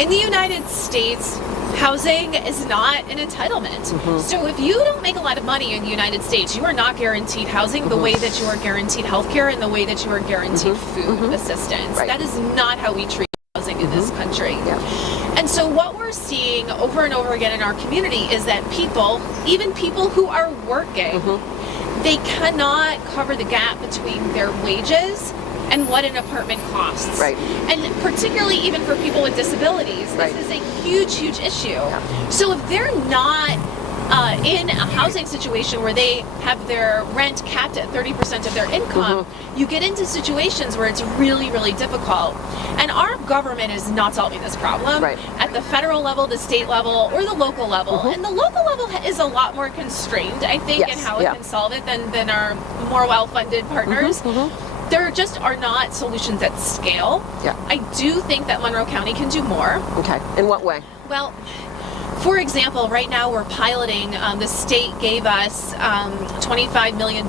In the United States, housing is not an entitlement. So if you don't make a lot of money in the United States, you are not guaranteed housing the way that you are guaranteed healthcare and the way that you are guaranteed food assistance. That is not how we treat housing in this country. And so what we're seeing over and over again in our community is that people, even people who are working, they cannot cover the gap between their wages and what an apartment costs. And particularly even for people with disabilities, this is a huge, huge issue. So if they're not in a housing situation where they have their rent capped at 30% of their income, you get into situations where it's really, really difficult. And our government is not solving this problem at the federal level, the state level, or the local level. And the local level is a lot more constrained, I think, in how it can solve it than our more well-funded partners. There just are not solutions at scale. I do think that Monroe County can do more. In what way? Well, for example, right now we're piloting, the state gave us $25 million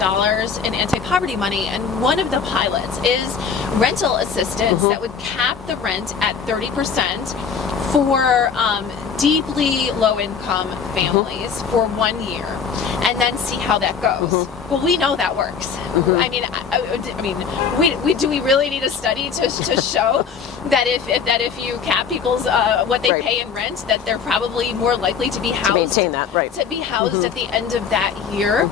in anti-poverty money, and one of the pilots is rental assistance that would cap the rent at 30% for deeply low-income families for 1 year, and then see how that goes. Well, we know that works. I mean, do we really need a study to show that if you cap people's what they pay in rent, that they're probably more likely to be housed, to maintain that, to be housed at the end of that year?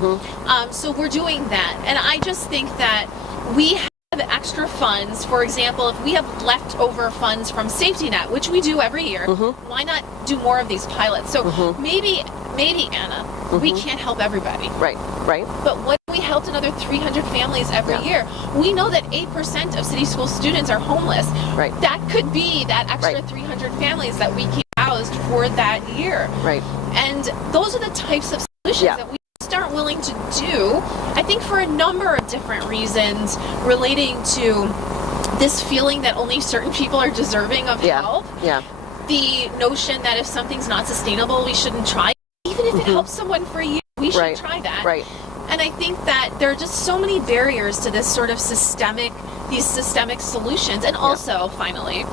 So we're doing that, and I just think that we have extra funds. For example, if we have leftover funds from Safety Net, which we do every year, why not do more of these pilots? So maybe Anna, we can't help everybody. But what if we helped another 300 families every year? We know that 8% of city school students are homeless. That could be that extra 300 families that we keep housed for that year. And those are the types of solutions that we aren't willing to do, I think, for a number of different reasons relating to this feeling that only certain people are deserving of help. The notion that if something's not sustainable, we shouldn't try. Even if it helps someone for a year, we should try that. And I think that there are just so many barriers to this sort of systemic solutions. And also, finally,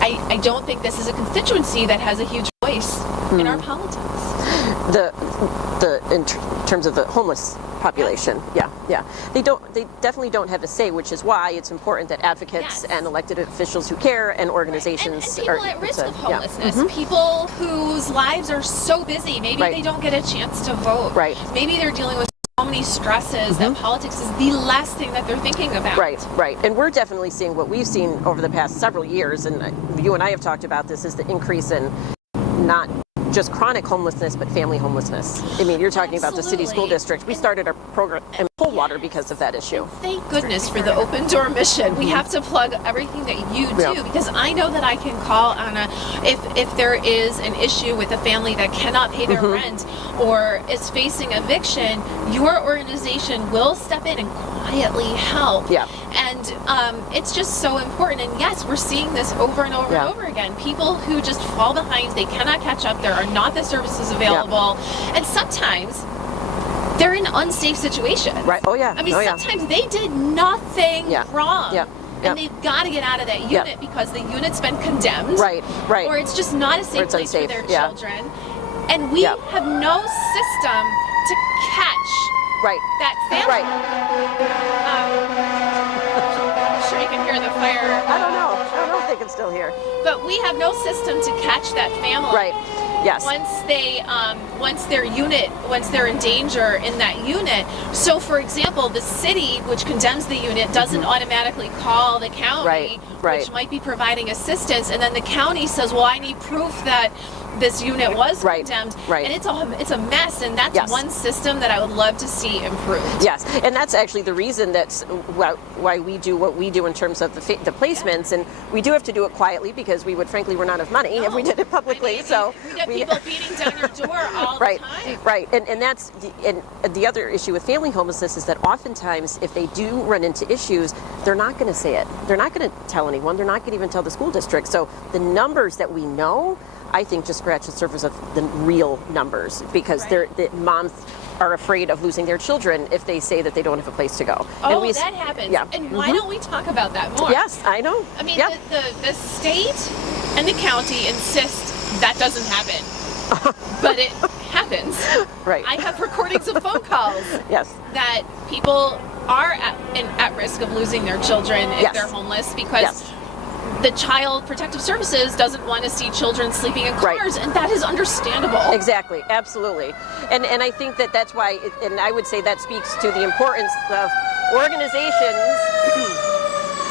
I don't think this is a constituency that has a huge voice in our politics. In terms of the homeless population, they definitely don't have a say, which is why it's important that advocates and elected officials who care and organizations and people at risk of homelessness, people whose lives are so busy, maybe they don't get a chance to vote, maybe they're dealing with so many stresses that politics is the last thing that they're thinking about. And we're definitely seeing what we've seen over the past several years, and you and I have talked about this, is the increase in not just chronic homelessness, but family homelessness. I mean, you're talking about the city school district. We started our program in Coldwater because of that issue. Thank goodness for the open door mission. We have to plug everything that you do, because I know that I can call Anna if there is an issue with a family that cannot pay their rent or is facing eviction. Your organization will step in and quietly help. And it's just so important. And yes, we're seeing this over and over and over again. People who just fall behind, they cannot catch up, there are not the services available, and sometimes they're in unsafe situations. I mean, sometimes they did nothing wrong. And they've got to get out of that unit because the unit's been condemned. Or it's just not a safe place for their children. And we have no system to catch that family. I'm sure you can hear the fire. I don't know if they can still hear. But we have no system to catch that family. Once they're in danger in that unit. So, for example, the city, which condemns the unit, doesn't automatically call the county, which might be providing assistance, and then the county says, "Well, I need proof that this unit was condemned," and it's a mess. And that's one system that I would love to see improved. And that's actually the reason that's why we do what we do in terms of the placements, and we do have to do it quietly because we would frankly run out of money if we did it publicly. So we get people beating down your door all the time. And that's the other issue with family homelessness is that oftentimes if they do run into issues, they're not going to say it. They're not going to tell anyone. They're not going to even tell the school district. So the numbers that we know, I think, just scratch the surface of the real numbers, because the moms are afraid of losing their children if they say that they don't have a place to go. That happens. And why don't we talk about that more? Yes, I know. I mean, the state and the county insist that doesn't happen. But it happens. Right. I have recordings of phone calls Yes. that people are at risk of losing their children if Yes. they're homeless because Yes. the Child Protective Services doesn't want to see children sleeping in Right. cars, and that is understandable. Exactly, absolutely. And I think that's why, and I would say that speaks to the importance of organizations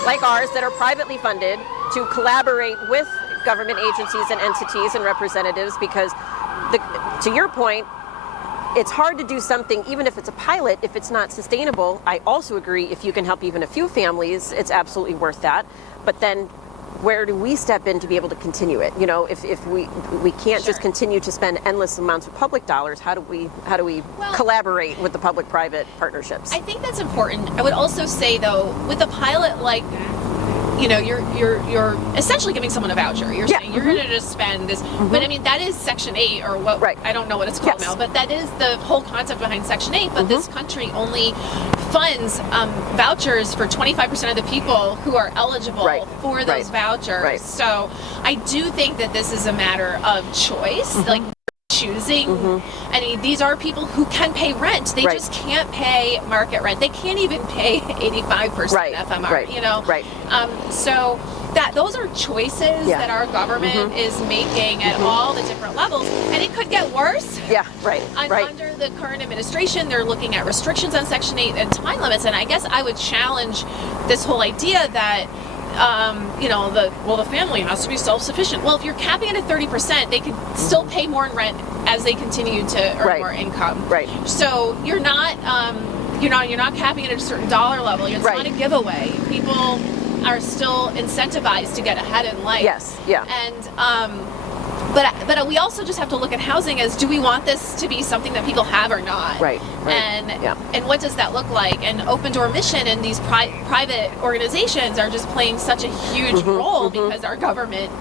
like ours that are privately funded to collaborate with government agencies and entities and representatives, because to your point, it's hard to do something, even if it's a pilot, if it's not sustainable. I also agree, if you can help even a few families, it's absolutely worth that. But then where do we step in to be able to continue it? You know, if we can't just continue to spend endless amounts of public dollars, how do we collaborate with the public-private partnerships? I think that's important. I would also say, though, with a pilot like, you know, you're essentially giving someone a voucher. You're saying you're going to just spend this, but I mean that is Section 8 or what? Right. I don't know what it's called now, but that is the whole concept behind Section 8. But this country only funds vouchers for 25% of the people who are eligible for those vouchers. Right. So I do think that this is a matter of choice, like choosing. I mean, these are people who can pay rent. They just can't pay market rent. They can't even pay 85% FMR. You know. Right. So those are choices that our government is making at all the different levels, and it could get worse. Yeah. Right. Under the current administration, they're looking at restrictions on Section 8 and time limits, and I guess I would challenge this whole idea that you know, the family has to be self-sufficient. Well, if you're capping it at 30%, they could still pay more in rent as they continue to earn more income. Right. So you're not capping it at a certain dollar level. It's not a giveaway. People are still incentivized to get ahead in life. Yes. Yeah. And but we also just have to look at housing as, do we want this to be something that people have or not? Right. And what does that look like? And Open Door Mission and these private organizations are just playing such a huge role because our government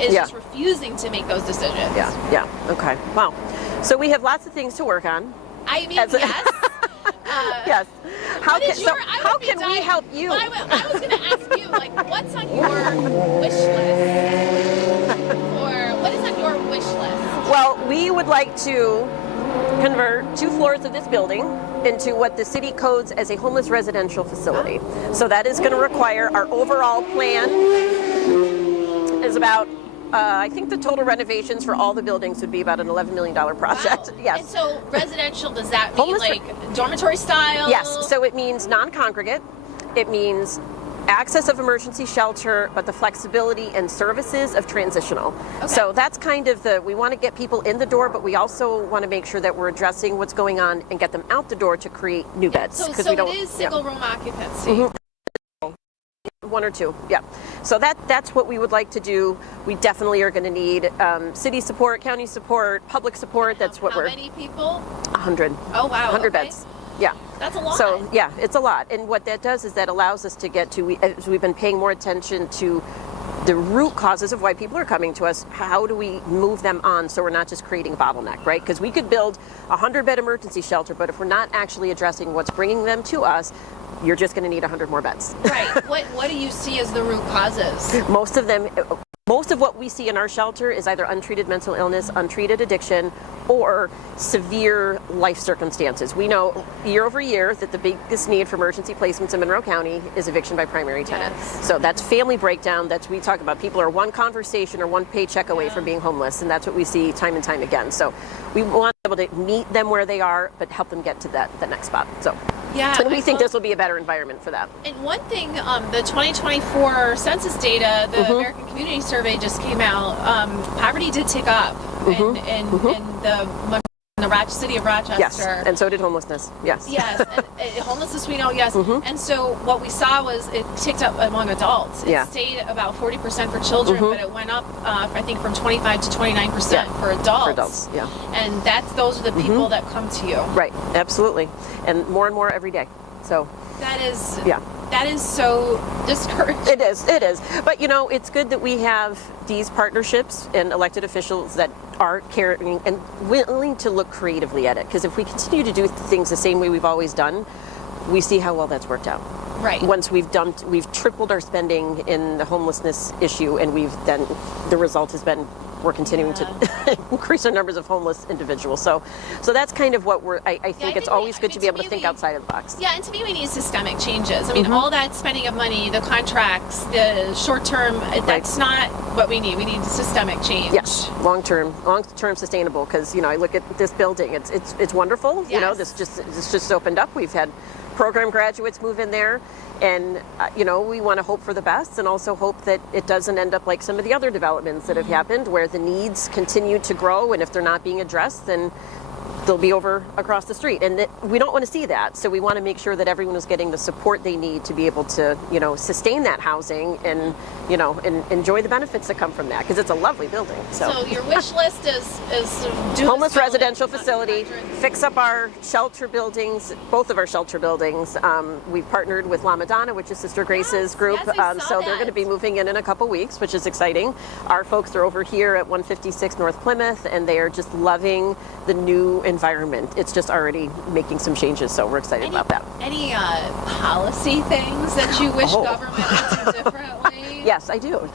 is just refusing to make those decisions. Yeah. Okay. Wow. So we have lots of things to work on. I mean, yes. Yes. How can we help you? I was going to ask you, like, what's on your wish list? Or what is on your wish list? Well, we would like to convert 2 floors of this building into what the city codes as a homeless residential facility. So that is going to require, our overall plan is about, I think the total renovations for all the buildings would be about an $11 million project. Wow. Yes. And so residential, does that mean like dormitory style? Yes. So it means non-congregate. It means access of emergency shelter, but the flexibility and services of transitional. Okay. So that's kind of we want to get people in the door, but we also want to make sure that we're addressing what's going on and get them out the door to create new beds. So it is single room occupancy. 1 or 2, yeah. So that's what we would like to do. We definitely are going to need city support, county support, public support. That's what How many people? 100. Oh wow. 100 beds. Yeah. That's a lot. So yeah, it's a lot. And what that does is that allows us to get to, as we've been paying more attention to the root causes of why people are coming to us, how do we move them on so we're not just creating a bottleneck, right? Because we could build a 100-bed emergency shelter, but if we're not actually addressing what's bringing them to us, you're just going to need 100 more beds. Right. What do you see as the root causes? Most of what we see in our shelter is either untreated mental illness, untreated addiction, or severe life circumstances. We know year over year that the biggest need for emergency placements in Monroe County is eviction by primary tenant. Yes. So that's family breakdown. We talk about people are one conversation or one paycheck away from being homeless, and that's what we see time and time again. So we want to be able to meet them where they are, but help them get to the next spot. So. Yeah, and we think this will be a better environment for that. And one thing, the 2024 census data, the American Community Survey just came out. Poverty did tick up in the city of Rochester. Yes, and so did homelessness. Yes. Yes, and homelessness we know. Yes, and so what we saw was it ticked up among adults. It stayed about 40% for children, but it went up, I think, from 25 to 29% for adults. For adults, yeah. And those are the people that come to you. Right. Absolutely, and more every day. So. That is so discouraging. It is. But, you know, it's good that we have these partnerships and elected officials that are caring and willing to look creatively at it. Because if we continue to do things the same way we've always done, we see how well that's worked out. Right. Once we've tripled our spending in the homelessness issue, and the result has been we're continuing to increase our numbers of homeless individuals. So that's kind of what I think it's always good to be able to think outside of the box. Yeah, and to me we need systemic changes. I mean, all that spending of money, the contracts, the short term, that's not what we need. We need systemic change. Yes, long term sustainable, because I look at this building, it's wonderful. Yes. This just opened up. We've had program graduates move in there, and we want to hope for the best, and also hope that it doesn't end up like some of the other developments that have happened, where the needs continue to grow, and if they're not being addressed, then they'll be over across the street, and we don't want to see that. So we want to make sure that everyone is getting the support they need to be able to sustain that housing and and enjoy the benefits that come from that, because it's a lovely building. So your wish list is do homeless residential facility, fix up our shelter buildings, both of our shelter buildings. We've partnered with La Madonna, which is Sister Grace's group, so they're going to be moving in a couple weeks, which is exciting. Our folks are over here at 156 North Plymouth, and they are just loving the new environment. It's just already making some changes, so we're excited about that. Any policy things that you wish government would do differently? Yes, I do.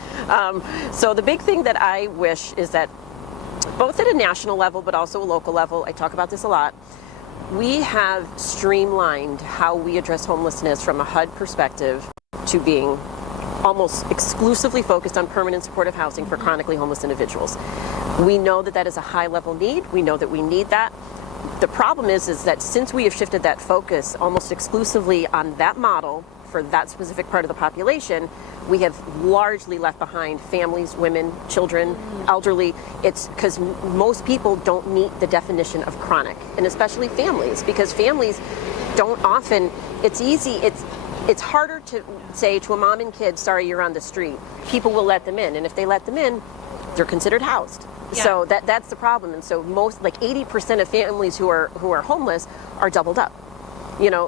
So the big thing that I wish is that both at a national level but also a local level, I talk about this a lot, we have streamlined how we address homelessness from a HUD perspective to being almost exclusively focused on permanent supportive housing for chronically homeless individuals. We know that is a high level need. We know that we need that. The problem is that since we have shifted that focus almost exclusively on that model for that specific part of the population, we have largely left behind families, women, children, elderly. It's because most people don't meet the definition of chronic, and especially families, because families don't often, it's harder to say to a mom and kid, sorry, you're on the street. People will let them in, and if they let them in, they're considered housed. Yeah. So that's the problem. And so most, like 80% of families who are homeless are doubled up.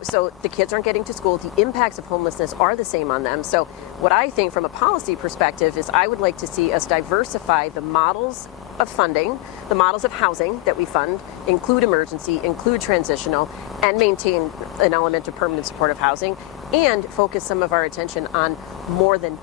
So the kids aren't getting to school. The impacts of homelessness are the same on them. So what I think from a policy perspective is I would like to see us diversify the models of funding, the models of housing that we fund, include emergency, include transitional, and maintain an element of permanent supportive housing, and focus some of our attention on more than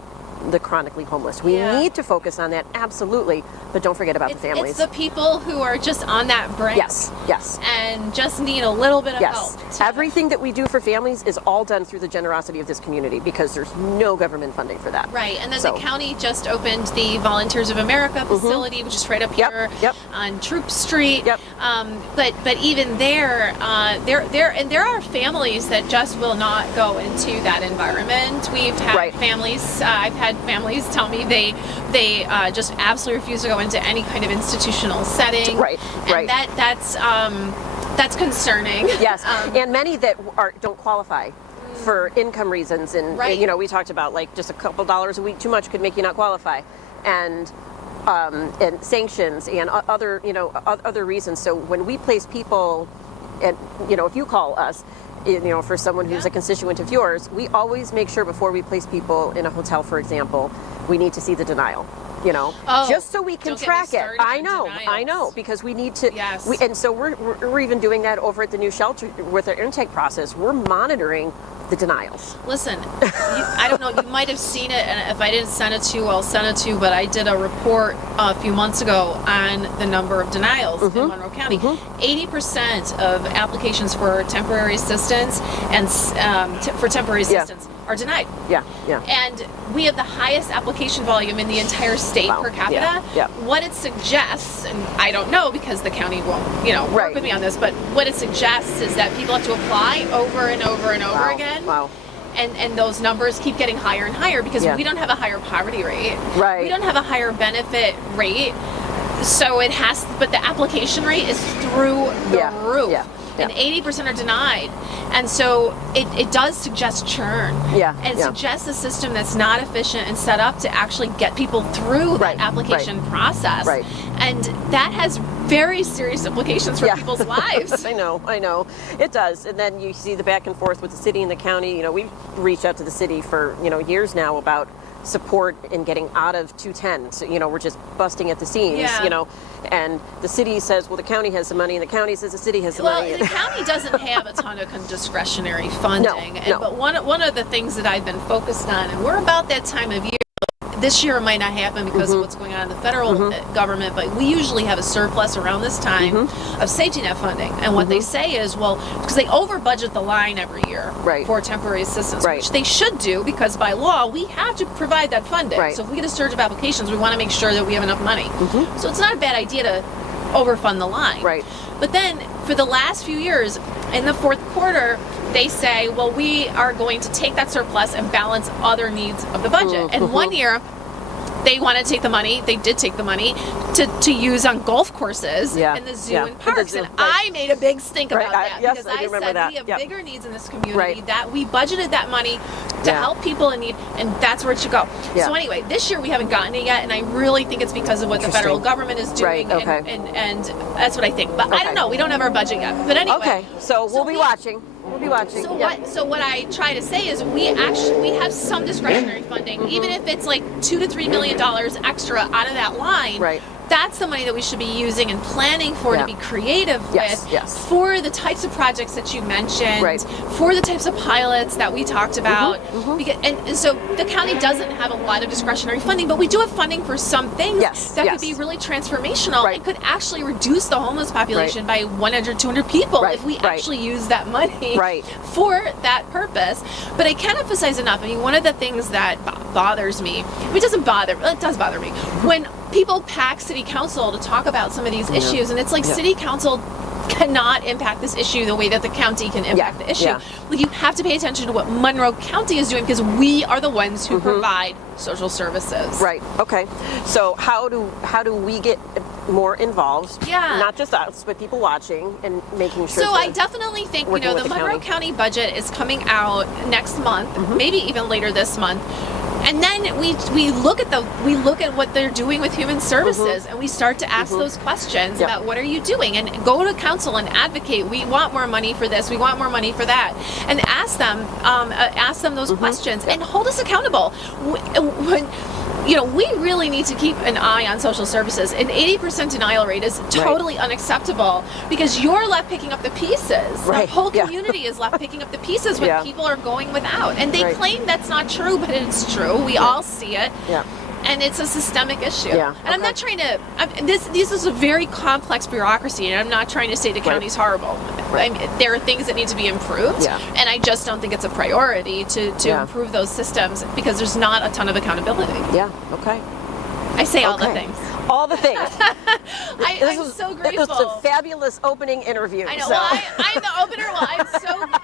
the chronically homeless. We need to focus on that, absolutely, but don't forget about the families. It's the people who are just on that brink. Yes. And just need a little bit of help. Everything that we do for families is all done through the generosity of this community, because there's no government funding for that. Right, and then the county just opened the Volunteers of America facility, which is right up here on Troop Street. But even there are families that just will not go into that environment. We've had families, I've had families tell me they just absolutely refuse to go into any kind of institutional setting. And that's concerning. Yes, and many that don't qualify for income reasons, and we talked about like just a couple dollars a week too much could make you not qualify, and sanctions and other reasons. So when we place people, and if you call us, for someone who's a constituent of yours, we always make sure before we place people in a hotel, for example, we need to see the denial. Just so we can track it. I know, because we need to. Yes. And so we're even doing that over at the new shelter with our intake process. We're monitoring the denials. Listen, I don't know, you might have seen it, and if I didn't send it to you, I'll send it to you, but I did a report a few months ago on the number of denials in Monroe County. 80% of applications for temporary assistance and for temporary assistance are denied. And we have the highest application volume in the entire state per capita. What it suggests, and I don't know because the county won't, work with me on this, but what it suggests is that people have to apply over and over and over again. And those numbers keep getting higher and higher because we don't have a higher poverty rate. We don't have a higher benefit rate. So but the application rate is through the roof. And 80% are denied. And so it does suggest churn. And suggests a system that's not efficient and set up to actually get people through that application process. And that has very serious implications for people's lives. I know. It does. And then you see the back and forth with the city and the county. We've reached out to the city for, years now about support in getting out of 210. So, we're just busting at the seams, Yeah. and the city says, well, the county has the money, and the county says the city has the money. Well, the county doesn't have a ton of discretionary funding. No. But one of the things that I've been focused on, and we're about that time of year. This year it might not happen because of what's going on in the federal government, but we usually have a surplus around this time of safety net funding. And what they say is, well, because they over budget the line every year for temporary assistance, which they should do because by law we have to provide that funding. So if we get a surge of applications, we want to make sure that we have enough money. So it's not a bad idea to overfund the line. But then for the last few years, in the fourth quarter, they say, well, we are going to take that surplus and balance other needs of the budget. And one year, they wanted to take the money. They did take the money to use on golf courses and the zoo and parks. And I made a big stink about that because I said we have bigger needs in this community that we budgeted that money to help people in need, and that's where it should go. So anyway, this year we haven't gotten it yet, and I really think it's because of what the federal government is doing, and that's what I think. But I don't know. We don't have our budget yet. But anyway. So we'll be watching. We'll be watching. So what I try to say is we have some discretionary funding, even if it's like $2 to $3 million extra out of that line. That's the money that we should be using and planning for to be creative with for the types of projects that you mentioned, for the types of pilots that we talked about. Because, and so the county doesn't have a lot of discretionary funding, but we do have funding for some things that could be really transformational and could actually reduce the homeless population by 100, 200 people if we actually use that money for that purpose. But I can't emphasize enough. I mean, one of the things that bothers me, it does bother me, when people pack city council to talk about some of these issues, and it's like city council cannot impact this issue the way that the county can impact the issue. Like, you have to pay attention to what Monroe County is doing because we are the ones who provide social services. Okay. So how do we get more involved? Not just us, but people watching and making sure. So I definitely think the Monroe County budget is coming out next month, maybe even later this month. And then we look at what they're doing with human services, and we start to ask those questions about what are you doing, and go to council and advocate. We want more money for this. We want more money for that, and ask them those questions and hold us accountable. We really need to keep an eye on social services. An 80% denial rate is totally unacceptable because you're left picking up the pieces. The whole community is left picking up the pieces when people are going without. And they claim that's not true, but it's true. We all see it. And it's a systemic issue. And I'm not trying to, this is a very complex bureaucracy, and I'm not trying to say the county's horrible. I mean, there are things that need to be improved, and I just don't think it's a priority to improve those systems because there's not a ton of accountability. I say all the things. All the things. I'm so grateful. This was a fabulous opening interview. I know. Well, I'm the opener. Well,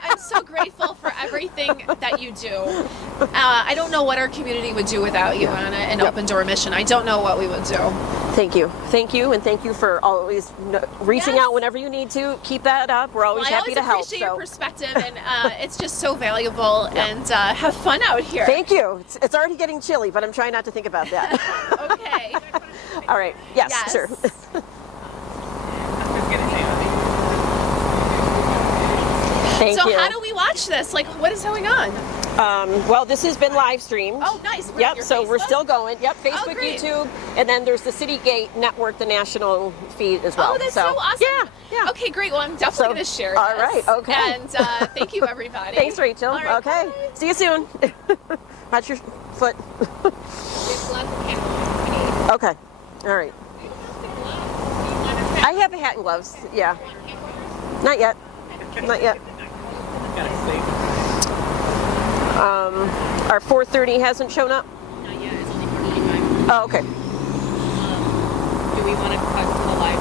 I'm so grateful for everything that you do. I don't know what our community would do without you, Anna, and Open Door Mission. I don't know what we would do. Thank you, and thank you for always reaching out whenever you need to. Keep that up. We're always happy to help. I appreciate your perspective, and it's just so valuable. And have fun out here. Thank you. It's already getting chilly, but I'm trying not to think about that. Okay. All right. Yes. Sure. Thank you. So how do we watch this? Like, what is going on? Well, this has been live streamed. Oh, nice. So we're still going. Facebook, great. YouTube, and then there's the City Gate Network, the national feed as well. Oh, that's so awesome. Yeah. Okay, great. Well, I'm definitely going to share this. All right. Okay. And thank you, everybody. Thanks, Rachel. All right, okay. bye. See you soon. Watch your foot. Okay. All right. I have a hat and gloves. Yeah. Not yet. Not yet. Our 4:30 hasn't shown up? Not yet. It's only 4:45. Oh, okay. Do we want to cut to the live?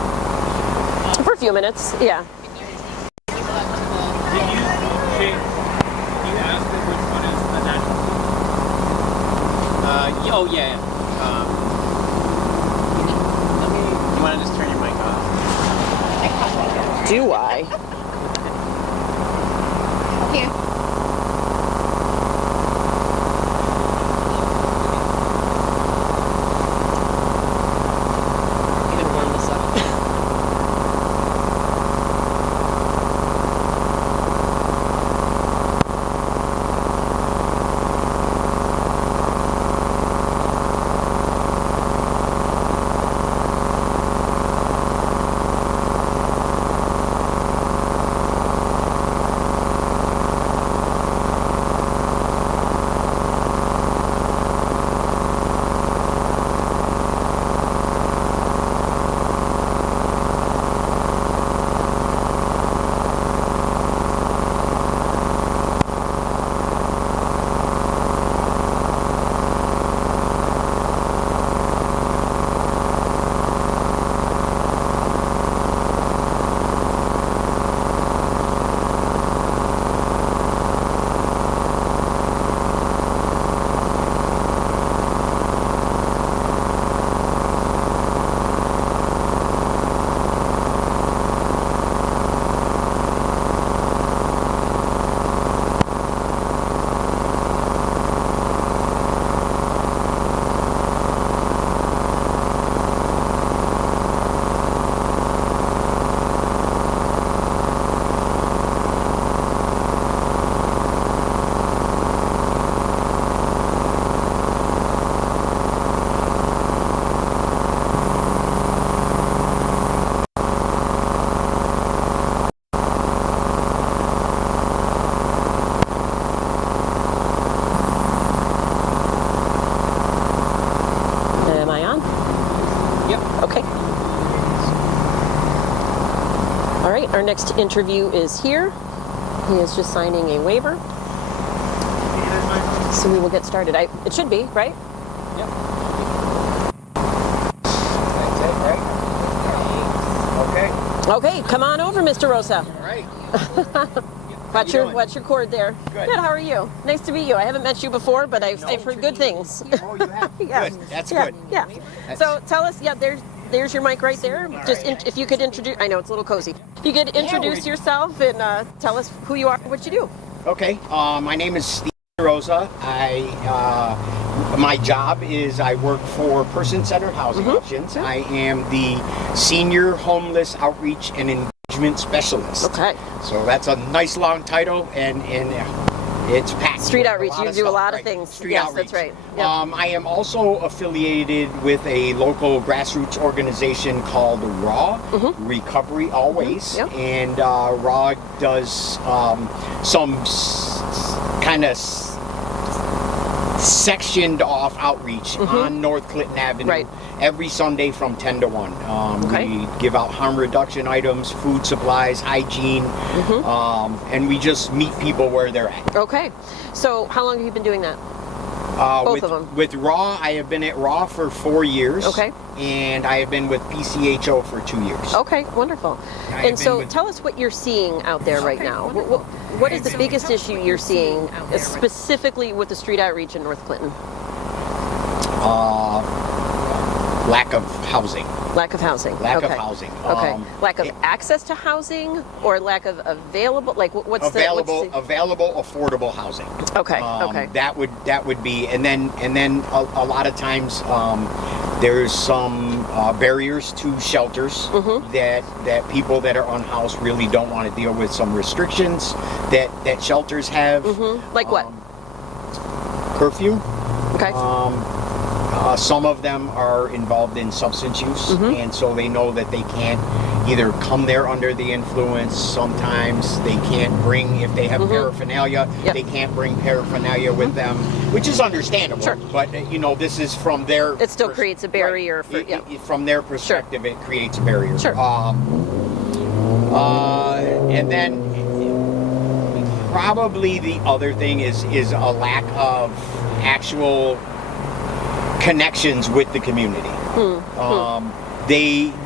For a few minutes, yeah. Did you ask them which one is the natural? Oh yeah. You want to just turn your mic off? Do I? Here. next interview is here. He is just signing a waiver. So we will get started. It should be, right? Yep. That's it, right? Okay. Okay, come on over, Mr. Rosa. All right. What's your cord there? Good. How are you? Nice to meet you. I haven't met you before, but I've heard good things. Oh, you have? Yeah. Good. That's Yeah, good. yeah. So tell us, there's your mic right there. Just right. if you could introduce, I know it's a little cozy. If you could introduce yourself and tell us who you are and what you do. Okay. My name is Steve Rosa. My job is I work for person-centered housing options. I am the senior homeless outreach and engagement specialist. Okay. So that's a nice long title, and it's packed. Street with outreach. You do a lot of things. Street Yes, outreach. that's right. Yep. I am also affiliated with a local grassroots organization called RAW, Recovery Always, Yep. and RAW does some kind of sectioned off outreach on North Clinton Avenue Right. every Sunday from 10 to 1. Okay. We give out harm reduction items, food supplies, hygiene, and we just meet people where they're at. Okay. So how long have you been doing that? Both of them. With RAW, I have been at RAW for 4 years. Okay. And I have been with PCHO for 2 years. Okay, wonderful. I've And been so with- tell us what you're seeing out there right now. What is the biggest issue you're seeing specifically with the street outreach in North Clinton? Lack of housing. Lack of housing. Lack okay. of housing. Okay. Lack of access to housing or lack of available, like what's Available, the... available, affordable housing. Okay, okay. That would be, and then a lot of times there's some barriers to shelters that people that are unhoused really don't want to deal with. Some restrictions that shelters have. Like what? Curfew. Okay. Some of them are involved in substance use, and so they know that they can't either come there under the influence. Sometimes they can't bring, if they have paraphernalia, Yep. they can't bring paraphernalia with them, which is understandable. Sure. But this is from their. It still creates a barrier for... Yeah. From their perspective, it creates a barrier. Sure. And then probably the other thing is a lack of actual connections with the community.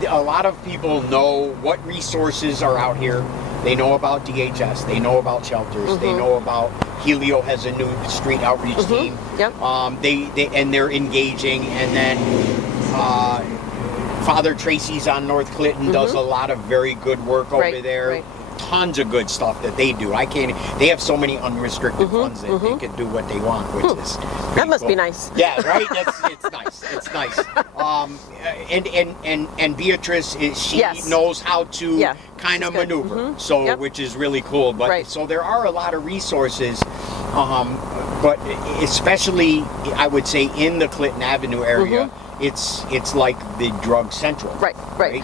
A lot of people know what resources are out here. They know about DHS. They know about shelters. They know about Helio has a new street outreach team. Yep. They're engaging, and then Father Tracy's on North Clinton does a lot of very good work over there. Right. Tons of good stuff that they do. They have so many unrestricted funds that they can do what they want, which is That must cool. be nice. Yeah, right. It's nice. It's nice. And Beatrice she Yes. knows how to Yeah, kind she's of good. maneuver. So Yep. which is really cool. But Right. so there are a lot of resources. But especially I would say in the Clinton Avenue area, it's like the drug central. Right.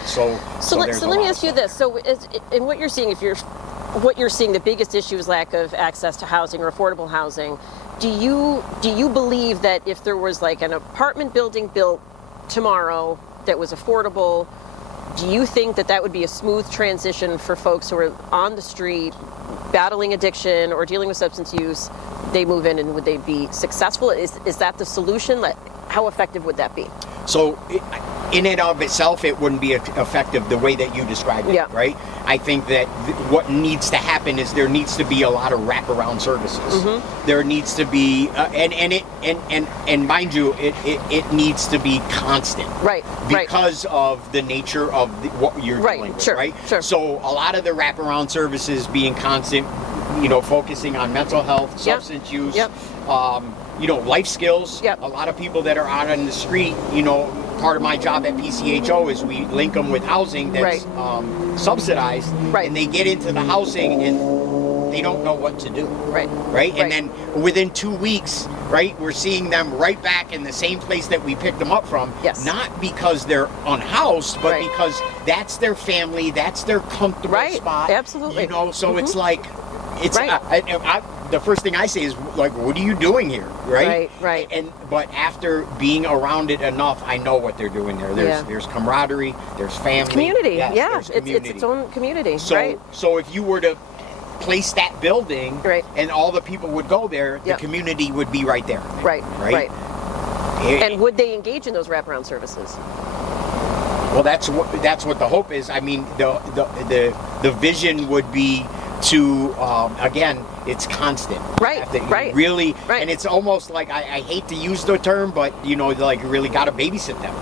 So let me ask you this. So in what you're seeing, the biggest issue is lack of access to housing or affordable housing. Do you believe that if there was like an apartment building built tomorrow that was affordable, do you think that would be a smooth transition for folks who are on the street battling addiction or dealing with substance use? They move in, and would they be successful? Is that the solution? How effective would that be? So in and of itself, it wouldn't be effective the way that you described it, Yeah. right? I think that what needs to happen is there needs to be a lot of wraparound services. There needs to be, and mind you, it needs to be constant. Right. Because of the nature of what you're dealing with, Sure. right? Sure. So a lot of the wraparound services being constant, focusing on mental health, substance use, Yep. Life skills. Yep. A lot of people that are out on the street, part of my job at PCHO is we link them with housing that's subsidized, Right. and they get into the housing and they don't know what to do. Right. And then within 2 weeks, we're seeing them right back in the same place that we picked them up from. Yes. Not because they're unhoused, but Right. because that's their family, that's their comfortable Right. spot. Absolutely. So it's like, it's Right. the first thing I say is like, what are you doing here, right? Right. But after being around it enough, I know what they're doing there. There's camaraderie, there's family, Community. yes, Yeah. there's It's community. its own community. So Right. so if you were to place that building, Right. and all the people would go there, the Yep. community would be right there. Right. Right. And would they engage in those wraparound services? Well, that's what the hope is. I mean, the vision would be to again, it's constant. Right, That you right, really, right. and it's almost like I hate to use the term, but you know, like you really got to babysit them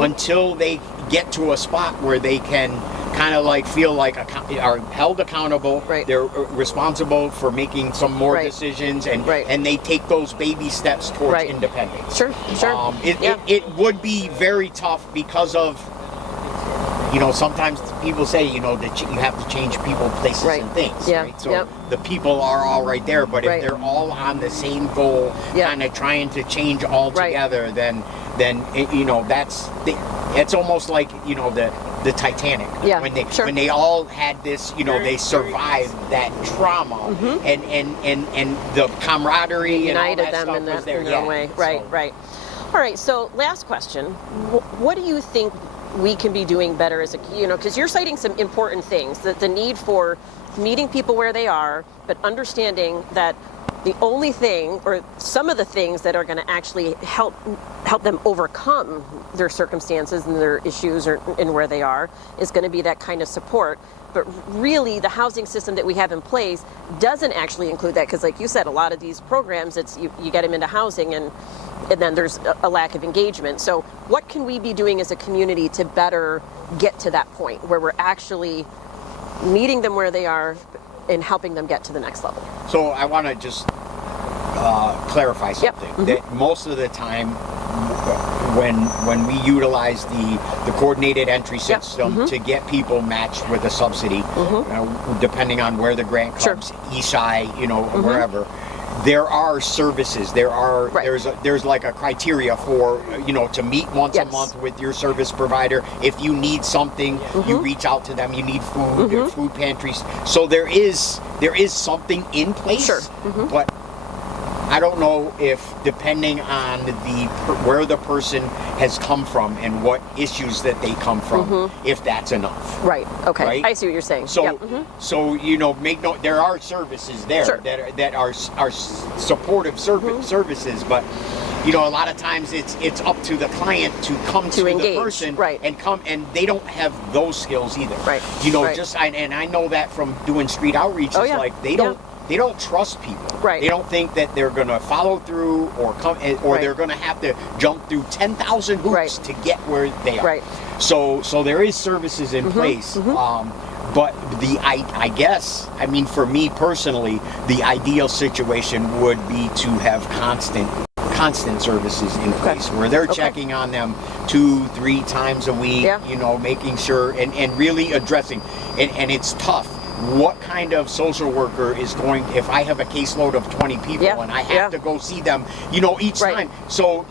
until they get to a spot where they can kind of like feel like are held accountable. Right. They're responsible for making some more Right. decisions, and Right. and they take those baby steps towards Right. independence. Sure. Yeah. It would be very tough because of, you know, sometimes people say, you know, that you have to change people, places, Right. and things. Yeah. Right? So Yep. the people are all right there, but Right. if they're all on the same goal, Yeah. kind of trying to change all Right. together, then you know, it's almost like, you know, the Titanic. Yeah, When sure. they all had this, you know, they survived that trauma, and the camaraderie and all United that them stuff in was there. their own Yeah. way. So- Right. All right. So last question: what do you think we can be doing better as a, you know, because you're citing some important things, that the need for meeting people where they are, but understanding that the only thing, or some of the things that are going to actually help them overcome their circumstances and their issues or in where they are, is going to be that kind of support. But really, the housing system that we have in place doesn't actually include that, because like you said, a lot of these programs, it's you get them into housing, and then there's a lack of engagement. So what can we be doing as a community to better get to that point where we're actually meeting them where they are and helping them get to the next level? So I want to just clarify Yep. something. That most of the time, when we utilize the coordinated entry Yep. system to get people matched with a subsidy, depending on where the grant Sure. comes, ESI, you know, wherever. There are services. Right. There's like a criteria for, you know, to meet once a Yes. month with your service provider. If you need something, you reach out to them. You need food, there are food pantries. So there is something in place. Sure. But I don't know if, depending on where the person has come from and what issues that they come from, if that's enough. Right. Okay. Right? I see what you're saying. So, Yep. so you know, make note. There are services there Sure. that are supportive services, but you know, a lot of times it's up to the client to come to engage, the person, right. and they don't have those skills either. Right. You know, Right. and I know that from doing street outreach. Oh, It's yeah. like they don't. They don't trust people. Right. They don't think that they're going to follow through or come, or Right. they're going to have to jump through 10,000 hoops Right. to get where they are. Right. So there is services in place. But I guess, I mean, for me personally, the ideal situation would be to have constant services in place where they're checking on them 2-3 times a week, Yeah. you know, making sure and really addressing, and it's tough. What kind of social worker is going, if I have a caseload of 20 people Yeah. and I have Yeah. to go see them, you know, each Right. time. So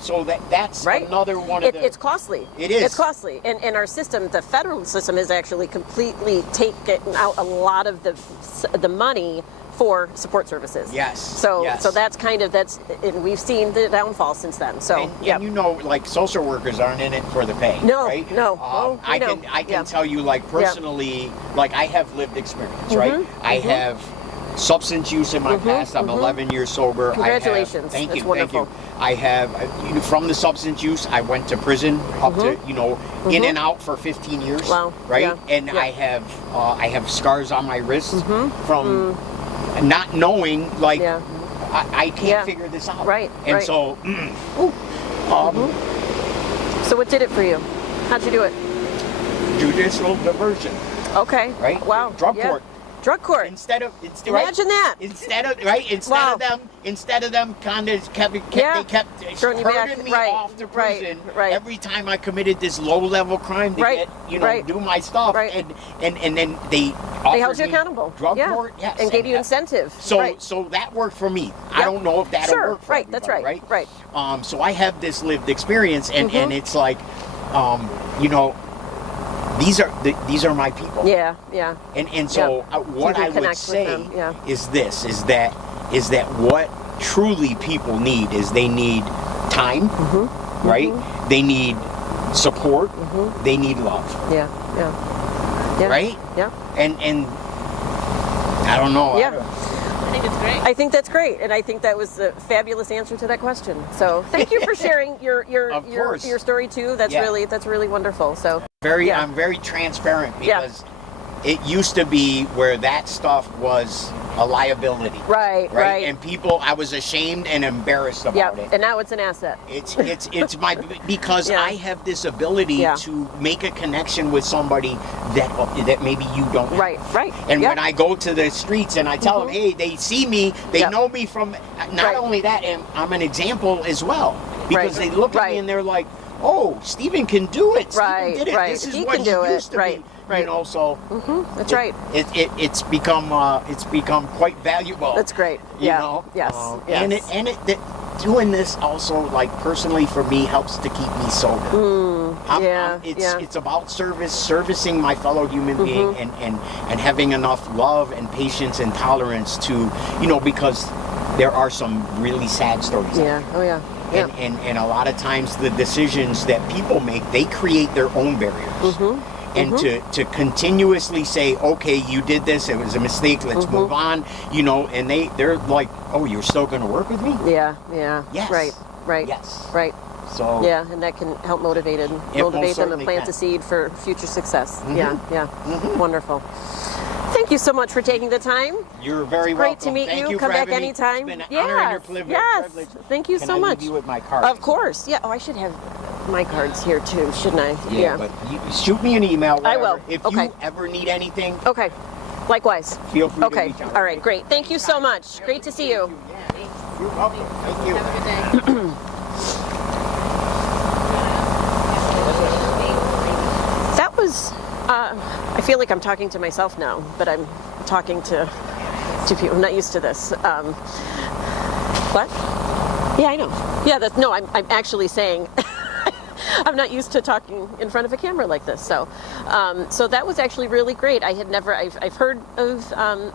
that's Right. another one of the... It's costly. It is. It's costly. And our system, the federal system, has actually completely taken out a lot of the money for support services. Yes. So yes. so that's and we've seen the downfall since then. So And you know, like, social workers aren't in it for the pay. No, right? no. Oh, I we know. can Yeah. tell you, like, personally, like, I have lived experience, right? I have substance use in my past. I'm 11 years sober. Congratulations. Thank That's you. wonderful. Thank you. I have from the substance use. I went to prison up to, you know, in and out for 15 years. Wow. Right. Yeah. And Yeah. I have scars on my wrists from not knowing, like, Yeah. I can't Yeah. figure this out. Right, And right. so, So what did it for you? How'd you do it? judicial diversion, Okay. right? Wow. Drug Yeah. court. Drug court. Instead of Imagine that. Instead of Wow. them kind of kept Yeah. they kept Throwing you back. herding me Right. off to Right. prison Right. every time I committed this low level crime to Right. get, you know, Right. do my stuff, Right. and then they They held offered you me accountable. drug Yeah. court, yes, And gave you incentive. So Right. so that worked for me. I Yep. don't know if that'll Sure. work for Right. That's everybody, right. Right. So I have this lived experience, and it's like, you know, these are my people. Yeah. Yeah. And so Yep. what You can I would connect with say them, yeah. is this, is that is that what truly people need is they need time, right? They need support. They need love. Yeah. Right? Yeah. And I don't know. Yeah. I think it's great. I think that's great, and I think that was a fabulous answer to that question. So thank you for sharing your Of course. your story too. That's Yeah. really wonderful. So I'm very transparent because it used to be where that stuff was a liability. Right. And people, I was ashamed and embarrassed about it. And now it's an asset. It's my because Yeah. I have this ability Yeah. to make a connection with somebody that maybe you don't. Right. And Yeah. when I go to the streets and I tell them, hey, they see me, they Yeah. know me from. Not Right. only that, and I'm an example as well because Right. they look at Right. me and they're like, oh, Stephen can do it. Right, Stephen did it. right. This is He what can he do it. used to Right, be. right. You know, so That's right. it's become quite valuable. That's great. You Yeah. know? Yes. And doing this also, like, personally for me helps to keep me sober. It's about servicing my fellow human being and having enough love and patience and tolerance to, because there are some really sad stories. Yeah. Oh yeah. Yeah. And a lot of times the decisions that people make, they create their own barriers. And to continuously say, okay, you did this, it was a mistake, let's move on, and they're like, oh, you're still going to work with me? Yeah. Yes. Right. Yes. Right. So Yeah, and that can help motivate most them and certainly plant can. the seed for future success. Yeah. Wonderful. Thank you so much for taking the time. You're very Great welcome. to meet Thank you. you Come for back having me. anytime. It's been an honor and your privilege. Yes. Thank you Can so I much. leave you with my card? Of course. Yeah. Oh, I should have my cards here too, shouldn't I? Yeah, but you shoot me an email. I Whatever. will. If Okay. you ever need anything, Okay. Likewise. feel free to Okay. reach out. All right. Great. Thank you so much. Great to see you. Yeah, you're welcome. Thank you. Have a good day. That was. I feel like I'm talking to myself now, but I'm talking to people. I'm not used to this. What? Yeah, I know. Yeah, I'm actually saying I'm not used to talking in front of a camera like this. So that was actually really great. I've heard of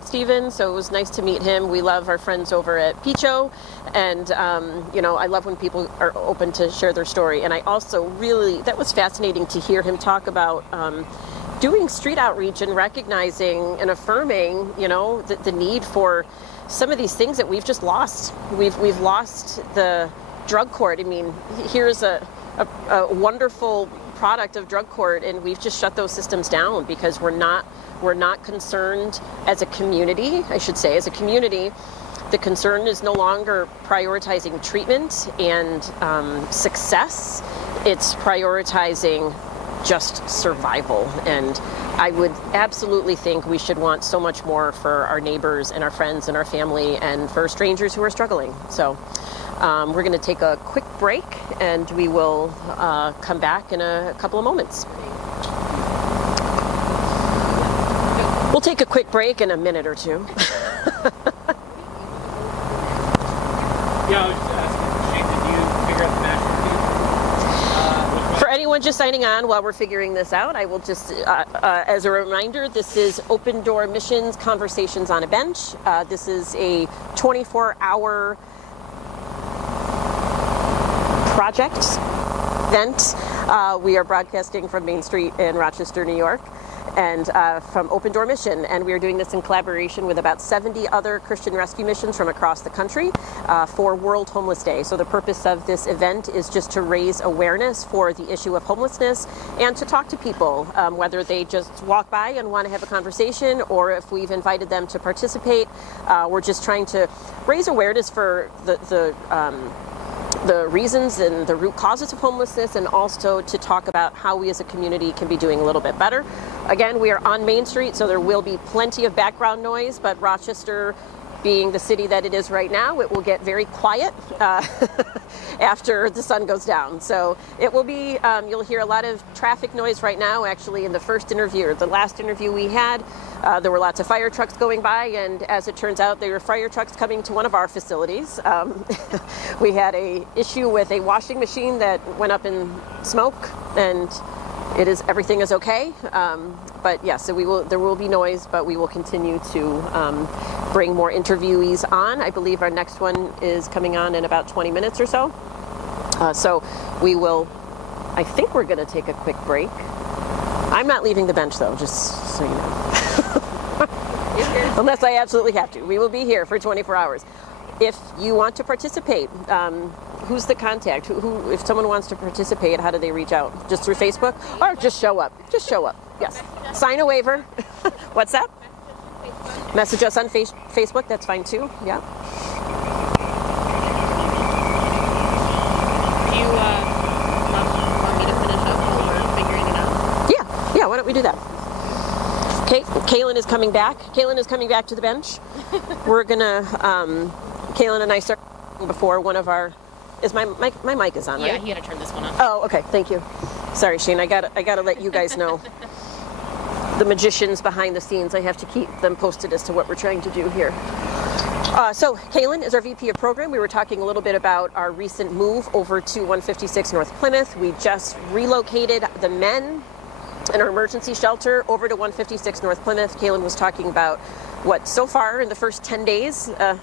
Stephen, so it was nice to meet him. We love our friends over at Picho, and I love when people are open to share their story. And I also that was fascinating to hear him talk about doing street outreach and recognizing and affirming, the need for some of these things that we've just lost. We've lost the drug court. I mean, here's a wonderful product of drug court, and we've just shut those systems down because we're not concerned as a community. I should say, as a community, the concern is no longer prioritizing treatment and success. It's prioritizing just survival. And I would absolutely think we should want so much more for our neighbors and our friends and our family and for strangers who are struggling. So we're going to take a quick break, and we will come back in a couple of moments. We'll take a quick break in a minute or two. Yeah, I was just asking, Shane, did you figure out the match For anyone just signing on while we're figuring this out, I will just, as a reminder, this is Open Door Missions Conversations on a Bench. This is a 24-hour project event. We are broadcasting from Main Street in Rochester, New York, and from Open Door Mission, and we are doing this in collaboration with about 70 other Christian rescue missions from across the country for World Homeless Day. So the purpose of this event is just to raise awareness for the issue of homelessness and to talk to people, whether they just walk by and want to have a conversation, or if we've invited them to participate. We're just trying to raise awareness for the reasons and the root causes of homelessness, and also to talk about how we as a community can be doing a little bit better. Again, we are on Main Street, so there will be plenty of background noise, but Rochester being the city that it is right now, it will get very quiet after the sun goes down. So it will be, you'll hear a lot of traffic noise right now. Actually, in the first interview, or the last interview we had, there were lots of fire trucks going by, and as it turns out, there were fire trucks coming to one of our facilities. We had a issue with a washing machine that went up in smoke, and everything is okay. But yes, so there will be noise, but we will continue to bring more interviewees on. I believe our next one is coming on in about 20 minutes or so. So we will, I think we're going to take a quick break. I'm not leaving the bench though, just so you know. Unless I absolutely have to. We will be here for 24 hours. If you want to participate, who's the contact? Who, if someone wants to participate, how do they reach out? Just through Facebook? Or just show up? Just show up, yes. Sign a waiver. What's that? Message us on Facebook, that's fine too, yeah. Do you want me to finish up while we're figuring it out? Yeah, why don't we do that? Okay, Kaylin is coming back. Kaylin is coming back to the bench. We're gonna, Kaylin and I started before one of our, is my mic is on, right? Yeah, he had to turn this one on. Oh, okay, thank you. Sorry, Shane, I gotta let you guys know. The magicians behind the scenes, I have to keep them posted as to what we're trying to do here. So Kaylin is our VP of Program. We were talking a little bit about our recent move over to 156 North Plymouth. We just relocated the men in our emergency shelter over to 156 North Plymouth. Kaylin was talking about what so far in the first 10 days a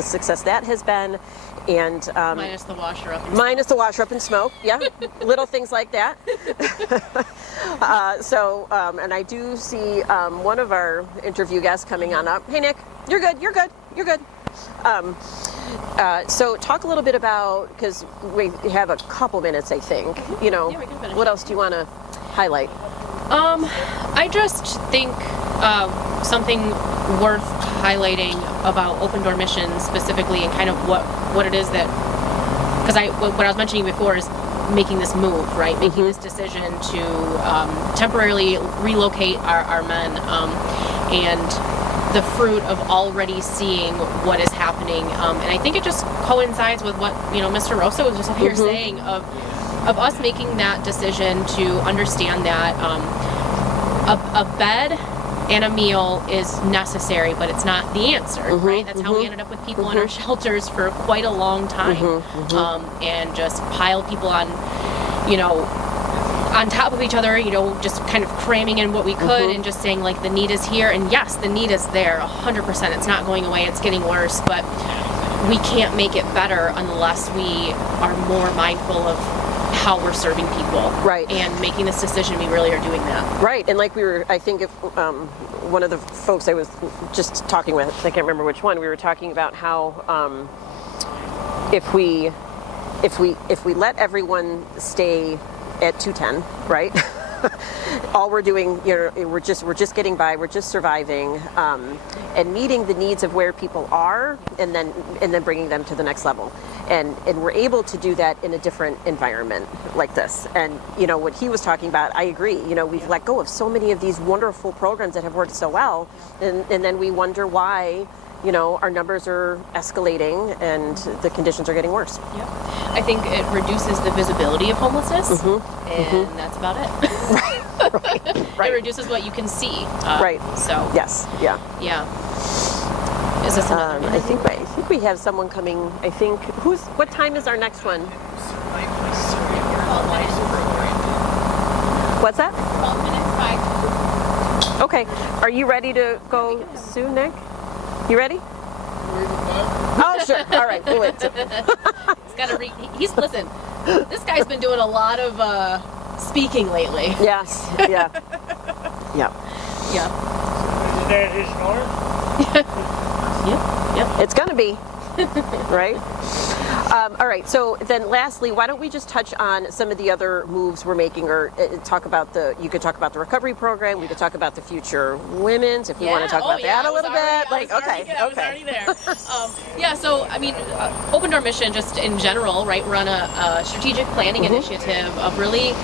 success that has been, and Minus the washer up. minus the washer up and smoke, yeah, little things like that. And I do see one of our interview guests coming on up. Hey Nick, you're good. So talk a little bit about, because we have a couple minutes, I think. You know, Yeah, we can finish. what else do you want to highlight? I just think something worth highlighting about Open Door Mission specifically, and kind of what it is that, because what I was mentioning before is making this move, right? Making this decision to temporarily relocate our men, and the fruit of already seeing what is happening. And I think it just coincides with what, Mr. Rosa was just up here saying of us making that decision to understand that a bed and a meal is necessary, but it's not the answer, right? That's how we ended up with people in our shelters for quite a long time, and just pile people on, on top of each other, just kind of cramming in what we could, and just saying like the need is here, and yes, the need is there 100%. It's not going away, it's getting worse, but we can't make it better unless we are more mindful of how we're serving people, Right. and making this decision. We really are doing that, Right, and like we were, I think if one of the folks I was just talking with, I can't remember which one, we were talking about how if we let everyone stay at 210, right? All we're doing, we're just getting by, we're just surviving, and meeting the needs of where people are, and then bringing them to the next level. And we're able to do that in a different environment like this. And what he was talking about, I agree. We've let go of so many of these wonderful programs that have worked so well, and then we wonder why our numbers are escalating and the conditions are getting worse. Yep. I think it reduces the visibility of homelessness, and that's about it. Right. It reduces what you can see. Right. So. Yes. Yeah. Yeah. Is this another I think we have someone coming. I think what time is our next one? What's that? 12 minutes, 5. Okay. Are you ready to go soon, Nick? You ready? Oh, sure. All right. We'll wait. He's listen. This guy's been doing a lot of speaking lately. Yes. Yeah. Yeah. Yeah. Is that his norm? Yep. It's gonna be. Right? All right, so then lastly, why don't we just touch on some of the other moves we're making, or you could talk about the recovery program, we could talk about the future women's, if we want to talk about that a little bit. I was already there. So, I mean, Open Door Mission, just in general, right, we're on a strategic planning initiative of really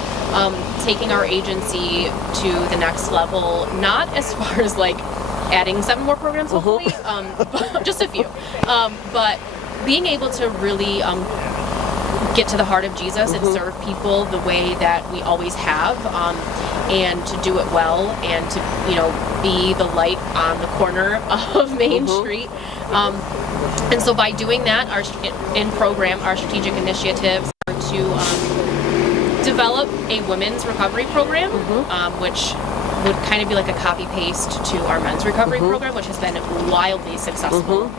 taking our agency to the next level, not as far as like adding 7 more programs, hopefully, just a few, but being able to really get to the heart of Jesus and serve people the way that we always have, and to do it well, and to be the light on the corner of Main Street. And so by doing that, our strategic initiatives are to develop a women's recovery program, which would kind of be like a copy paste to our men's recovery program, which has been wildly successful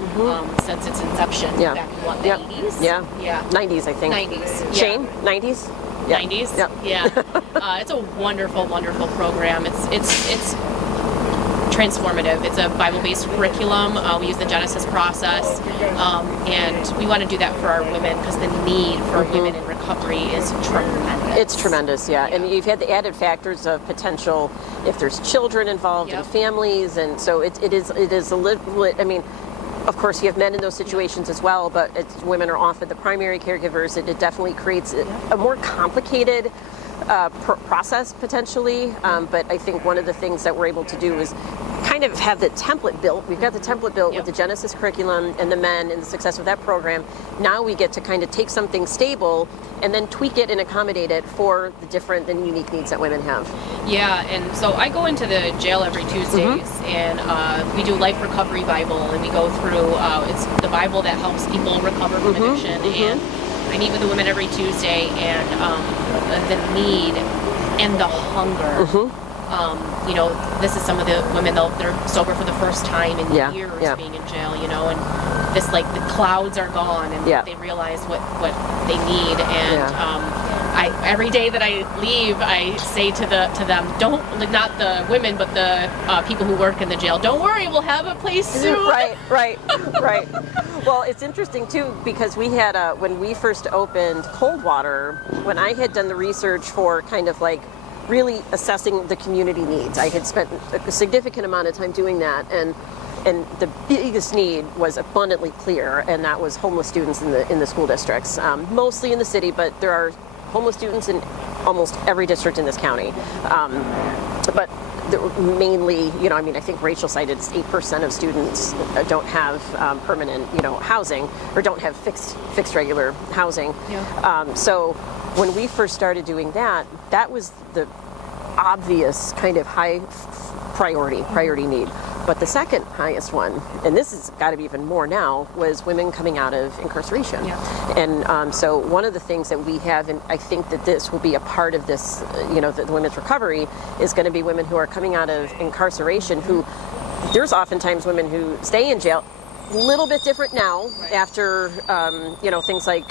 since its inception Yeah. back in what, the 80s? Yeah. Yeah. 90s, I think. 90s. Yeah. Shane, 90s? Yeah. 90s. Yep. Yeah. It's a wonderful, wonderful program. It's transformative. It's a Bible-based curriculum. We use the Genesis process, and we want to do that for our women because the need for women in recovery is tremendous. It's tremendous, yeah. And you've had the added factors of potential if there's children involved Yep. and families, and so it is a little. I mean, of course, you have men in those situations as well, but women are often the primary caregivers. It definitely creates a more complicated process potentially, but I think one of the things that we're able to do is kind of have the template built. We've got the template built with the Genesis curriculum and the men and the success of that program. Now we get to kind of take something stable and then tweak it and accommodate it for the different and unique needs that women have. Yeah, and so I go into the jail every Tuesdays, and we do Life Recovery Bible, and we go through, it's the Bible that helps people recover from addiction, and I meet with the women every Tuesday, and the need and the hunger. You know, this is some of the women, they're sober for the first time in years being in jail, you know, and this, like, the clouds are gone, and they realize what they need, and every day that I leave, I say to them, don't, not the women, but the people who work in the jail, don't worry, we'll have a place soon. Right. Well, it's interesting too, because we had when we first opened Coldwater, when I had done the research for kind of like really assessing the community needs, I had spent a significant amount of time doing that, and the biggest need was abundantly clear, and that was homeless students in the school districts, mostly in the city, but there are homeless students in almost every district in this county. But mainly, you know, I mean, I think Rachel cited 8% of students don't have permanent, you know, housing, or don't have fixed regular housing. So when we first started doing that, that was the obvious kind of high priority need. But the second highest one, and this has got to be even more now, was women coming out of incarceration. And so one of the things that we have, and I think that this will be a part of this, you know, the women's recovery, is going to be women who are coming out of incarceration who, there's oftentimes women who stay in jail, a little bit different now after, you know, things like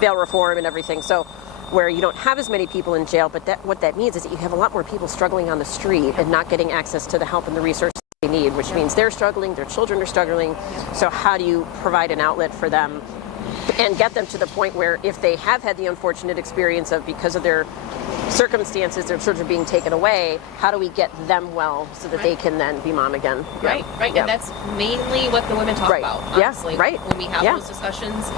bail reform and everything. So where you don't have as many people in jail, but what that means is that you have a lot more people struggling on the street and not getting access to the help and the resources they need, which means they're struggling, their children are struggling. So how do you provide an outlet for them and get them to the point where if they have had the unfortunate experience of, because of their circumstances, their children being taken away, how do we get them well so that they can then be mom again? Right. And that's mainly what the women talk about, honestly. When we have those discussions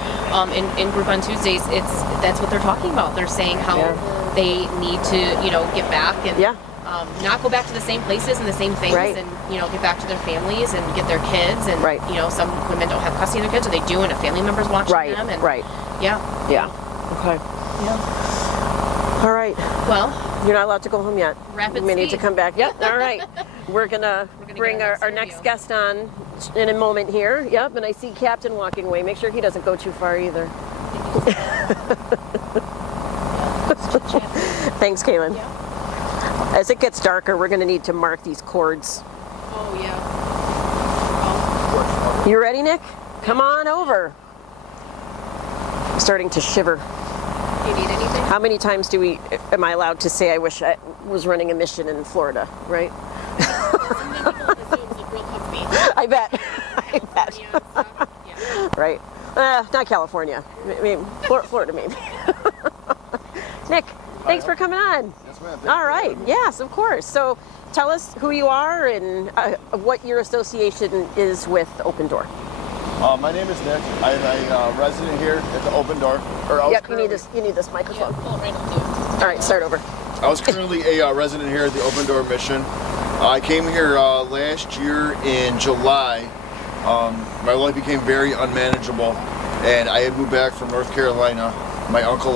in group on Tuesdays, that's what they're talking about. They're saying how they need to, you know, get back and not go back to the same places and the same things, and, you know, get back to their families and get their kids, and you know, some women don't have custody of their kids, or they do, and a family member's watching them, and okay. All right. Well, you're not allowed to go home yet. Rapid We need speed. to come back. Yep. All right. We're gonna bring our next guest on in a moment here. Yep. And I see Captain walking away. Make sure he doesn't go too far either. Thanks, Kaylin. As it gets darker, we're going to need to mark these cords. Oh, yeah. You ready, Nick? Come on over. I'm starting to shiver. You need anything? How many times am I allowed to say I wish I was running a mission in Florida, right? I bet. Right. Not California. I mean, Florida maybe. Nick, thanks for coming on. Yes, ma'am. All right. Yes, of course. So tell us who you are and what your association is with Open Door. My name is Nick. I'm a resident here at the Open Door. You need this microphone. All right, start over. I was currently a resident here at the Open Door Mission. I came here last year in July. My life became very unmanageable, and I had moved back from North Carolina. My uncle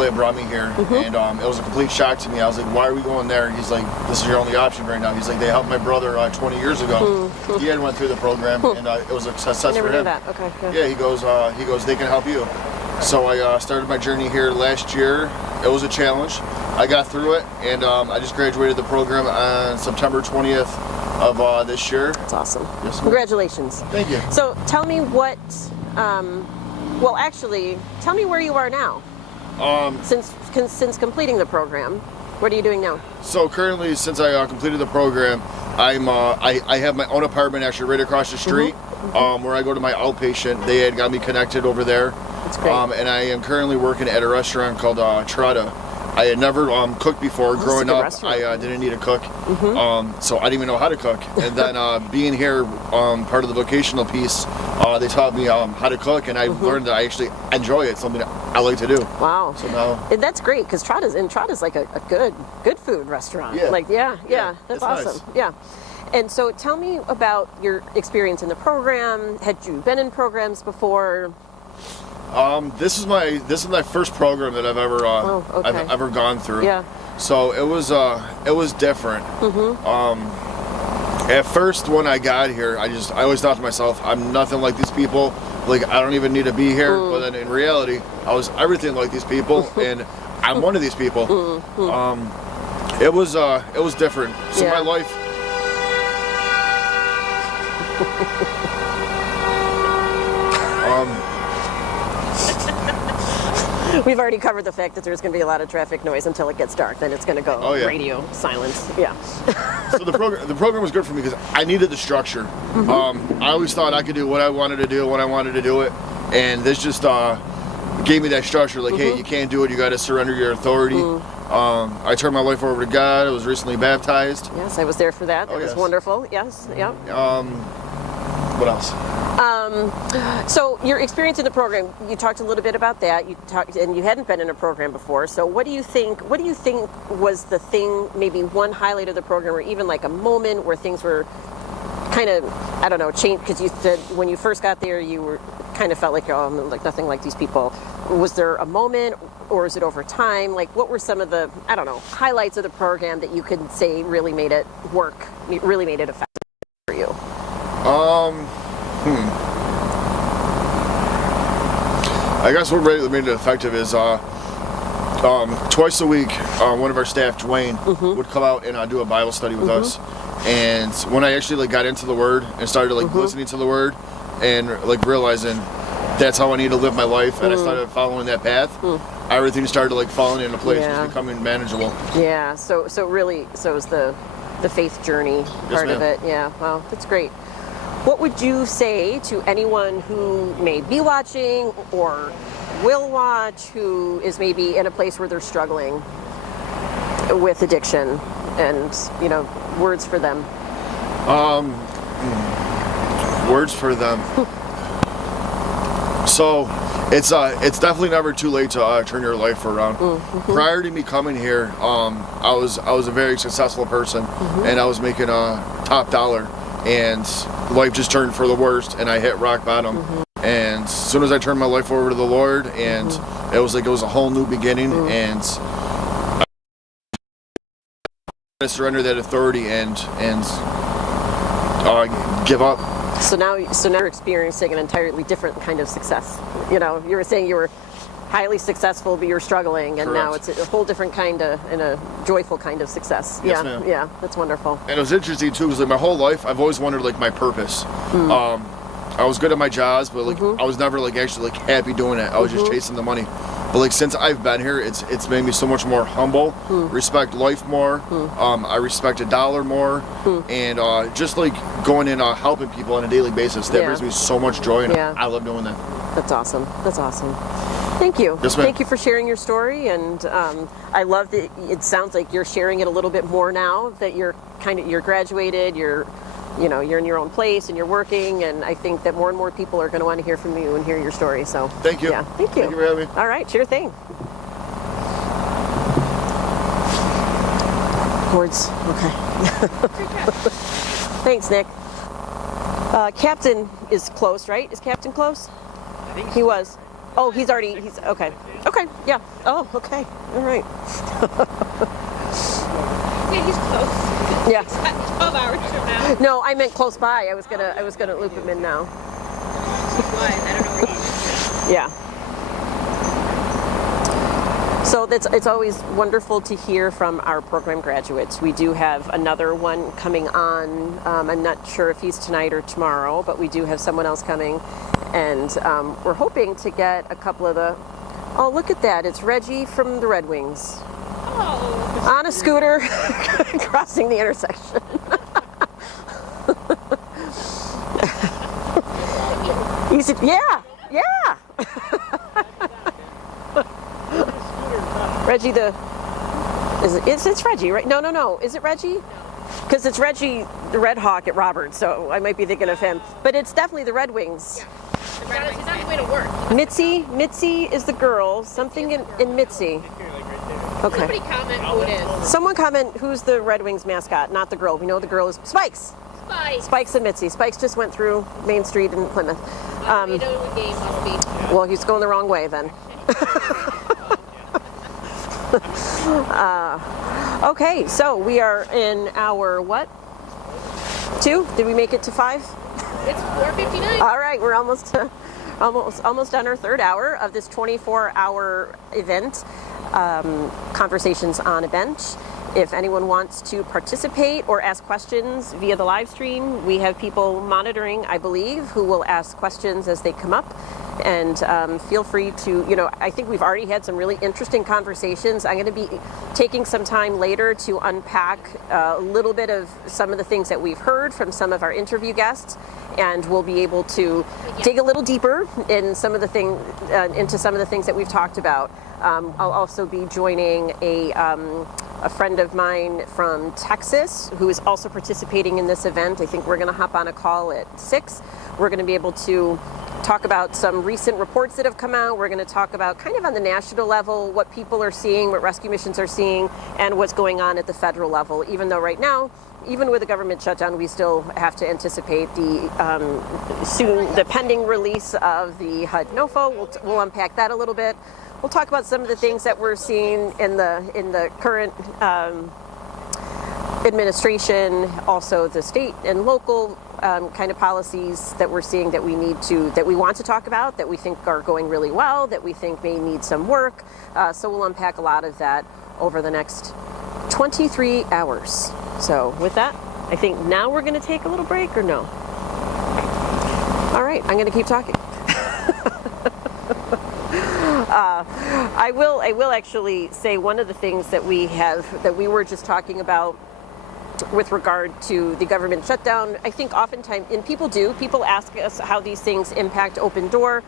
had brought me here, and it was a complete shock to me. I was like, why are we going there? He's like, this is your only option right now. He's like, they helped my brother 20 years ago. He had went through the program, and it was a success Never for knew him. that. Okay. Yeah, he goes, they can help you. So I started my journey here last year. It was a challenge. I got through it, and I just graduated the program on September 20th of this year. That's awesome. Yes, ma'am. Congratulations. Thank you. So tell me what, well, actually, tell me where you are now. Since completing the program, what are you doing now? So currently, since I completed the program, I have my own apartment actually right across the street, where I go to my outpatient. They had got me connected over there. That's great. And I am currently working at a restaurant called Trotta. I had never cooked before. Growing a good up, restaurant. I didn't need a cook, so I didn't even know how to cook. And then being here, part of the vocational piece, they taught me how to cook, and I learned that I actually enjoy it. Something that I like to do. Wow. So now, And that's great because Trotta's like a good food restaurant. Yeah. Like that's it's awesome. nice. Yeah. And so tell me about your experience in the program. Had you been in programs before? this is my first program that I've ever okay. I've ever gone through. Yeah. So it was different. At first, when I got here, I always thought to myself, I'm nothing like these people. Like, I don't even need to be here. But then in reality, I was everything like these people, and I'm one of these people. It was different. So Yeah. my life. We've already covered the fact that there's going to be a lot of traffic noise until it gets dark. Then it's going to go Oh, yeah. radio silence. Yeah. So the program was good for me because I needed the structure. I always thought I could do what I wanted to do when I wanted to do it, and this just gave me that structure. Like, hey, you can't do it. You got to surrender your authority. I turned my life over to God. I was recently baptized. Yes, I was there for that. That was yes. wonderful. Yes. Yeah. What else? So your experience in the program, you talked a little bit about that. You talked, and you hadn't been in a program before. So what do you think was the thing, maybe one highlight of the program, or even like a moment where things were kind of, I don't know, changed? Because you said when you first got there, you were kind of felt like, oh, I'm like nothing like these people. Was there a moment, or is it over time? Like, what were some of the, I don't know, highlights of the program that you could say really made it work, really made it effective for you? I guess what made it effective is twice a week, one of our staff, Dwayne, would come out and do a Bible study with us. And when I actually got into the Word and started listening to the Word and realizing that's how I need to live my life, and I started following that path, everything started falling into place. Yeah. It was becoming manageable. Yeah. So it was the faith journey part of ma'am. it. Yeah. Wow, that's great. What would you say to anyone who may be watching or will watch, who is maybe in a place where they're struggling with addiction, and words for them? Words for them. So it's definitely never too late to turn your life around. Prior to me coming here, I was a very successful person, and I was making top dollar, and life just turned for the worst, and I hit rock bottom. And as soon as I turned my life over to the Lord, and it was a whole new beginning, and I surrender that authority and give up. So now you're experiencing an entirely different kind of success. You were saying you were highly successful, but you're struggling, and now Correct. it's a whole different kind of, and a joyful kind of success. Yes, Yeah, ma'am. yeah, that's wonderful. And it was interesting too, because my whole life I've always wondered my purpose. I was good at my jobs, but I was never actually happy doing it. I was just chasing the money. But since I've been here, it's made me so much more humble, respect life more. I respect a dollar more, and just going in helping people on a daily basis. That Yeah. brings me so much joy, and Yeah. I love doing that. That's awesome. That's awesome. Thank you. Yes, ma'am. Thank you for sharing your story, and I love that it sounds like you're sharing it a little bit more now that you're graduated, you're in your own place and you're working, and I think that more and more people are going to want to hear from you and hear your story. So Thank you. Yeah, thank you. Thank you for having me. All right, sure thing. Words. Okay. Thanks, Nick. Captain is close, right? Is Captain close? I think He was. Oh, he's okay. Okay, yeah. Oh, okay. All right. Yeah, he's close. Yeah. 12 hours from now. No, I meant close by. I was gonna loop him in now. He was. I don't know where he is. Yeah. So it's always wonderful to hear from our program graduates. We do have another one coming on. I'm not sure if he's tonight or tomorrow, but we do have someone else coming. And we're hoping to get a couple of the... Oh, look at that. It's Reggie from the Red Wings. Oh. On a scooter, crossing the intersection. Yeah. Reggie it's Reggie, right? No. Is it Reggie? Because it's Reggie the Red Hawk at Roberts, so I might be thinking of him. But it's definitely the Red Wings. He's on his way to work. Mitzi is the girl. Something in Mitzi. Okay. Somebody comment who it is. Someone comment who's the Red Wings mascot, not the girl. We know the girl is Spikes. Spikes and Mitzi. Spikes just went through Main Street in Plymouth. We know what game must be. Well, he's going the wrong way then. Okay, so we are in our what? 2? Did we make it to 5? It's 4:59. All right, we're almost on our 3rd hour of this 24-hour event, Conversations on a Bench. If anyone wants to participate or ask questions via the live stream, we have people monitoring, I believe, who will ask questions as they come up. And feel free to, I think we've already had some really interesting conversations. I'm going to be taking some time later to unpack a little bit of some of the things that we've heard from some of our interview guests, and we'll be able to dig a little deeper in some of the into some of the things that we've talked about. I'll also be joining a friend of mine from Texas who is also participating in this event. I think we're going to hop on a call at 6. We're going to be able to talk about some recent reports that have come out. We're going to talk about kind of on the national level what people are seeing, what rescue missions are seeing, and what's going on at the federal level. Even though right now, even with the government shutdown, we still have to anticipate the pending release of the HUD NOFO. We'll unpack that a little bit. We'll talk about some of the things that we're seeing in the current administration, also the state and local kind of policies that we're seeing that we want to talk about, that we think are going really well, that we think may need some work. So we'll unpack a lot of that over the next 23 hours. So with that, I think now we're going to take a little break, or no? All right, I'm going to keep talking. I will actually say one of the things that we were just talking about with regard to the government shutdown. I think oftentimes, and people ask us how these things impact Open Door.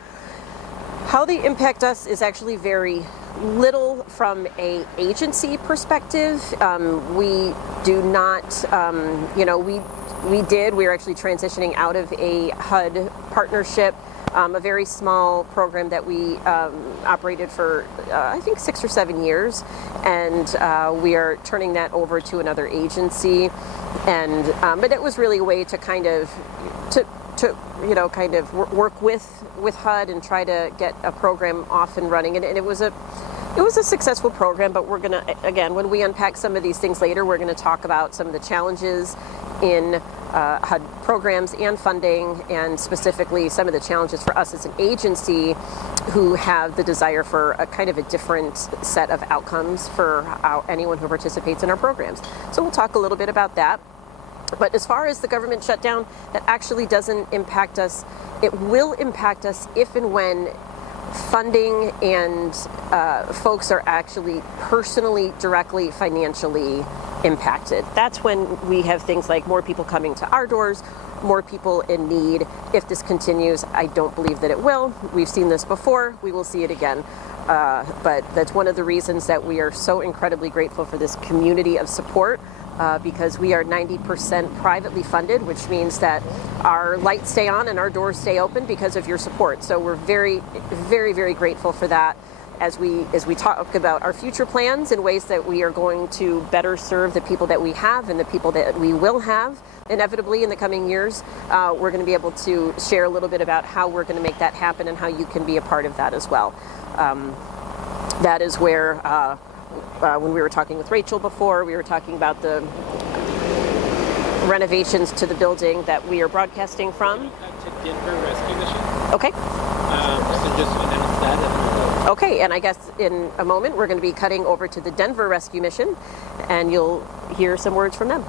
How they impact us is actually very little from a agency perspective. We do not, we're actually transitioning out of a HUD partnership, a very small program that we operated for, I think 6 or 7 years, and we are turning that over to another agency. And but it was really a way to kind of work with HUD and try to get a program off and running. And it was a successful program, but we're gonna, again, when we unpack some of these things later, we're gonna talk about some of the challenges in HUD programs and funding, and specifically some of the challenges for us as an agency who have the desire for a kind of a different set of outcomes for anyone who participates in our programs. So we'll talk a little bit about that. But as far as the government shutdown, that actually doesn't impact us. It will impact us if and when funding and folks are actually personally, directly, financially impacted. That's when we have things like more people coming to our doors, more people in need. If this continues, I don't believe that it will. We've seen this before. We will see it again. But that's one of the reasons that we are so incredibly grateful for this community of support. Because we are 90% privately funded, which means that our lights stay on and our doors stay open because of your support. So we're very, very, very grateful for that as we talk about our future plans and ways that we are going to better serve the people that we have and the people that we will have inevitably in the coming years. We're going to be able to share a little bit about how we're going to make that happen and how you can be a part of that as well. That is where when we were talking with Rachel before, we were talking about the renovations to the building that we are broadcasting from. To Denver Rescue Mission. Okay. So just announce that. Okay, and I guess in a moment we're going to be cutting over to the Denver Rescue Mission, and you'll hear some words from them.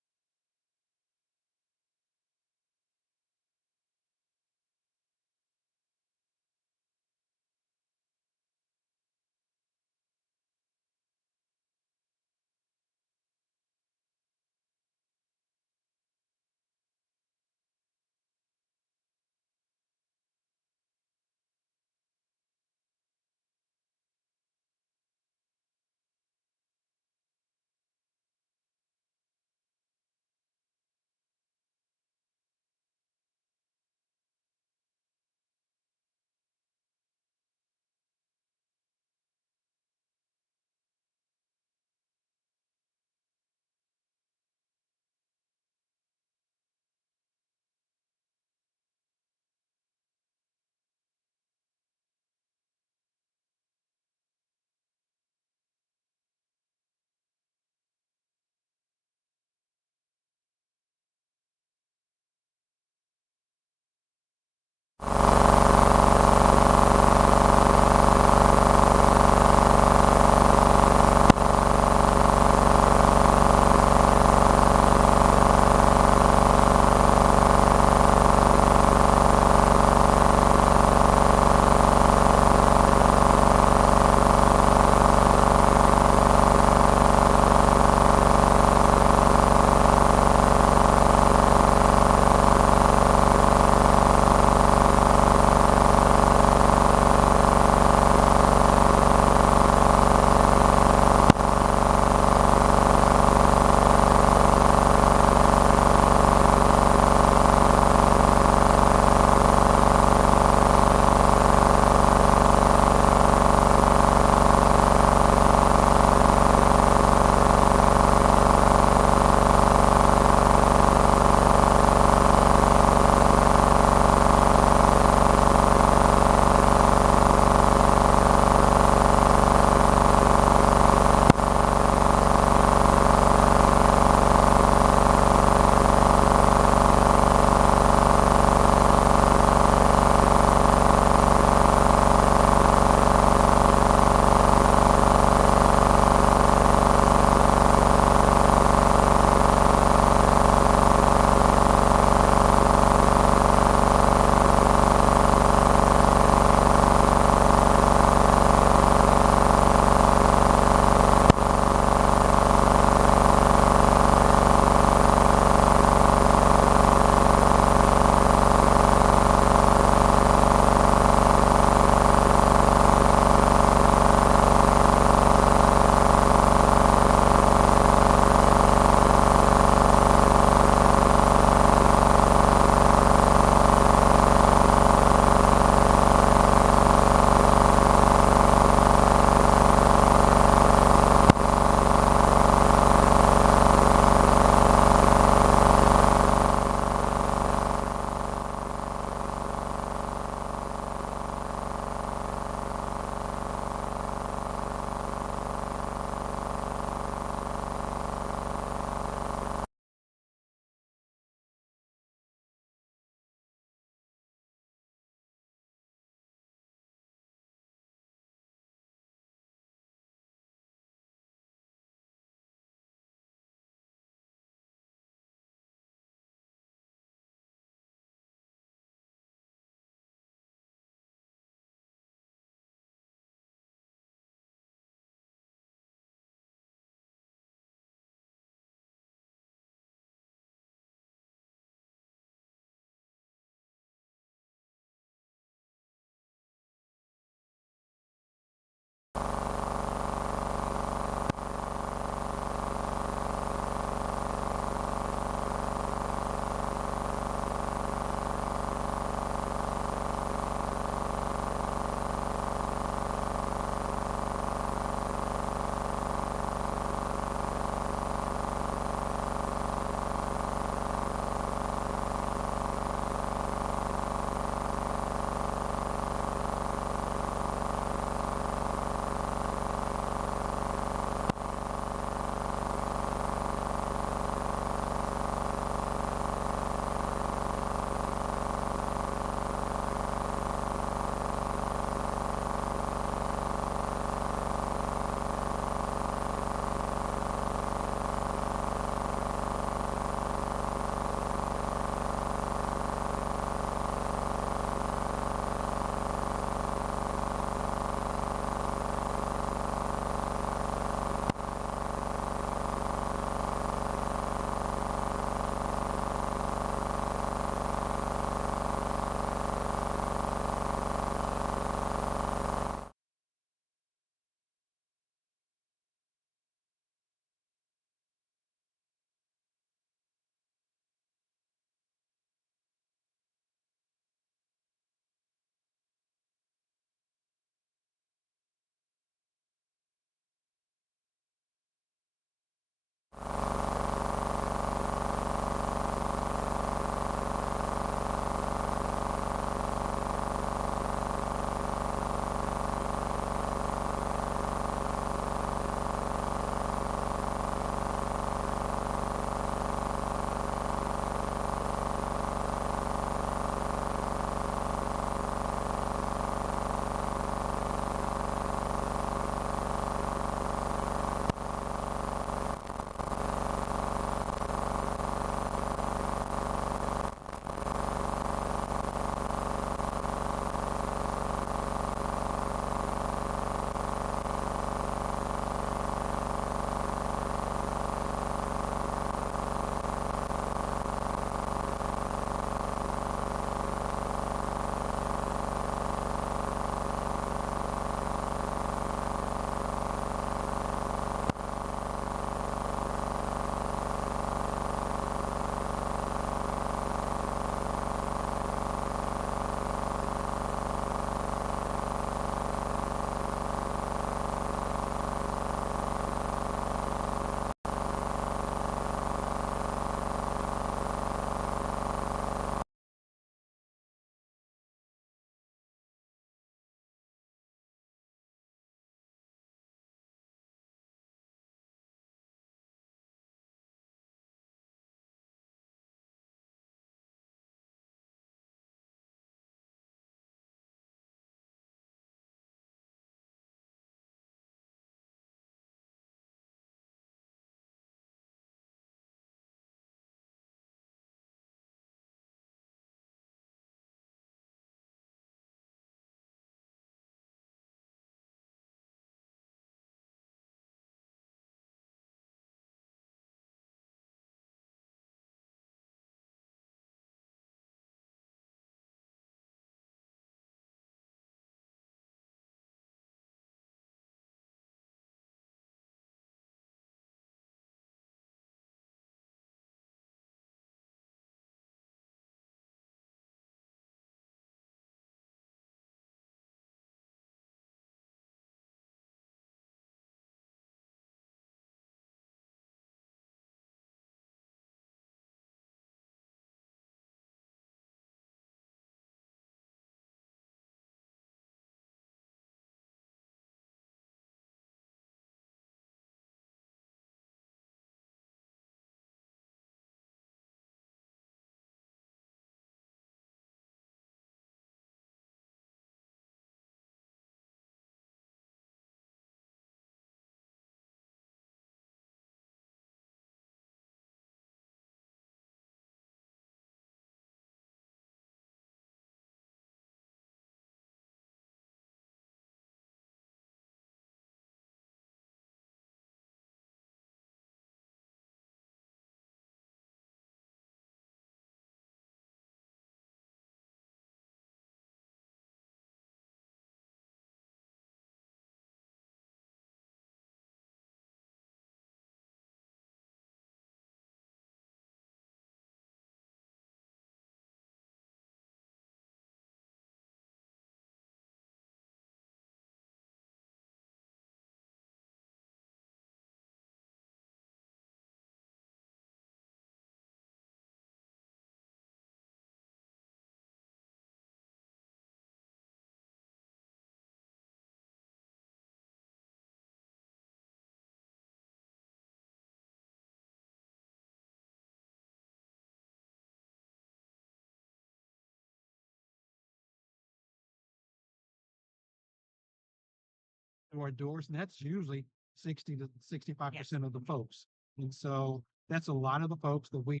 through our doors, and that's usually 60 to 65% of the folks. And so that's a lot of the folks that we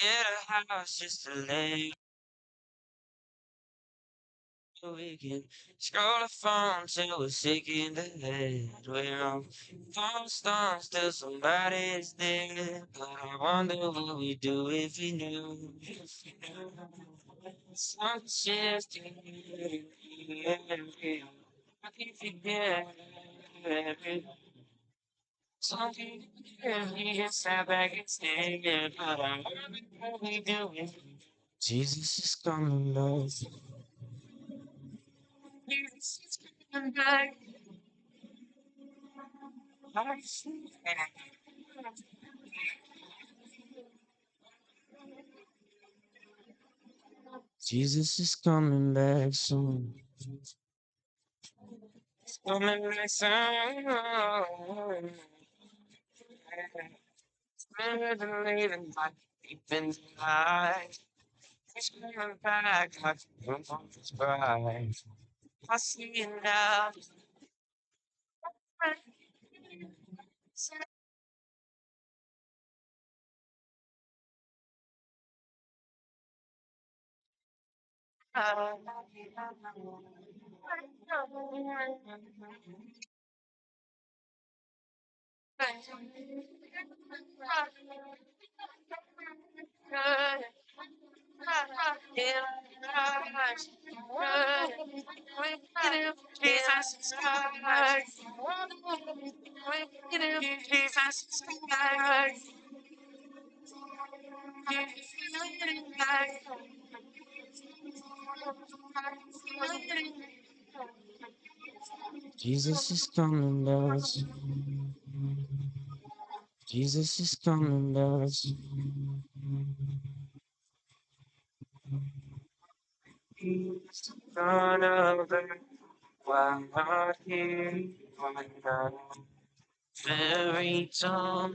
Get a house just to lay we can scroll the phone till we're sick in the head. We're on phone stones till somebody's dead. But I wonder what we do if we knew. Some just I can forget. Some people step back and stay. But I wonder what we do if Jesus is coming back. Jesus is coming back. Jesus is coming back soon. He's coming back soon. Better than leaving like deep in the night. He's coming back like the moon from his bride. I see it now. Jesus is coming back. Jesus is coming back. Jesus is coming back. Jesus is coming back. He's gonna be why not here? Why not very tall?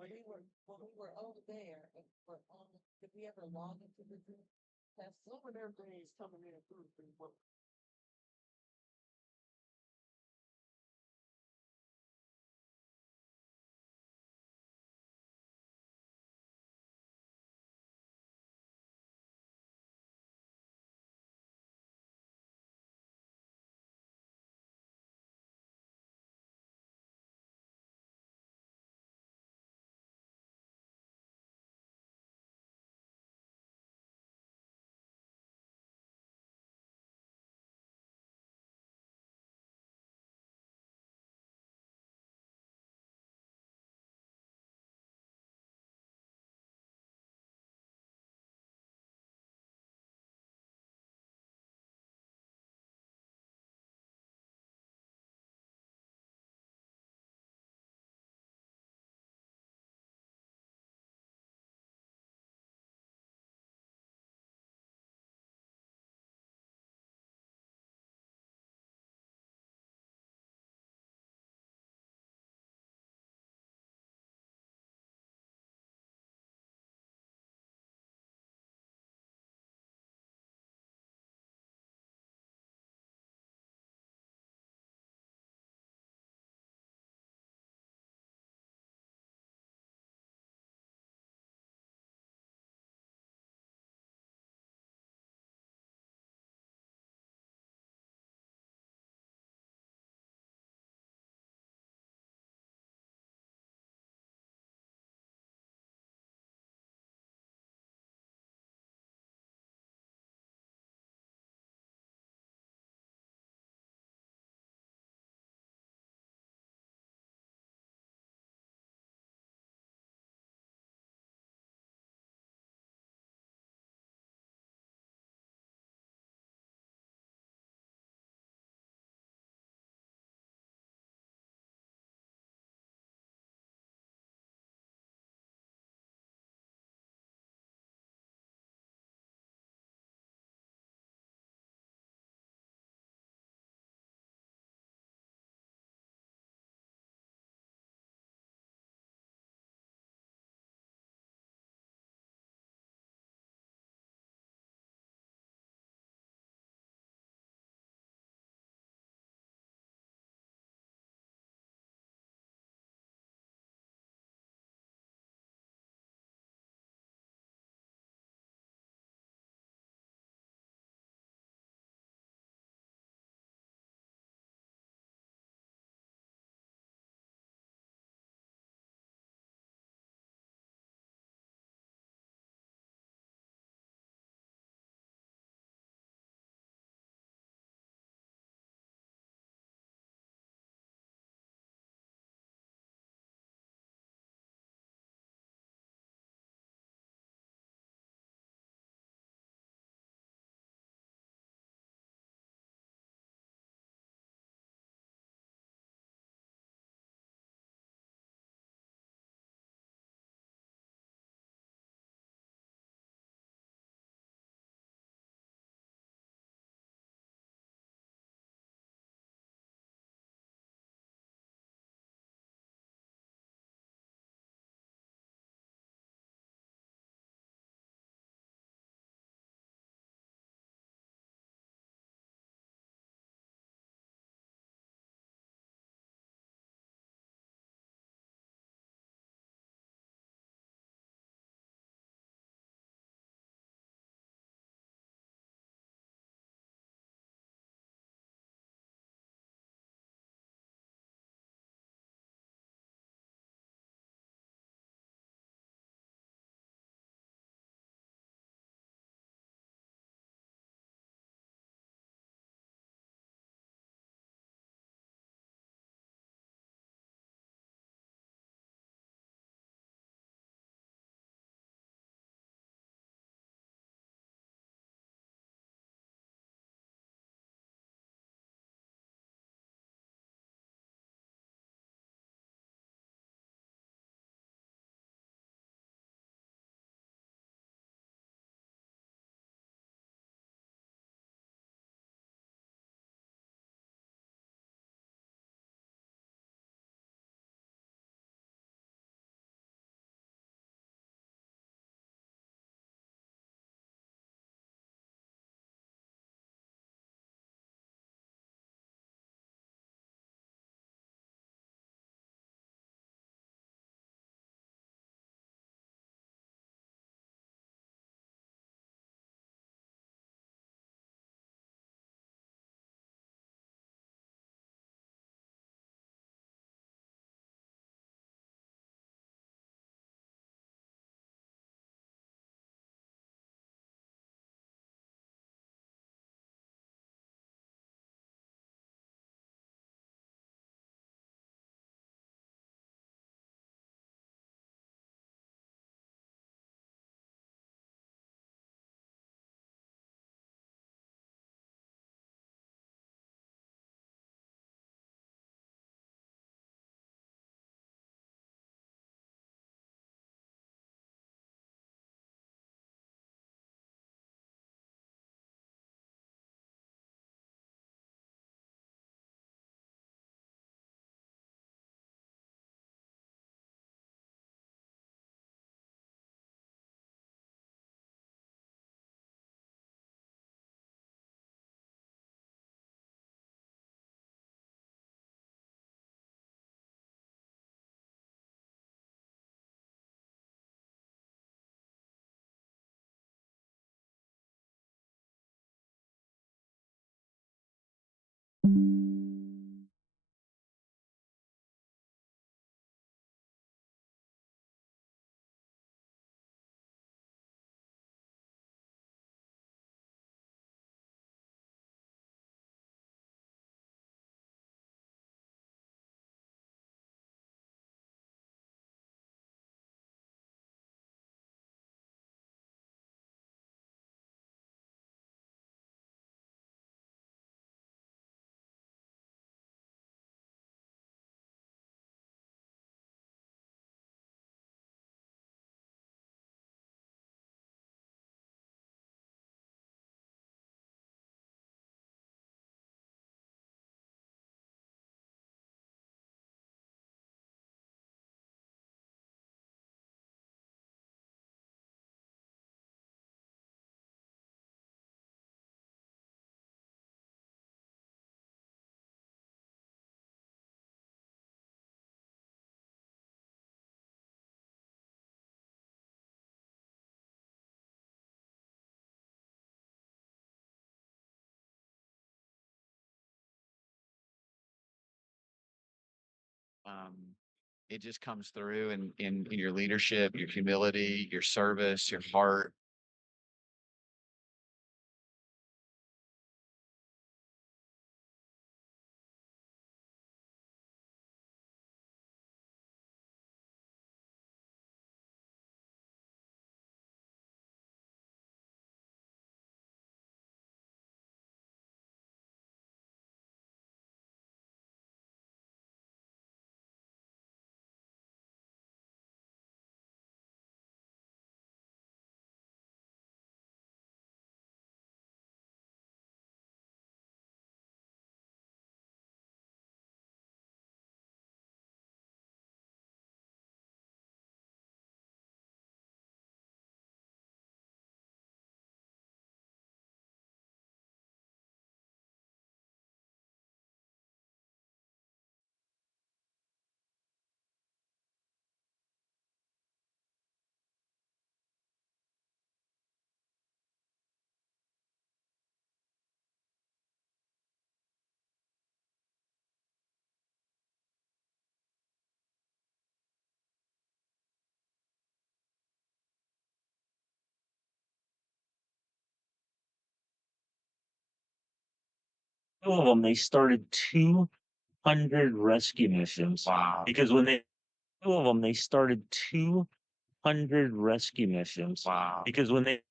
when we were over there, and we're on, did we ever log into the Zoom test? Some of their things coming in through, it just comes through in your leadership, your humility, your service, your heart. Two of them, they started 200 rescue missions. Wow. Because when they, two of them, they started 200 rescue missions. Wow. Because when they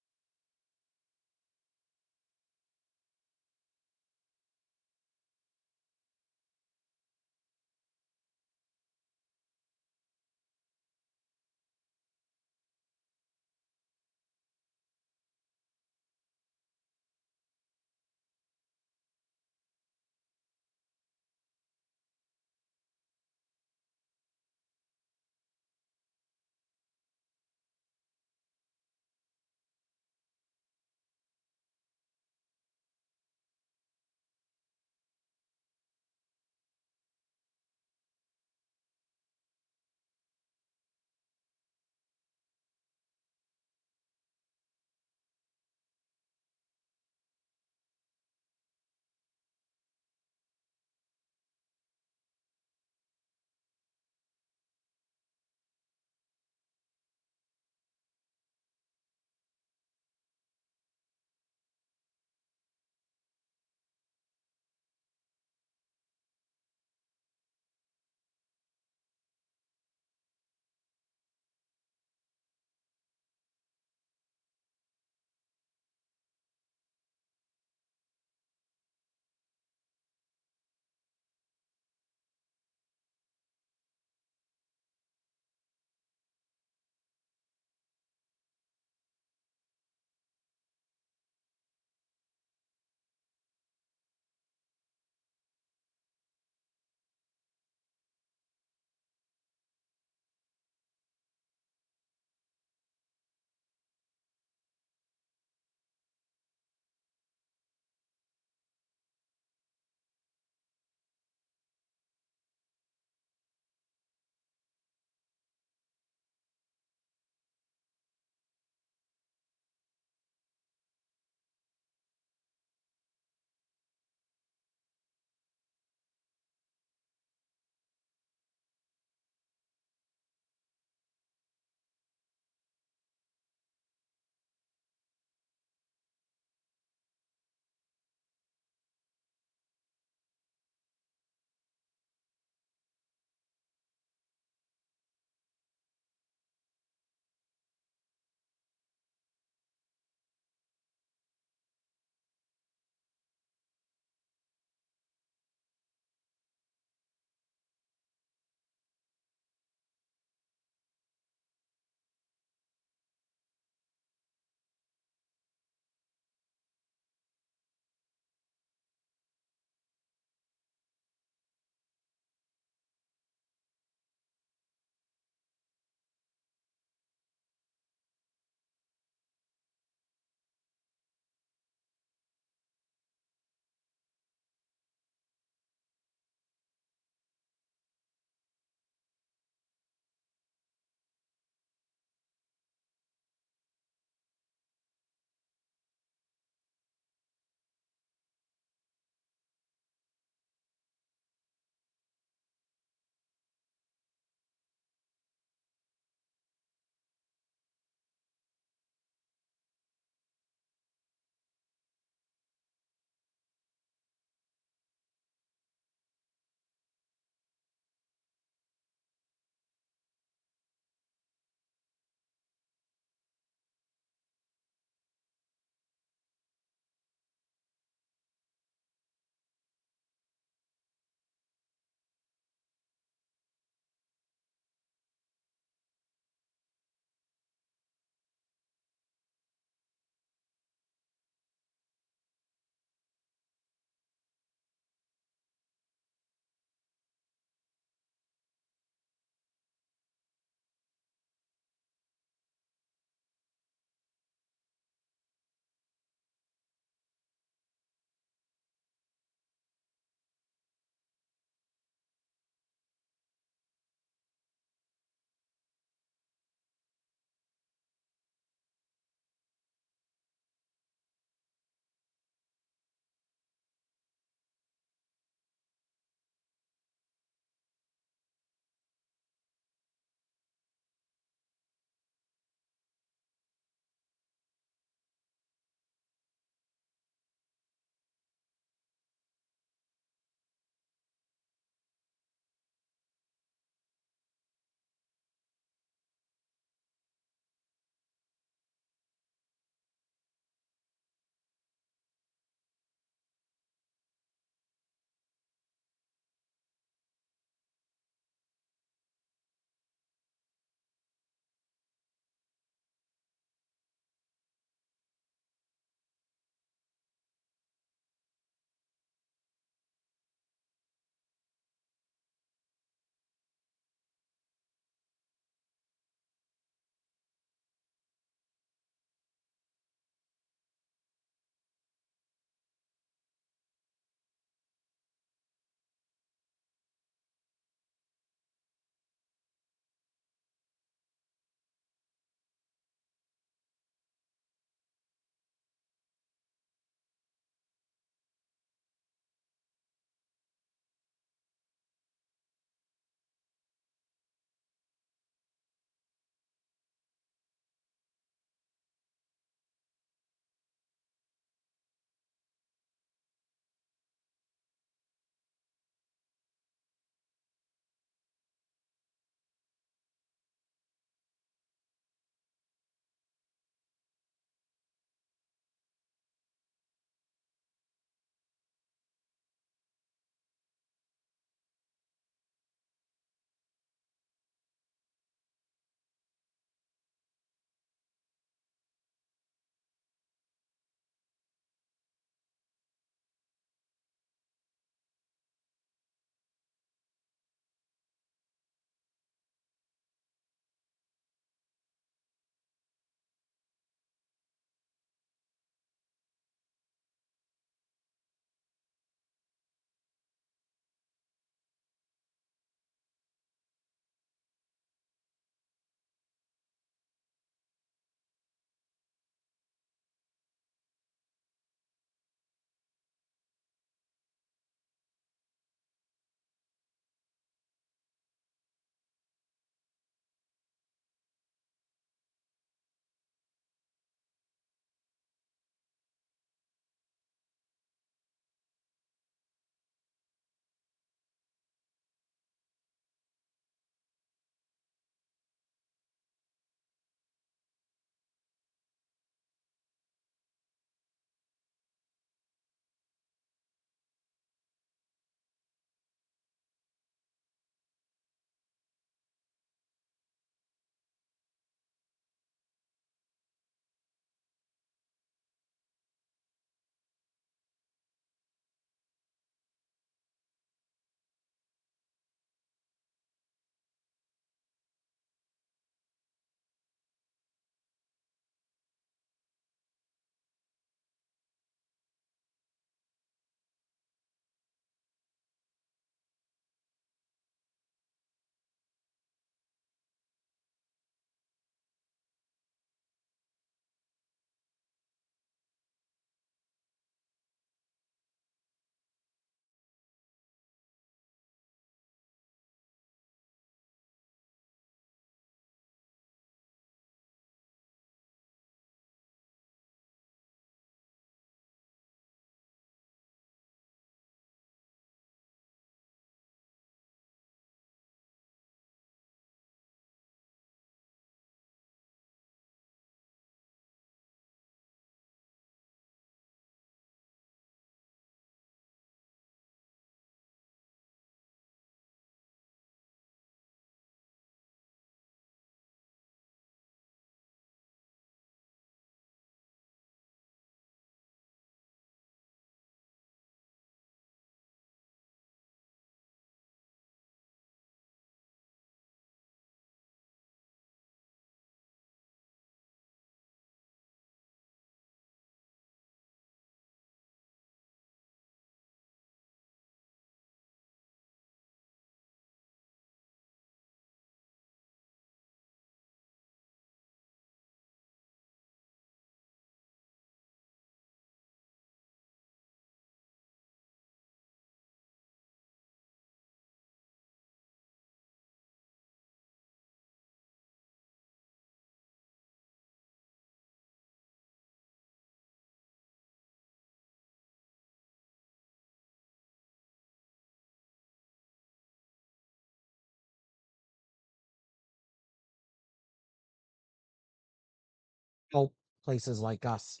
places like us.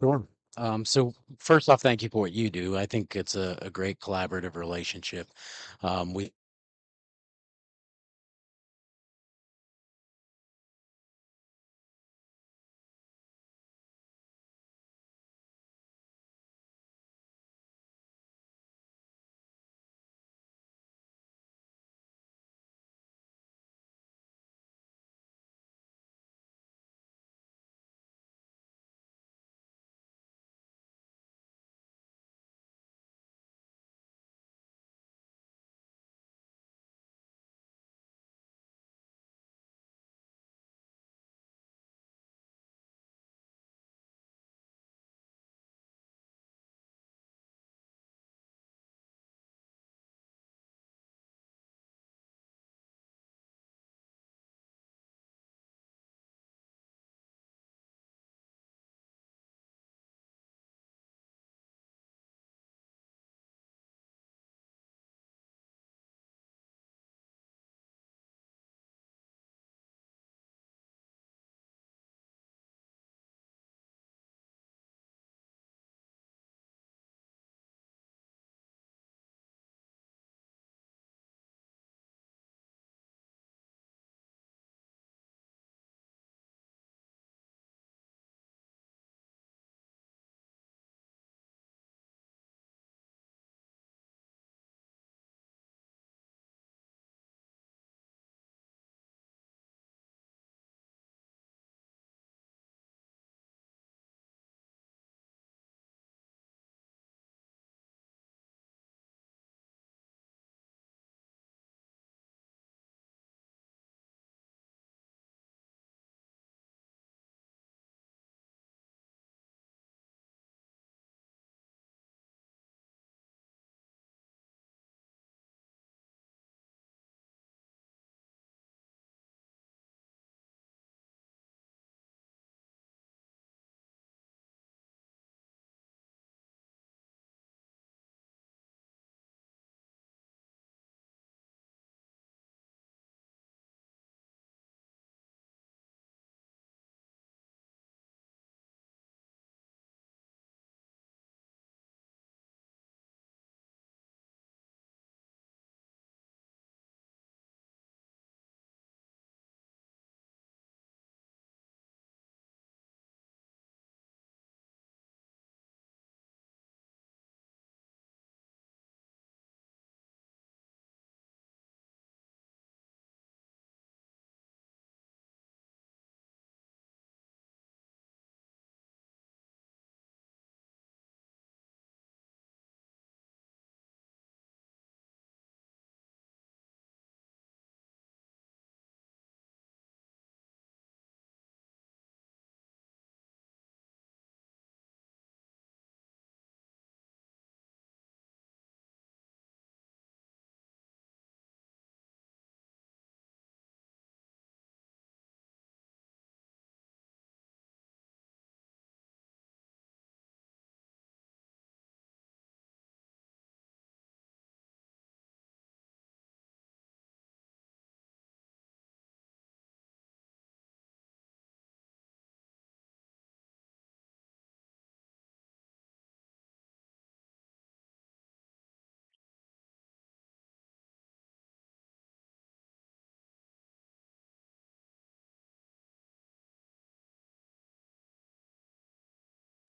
Sure. So first off, thank you for what you do. I think it's a great collaborative relationship. We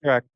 Correct.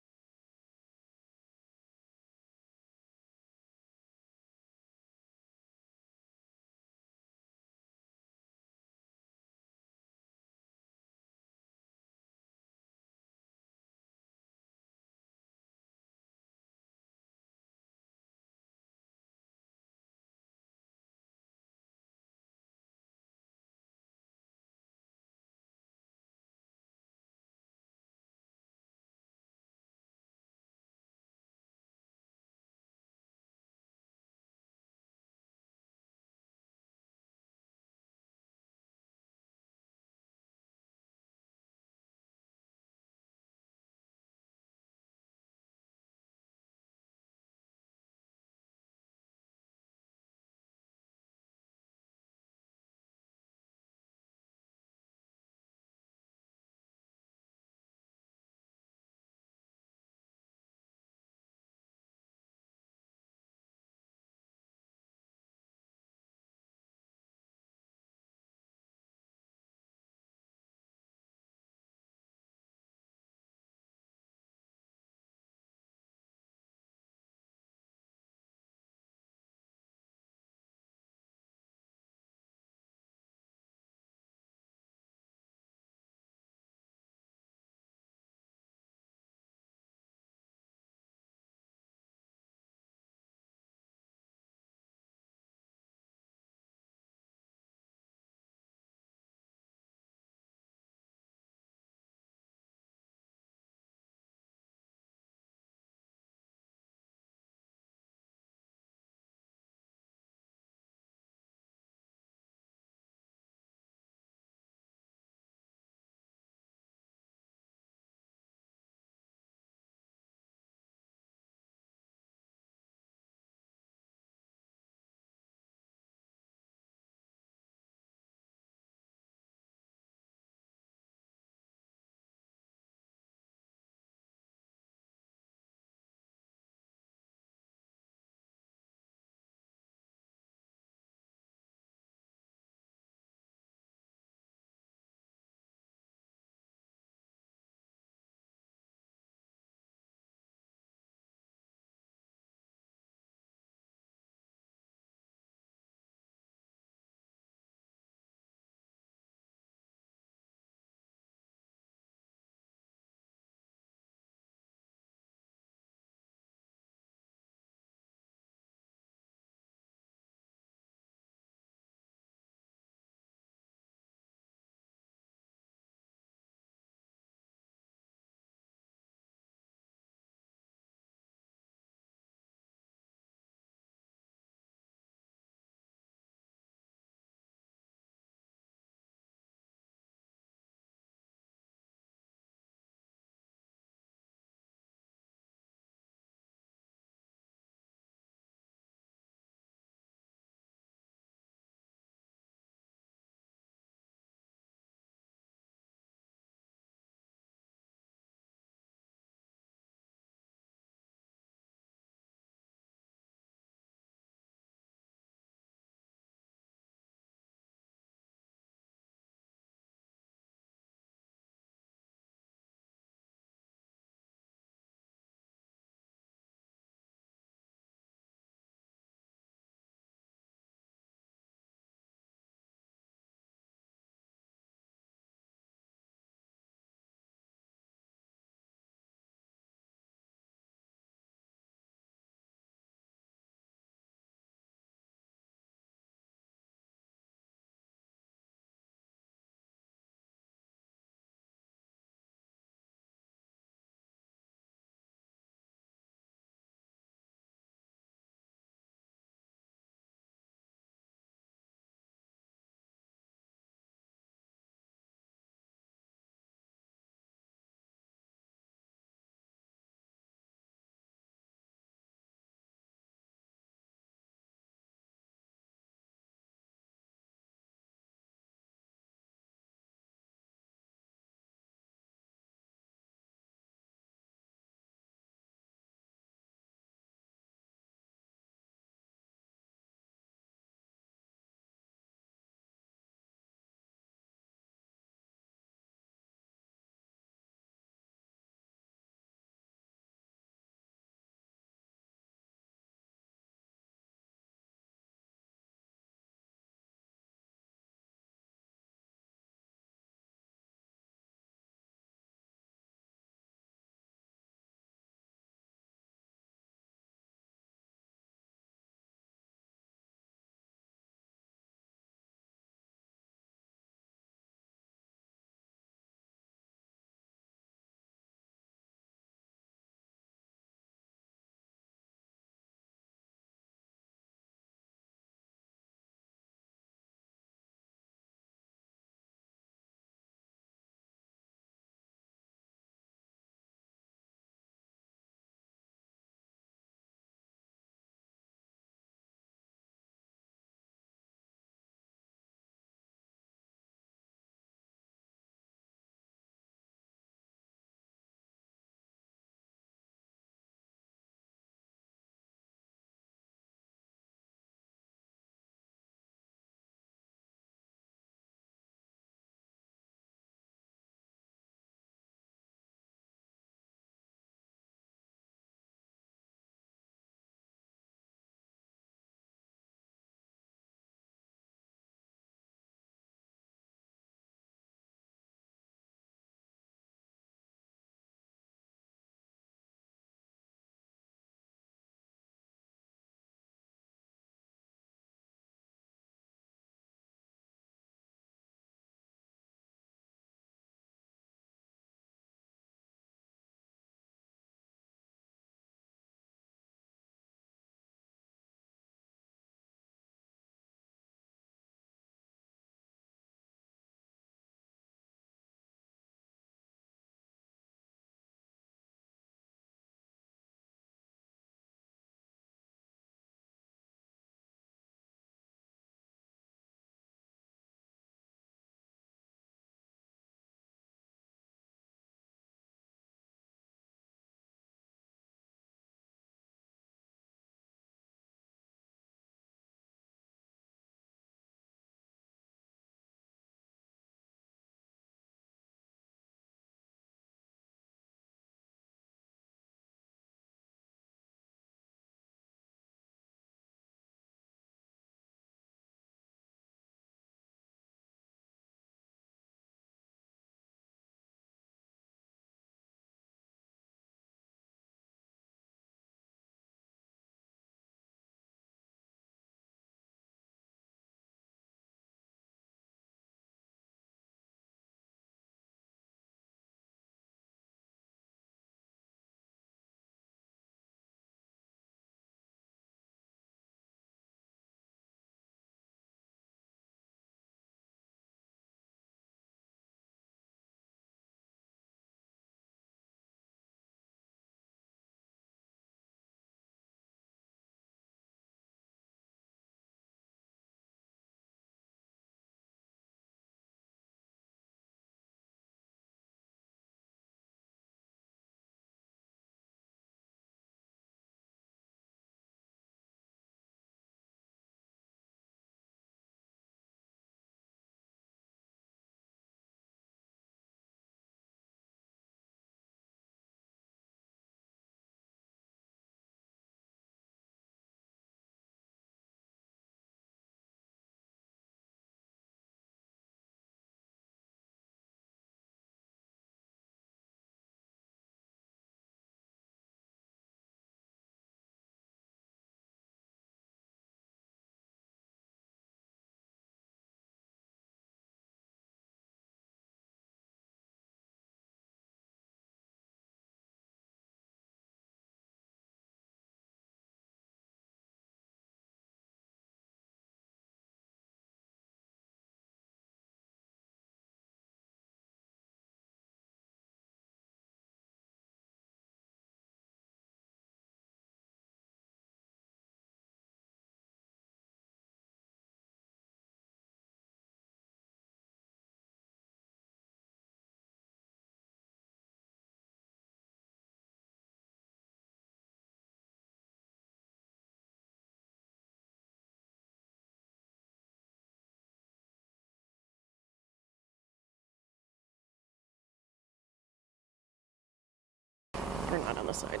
the side.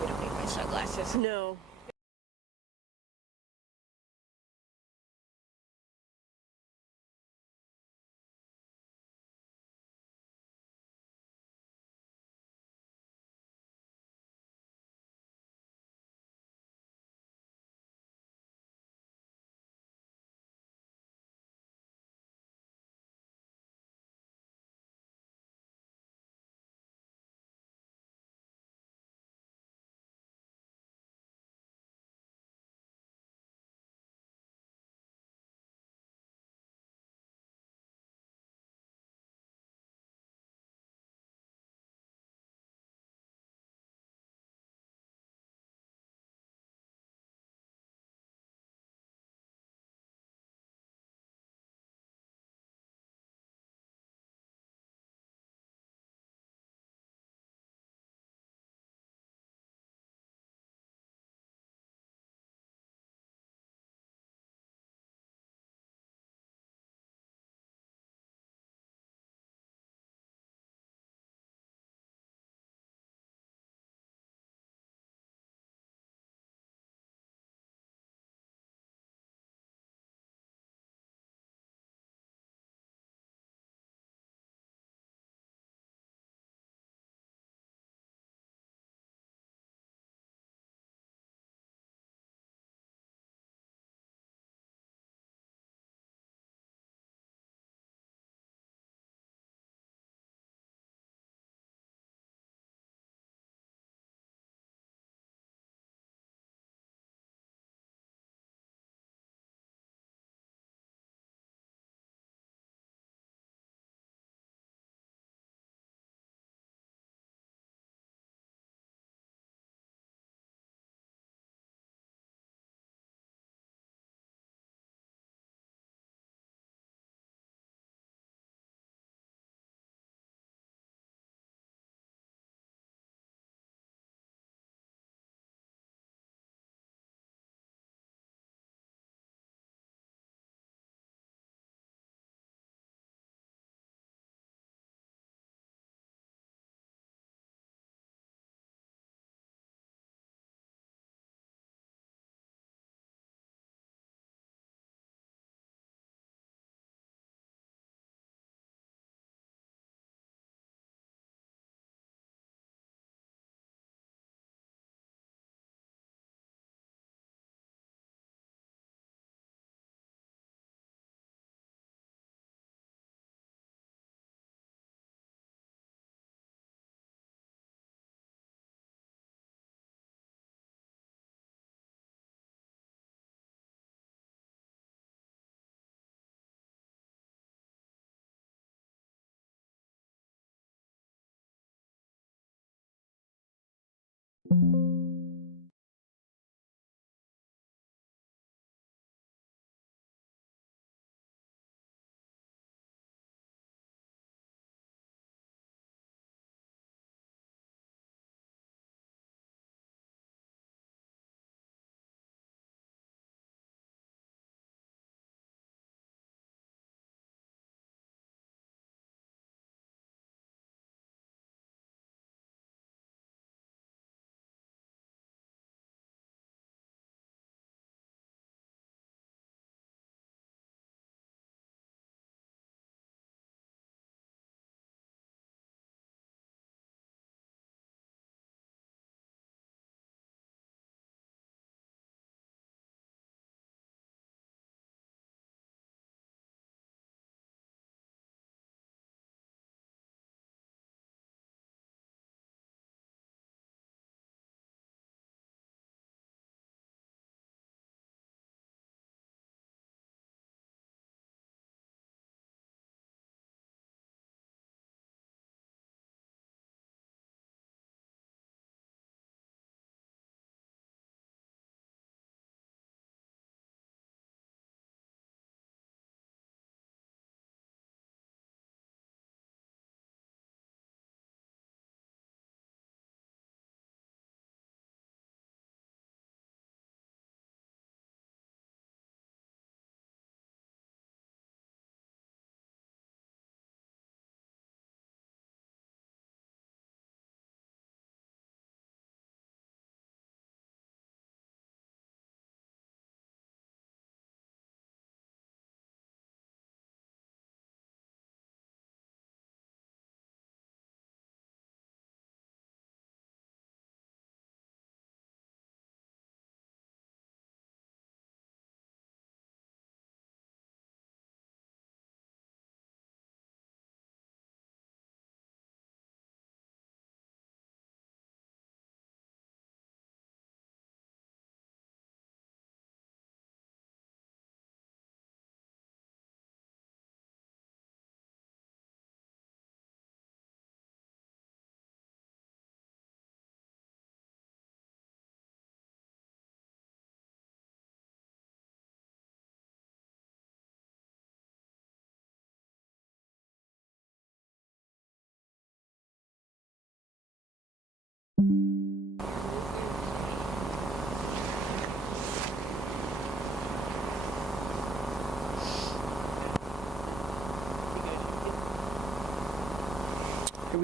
We don't need my sunglasses. No.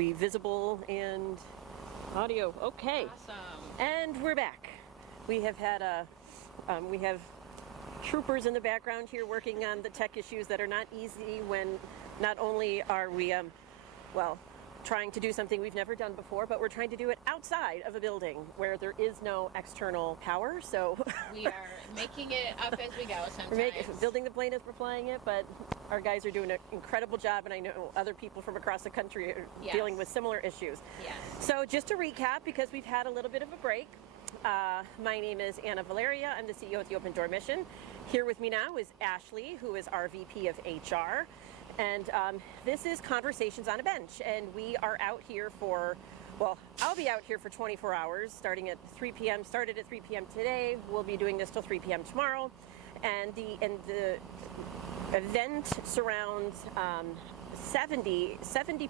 we visible and audio? Okay. Awesome. And we're back. We have had we have troopers in the background here working on the tech issues that are not easy when not only are we, well, trying to do something we've never done before, but we're trying to do it outside of a building where there is no external power. So We are making it up as we go sometimes. building the plane as we're flying it, but our guys are doing an incredible job, and I know other people from across the country are dealing with similar issues. Yes. So just to recap, because we've had a little bit of a break, my name is Anna Valeria. I'm the CEO at the Open Door Mission. Here with me now is Ashley, who is our VP of HR. And this is Conversations on a Bench. And we are out here for, well, I'll be out here for 24 hours, starting at 3 p.m. Started at 3 p.m. today. We'll be doing this till 3 p.m. tomorrow. And the event surrounds 70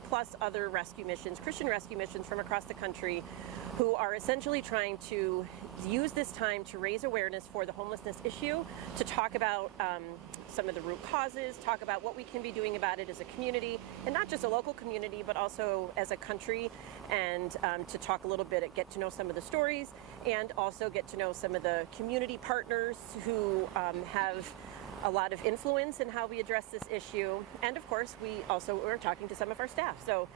plus other rescue missions, Christian rescue missions from across the country, who are essentially trying to use this time to raise awareness for the homelessness issue, to talk about some of the root causes, talk about what we can be doing about it as a community, and not just a local community, but also as a country, and to talk a little bit, get to know some of the stories, and also get to know some of the community partners who have a lot of influence in how we address this issue. And of course, we also are talking to some of our staff. So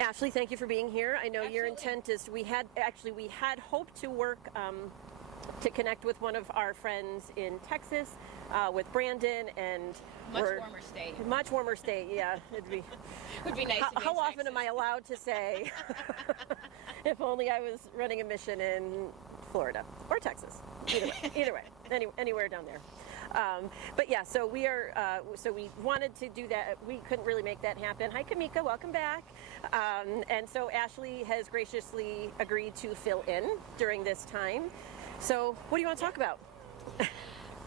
Ashley, thank you for being here. I know your intent is, we had hoped to work to connect with one of our friends in Texas, with Brandon, and Much warmer state. Much warmer state, yeah. Would be nice. How often am I allowed to say, if only I was running a mission in Florida or Texas? Either way, anywhere down there. But yeah, so we are. So we wanted to do that. We couldn't really make that happen. Hi, Kamika. Welcome back. And so Ashley has graciously agreed to fill in during this time. So what do you want to talk about?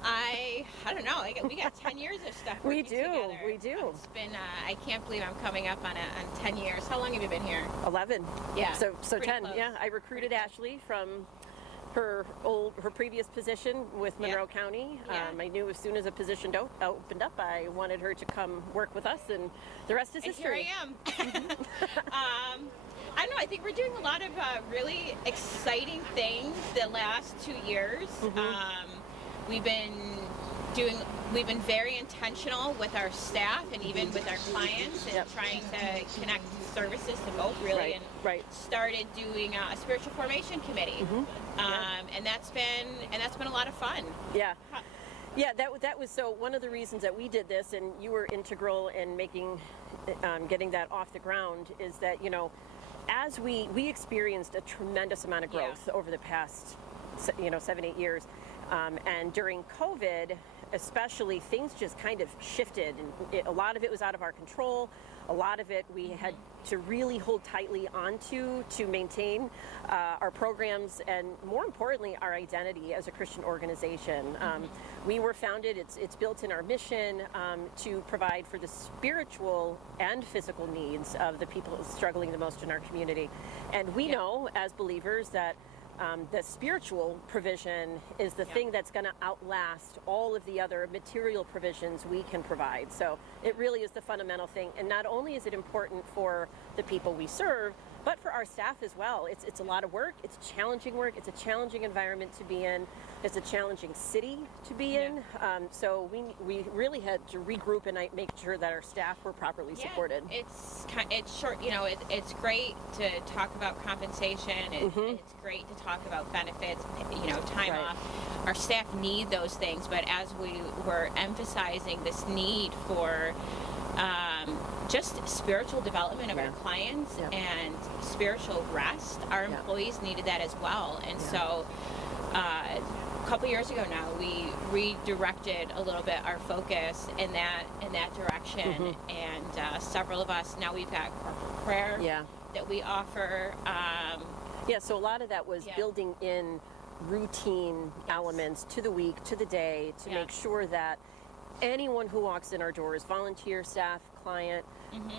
I don't know. We got 10 years of stuff working together. We do. It's been. I can't believe I'm coming up on 10 years. How long have you been here? 11. Yeah. So 10. Close. Yeah. I recruited Ashley from her previous position with Monroe County. I knew as soon as a position opened up, I wanted her to come work with us, and the rest is history. Here I am. I don't know. I think we're doing a lot of really exciting things the last 2 years. We've been very intentional with our staff and even with our clients, and trying to connect services to both, really. Started doing a spiritual formation committee, and that's been a lot of fun. Yeah. Yeah, that was so one of the reasons that we did this, and you were integral in getting that off the ground, is that, as we experienced a tremendous amount of growth over the past 7-8 years, and during COVID especially, things just kind of shifted, and a lot of it was out of our control. A lot of it we had to really hold tightly onto to maintain our programs, and more importantly, our identity as a Christian organization. We were founded, it's built in our mission, to provide for the spiritual and physical needs of the people struggling the most in our community. And we know as believers that the spiritual provision is the thing that's going to outlast all of the other material provisions we can provide. So it really is the fundamental thing. And not only is it important for the people we serve, but for our staff as well. It's a lot of work. It's challenging work. It's a challenging environment to be in. It's a challenging city to be in. So we really had to regroup and make sure that our staff were properly supported. It's short. It's great to talk about compensation. It's great to talk about benefits. Time off. Our staff need those things, but as we were emphasizing this need for just spiritual development of our clients and spiritual rest, our employees needed that as well. And so a couple years ago now, we redirected a little bit our focus in that direction. And several of us, now we've got corporate prayer that we offer. So a lot of that was building in routine elements to the week, to the day, to make sure that anyone who walks in our doors, volunteer staff, client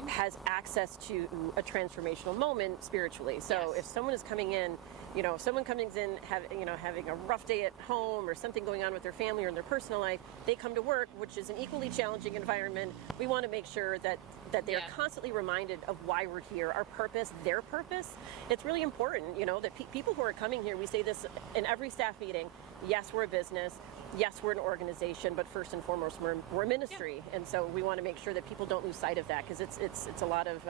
has access to a transformational moment spiritually. So if someone is coming in, you know, if someone comes in having a rough day at home or something going on with their family or in their personal life, they come to work, which is an equally challenging environment. We want to make sure that they are constantly reminded of why we're here, our purpose, their purpose. It's really important, you know, that people who are coming here, we say this in every staff meeting, yes, we're a business, yes, we're an organization, but first and foremost, we're a ministry. And so we want to make sure that people don't lose sight of that, because it's a lot of,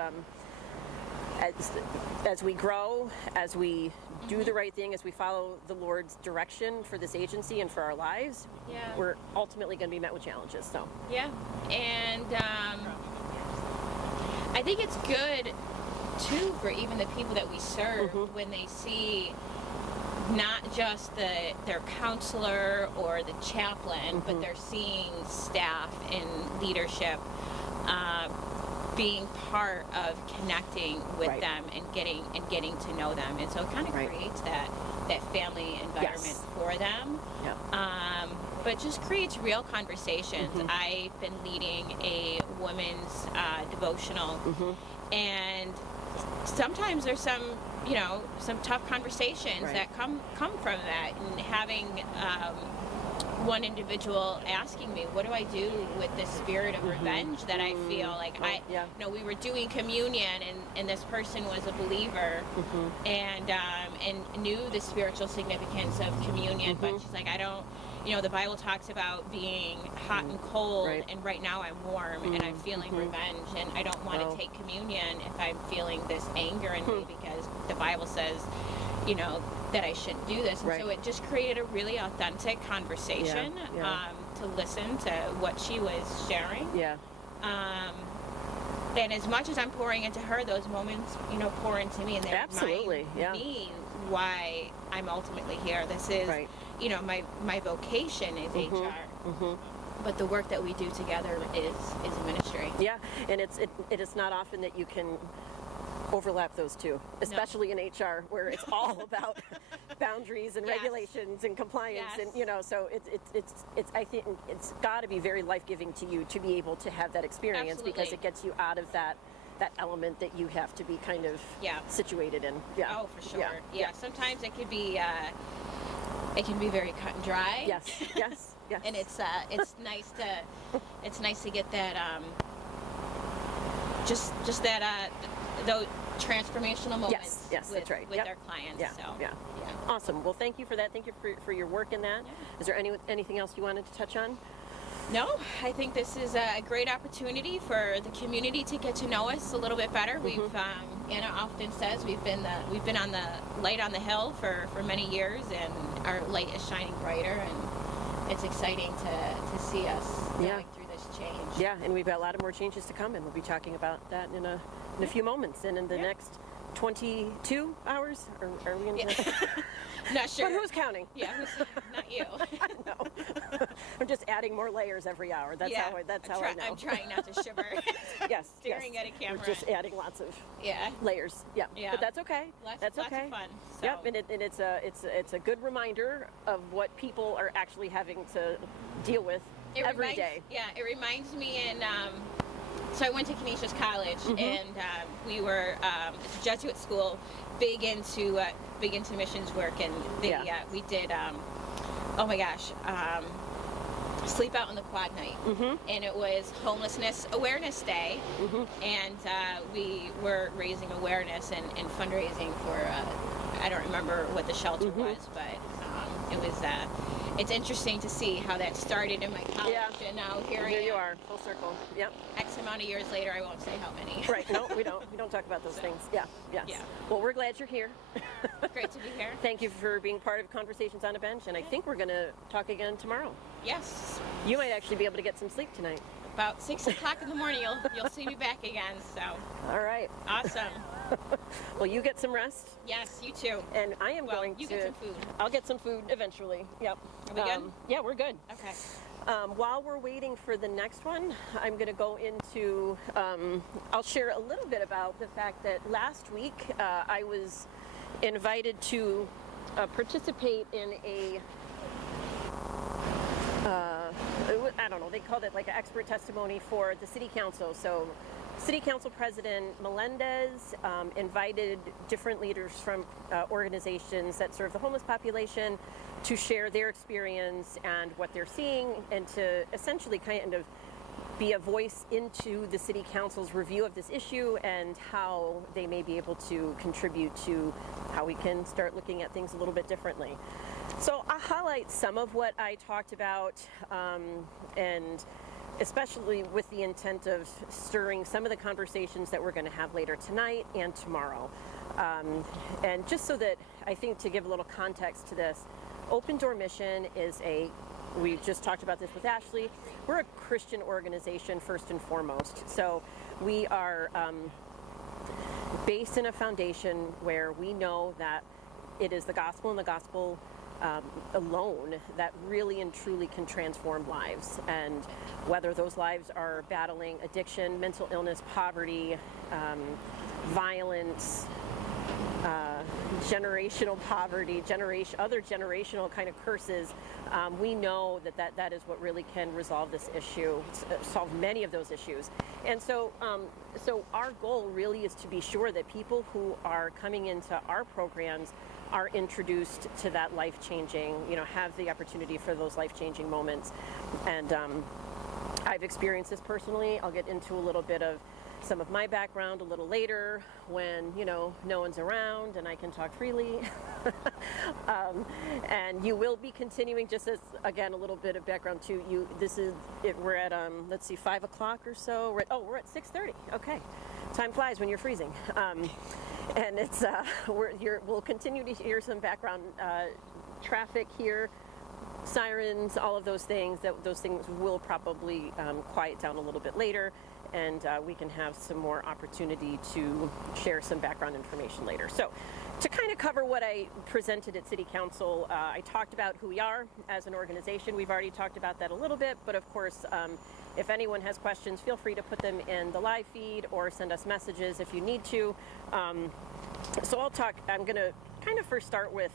as we grow, as we do the right thing, as we follow the Lord's direction for this agency and for our lives, we're ultimately going to be met with challenges. So and I think it's good too for even the people that we serve when they see not just their counselor or the chaplain, but they're seeing staff and leadership being part of connecting with them and getting to know them, and so it kind of creates that family environment for them. But just creates real conversations. I've been leading a women's devotional, and sometimes there's some tough conversations that come from that, and having one individual asking me, what do I do with this spirit of revenge that I feel like we were doing communion, and this person was a believer and knew the spiritual significance of communion, but she's like, I don't, the Bible talks about being hot and cold, and right now I'm warm and I'm feeling revenge, and I don't want to take communion if I'm feeling this anger in me, because the Bible says, that I shouldn't do this. And so it just created a really authentic conversation to listen to what she was sharing. And as much as I'm pouring into her, those moments, pour into me, and they remind me why I'm ultimately here. This is, my vocation is HR. But the work that we do together is ministry. And it is not often that you can overlap those two, especially in HR, where it's all about boundaries and regulations and compliance, and so it's I think it's got to be very life-giving to you to be able to have that experience, because it gets you out of that element that you have to be kind of situated in. Oh, for sure. Sometimes it could be very cut and dry. Yes. And it's nice to get that just that those transformational moments with their clients. Awesome. Well, thank you for that. Thank you for your work in that. Is there anything else you wanted to touch on? No, I think this is a great opportunity for the community to get to know us a little bit better. We've Anna often says we've been on the light on the hill for many years, and our light is shining brighter, and it's exciting to see us going through this change. And we've got a lot of more changes to come, and we'll be talking about that in a few moments, and in the next 22 hours, or are we going to? Not sure. But who's counting? Not you. No. I'm just adding more layers every hour. That's how I know. I'm trying not to shiver. Staring at a camera. We're just adding lots of layers. But that's okay. That's okay. Lots of fun. So. And it's a good reminder of what people are actually having to deal with every day. It reminds me so I went to Canisius College, and we were it's a Jesuit school, big into missions work, and we did sleep out on the quad night, and it was Homelessness Awareness Day, and we were raising awareness and fundraising for I don't remember what the shelter was, but it was. It's interesting to see how that started in my college, and now here I am. You are, full circle. X amount of years later, I won't say how many. No, we don't talk about those things. Well, we're glad you're here. Great to be here. Thank you for being part of Conversations on a Bench, and I think we're going to talk again tomorrow. Yes. You might actually be able to get some sleep tonight. About 6 o'clock in the morning, you'll see me back again. So. All right. Awesome. Well, you get some rest. Yes, you too. And I am going to. You get some food. I'll get some food eventually. Yep. Are we good? Yeah, we're good. Okay. While we're waiting for the next one, I'm going to go into. I'll share a little bit about the fact that last week I was invited to participate in I don't know, they called it like an expert testimony for the city council. So City Council President Melendez invited different leaders from organizations that serve the homeless population to share their experience and what they're seeing, and to essentially kind of be a voice into the City Council's review of this issue and how they may be able to contribute to how we can start looking at things a little bit differently. So I'll highlight some of what I talked about, and especially with the intent of stirring some of the conversations that we're going to have later tonight and tomorrow. And just so that, I think, to give a little context to this, Open Door Mission is we just talked about this with Ashley, we're a Christian organization first and foremost. So we are based in a foundation where we know that it is the gospel and the gospel alone that really and truly can transform lives. And whether those lives are battling addiction, mental illness, poverty, violence, generational poverty, other generational kind of curses, we know that is what really can resolve this issue, solve many of those issues. And so our goal really is to be sure that people who are coming into our programs are introduced to that life-changing, have the opportunity for those life-changing moments. And I've experienced this personally. I'll get into a little bit of some of my background a little later when, no one's around and I can talk freely. And you will be continuing, just as, again, a little bit of background too. We're at, let's see, 5 o'clock or so. We're at 6:30. Okay. Time flies when you're freezing. And it's, we'll continue to hear some background traffic here, sirens, all of those things. Those things will probably quiet down a little bit later, and we can have some more opportunity to share some background information later. So to kind of cover what I presented at City Council, I talked about who we are as an organization. We've already talked about that a little bit, but of course, if anyone has questions, feel free to put them in the live feed or send us messages if you need to. So I'm going to kind of first start with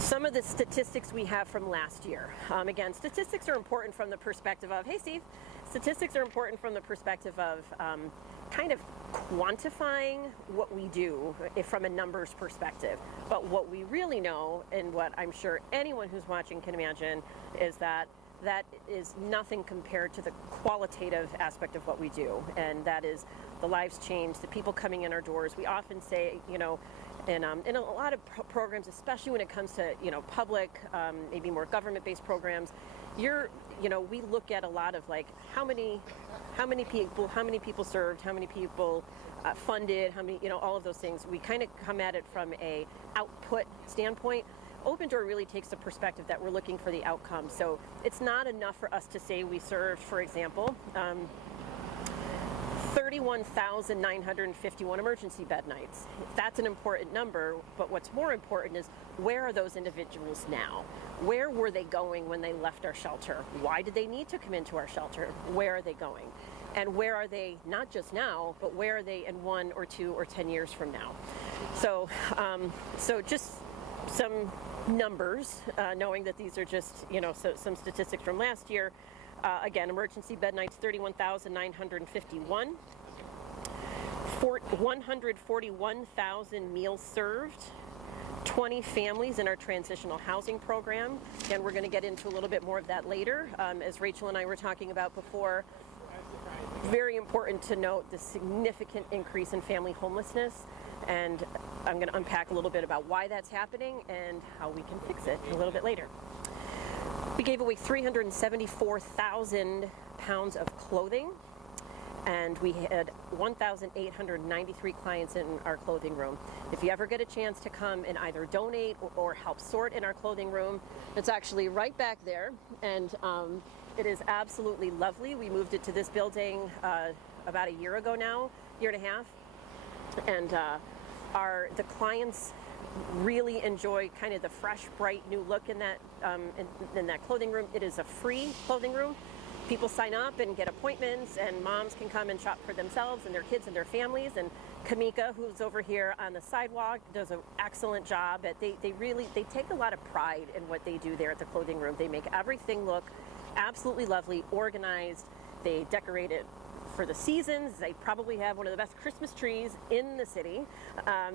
some of the statistics we have from last year. Again, statistics are important from the perspective of, hey Steve, statistics are important from the perspective of kind of quantifying what we do from a numbers perspective. But what we really know, and what I'm sure anyone who's watching can imagine, is that is nothing compared to the qualitative aspect of what we do. And that is the lives changed, the people coming in our doors. We often say, in a lot of programs, especially when it comes to, public, maybe more government-based programs, we look at a lot of like how many people served, how many people funded, how many, all of those things. We kind of come at it from a output standpoint. Open Door really takes the perspective that we're looking for the outcome. So it's not enough for us to say we served, for example, 31,951 emergency bed nights. That's an important number, but what's more important is, where are those individuals now? Where were they going when they left our shelter? Why did they need to come into our shelter? Where are they going? And where are they not just now, but where are they in 1 or 2 or 10 years from now? So, just some numbers, knowing that these are just, some statistics from last year. Again, emergency bed nights, 31,951. 141,000 meals served. 20 families in our transitional housing program. Again, we're going to get into a little bit more of that later. As Rachel and I were talking about before, very important to note the significant increase in family homelessness. And I'm going to unpack a little bit about why that's happening and how we can fix it a little bit later. We gave away 374,000 pounds of clothing, and we had 1,893 clients in our clothing room. If you ever get a chance to come and either donate or help sort in our clothing room, it's actually right back there, and it is absolutely lovely. We moved it to this building about a year ago now, year and a half, and the clients really enjoy kind of the fresh, bright new look in that clothing room. It is a free clothing room. People sign up and get appointments, and moms can come and shop for themselves and their kids and their families, and Kamika, who's over here on the sidewalk, does an excellent job. They take a lot of pride in what they do there at the clothing room. They make everything look absolutely lovely, organized. They decorate it for the seasons. They probably have one of the best Christmas trees in the city.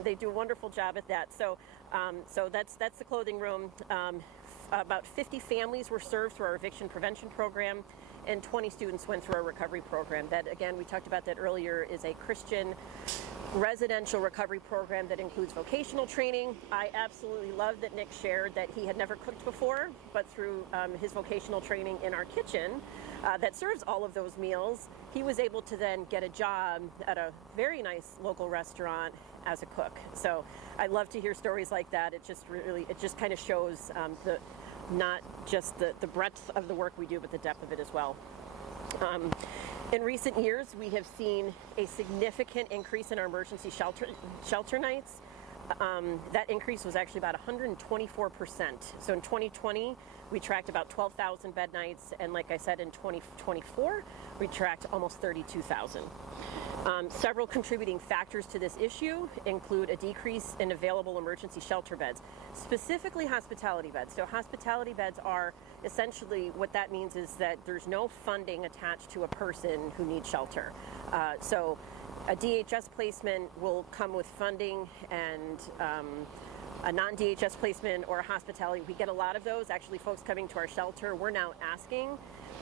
They do a wonderful job at that. So that's the clothing room. About 50 families were served through our eviction prevention program, and 20 students went through our recovery program. That, again, we talked about that earlier, is a Christian residential recovery program that includes vocational training. I absolutely love that Nick shared that he had never cooked before, but through his vocational training in our kitchen that serves all of those meals, he was able to then get a job at a very nice local restaurant as a cook. So I love to hear stories like that. It just kind of shows not just the breadth of the work we do, but the depth of it as well. In recent years, we have seen a significant increase in our emergency shelter nights. That increase was actually about 124%. So in 2020, we tracked about 12,000 bed nights, and like I said, in 2024, we tracked almost 32,000. Several contributing factors to this issue include a decrease in available emergency shelter beds, specifically hospitality beds. So hospitality beds are essentially, what that means is that there's no funding attached to a person who needs shelter. So a DHS placement will come with funding, and a non-DHS placement or a hospitality, we get a lot of those. Actually, folks coming to our shelter, we're now asking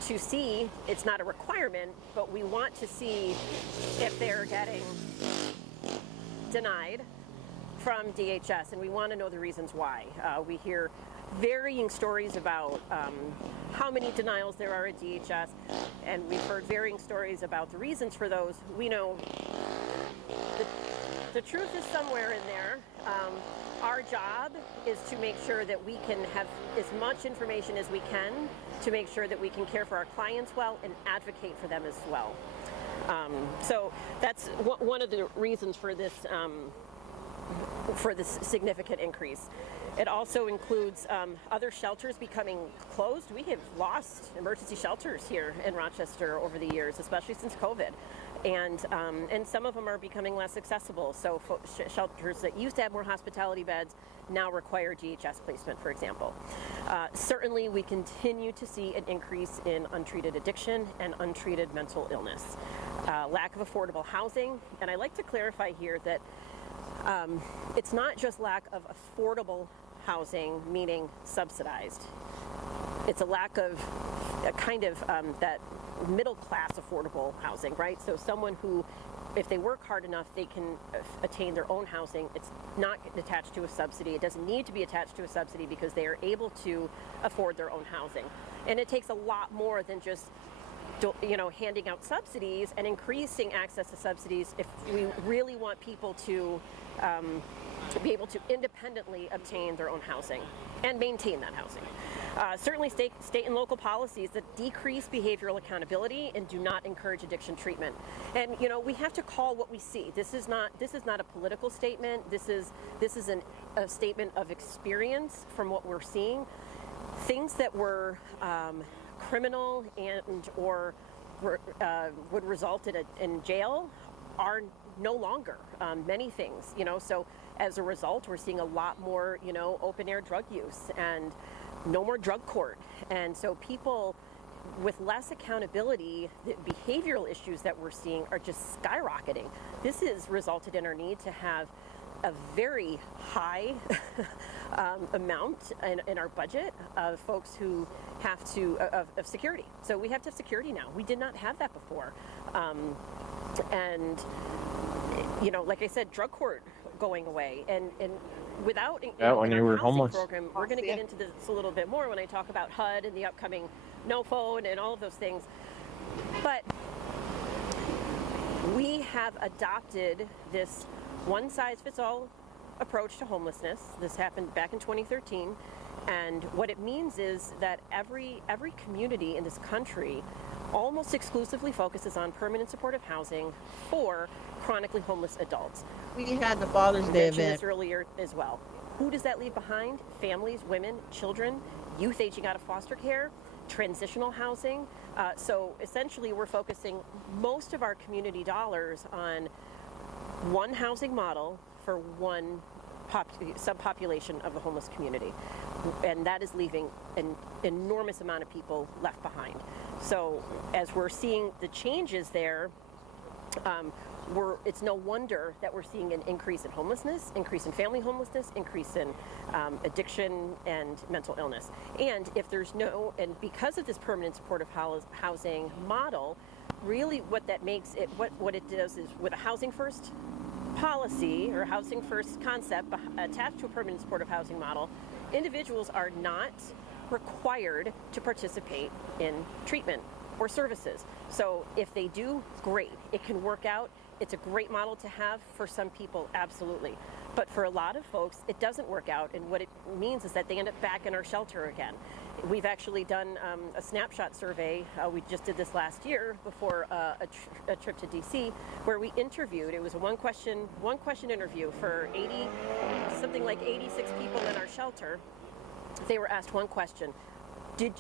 to see, it's not a requirement, but we want to see if they're getting denied from DHS, and we want to know the reasons why. We hear varying stories about how many denials there are at DHS, and we've heard varying stories about the reasons for those. We know the truth is somewhere in there. Our job is to make sure that we can have as much information as we can to make sure that we can care for our clients well and advocate for them as well. So that's one of the reasons for this significant increase. It also includes other shelters becoming closed. We have lost emergency shelters here in Rochester over the years, especially since COVID. And some of them are becoming less accessible. So shelters that used to have more hospitality beds now require DHS placement, for example. Certainly, we continue to see an increase in untreated addiction and untreated mental illness. Lack of affordable housing, and I like to clarify here that it's not just lack of affordable housing, meaning subsidized. It's a lack of a kind of that middle class affordable housing, right? So someone who, if they work hard enough, they can attain their own housing. It's not attached to a subsidy. It doesn't need to be attached to a subsidy because they are able to afford their own housing. And it takes a lot more than just handing out subsidies and increasing access to subsidies if we really want people to be able to independently obtain their own housing and maintain that housing. Certainly state and local policies that decrease behavioral accountability and do not encourage addiction treatment. And we have to call what we see. This is not a political statement. This is a statement of experience from what we're seeing. Things that were criminal and or would result in jail are no longer many things. So as a result, we're seeing a lot more open air drug use and no more drug court. And so people with less accountability, the behavioral issues that we're seeing are just skyrocketing. This has resulted in our need to have a very high amount in our budget of folks who have to, of security. So we have to have security now. We did not have that before. And like I said, drug court going away, and without when you were homeless program, we're going to get into this a little bit more when I talk about HUD and the upcoming no phone and all of those things. But we have adopted this one-size-fits-all approach to homelessness. This happened back in 2013, and what it means is that every community in this country almost exclusively focuses on permanent supportive housing for chronically homeless adults. We had the Father's Day mentioned event this earlier as well. Who does that leave behind? Families, women, children, youth aging out of foster care, transitional housing. So essentially, we're focusing most of our community dollars on one housing model for one subpopulation of the homeless community, and that is leaving an enormous amount of people left behind. So as we're seeing the changes there, it's no wonder that we're seeing an increase in homelessness, increase in family homelessness, increase in addiction and mental illness. And if there's and because of this permanent supportive housing model, really what that makes it, what it does is, with a housing first policy or housing first concept attached to a permanent supportive housing model, individuals are not required to participate in treatment or services. So if they do, great. It can work out. It's a great model to have for some people, absolutely. But for a lot of folks, it doesn't work out, and what it means is that they end up back in our shelter again. We've actually done a snapshot survey. We just did this last year before a trip to DC, where we interviewed. It was a one question interview for 86 people in our shelter. They were asked one question: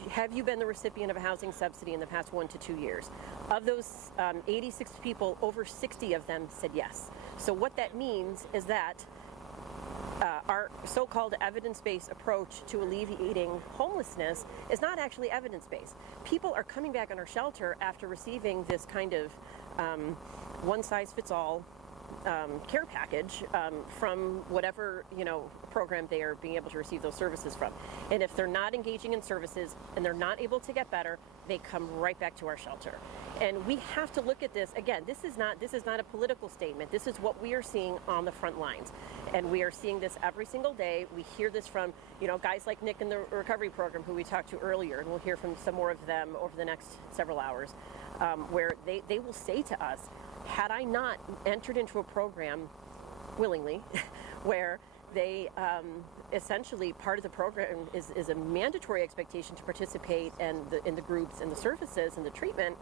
have you been the recipient of a housing subsidy in the past 1 to 2 years? Of those 86 people, over 60 of them said yes. So what that means is that our so-called evidence-based approach to alleviating homelessness is not actually evidence-based. People are coming back in our shelter after receiving this kind of one-size-fits-all care package from whatever program they are being able to receive those services from. And if they're not engaging in services and they're not able to get better, they come right back to our shelter. And we have to look at this again. This is not a political statement. This is what we are seeing on the front lines, and we are seeing this every single day. We hear this from guys like Nick in the recovery program, who we talked to earlier, and we'll hear from some more of them over the next several hours, where they will say to us, had I not entered into a program willingly, where they essentially, part of the program is a mandatory expectation to participate in the groups and the services and the treatment,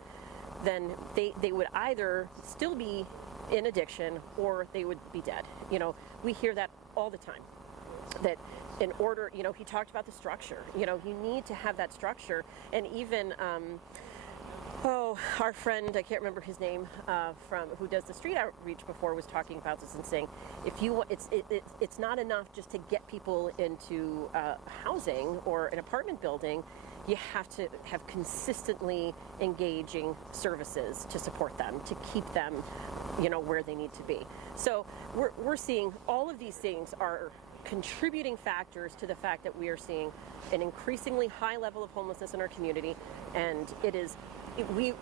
then they would either still be in addiction or they would be dead. We hear that all the time. That in order, he talked about the structure. You need to have that structure, and even our friend, I can't remember his name, who does the street outreach before, was talking about this and saying, it's not enough just to get people into housing or an apartment building. You have to have consistently engaging services to support them, to keep them, where they need to be. So we're seeing all of these things are contributing factors to the fact that we are seeing an increasingly high level of homelessness in our community, and we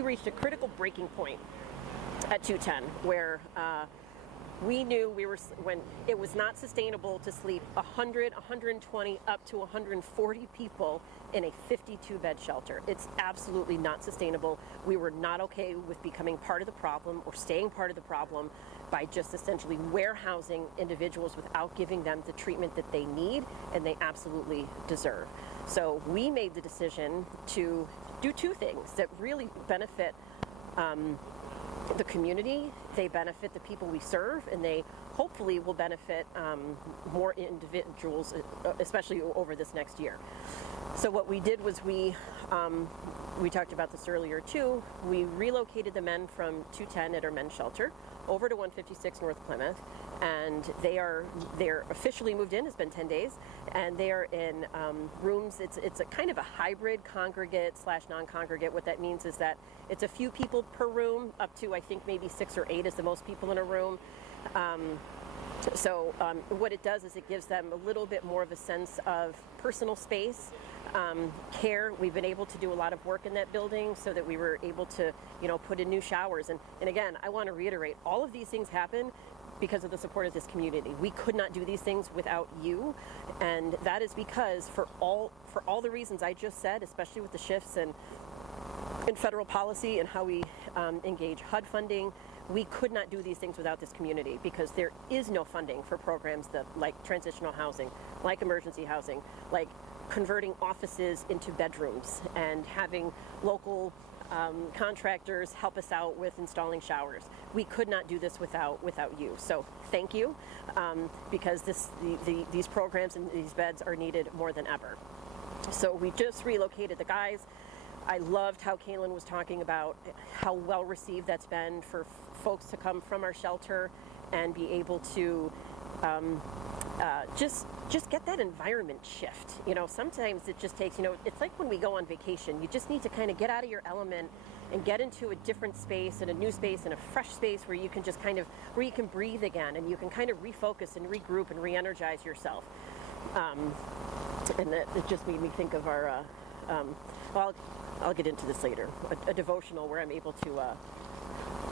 reached a critical breaking point at 210 where we knew when it was not sustainable to sleep 100, 120, up to 140 people in a 52-bed shelter. It's absolutely not sustainable. We were not okay with becoming part of the problem or staying part of the problem by just essentially warehousing individuals without giving them the treatment that they need and they absolutely deserve. So we made the decision to do two things that really benefit the community, they benefit the people we serve, and they hopefully will benefit more individuals, especially over this next year. So what we did was we talked about this earlier too. We relocated the men from 210 at our men's shelter over to 156 North Plymouth, and they're officially moved in. It's been 10 days, and they are in rooms. It's a kind of a hybrid congregate / non-congregate. What that means is that it's a few people per room, up to I think maybe 6 or 8 is the most people in a room. So what it does is it gives them a little bit more of a sense of personal space, care. We've been able to do a lot of work in that building so that we were able to, put in new showers. And again, I want to reiterate, all of these things happen because of the support of this community. We could not do these things without you, and that is because for all the reasons I just said, especially with the shifts in federal policy and how we engage HUD funding, we could not do these things without this community, because there is no funding for programs like transitional housing, like emergency housing, like converting offices into bedrooms and having local contractors help us out with installing showers. We could not do this without you. So thank you, because these programs and these beds are needed more than ever. So we just relocated the guys. I loved how Kaylin was talking about how well received that's been for folks to come from our shelter and be able to just get that environment shift. You know, sometimes it just takes, you know, it's like when we go on vacation, you just need to kind of get out of your element and get into a different space and a new space and a fresh space where you can just kind of, where you can breathe again and you can kind of refocus and regroup and re-energize yourself. And it just made me think of our, well, I'll get into this later, a devotional where I'm able to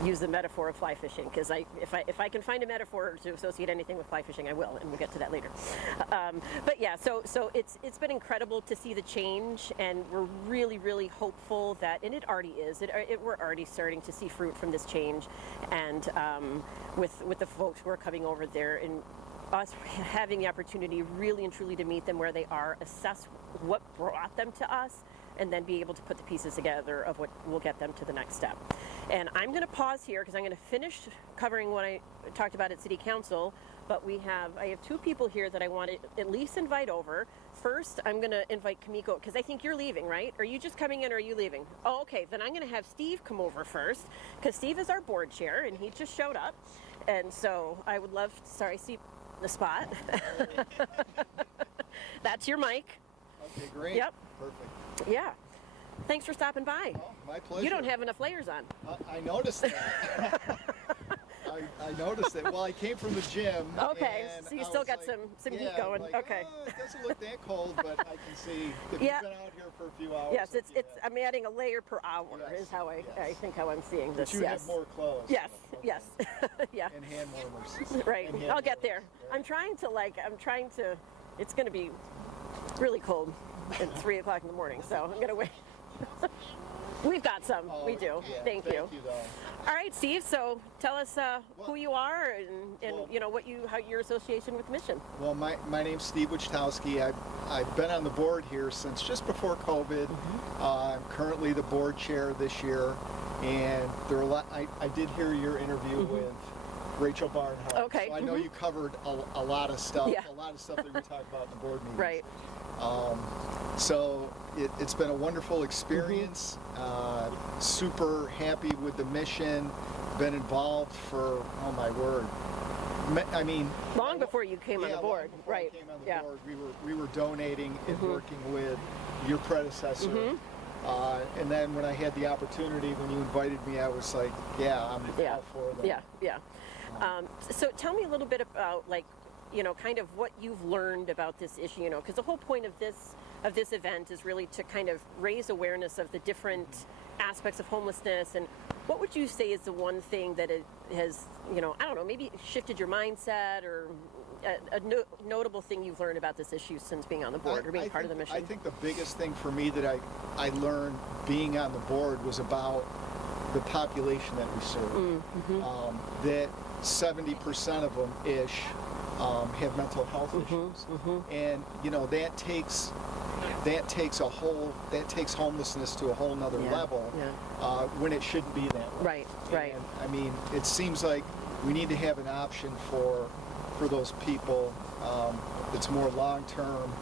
use the metaphor of fly fishing, because if I can find a metaphor to associate anything with fly fishing, I will, and we'll get to that later. But yeah, so it's been incredible to see the change, and we're really hopeful that, and it already is. We're already starting to see fruit from this change, and with the folks who are coming over there, and us having the opportunity really and truly to meet them where they are, assess what brought them to us, and then be able to put the pieces together of what will get them to the next step. And I'm going to pause here because I'm going to finish covering what I talked about at City Council, but I have two people here that I want to at least invite over. First, I'm going to invite Kamiko, because I think you're leaving, right? Are you just coming in or are you leaving? Oh, okay, then I'm going to have Steve come over first, because Steve is our board chair and he just showed up. And so I would love, sorry, Steve, the spot. That's your mic. Okay, great. Yep. Perfect. Yeah. Thanks for stopping by. Oh, my pleasure. You don't have enough layers on. I noticed that. I noticed that. Well, I came from the gym. Okay, and so you I still was got like, some heat yeah, going. like, Okay. Oh, it doesn't look that cold, but I can see if Yeah. you've been out here for a few hours. Yes, I'm adding a layer per hour is how I think how I'm seeing this. But you yes. have more clothes. Yes, so, okay. yes, yeah. And hand warmers. Right, And hand I'll get warmers, there. I'm trying to, it's going to be really cold at 3 o'clock in the morning, so I'm going to wait. We've got some. Oh, We do. yeah, Thank you. though. All right, Steve. So tell us who you are and well, you know how your association with the mission. Well, my name's Steve Wichtowski. I've been on the board here since just before COVID. I'm currently the board chair this year, and there are a lot. I did hear your interview with Rachel Barnhart. Okay. So I know you covered a lot of stuff. Yeah. A lot of stuff that we talk about in the board meetings. Right. So it's been a wonderful experience. Super happy with the mission. Been involved for, oh my word. I mean, long before you came on the board, long before I right? came on the board, we were donating and working with your predecessor. And then when I had the opportunity, when you invited me, I was like, yeah, I'm all for that. Yeah. So tell me a little bit about, like, you know, kind of what you've learned about this issue, you know, because the whole point of this event is really to kind of raise awareness of the different aspects of homelessness. And what would you say is the one thing that it has, you know, I don't know, maybe shifted your mindset, or a notable thing you've learned about this issue since being on the board or being part of the mission? I think the biggest thing for me that I learned being on the board was about the population that we serve. That 70% of them have mental health issues, and you know that takes homelessness to a whole nother level when it shouldn't be that way. Right. And, I mean, it seems like we need to have an option for those people that's more long-term,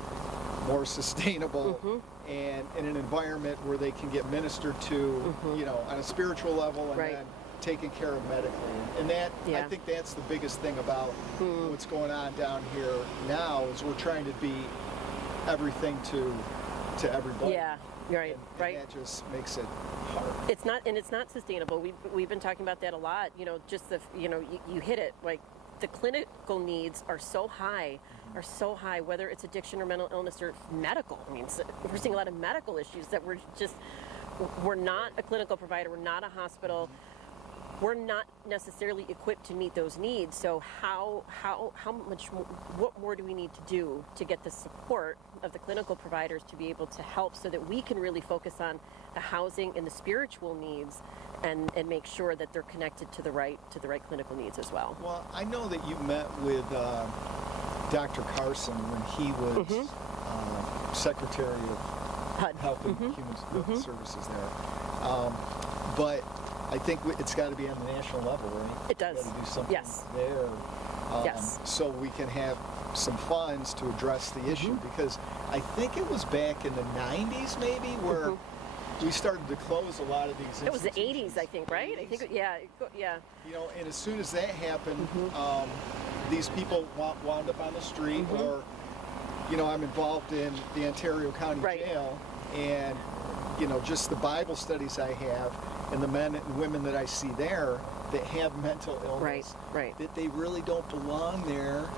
more sustainable, and in an environment where they can get ministered to, you know, on a spiritual level, and then taken care of medically. And that, I think that's the biggest thing about what's going on down here now, is we're trying to be everything to everybody. Yeah, right. And that just makes it hard. It's not sustainable. We've been talking about that a lot. You know, just you hit it, like the clinical needs are so high, whether it's addiction or mental illness or medical. I mean, we're seeing a lot of medical issues that we're not a clinical provider, we're not a hospital. We're not necessarily equipped to meet those needs. So how much more, what more do we need to do to get the support of the clinical providers to be able to help, so that we can really focus on the housing and the spiritual needs, and make sure that they're connected to the right clinical needs as well. Well, I know that you met with Dr. Carson when he was Secretary of HUD. Health and Human Services there. But I think it's got to be on the national level, right? It does. We've got to do something there. Yes. So we can have some funds to address the issue, because I think it was back in the 90s maybe where we started to close a lot of these. It was the institutions. 80s, I think, right? I think, yeah, yeah. You know, and as soon as that happened, these people wound up on the street, or, you know, I'm involved in the Ontario County Jail, and, you know, just the Bible studies I have, and the men and women that I see there that have mental illness, that they really don't belong there,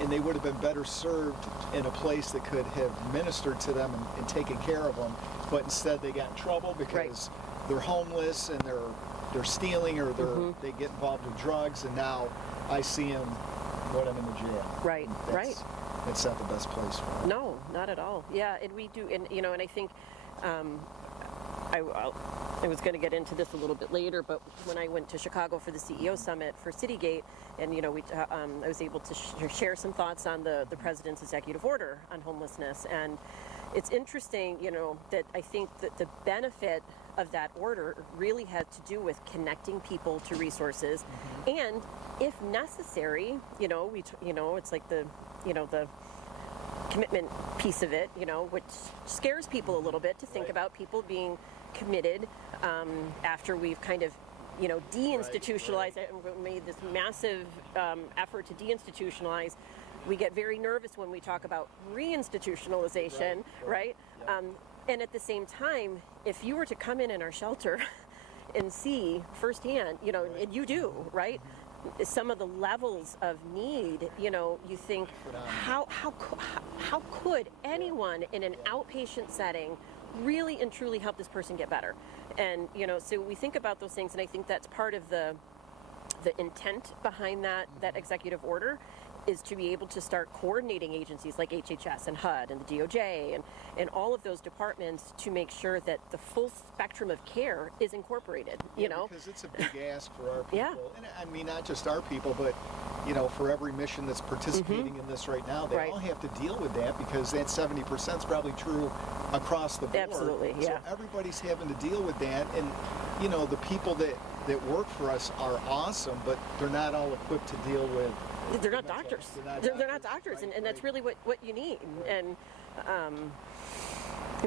and they would have been better served in a place that could have ministered to them and taken care of them, but instead they got in trouble because they're homeless and they're stealing, or they get involved in drugs, and now I see them when I'm in the jail. It's not the best place for them. No, not at all. Yeah, and we do, and you know, and I think I was going to get into this a little bit later, but when I went to Chicago for the CEO Summit for Citygate, and you know, I was able to share some thoughts on the president's executive order on homelessness, and it's interesting, you know, that I think that the benefit of that order really had to do with connecting people to resources, and if necessary, you know, it's like the commitment piece of it, you know, which scares people a little bit to think about people being committed after we've kind of, you know, deinstitutionalized it and made this massive effort to deinstitutionalize. We get very nervous when we talk about reinstitutionalization, right? And at the same time, if you were to come in our shelter and see firsthand, you know, and you do, right? Some of the levels of need, you know, you think, how could anyone in an outpatient setting really and truly help this person get better? And, you know, so we think about those things, and I think that's part of the intent behind that executive order, is to be able to start coordinating agencies like HHS and HUD and the DOJ and all of those departments to make sure that the full spectrum of care is incorporated, you know? Because it's a big ask for our people. And I mean, not just our people, but, you know, for every mission that's participating in this right now, they all have to deal with that, because that 70% is probably true across the board. Absolutely, So everybody's having to deal with that. And, you know, the people that work for us are awesome, but they're not all equipped to deal with. They're not doctors. They're not doctors, and that's really what you need. And I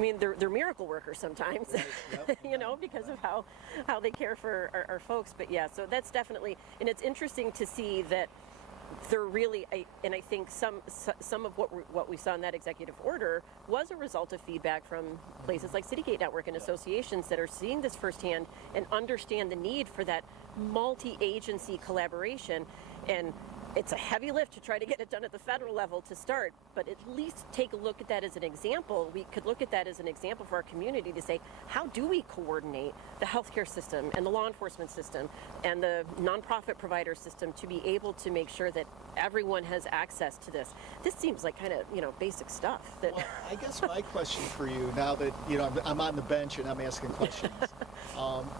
mean, they're miracle workers sometimes, you know, because of how they care for our folks. But yeah, so that's definitely, and it's interesting to see that they're really, and I think some of what we saw in that executive order was a result of feedback from places like Citygate Network and associations that are seeing this firsthand and understand the need for that multi-agency collaboration. And it's a heavy lift to try to get it done at the federal level to start, but at least take a look at that as an example. We could look at that as an example for our community to say, how do we coordinate the healthcare system and the law enforcement system and the nonprofit provider system to be able to make sure that everyone has access to this? This seems like kind of, you know, basic stuff. That Well, I guess my question for you, now that, you know, I'm on the bench and I'm asking questions.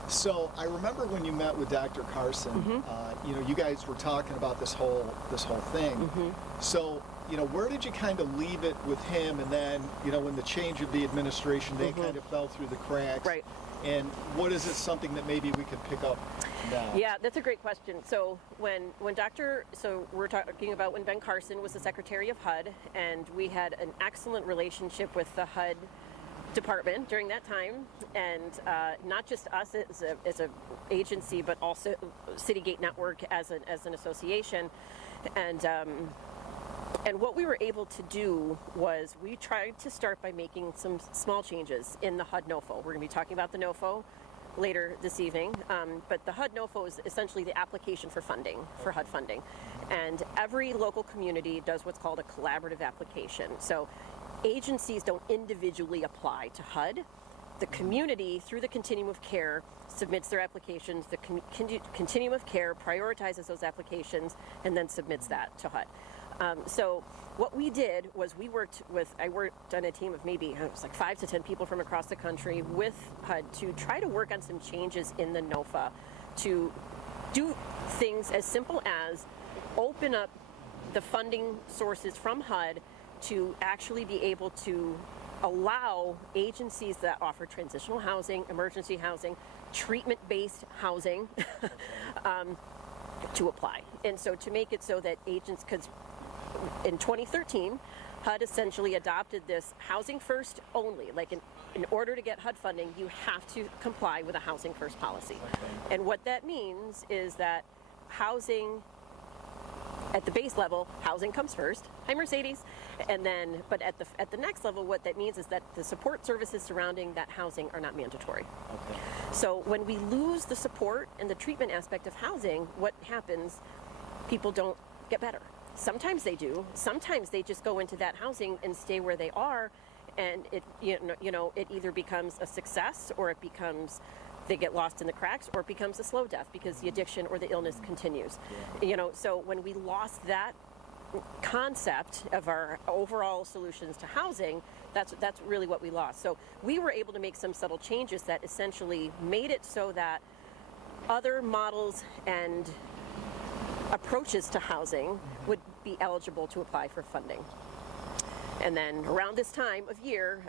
So I remember when you met with Dr. Carson, you know, you guys were talking about this whole thing. So, you know, where did you kind of leave it with him? And then, you know, when the change of the administration, they kind of fell through the cracks. Right. And what is it, something that maybe we could pick up now? Yeah, that's a great question. So so we're talking about when Ben Carson was the Secretary of HUD, and we had an excellent relationship with the HUD department during that time, and not just us as a agency, but also Citygate Network as an association. And what we were able to do was we tried to start by making some small changes in the HUD NOFO. We're going to be talking about the NOFO later this evening, but the HUD NOFO is essentially the application for funding, for HUD funding. And every local community does what's called a collaborative application. So agencies don't individually apply to HUD. The community, through the continuum of care, submits their applications. The continuum of care prioritizes those applications and then submits that to HUD. So what we did was I worked on a team of maybe, it was like 5 to 10 people from across the country with HUD to try to work on some changes in the NOFA to do things as simple as open up the funding sources from HUD to actually be able to allow agencies that offer transitional housing, emergency housing, treatment-based housing to apply. And so to make it so that agents, because in 2013, HUD essentially adopted this housing first only. Like in order to get HUD funding, you have to comply with a housing first policy. And what that means is that housing at the base level, housing comes first. Hi, Mercedes. And then, but at the next level, what that means is that the support services surrounding that housing are not mandatory. Okay. So when we lose the support and the treatment aspect of housing, what happens? People don't get better. Sometimes they do. Sometimes they just go into that housing and stay where they are, and it it either becomes a success or it becomes they get lost in the cracks, or it becomes a slow death because the addiction or the illness continues. So when we lost that concept of our overall solutions to housing, that's really what we lost. So we were able to make some subtle changes that essentially made it so that other models and approaches to housing would be eligible to apply for funding. And then around this time of year,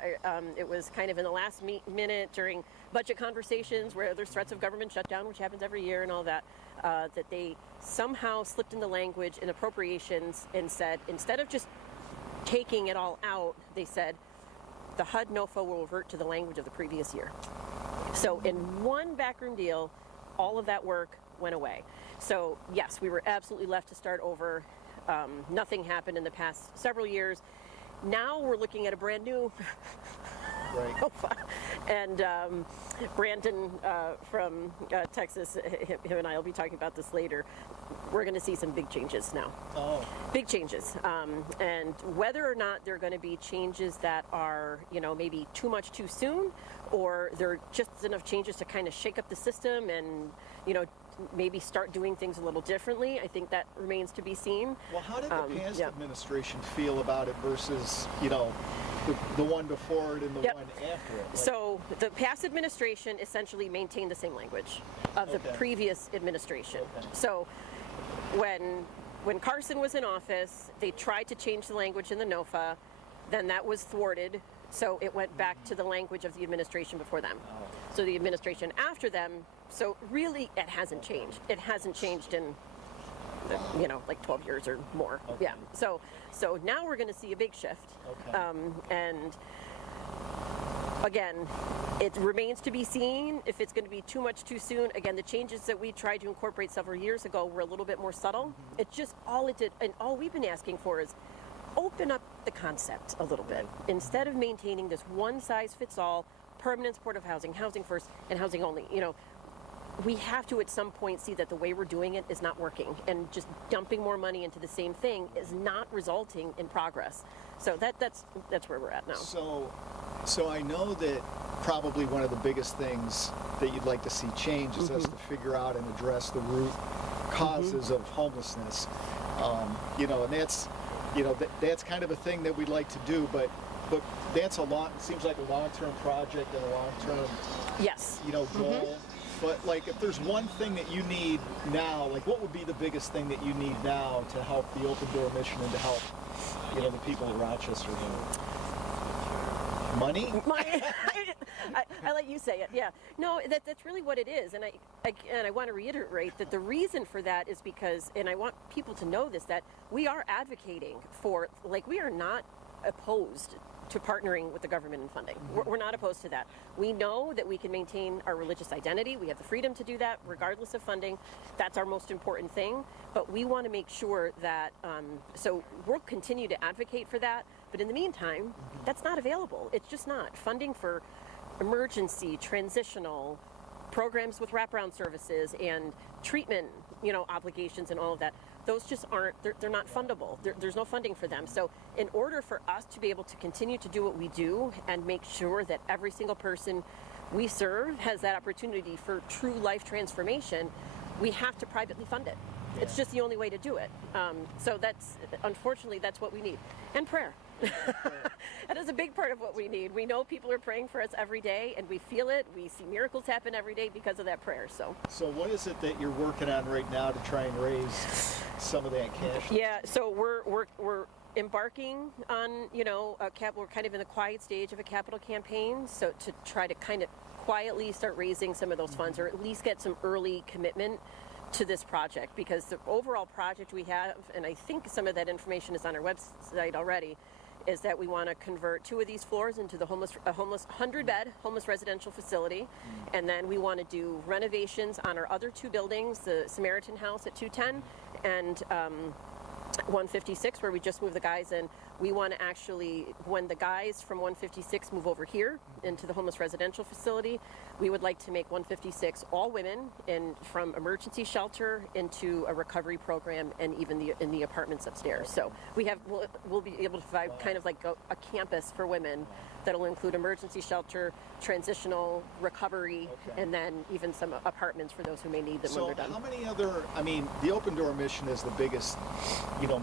it was kind of in the last minute during budget conversations where there's threats of government shutdown, which happens every year and all that, that they somehow slipped in the language in appropriations and said, instead of just taking it all out, they said, the HUD NOFA will revert to the language of the previous year. So in one backroom deal, all of that work went away. So yes, we were absolutely left to start over. Nothing happened in the past several years. Now we're looking at a brand new and Brandon from Texas, him and I will be talking about this later. We're going to see some big changes now. Oh. Big changes. And whether or not they're going to be changes that are, maybe too much too soon, or they're just enough changes to kind of shake up the system and, maybe start doing things a little differently. I think that remains to be seen. Well, how did the past administration feel about it versus, the one before it and the one after it? So the past administration essentially maintained the same language of the previous administration. So when Carson was in office, they tried to change the language in the NOFA, then that was thwarted. So it went back to the language of the administration before them. So the administration after them, so really it hasn't changed. It hasn't changed in, like 12 years or more. Yeah. So now we're going to see a big shift. And again, it remains to be seen if it's going to be too much too soon. Again, the changes that we tried to incorporate several years ago were a little bit more subtle. It's just all it did, and all we've been asking for is open up the concept a little bit. Instead of maintaining this one-size-fits-all permanent supportive housing, housing first, and housing only, we have to at some point see that the way we're doing it is not working, and just dumping more money into the same thing is not resulting in progress. So that's where we're at now. So I know that probably one of the biggest things that you'd like to see change is us to figure out and address the root causes of homelessness. And that's kind of a thing that we'd like to do, but that's it seems like a long-term project and a long-term goal. But like, if there's one thing that you need now, like what would be the biggest thing that you need now to help the Open Door mission and to help the people of Rochester? Money? I let you say it. Yeah. No, that's really what it is, and I want to reiterate that the reason for that is because, and I want people to know this, that we are advocating for, we are not opposed to partnering with the government in funding. We're not opposed to that. We know that we can maintain our religious identity. We have the freedom to do that regardless of funding. That's our most important thing. But we want to make sure that, so we'll continue to advocate for that. But in the meantime, that's not available. It's just not. Funding for emergency, transitional programs with wraparound services and treatment, obligations and all of that, those just aren't, they're not fundable. There's no funding for them. So in order for us to be able to continue to do what we do and make sure that every single person we serve has that opportunity for true life transformation, we have to privately fund it. It's just the only way to do it. So unfortunately, that's what we need. And prayer. That is a big part of what we need. We know people are praying for us every day, and we feel it. We see miracles happen every day because of that prayer. So what is it that you're working on right now to try and raise some of that cash? Yeah, so we're embarking on, we're kind of in the quiet stage of a capital campaign, so to try to kind of quietly start raising some of those funds, or at least get some early commitment to this project, because the overall project we have, and I think some of that information is on our website already, is that we want to convert 2 of these floors into the homeless 100-bed homeless residential facility, and then we want to do renovations on our other 2 buildings, the Samaritan House at 210 and 156, where we just moved the guys in. We want to actually, when the guys from 156 move over here into the homeless residential facility, we would like to make 156 all women, and from emergency shelter into a recovery program, and even in the apartments upstairs. So we'll be able to provide kind of like a campus for women that'll include emergency shelter, transitional recovery, and then even some apartments for those who may need them when they're done. How many other, I mean, the Open Door mission is the biggest,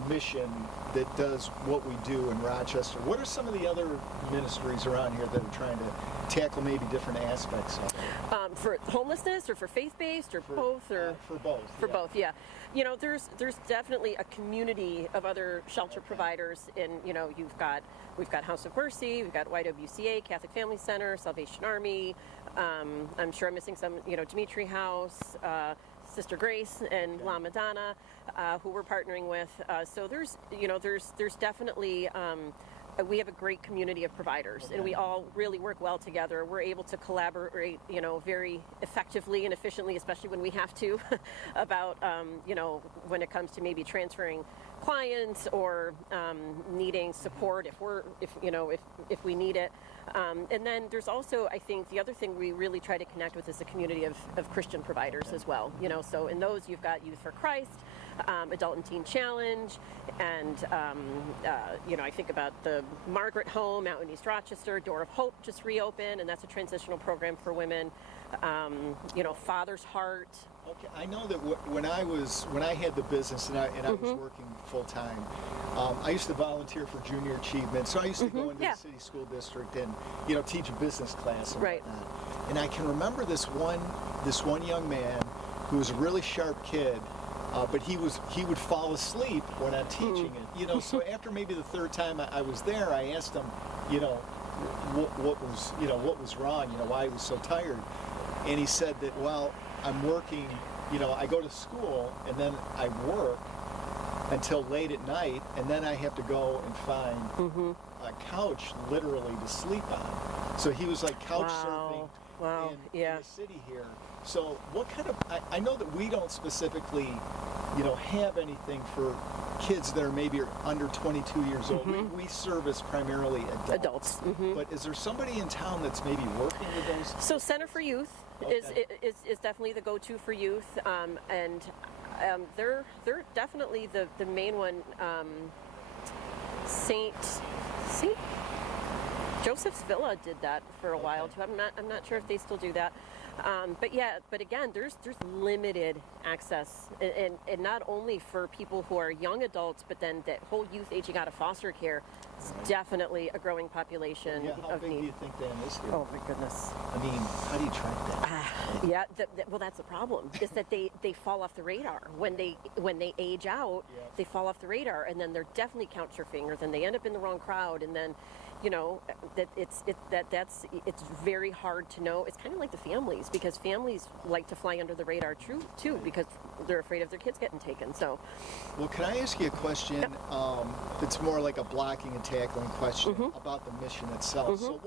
mission that does what we do in Rochester. What are some of the other ministries around here that are trying to tackle maybe different aspects of it? For homelessness, or for faith-based, or both, or for both? For both, yeah. There's definitely a community of other shelter providers. And we've got House of Mercy, we've got YWCA, Catholic Family Center, Salvation Army. I'm sure I'm missing some. Dimitri House, Sister Grace, and La Madonna, who we're partnering with. So there's definitely. We have a great community of providers, and we all really work well together. We're able to collaborate, very effectively and efficiently, especially when we have to, about, when it comes to maybe transferring clients or needing support if we need it. And then there's also, I think, the other thing we really try to connect with is a community of Christian providers as well. So in those you've got Youth for Christ, Adult and Teen Challenge, and I think about the Margaret Home out in East Rochester. Door of Hope just reopened, and that's a transitional program for women. Father's Heart. Okay, I know that when I had the business and I was working full time, I used to volunteer for junior achievement. So I used to go into the city school district and teach a business class and whatnot. And I can remember this one young man who was a really sharp kid. But he would fall asleep when I'm teaching it. So after maybe the 3rd time I was there, I asked him, what was wrong, why he was so tired. And he said that, well, I'm working, I go to school and then I work until late at night, and then I have to go and find a couch literally to sleep on. So he was like couch surfing in the city here. So what kind of, I know that we don't specifically, have anything for kids that are maybe under 22 years old. We service primarily adults. But is there somebody in town that's maybe working with those? So Center for Youth is definitely the go-to for youth, and they're definitely the main one. Saint Joseph's Villa did that for a while too. I'm not sure if they still do that. But again, there's limited access, and not only for people who are young adults, but then that whole youth aging out of foster care is definitely a growing population how of big need. do you think that is here? Oh my goodness. I mean, how do you track that? Well, that's the problem, is that they fall off the radar. When they age out, they fall off the radar, and then they're definitely couch surfing, or then they end up in the wrong crowd, and then that it's very hard to know. It's kind of like the families, because families like to fly under the radar too, because they're afraid of their kids getting taken. So, well, can I ask you a question? It's more like a blocking and tackling question about the mission itself. So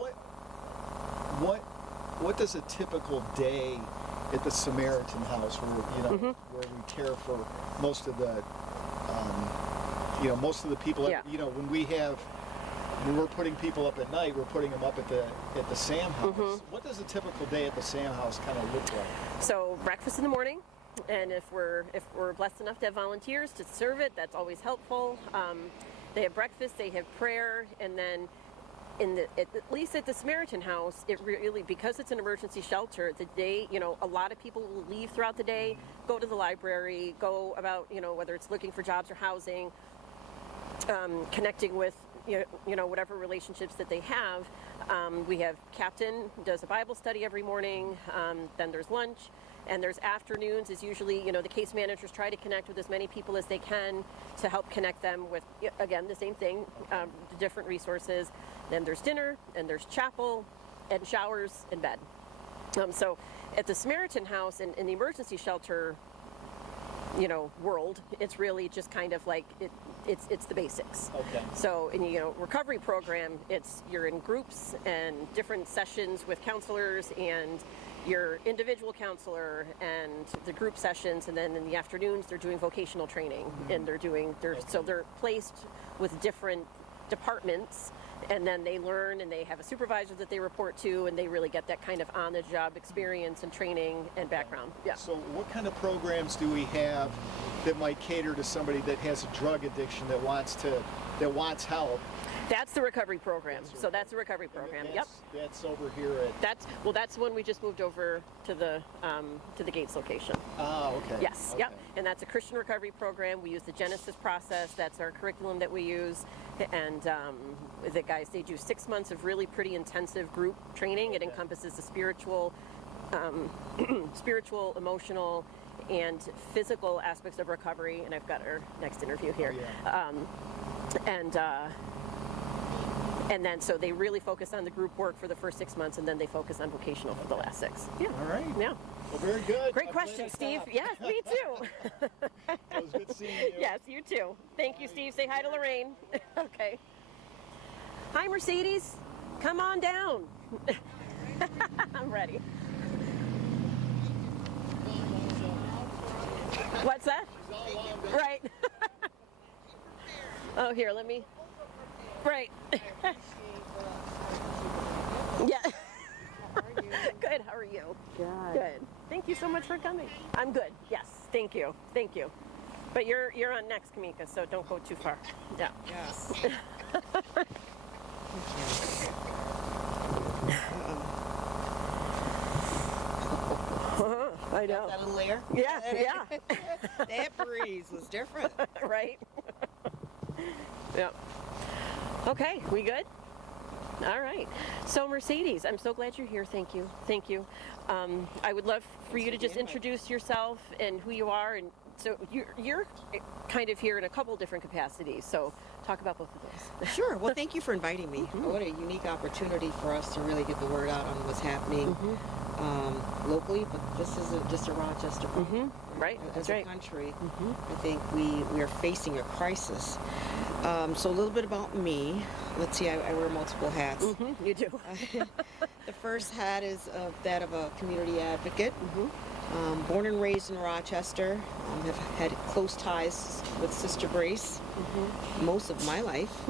what does a typical day at the Samaritan House, where where we care for most of the people, when we're putting people up at night, we're putting them up at the Sam House. What does a typical day at the Sam House kind of look like? So breakfast in the morning, and if we're blessed enough to have volunteers to serve it, that's always helpful. They have breakfast, they have prayer, and then at least at the Samaritan House, it really, because it's an emergency shelter, the day, a lot of people will leave throughout the day, go to the library, go about, whether it's looking for jobs or housing, connecting with whatever relationships that they have. We have Captain does a Bible study every morning. Then there's lunch, and there's afternoons. Is usually, the case managers try to connect with as many people as they can to help connect them with, again, the same thing, the different resources. Then there's dinner, and there's chapel, and showers, and bed. So at the Samaritan House and in the emergency shelter, world. It's really just kind of like it's the basics. Okay. So in recovery program, you're in groups and different sessions with counselors and your individual counselor and the group sessions, and then in the afternoons they're doing vocational training, and they're placed with different departments, and then they learn, and they have a supervisor that they report to, and they really get that kind of on-the-job experience and training and background. Yeah. So what kind of programs do we have that might cater to somebody that has a drug addiction that wants help? That's the recovery program. That's the recovery program. Yep. That's over here at. That's when we just moved over to the Gates location. Ah, okay. Yes. Okay. Yep. And that's a Christian recovery program. We use the Genesis process. That's our curriculum that we use. And the guys, they do 6 months of really pretty intensive group training. It encompasses the spiritual, emotional, and physical aspects of recovery. And I've got our next interview here. Oh, yeah. And then so they really focus on the group work for the first 6 months, and then they focus on vocational for the last 6. Yeah. All right. Yeah. Well, very good. Great question, Steve. Yes, me too. It was good seeing you. Yes, you too. Thank you, Steve. Say hi to Lorraine. Okay. Hi, Mercedes. Come on down. I'm ready. What's that? Right. Oh, here, let me. Right. Yeah. Good. How are you? Good. Thank you so much for coming. I'm good. Yes. Thank you. Thank you. But you're on next, Kamika, so don't go too far. Yeah. Yes. I know. That little layer? Yeah. That breeze was different. Right? Yeah. Okay, we good? All right. So Mercedes, I'm so glad you're here. Thank you. Thank you. I would love for you to just introduce yourself and who you are. And so you're kind of here in a couple different capacities. So talk about both of those. Sure. Well, thank you for inviting me. Mm-hmm. What a unique opportunity for us to really get the word out on what's happening locally. But this isn't just a Rochester problem. Right. As a country, I think we are facing a crisis. So a little bit about me. Let's see, I wear multiple hats. You do. The first hat is that of a community advocate. Born and raised in Rochester. Have had close ties with Sister Grace most of my life.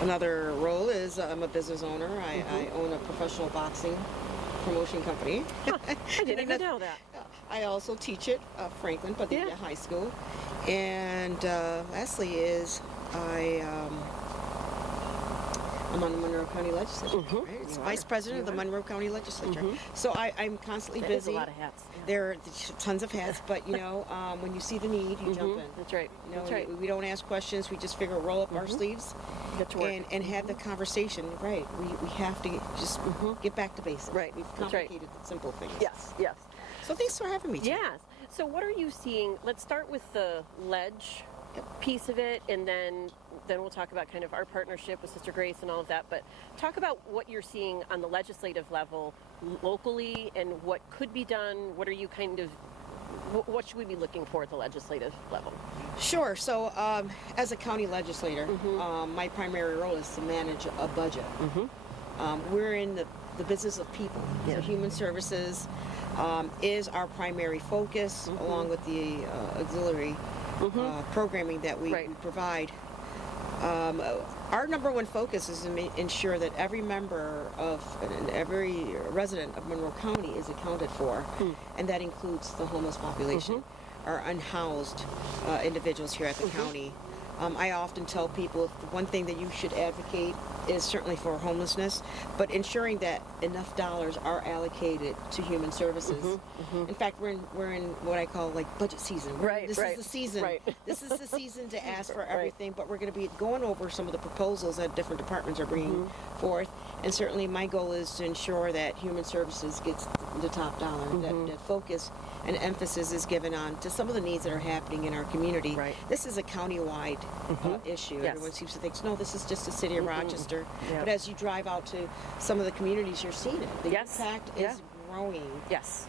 Another role is I'm a business owner. I own a professional boxing promotion company. I didn't even know that. I also teach at Franklin, but at high school. And lastly is I'm on the Monroe County Legislature. Right? It's vice president of the Monroe County Legislature. So I'm constantly busy. There's a lot of hats. Yeah. There are tons of hats, but when you see the need, you jump in. That's right. That's right. We don't ask questions. We just figure roll up our sleeves Get to work. and have the conversation. Right. We have to just get back to basics. Right. We've That's right. complicated the simple things. Yes. So thanks for having me. Yes. So what are you seeing? Let's start with the ledge piece of it, and then we'll talk about kind of our partnership with Sister Grace and all of that. But talk about what you're seeing on the legislative level locally and what could be done. What are you what should we be looking for at the legislative level? Sure. So as a county legislator, my primary role is to manage a budget. We're in the business of people. So human services is our primary focus, along with the auxiliary programming that we provide. Our number one focus is to ensure that every member of every resident of Monroe County is accounted for, and that includes the homeless population, our unhoused individuals here at the county. I often tell people the one thing that you should advocate is certainly for homelessness, but ensuring that enough dollars are allocated to human services. In fact, we're in what I call like budget season. This is the season. This is the season to ask for everything, but we're going to be going over some of the proposals that different departments are bringing forth. And certainly my goal is to ensure that human services gets the top dollar, that focus and emphasis is given on to some of the needs that are happening in our community. This is a county-wide issue. Everyone seems to think, no, this is just the city of Rochester. But as you drive out to some of the communities, you're seeing it. The impact is growing. Yes.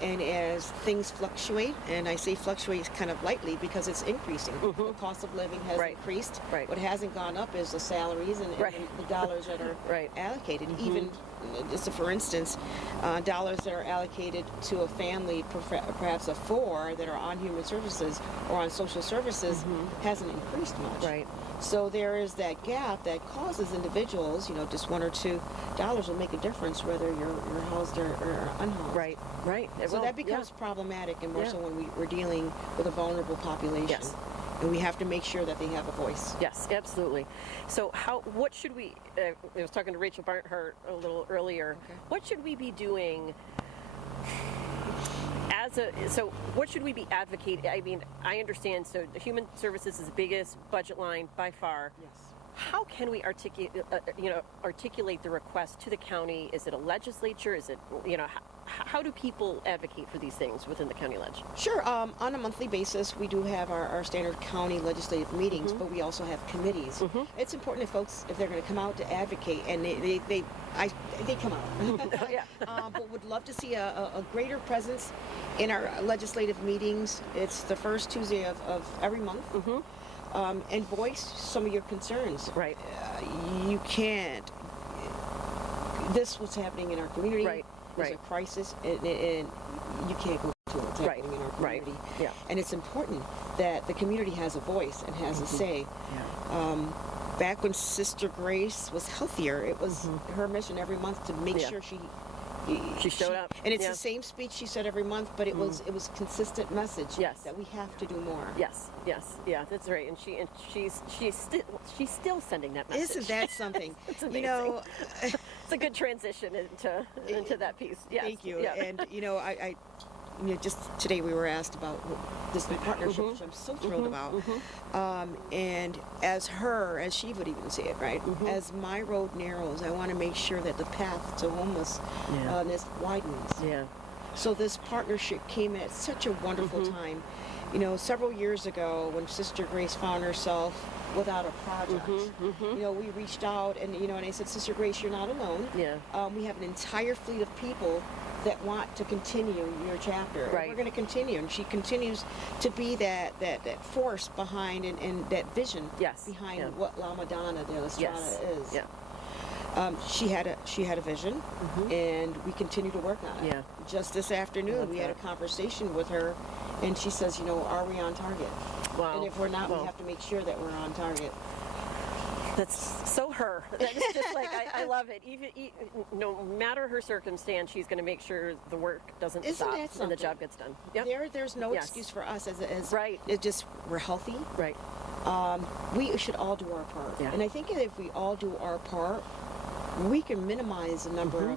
And as things fluctuate, and I say fluctuate kind of lightly because it's increasing. The cost of living has increased. Right. What hasn't gone up is the salaries and the dollars that are allocated. Even just for instance, dollars that are allocated to a family, perhaps of 4 that are on human services or on social services, hasn't increased much. Right. So there is that gap that causes individuals, just $1 or $2 will make a difference whether you're housed or unhoused. Right. Right. So that becomes problematic, and more so when we're dealing with a vulnerable population. Yes. And we have to make sure that they have a voice. Yes, absolutely. So what should we, I was talking to Rachel Barnhart a little earlier, what should we be doing so what should we be advocating? I mean, I understand, so the human services is the biggest budget line by far. Yes. How can we articulate the request to the county? Is it a legislature? Is it, how do people advocate for these things within the county ledge? Sure. On a monthly basis, we do have our standard county legislative meetings, but we also have committees. It's important that folks, if they're going to come out to advocate, and they come out, but would love to see a greater presence in our legislative meetings. It's the first Tuesday of every month. And voice some of your concerns. Right. You can't. This what's happening in our community. Right. There's a crisis, and you can't go to what's happening in our community. Yeah. And it's important that the community has a voice and has a say. Back when Sister Grace was healthier, it was her mission every month to make sure she showed up. And it's the same speech she said every month, but it was consistent message that we have to do more. Yes, that's right. And she's still sending that message. Isn't that something? It's amazing. It's a good transition into that piece. Yes. Thank you. Yeah. And I just today we were asked about this new partnership, which I'm so thrilled about. And as she would even say it, right? As my road narrows, I want to make sure that the path to homelessness widens. Yeah. So this partnership came at such a wonderful time. Several years ago when Sister Grace found herself without a project, we reached out and I said, Sister Grace, you're not alone. Yeah. We have an entire fleet of people that want to continue your chapter. Right. And we're going to continue, and she continues to be that force behind and that vision behind what La Madonna de la Strada is. Yeah. She had a vision, and we continue to work on it. Yeah. Just this afternoon, we had a conversation with her, and she says, are we on target? Wow. And if we're not, we have to make sure that we're on target. That's so her. That is just like I love it. Even no matter her circumstance, she's going to make sure the work doesn't stop and the job gets done. Yep. There's no excuse for us as right. It's just we're healthy. Right. We should all do our part. Yeah. And I think if we all do our part, we can minimize the number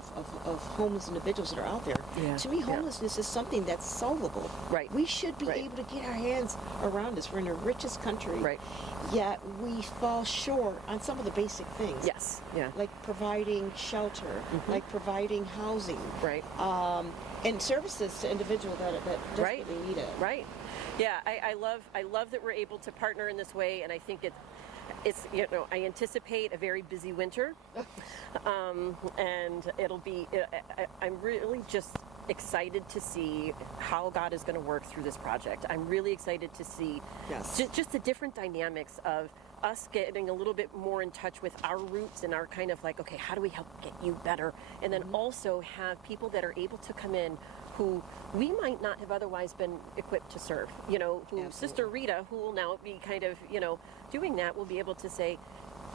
of homeless individuals that are out there. Yeah. To me, homelessness is something that's solvable. Right. We should be able to get our hands around us. We're in the richest country. Right. Yet we fall short on some of the basic things. Yes. Yeah. Like providing shelter, like providing housing. Right. And services to individuals that desperately need it. Right. Yeah. I love that we're able to partner in this way, and I think it's I anticipate a very busy winter, and it'll be. I'm really just excited to see how God is going to work through this project. I'm really excited to see just the different dynamics of us getting a little bit more in touch with our roots and our kind of like, okay, how do we help get you better? And then also have people that are able to come in who we might not have otherwise been equipped to serve. Who Sister Rita, who will now be kind of, doing that, will be able to say,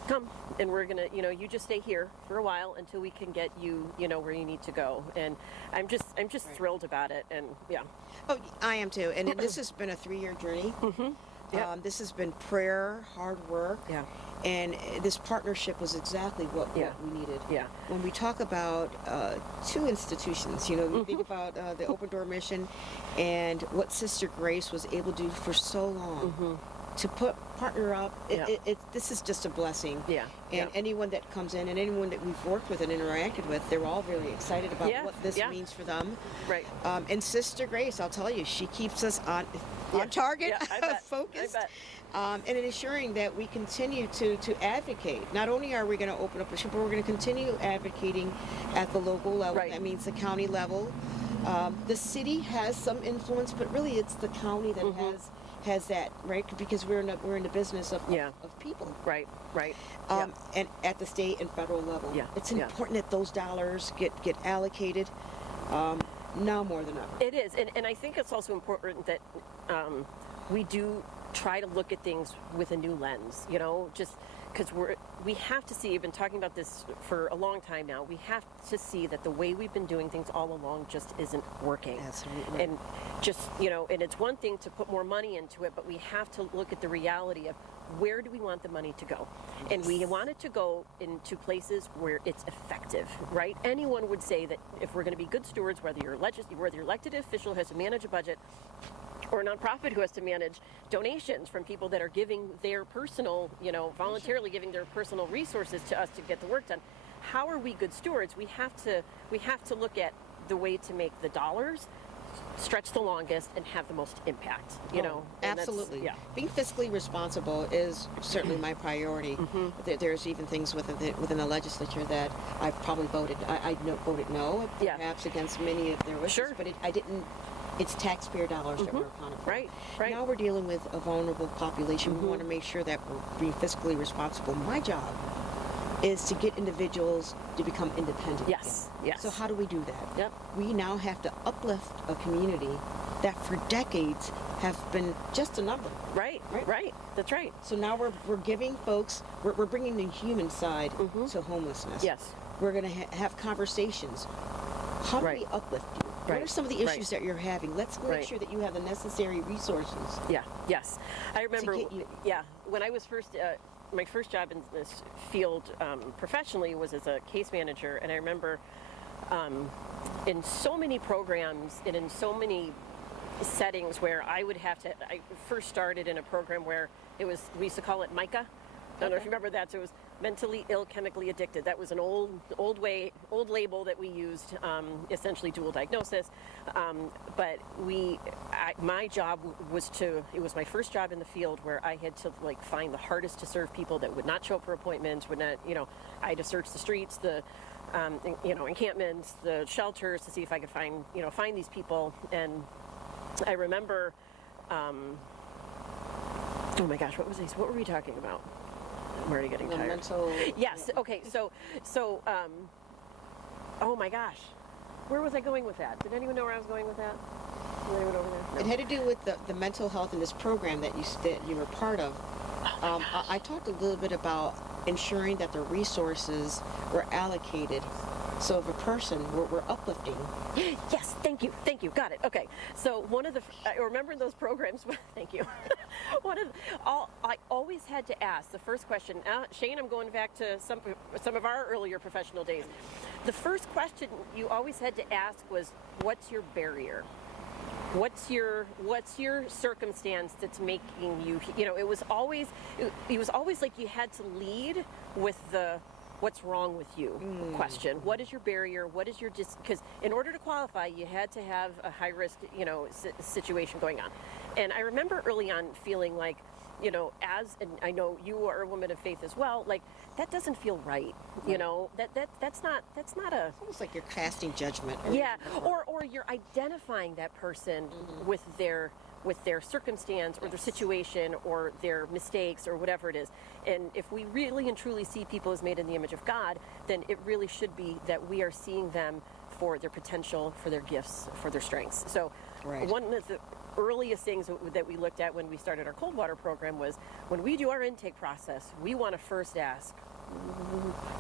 come, and we're gonna, you just stay here for a while until we can get you, where you need to go. And I'm just thrilled about it. And yeah. Oh, I am too. And this has been a 3-year journey. This has been prayer, hard work. Yeah. And this partnership was exactly what we needed. Yeah. When we talk about 2 institutions, we think about the Open Door Mission and what Sister Grace was able to do for so long. To partner up, this is just a blessing. Yeah. And anyone that comes in and anyone that we've worked with and interacted with, they're all very excited about what this means for them. Right. And Sister Grace, I'll tell you, she keeps us on. on target, Yeah, I bet. focused, I bet. And ensuring that we continue to advocate. Not only are we going to open up a shop, but we're going to continue advocating at the local level. Right. That means the county level. The city has some influence, but really it's the county that has that, right? Because we're in the business of people. Right. And at the state and federal level. Yeah. It's important that those dollars get allocated now more than ever. It is, and I think it's also important that we do try to look at things with a new lens, just because we have to see, I've been talking about this for a long time now, we have to see that the way we've been doing things all along just isn't working. Absolutely. And just, and it's one thing to put more money into it, but we have to look at the reality of where do we want the money to go? And we want it to go into places where it's effective, right? Anyone would say that if we're going to be good stewards, whether you're elected official who has to manage a budget, or a nonprofit who has to manage donations from people that are giving their personal, voluntarily giving their personal resources to us to get the work done. How are we good stewards? We have to look at the way to make the dollars stretch the longest and have the most impact, and absolutely. Yeah. Being fiscally responsible is certainly my priority. There's even things within the legislature that I've probably voted no, perhaps against many of their wishes, Sure. but I didn't. It's taxpayer dollars that we're accounting for. Right. Now we're dealing with a vulnerable population. We want to make sure that we're being fiscally responsible. My job is to get individuals to become independent. Yes. So how do we do that? Yep. We now have to uplift a community that for decades have been just a number. Right. That's right. So now we're giving folks, we're bringing the human side to homelessness. Yes. We're going to have conversations. How do we uplift you? What are some of the issues that you're having? Let's make sure that you have the necessary resources. Yeah. Yes. I remember. get you- When I was my first job in this field professionally was as a case manager, and I remember in so many programs and in so many settings where I first started in a program where we used to call it MICA. I don't know if you remember that. So it was mentally ill, chemically addicted. That was an old label that we used, essentially dual diagnosis. But my job it was my first job in the field where I had to find the hardest to serve people that would not show up for appointments, would not, I had to search the streets, the encampments, the shelters to see if I could find these people. And I remember, oh my gosh, what were we talking about? I'm already getting tired. Mental. Yes. Okay. So, oh my gosh, where was I going with that? Did anyone know where I was going with that? Did anyone over there? No. It had to do with the mental health in this program that you were part of. I talked a little bit about ensuring that the resources were allocated. So if a person, we're uplifting. Yes, thank you, got it. Okay, so I remember those programs, thank you. I always had to ask the first question, Shane, I'm going back to some of our earlier professional days. The first question you always had to ask was, what's your barrier? What's your circumstance that's making you, it was always like you had to lead with the what's wrong with you question. What is your barrier? What is your because in order to qualify, you had to have a high risk, situation going on. And I remember early on feeling like, and I know you are a woman of faith as well, like that doesn't feel right. That's not a. It's almost like you're casting judgment. Or you're identifying that person with their circumstance or their situation or their mistakes or whatever it is. And if we really and truly see people as made in the image of God, then it really should be that we are seeing them for their potential, for their gifts, for their strengths. So one of the earliest things that we looked at when we started our cold water program was when we do our intake process, we want to first ask,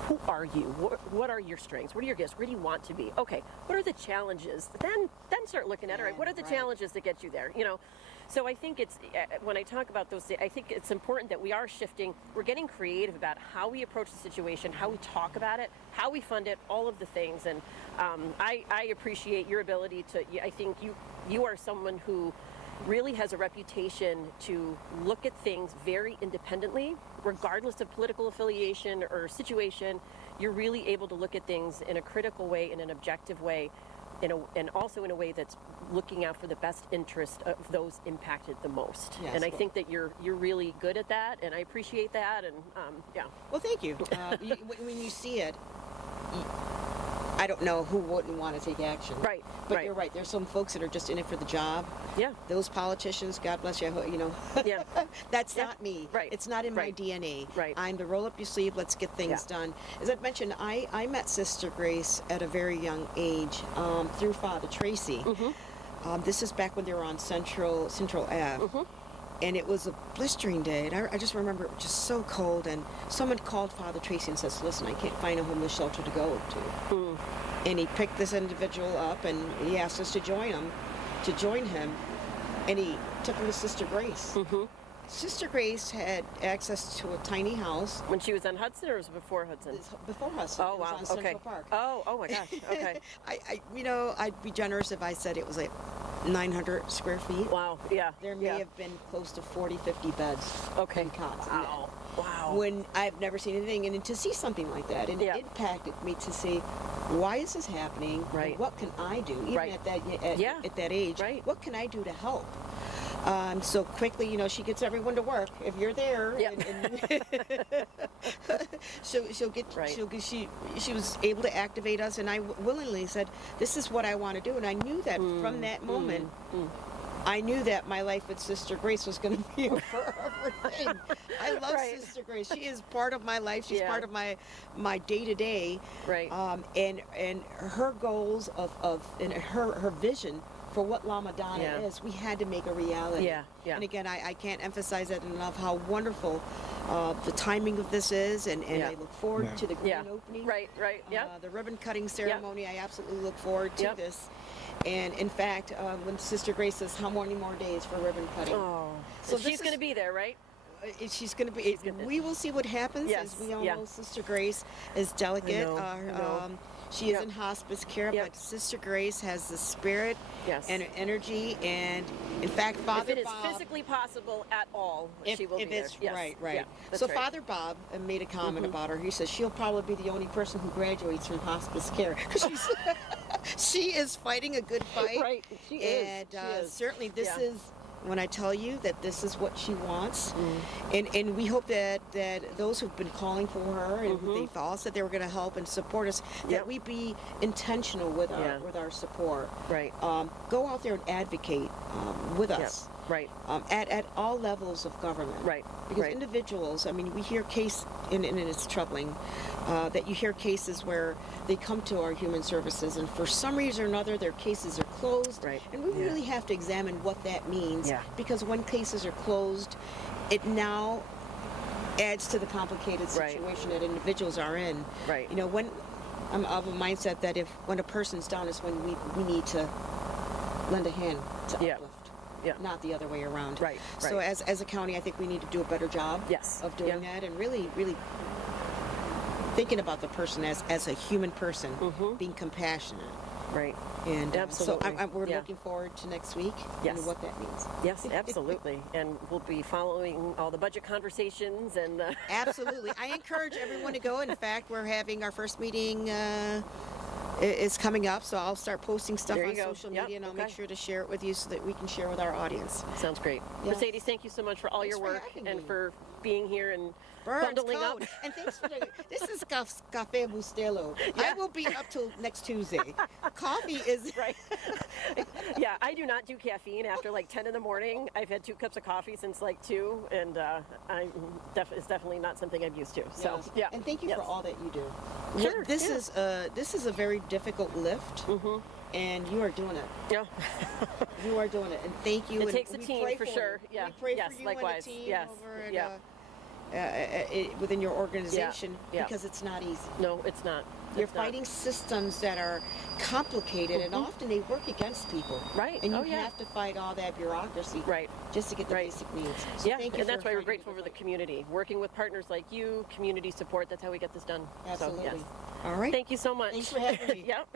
who are you? What are your strengths? What are your gifts? Where do you want to be? Okay, what are the challenges? Then start looking at it. Right? What are the challenges that get you there? So I think it's when I talk about those, I think it's important that we are shifting. We're getting creative about how we approach the situation, how we talk about it, how we fund it, all of the things. And I appreciate your ability to. I think you are someone who really has a reputation to look at things very independently, regardless of political affiliation or situation. You're really able to look at things in a critical way, in an objective way, and also in a way that's looking out for the best interest of those impacted the most. Yes, and I well- think that you're really good at that, and I appreciate that. And yeah. Well, thank you. When you see it, I don't know who wouldn't want to take action. Right. But right. you're right. There's some folks that are just in it for the job. Yeah. Those politicians, God bless you. You know. Yeah. That's Yeah. not me. Right. It's not in Right. my DNA. Right. I'm the roll up your sleeve. Let's get things done. As I mentioned, I met Sister Grace at a very young age through Father Tracy. This is back when they were on Central Ave. And it was a blistering day, and I just remember it was just so cold, and someone called Father Tracy and says, listen, I can't find a homeless shelter to go to. And he picked this individual up, and he asked us to join him, and he took him to Sister Grace. Sister Grace had access to a tiny house. When she was on Hudson, or was it before Hudson? Before Hudson. Oh, It was wow. on Central Okay. Park. Oh my gosh. Okay. I'd be generous if I said it was like 900 square feet. Wow. Yeah. There may have been close to 40, 50 beds. Okay. And cots. Wow. Wow. When I've never seen anything, and to see something like that, and it impacted me to see, why is this happening? Right. What can I do? Even Right. at that age, Right. what can I do to help? So quickly, she gets everyone to work. If you're there, she was able to activate us, and I willingly said, this is what I want to do. And I knew that from that moment, I knew that my life with Sister Grace was going to be a forever thing. I love Sister Grace. She is part of my life. She's part of my day-to-day. Right. And her goals and her vision for what Lama Donna is, we had to make a reality. Yeah. And again, I can't emphasize that enough, how wonderful the timing of this is, and I look forward to the grand opening. Right. Yeah. The ribbon cutting ceremony, I absolutely look forward to this. And in fact, when Sister Grace says, how many more days for ribbon cutting? Oh, so she's going to be there, right? She's going to be. We will see what happens. Yes, As we all know, Sister Grace is delicate. I know. She is in hospice care, but Sister Grace has the spirit and energy, and in fact, Father If it is Bob, physically possible at all, she will be there. it's Yes. right. Yeah, that's So right. Father Bob made a comment about her. He says she'll probably be the only person who graduates from hospice care. She is fighting a good fight. Right. She is. And She is. certainly this is, when I tell you that this is what she wants, and we hope that those who've been calling for her, and they've all said they were going to help and support us, that we be intentional with our support. Right. Go out there and advocate with us. Right. At all levels of government. Right. Because individuals, I mean, we hear and it's troubling that you hear cases where they come to our human services, and for some reason or another, their cases are closed. Right. And we really have to examine what that means. Yeah. Because when cases are closed, it now adds to the complicated situation that individuals are in. Right. When I'm of a mindset that when a person's down is when we need to lend a hand to uplift. Yeah. Not the other way around. Right. So as a county, I think we need to do a better job of doing that, and really thinking about the person as a human person, being compassionate. Right. And Absolutely. so we're looking forward to next week and what that means. Yes, absolutely. And we'll be following all the budget conversations and Absolutely. I encourage everyone to go. In fact, we're having our first meeting is coming up, so I'll start posting stuff There on you go. social Yep, media, and I'll okay. make sure to share it with you so that we can share with our audience. Sounds great. Yes. Mercedes, thank you so much for all Thanks your for work having and me. for being here and Birds, bundling up. code. And thanks for this is Cafe Bustelo. I will be up till next Tuesday. Coffee is right. Yeah, I do not do caffeine after like 10 in the morning. I've had 2 cups of coffee since like 2, and it's definitely not something I'm used to. So Yes. yeah. And thank you for all that you do. Sure, This is a very difficult lift. And you are doing it. Yeah. You are doing it, and thank you. It and takes a we team pray for you. sure. Yeah. We pray Yes, for you likewise. and the team Yes. over Yeah. within your organization Yeah. because it's not easy. No, it's not. You're It's not. fighting systems that are complicated, and often they work against people. Right. And you Oh, yeah. have to fight all that bureaucracy. Right. Just to get the basic needs. So Yeah, thank you and that's for why we're fighting grateful for the community. Working with partners like you, community support, that's how we get this done. Absolutely. So, yes. All right. Thank you so much. Thanks for having me. Yep.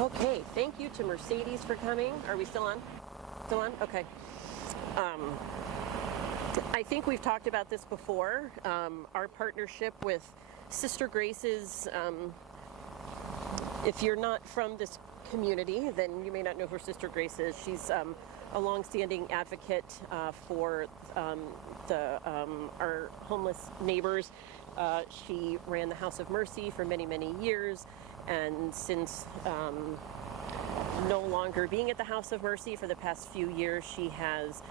Okay, thank you to Mercedes for coming. Are we still on? Still on? Okay. I think we've talked about this before. Our partnership with Sister Grace's, if you're not from this community, then you may not know who Sister Grace is. She's a longstanding advocate for our homeless neighbors. She ran the House of Mercy for many, many years, and since no longer being at the House of Mercy for the past few years, she has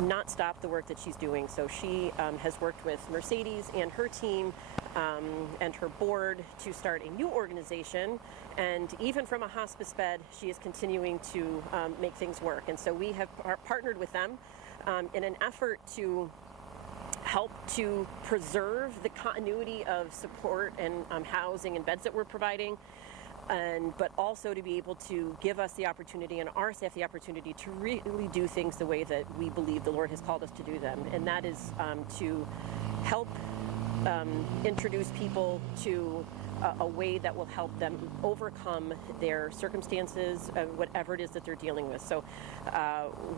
not stopped the work that she's doing. So she has worked with Mercedes and her team and her board to start a new organization, and even from a hospice bed, she is continuing to make things work. And so we have partnered with them in an effort to help to preserve the continuity of support and housing and beds that we're providing, but also to be able to give us the opportunity and our staff the opportunity to really do things the way that we believe the Lord has called us to do them. And that is to help introduce people to a way that will help them overcome their circumstances, whatever it is that they're dealing with. So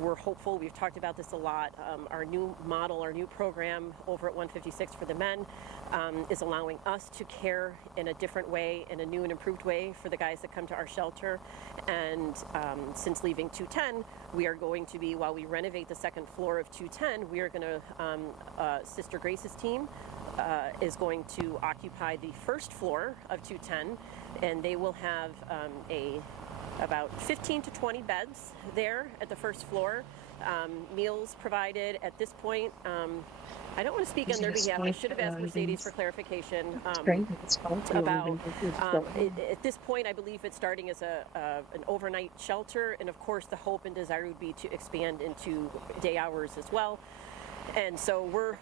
we're hopeful. We've talked about this a lot. Our new model, our new program over at 156 for the men is allowing us to care in a different way, in a new and improved way for the guys that come to our shelter. And since leaving 210, we are going to be, while we renovate the second floor of 210, we are going to, Sister Grace's team is going to occupy the first floor of 210, and they will have about 15 to 20 beds there at the first floor, meals provided at this point. I don't want to speak on their behalf. I should have asked Mercedes for clarification about, at this point, I believe it's starting as an overnight shelter, and of course the hope and desire would be to expand into day hours as well. And so we're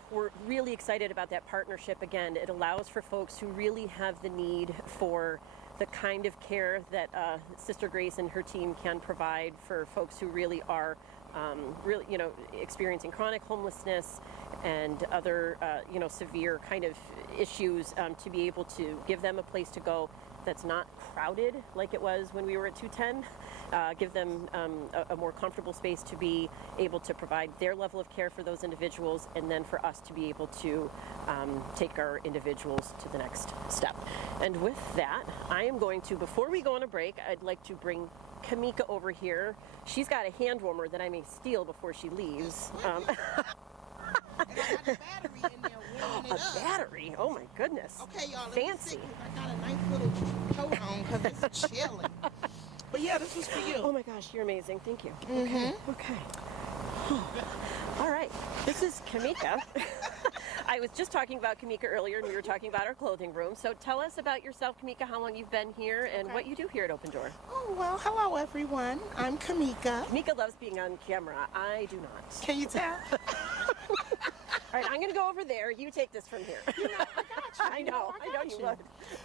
really excited about that partnership. Again, it allows for folks who really have the need for the kind of care that Sister Grace and her team can provide for folks who really are experiencing chronic homelessness and other severe kind of issues, to be able to give them a place to go that's not crowded like it was when we were at 210, give them a more comfortable space to be able to provide their level of care for those individuals, and then for us to be able to take our individuals to the next step. And with that, I am going to, before we go on a break, I'd like to bring Kamika over here. She's got a hand warmer that I may steal before she leaves. And I got the battery in there warming it up. A battery? Oh my goodness. Okay, y'all. Fancy. I got a nice little coat on because it's chilly. But yeah, this was for you. Oh my gosh, you're amazing. Thank you. Mm-hmm. Okay. All right. This is Kamika. I was just talking about Kamika earlier, and we were talking about our clothing room. So tell us about yourself, Kamika, how long you've been here, and what you do here at Open Door. Oh, well, hello, everyone. I'm Kamika. Kamika loves being on camera. I do not. Can you tell? All right, I'm going to go over there. You take this from here. You know, I got you. I know you would.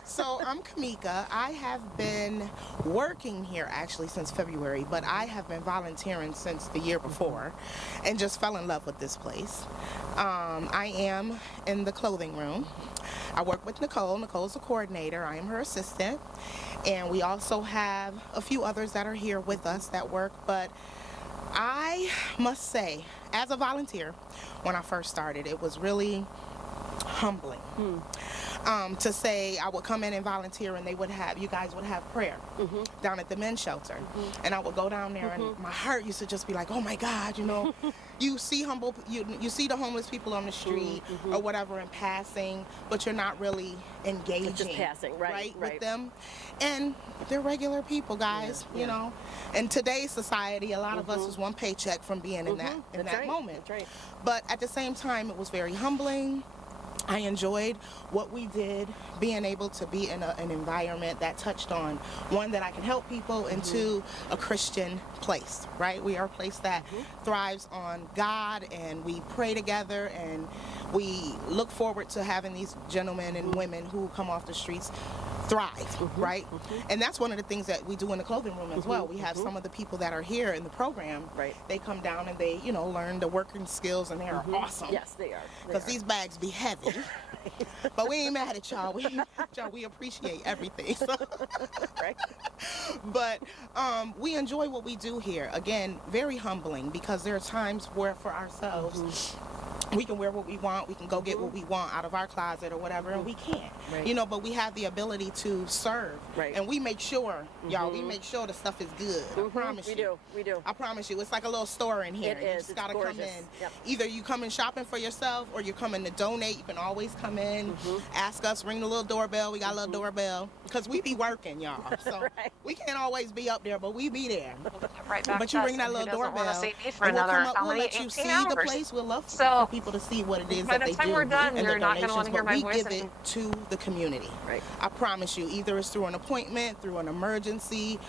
So I'm Kamika. I have been working here actually since February, but I have been volunteering since the year before and just fell in love with this place. I am in the clothing room. I work with Nicole. Nicole's a coordinator. I am her assistant. And we also have a few others that are here with us that work, but I must say, as a volunteer, when I first started, it was really humbling. To say I would come in and volunteer, and you guys would have prayer down at the men's shelter, and I would go down there, and my heart used to just be like, oh my God, you see you see the homeless people on the street or whatever in passing, but you're not really engaging. It's just passing, right, with them, and they're regular people, guys. You know, in today's society, a lot of us is one paycheck from being in that moment. That's right. But at the same time, it was very humbling. I enjoyed what we did, being able to be in an environment that touched on, one, that I can help people, and two, a Christian place, right? We are a place that thrives on God, and we pray together, and we look forward to having these gentlemen and women who come off the streets thrive, right? And that's one of the things that we do in the clothing room as well. We have some of the people that are here in the program, they come down and they, learn the working skills, and they are awesome. Yes, they are. Because these bags be heavy. But we ain't mad at y'all. We appreciate everything. So. Right. But we enjoy what we do here. Again, very humbling, because there are times where for ourselves, we can wear what we want, we can go get what we want out of our closet or whatever, and we can't. You know, but we have the ability to serve. And we make sure, y'all, we make sure the stuff is good. I promise you. We do. I promise you. It's like a little store in here. It You is. just It's gotta gorgeous. come in. Yep. Either you come in shopping for yourself or you're coming to donate. You can always come in, ask us, ring the little doorbell. We got a little doorbell. Because we be working, y'all. So we can't always be up there, but we be there. Right back But to you us, ring that and he little doesn't wanna doorbell, see me for and we'll another, come up, how we'll many, let you 18 see the hours? place. We'll love So, for people to see what it is by that the they time do we're done, and you're the not gonna donations, wanna hear but my we voice give anymore. it to the community. I promise you, either it's through an appointment, through an emergency.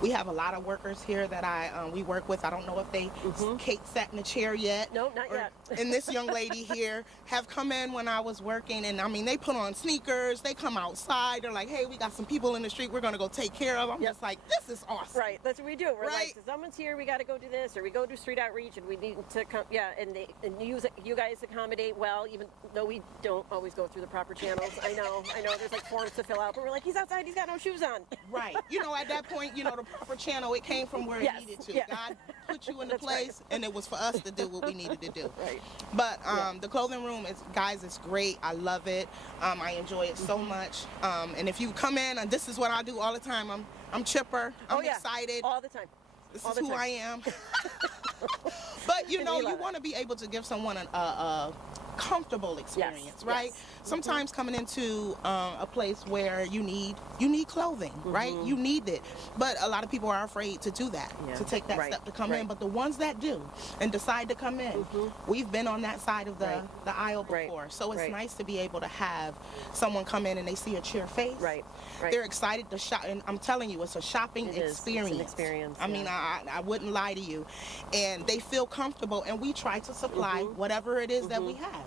We have a lot of workers here that we work with. I don't know if they Kate sat in the chair yet. No, not yet. And this young lady here have come in when I was working, and I mean, they put on sneakers, they come outside, they're like, hey, we got some people in the street we're gonna go take care of. I'm just like, this is awesome. Right, that's what we do. We're like, someone's here, we got to go do this, or we go do street outreach, and we need to come. Yeah, and you guys accommodate well, even though we don't always go through the proper channels. I know. There's like forms to fill out, but we're like, he's outside, he's got no shoes on. Right. You know, at that point, you know, the proper channel, it came from where it needed to. God put you in the place, and it was for us to do what we needed to do. But the clothing room is, guys, it's great. I love it. I enjoy it so much. And if you come in, and this is what I do all the time. I'm chipper. I'm excited. All the time. This is who I am. But you know, you want to be able to give someone a comfortable experience, right? Sometimes coming into a place where you need clothing, right? You need it, but a lot of people are afraid to do that, to take that step to come in. But the ones that do and decide to come in, we've been on that side of the aisle before, so it's nice to be able to have someone come in and they see a cheer face. They're excited to shop, and I'm telling you, it's a shopping experience. It's an experience. I mean, I wouldn't lie to you, and they feel comfortable, and we try to supply whatever it is that we have.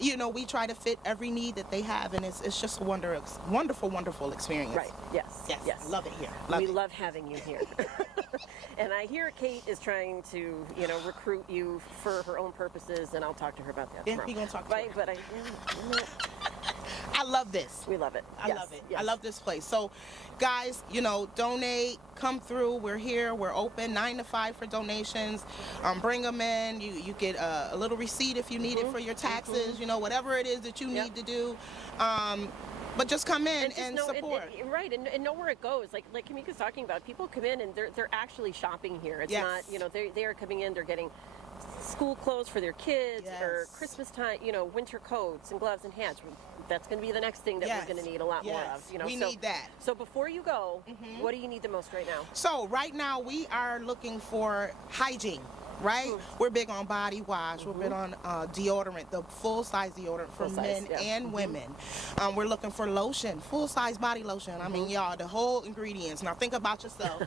You know, we try to fit every need that they have, and it's just a wonderful, wonderful experience. Yes. I love it here. We love having you here. And I hear Kate is trying to, recruit you for her own purposes, and I'll talk to her about that tomorrow. We're gonna talk to her. But I love this. We love it. I love it. I love this place. So, guys, donate, come through. We're here. We're open 9 to 5 for donations. Bring them in. You get a little receipt if you need it for your taxes. Whatever it is that you need to do. But just come in and support. And know where it goes. Like Kamika's talking about, people come in and they're actually shopping here. It's not, they are coming in, they're getting school clothes for their kids or Christmas time, winter coats and gloves and hats. That's going to be the next thing that we're going to need a lot more of. We need that. So before you go, what do you need the most right now? So right now we are looking for hygiene. We're big on body wash. We're big on deodorant, the full-size deodorant for men and women. We're looking for lotion, full-size body lotion. I mean, y'all, the whole ingredients. Now think about yourself.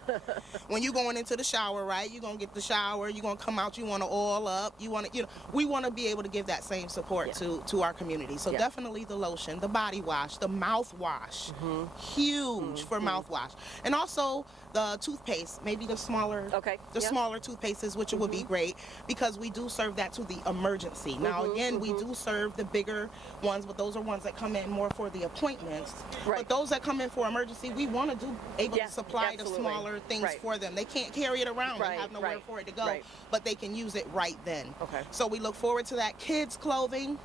When you're going into the shower, right? You're gonna get the shower. You're gonna come out. You want to oil up. You want to, we want to be able to give that same support to our community. So definitely the lotion, the body wash, the mouthwash, huge for mouthwash, and also the toothpaste, maybe the smaller, smaller toothpastes, which would be great, because we do serve that to the emergency. Now again, we do serve the bigger ones, but those are ones that come in more for the appointments. But those that come in for emergency, we want to able to supply the smaller things for them. They can't carry it around. They have nowhere for it to go, but they can use it right then. So we look forward to that. Kids clothing.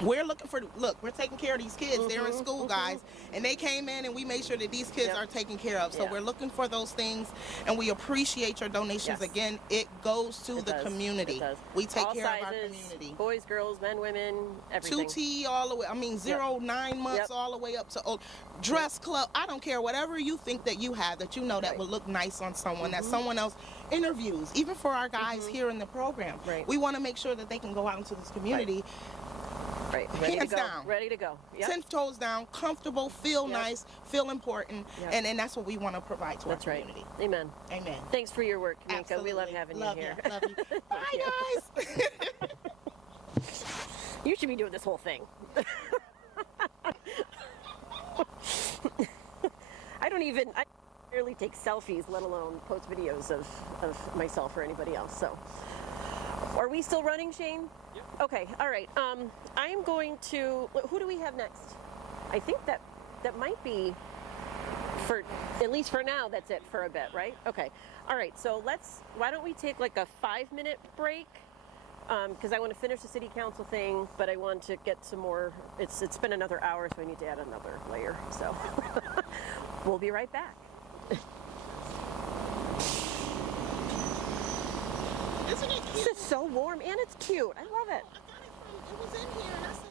We're looking for, we're taking care of these kids. They're in school, guys, and they came in and we made sure that these kids are taken care of. So we're looking for those things, and we appreciate your donations. Again, it goes to the community. We take care of our community. Boys, girls, men, women, everything. 2T all the way, 0-9 months all the way up to old. Dress club, I don't care, whatever you think that you have that that would look nice on someone, that someone else interviews. Even for our guys here in the program, we want to make sure that they can go out into this community. Hands down. Ready to go. 10 toes down, comfortable, feel nice, feel important, and that's what we want to provide to our community. Amen. Amen. Thanks for your work, Kamika. We love having you here. Love you. Bye, guys. You should be doing this whole thing. I barely take selfies, let alone post videos of myself or anybody else. So, are we still running, Shane? Yep. Okay, all right. I'm going to, who do we have next? I think that might be, at least for now, that's it for a bit, right? Okay. All right, so why don't we take like a 5-minute break? because I want to finish the city council thing, but I want to get some more. It's been another hour, so I need to add another layer. So we'll be right back. Isn't it cute? This is so warm and it's cute. I love it. I got it from, it was in here and I said,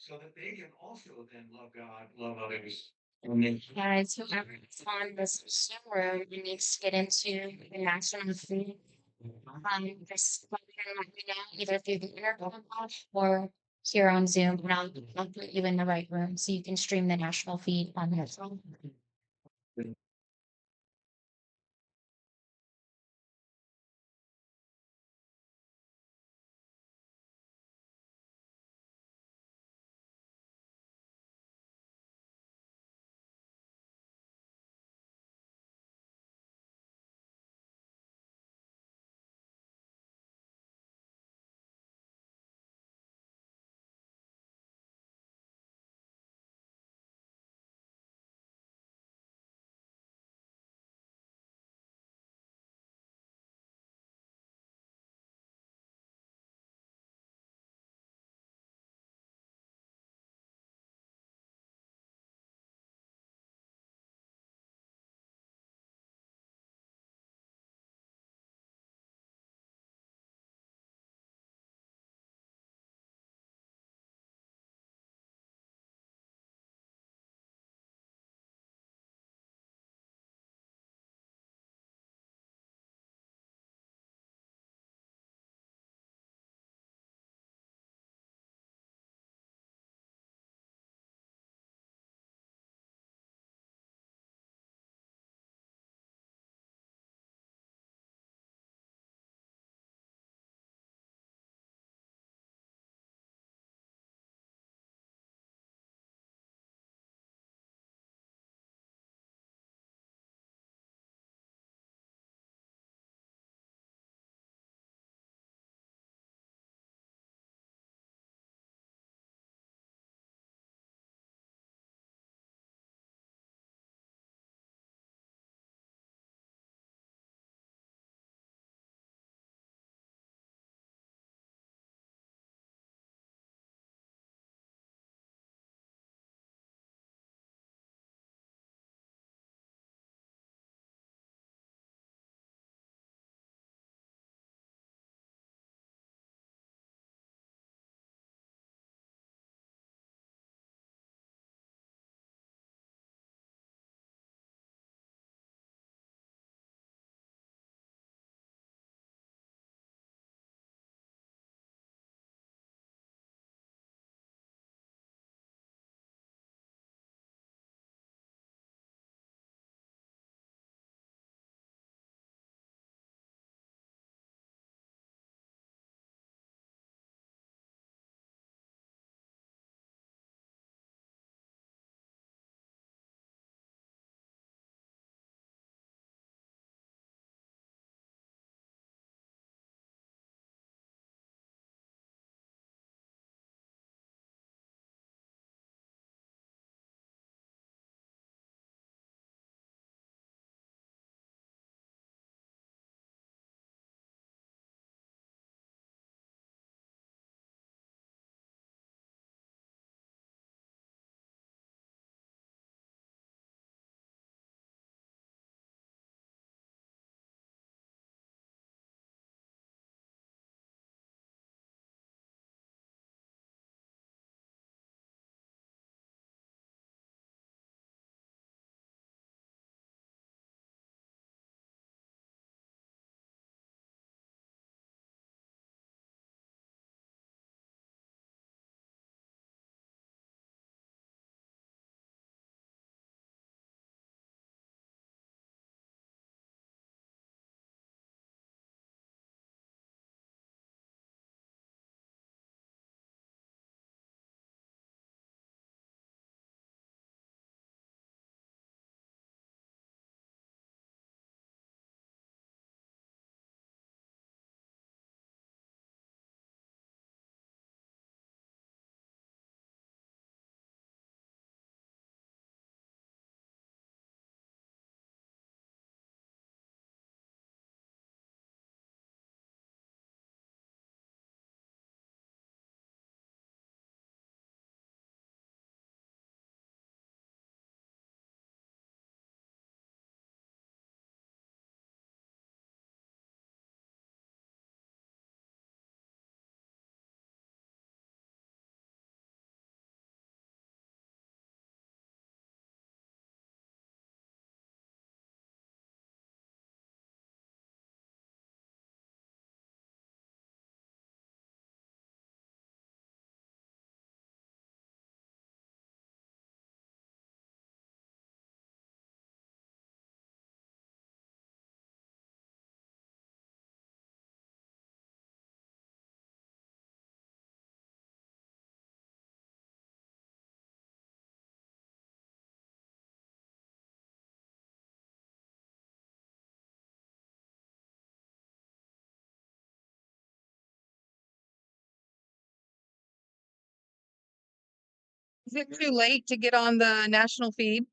so that they can also then love God, love others. Amen. Guys, whoever's on this Zoom room and needs to get into the national food, just let me know either through the intercom or here on Zoom, and I'll put you in the right room so you can stream the national feed on this. Is it too late to get on the national feed?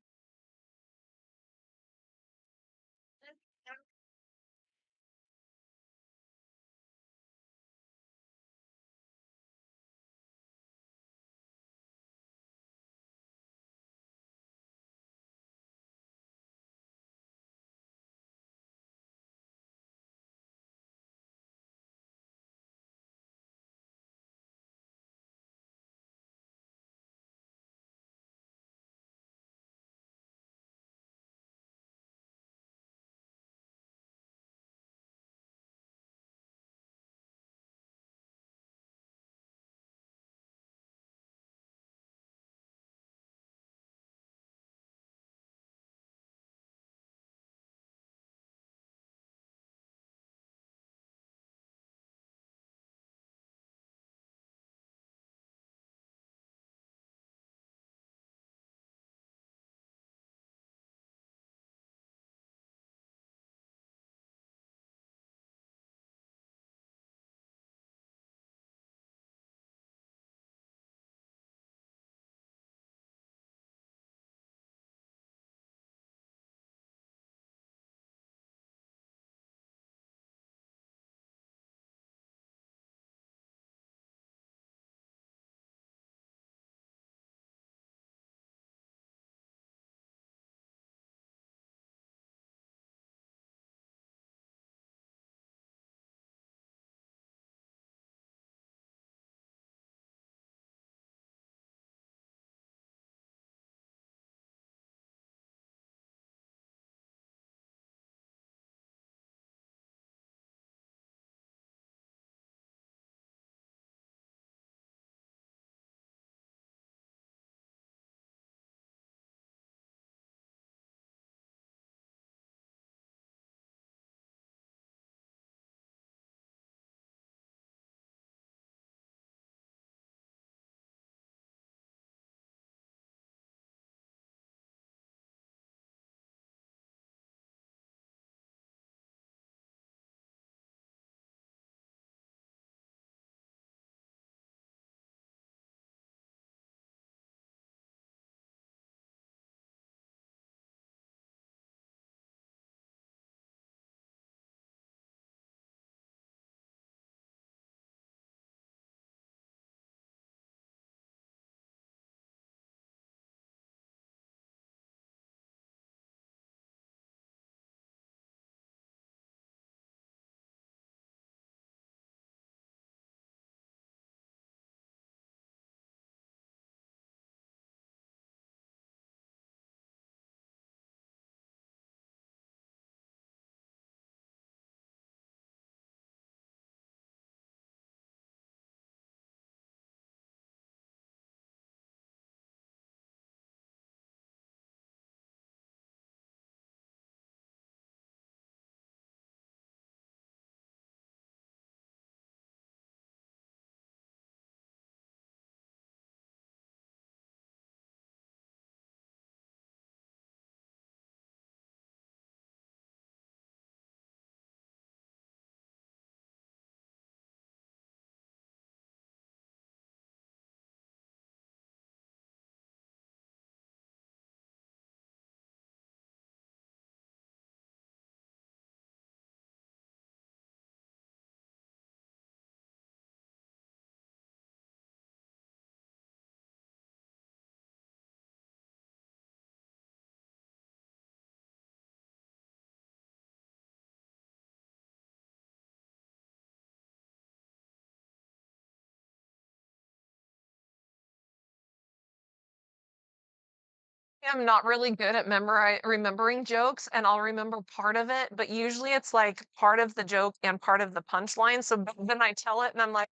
I'm not really good at remembering jokes, and I'll remember part of it, but usually it's like part of the joke and part of the punchline. So then I tell it and I'm like,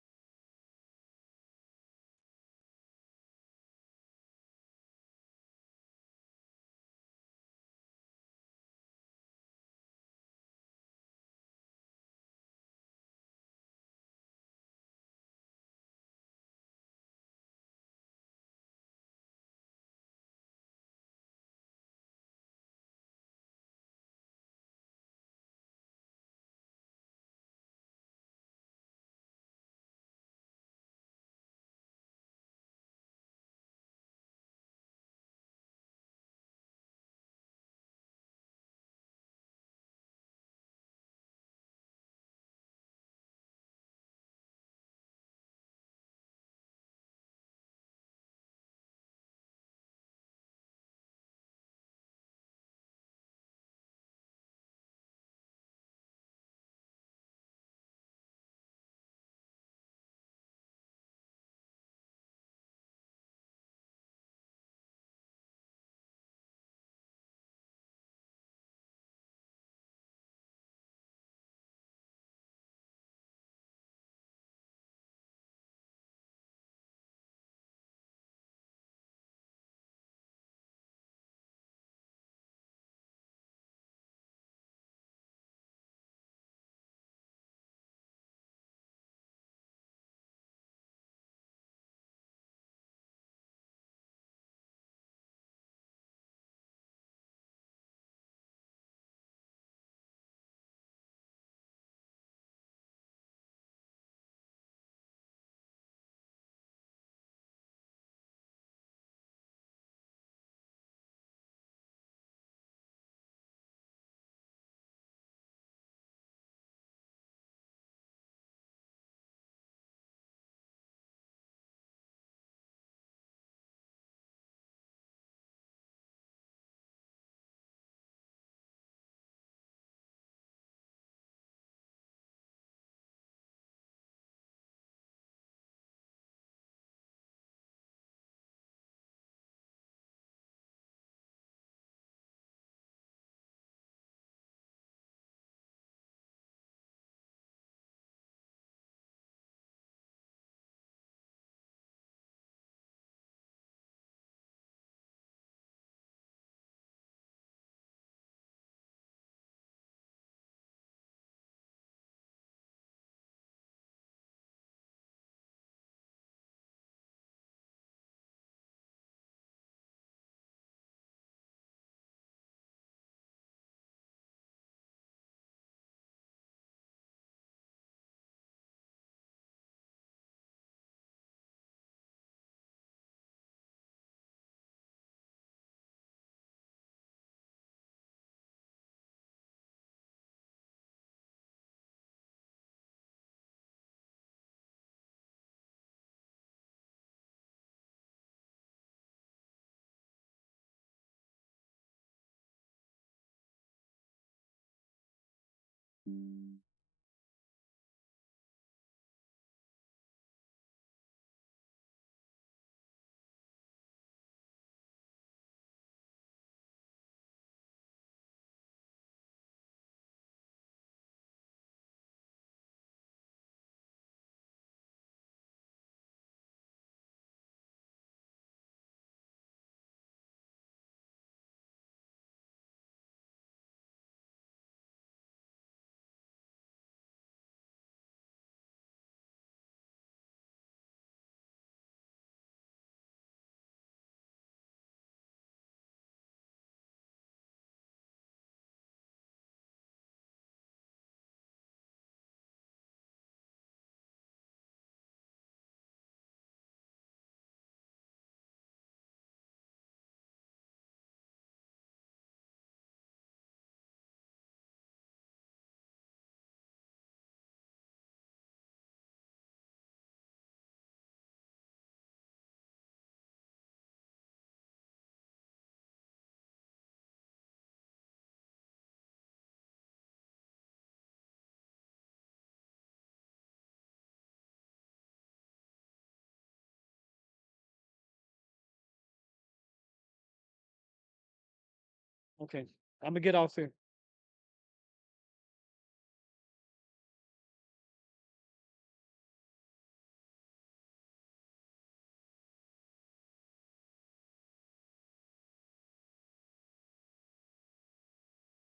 Okay, I'm gonna get off here.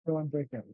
Go on breakout.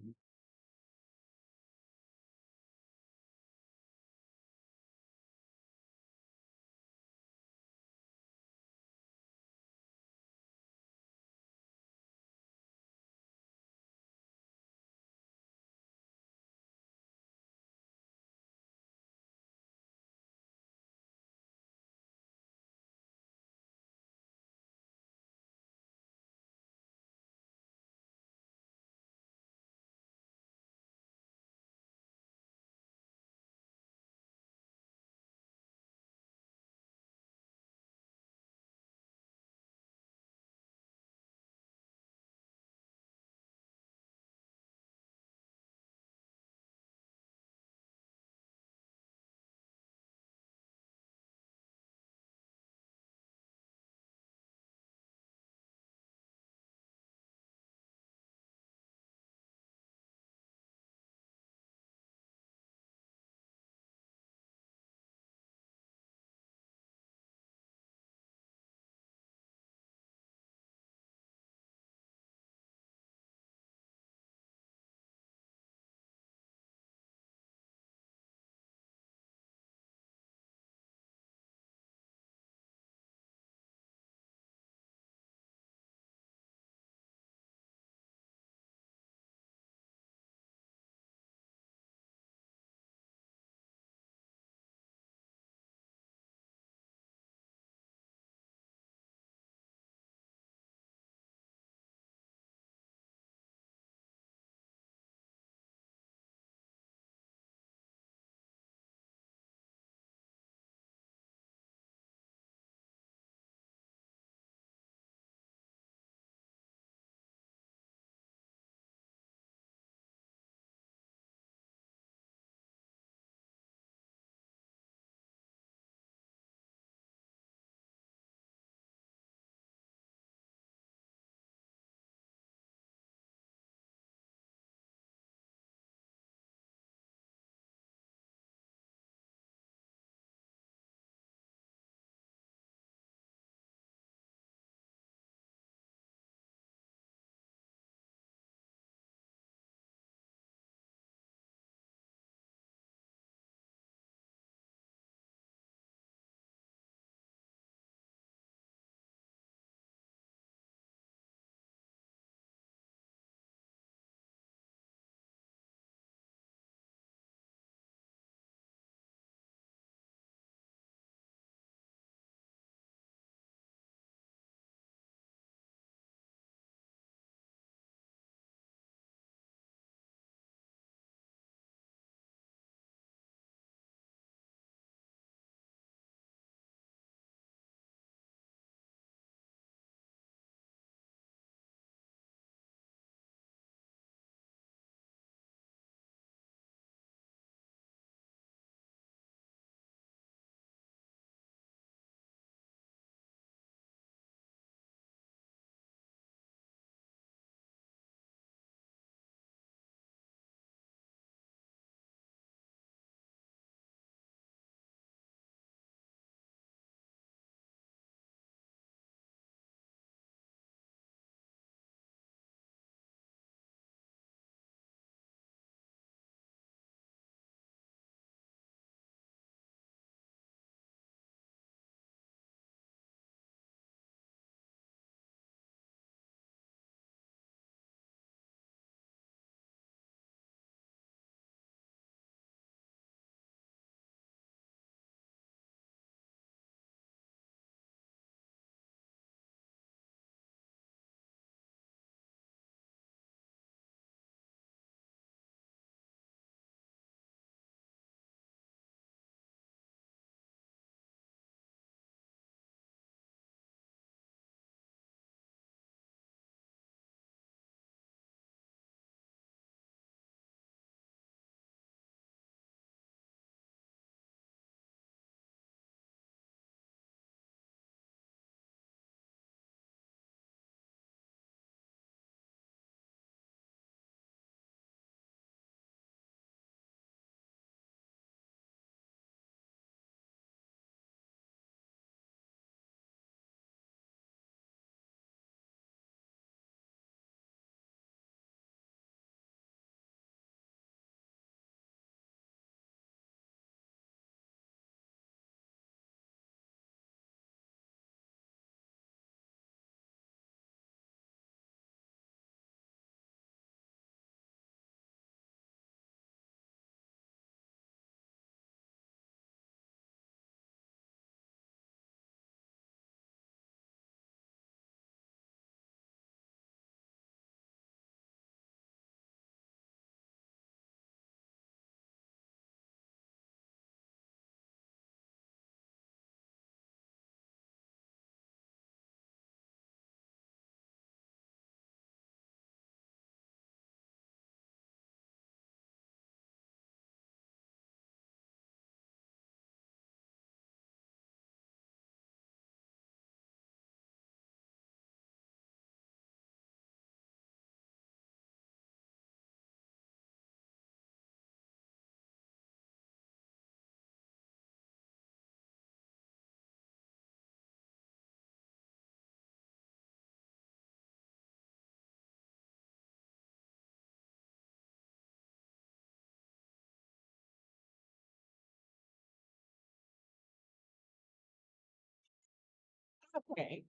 Okay.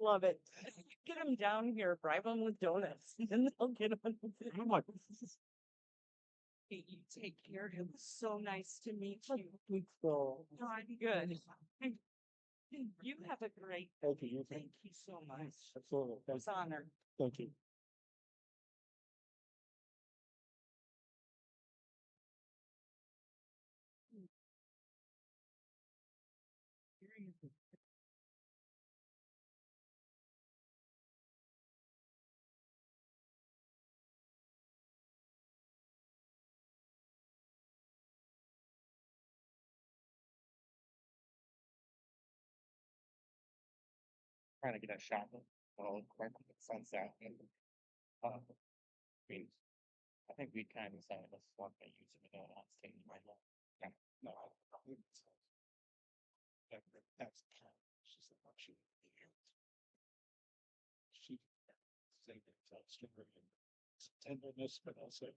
Love it. Get them down here, bribe them with donuts, and then they'll get on with it. Hey, you take care. It was so nice to meet you. No, I'm good. You have a great Thank you. Thank you so much. Absolutely. It was an honor. Thank you. Trying to get a shot of quick with the sun's out. And, I mean, I think we kind of decided let's swap by using it on stage right now. Yeah, no, I think so. That's kind of, she's like, what she, she say that stronger in tenderness, but also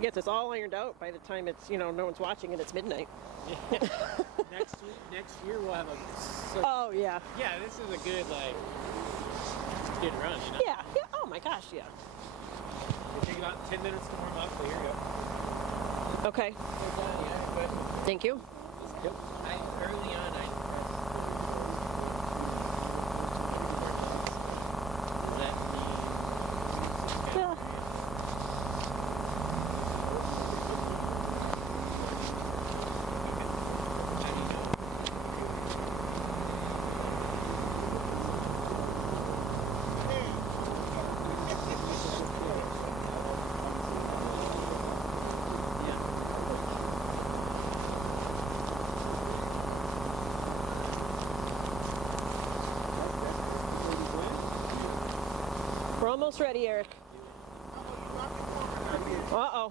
to get this all ironed out by the time it's, no one's watching and it's midnight. Next year we'll have a. Oh, yeah. Yeah, this is a good good run. Yeah. Oh my gosh, yeah. It takes about 10 minutes to warm up, so here you go. Okay. Thank you. Early on, We're almost ready, Eric. Uh-oh.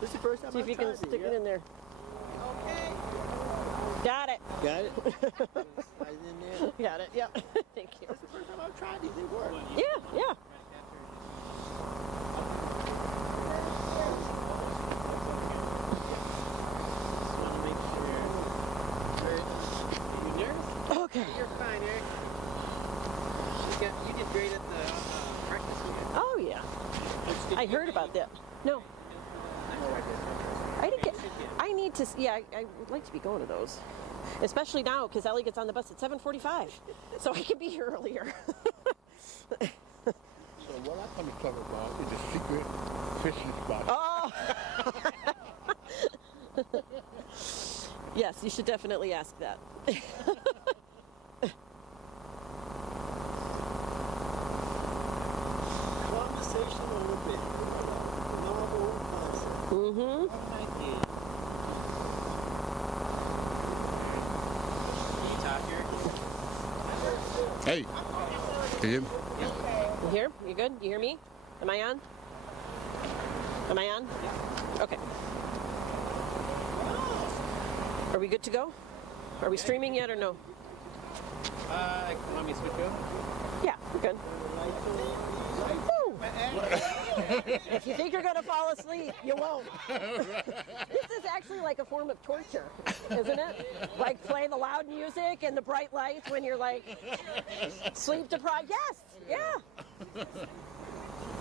This is the first time See if you can stick it in there. Okay. Got it. Got it? Slide it in there. Got it, yep. Thank you. This is the first time I've tried these. They work. Yeah. Okay. You're fine, Eric. You did great at the breakfast weekend. Oh, yeah. I heard about that. No. I didn't get. I need to. Yeah, I would like to be going to those, especially now because Ellie gets on the bus at 7:45, so I can be here earlier. So what I'm going to talk about is a secret fishing spot. Oh. Yes, you should definitely ask that. Conversation a little bit. Normal concept. Mm-hmm. Hey. Him? You here? You good? You hear me? Am I on? Am I on? Yeah. Okay. Are we good to go? Are we streaming yet or no? Want me to switch over? Yeah, we're good. If you think you're going to fall asleep, you won't. This is actually like a form of torture, isn't it? Like play the loud music and the bright lights when you're like sleep deprived. Yes, yeah.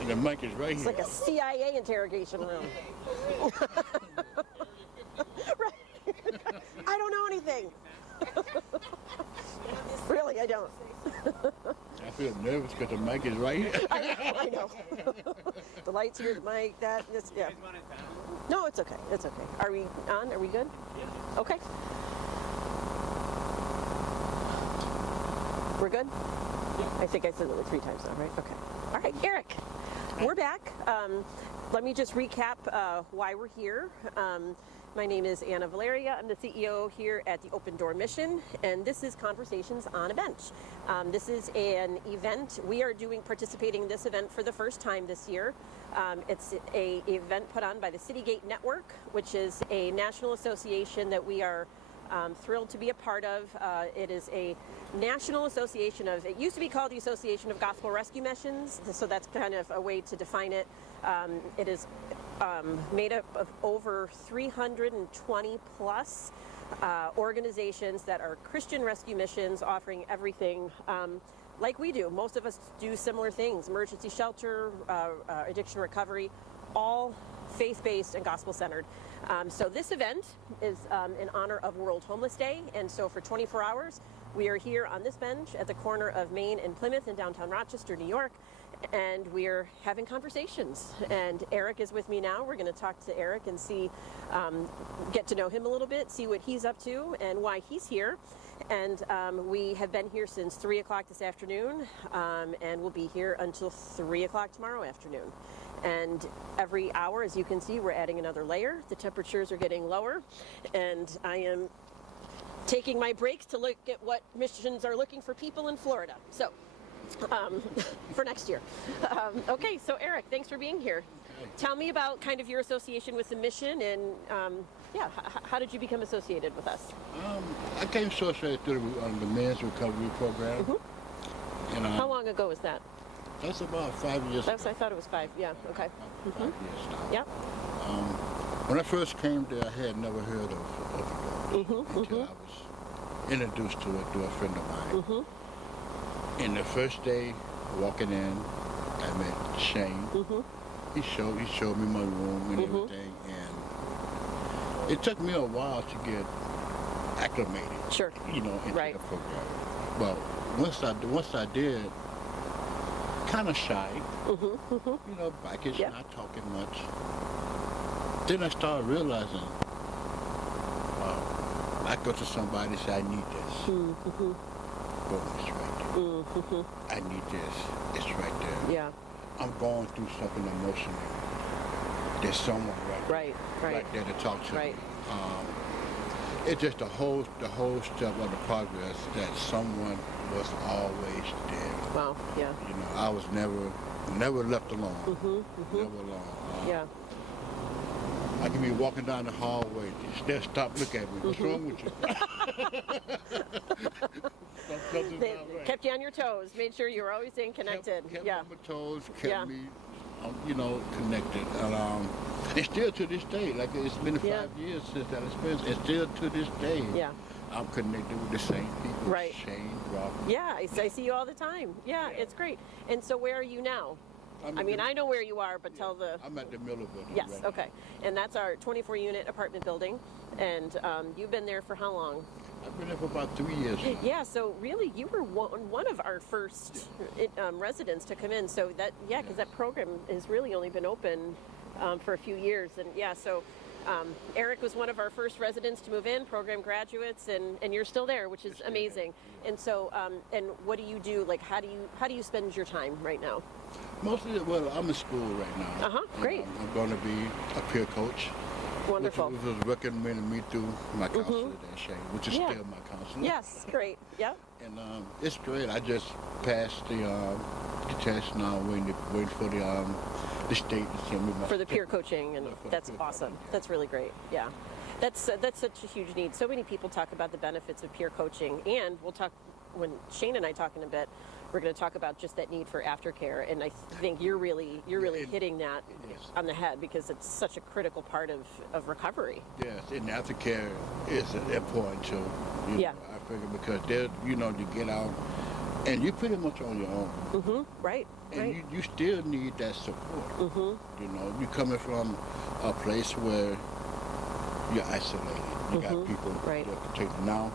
And the mic is right It's here. like a CIA interrogation room. Right. I don't know anything. Really, I don't. I feel nervous because the mic is right here. I know. The lights here, the mic, this, yeah. No, it's okay. It's okay. Are we on? Are we good? Yeah. Okay. We're good? Yeah. I think I said it like 3 times now, right? Okay. All right, Eric, we're back. Let me just recap why we're here. My name is Anna Valeria. I'm the CEO here at the Open Door Mission, and this is Conversations on a Bench. This is an event. We are participating in this event for the first time this year. It's an event put on by the Citygate Network, which is a national association that we are thrilled to be a part of. It is a national association of, it used to be called the Association of Gospel Rescue Missions, so that's kind of a way to define it. It is made up of over 320 plus organizations that are Christian rescue missions offering everything like we do. Most of us do similar things: emergency shelter, addiction recovery, all faith-based and gospel-centered. So this event is in honor of World Homeless Day, and so for 24 hours we are here on this bench at the corner of Main and Plymouth in downtown Rochester, New York, and we're having conversations. And Eric is with me now. We're going to talk to Eric and see, get to know him a little bit, see what he's up to and why he's here. And we have been here since 3 o'clock this afternoon, and we'll be here until 3 o'clock tomorrow afternoon. And every hour, as you can see, we're adding another layer. The temperatures are getting lower, and I am taking my breaks to look at what missions are looking for people in Florida. So, for next year. Okay, so Eric, thanks for being here. Tell me about kind of your association with the mission, and how did you become associated with us? I came associated through the men's recovery program. Mm-hmm. And, how long ago was that? That's about 5 years. I thought it was 5. Yeah. Okay. About 5 years now. Yep. When I first came there, I had never heard of until I was introduced to it through a friend of mine. And the first day walking in, I met Shane. He showed me my room and everything, and it took me a while to get acclimated. Sure. You know, into the program. Well, once I did, kind of shy. You know, blackish, not talking much. Then I started realizing, wow, I go to somebody and say, I need this. Boom, it's right there. I need this. It's right there. Yeah. I'm going through something emotional. There's someone right there to talk to. Right. It's just the whole step of the progress that someone was always there. Wow. Yeah. You know, I was never left alone. Never alone. Yeah. I can be walking down the hallway. They'll stop, look at me. What's wrong with you? They kept you on your toes, made sure you were always staying connected. Kept me on my toes, kept me, you know, connected. And still to this day, like it's been 5 years since that experience, and still to this day, I'm connected with the same people. Right. Shane, Rob. Yeah, I see you all the time. Yeah, it's great. And so where are you now? I mean, I know where you are, but tell the... I'm at the Miller Building. Yes, right okay. And that's our 24-unit apartment building. And you've been there for how long? I've been there for about 3 years now. Yeah, so really you were one of our first residents to come in. So that, because that program has really only been open for a few years. And so Eric was one of our first residents to move in, program graduates, and you're still there, which is amazing. And so, and what do you do? Like, how do you spend your time right now? Mostly, well, I'm in school right now. Great. I'm going to be a peer coach. Wonderful. Which was recommended me through my counselor, Shane, which is still my counselor. Yes, great. Yep. And it's great. I just passed the test now, waiting for the state to send me my for the peer coaching, and that's awesome. That's really great. Yeah. That's such a huge need. So many people talk about the benefits of peer coaching, and we'll talk when Shane and I talk in a bit. We're going to talk about just that need for aftercare, and I think you're really hitting that on the head, because it's such a critical part of recovery. Yes, and aftercare is important too. You know, I figure because they're, you know, to get out, and you're pretty much on your own. Right. And you still need that support. You know, you're coming from a place where you're isolated. You got people that protect you. Now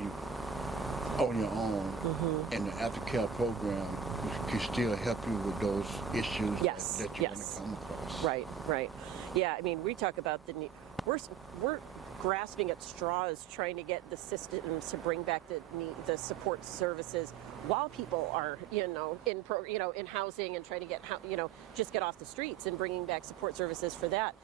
you on your own, and the aftercare program can still help you with those issues that you're going to come across. Right. Yeah, I mean, we talk about the need. We're grasping at straws trying to get the systems to bring back the support services while people are, in housing and trying to get, just get off the streets, and bringing back support services for that.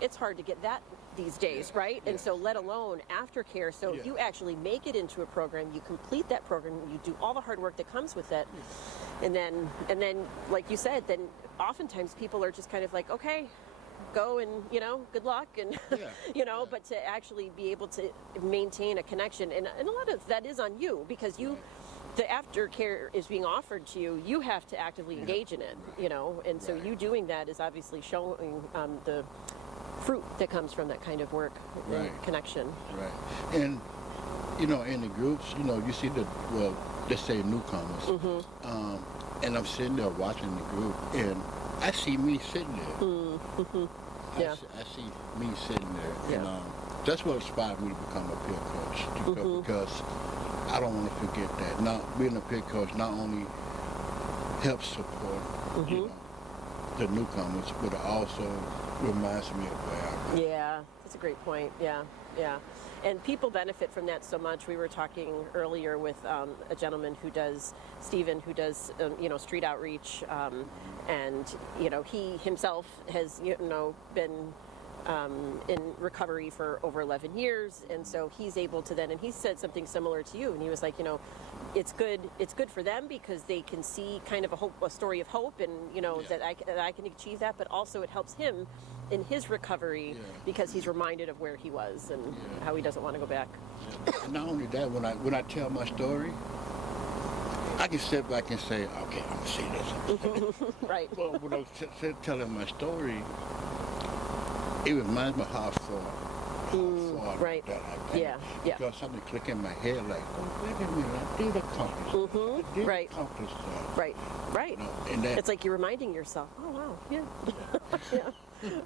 It's hard to get that these days, right? And so let alone aftercare. So if you actually make it into a program, you complete that program, you do all the hard work that comes with it, and then like you said, then oftentimes people are just kind of like, okay, go and good luck, and but to actually be able to maintain a connection, and a lot of that is on you, because the aftercare is being offered to you. You have to actively engage in it, and so you doing that is obviously showing the fruit that comes from that kind of work and connection. Right. And in the groups, you see let's say newcomers, and I'm sitting there watching the group, and I see me sitting there. I see me sitting there, and that's what inspired me to become a peer coach, because I don't want to forget that. Now, being a peer coach not only helps support the newcomers, but it also reminds me of where I've been. Yeah, that's a great point. Yeah. And people benefit from that so much. We were talking earlier with a gentleman Stephen, who does street outreach, and he himself has been in recovery for over 11 years, and so he's able to then, and he said something similar to you, and he was like, it's good for them, because they can see kind of a story of hope, and that I can achieve that, but also it helps him in his recovery, because he's reminded of where he was and how he doesn't want to go back. And not only that, when I tell my story, I can sit back and say, okay, I'm gonna say this. Right. But when I was telling my story, it reminds me how far right. that I've been. Yeah, yeah. Because something click in my head like, oh, wait a minute, I did accomplish that. I did Right. accomplish that. Right, right. You know, and that, It's like you're reminding yourself, oh wow, yeah. Yeah.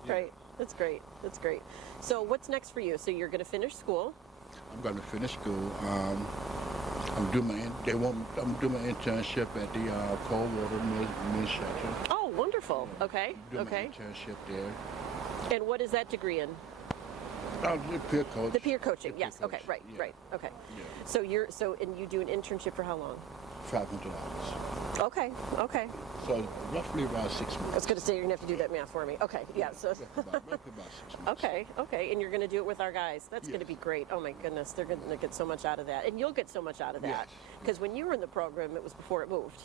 Right. That's great. That's great. So what's next for you? So you're going to finish school. I'm going to finish school. I'm doing my internship at the cold water men's shelter. Oh, wonderful. Okay. Doing Okay. my internship there. And what is that degree in? The peer coach. The peer coaching. The peer Yes. Okay. coach, Right. yeah. Right. Okay. Yeah. So and you do an internship for how long? $500. Okay. Okay. So roughly about 6 months. I was going to say you're going to have to do that math for me. Okay. Yeah. So. Roughly about 6 months. Okay. Okay. And you're going to do it with our guys. That's going to be great. Oh my goodness, they're going to get so much out of that, and you'll get so much out of that Yes. because when you were in the program, it was before it moved.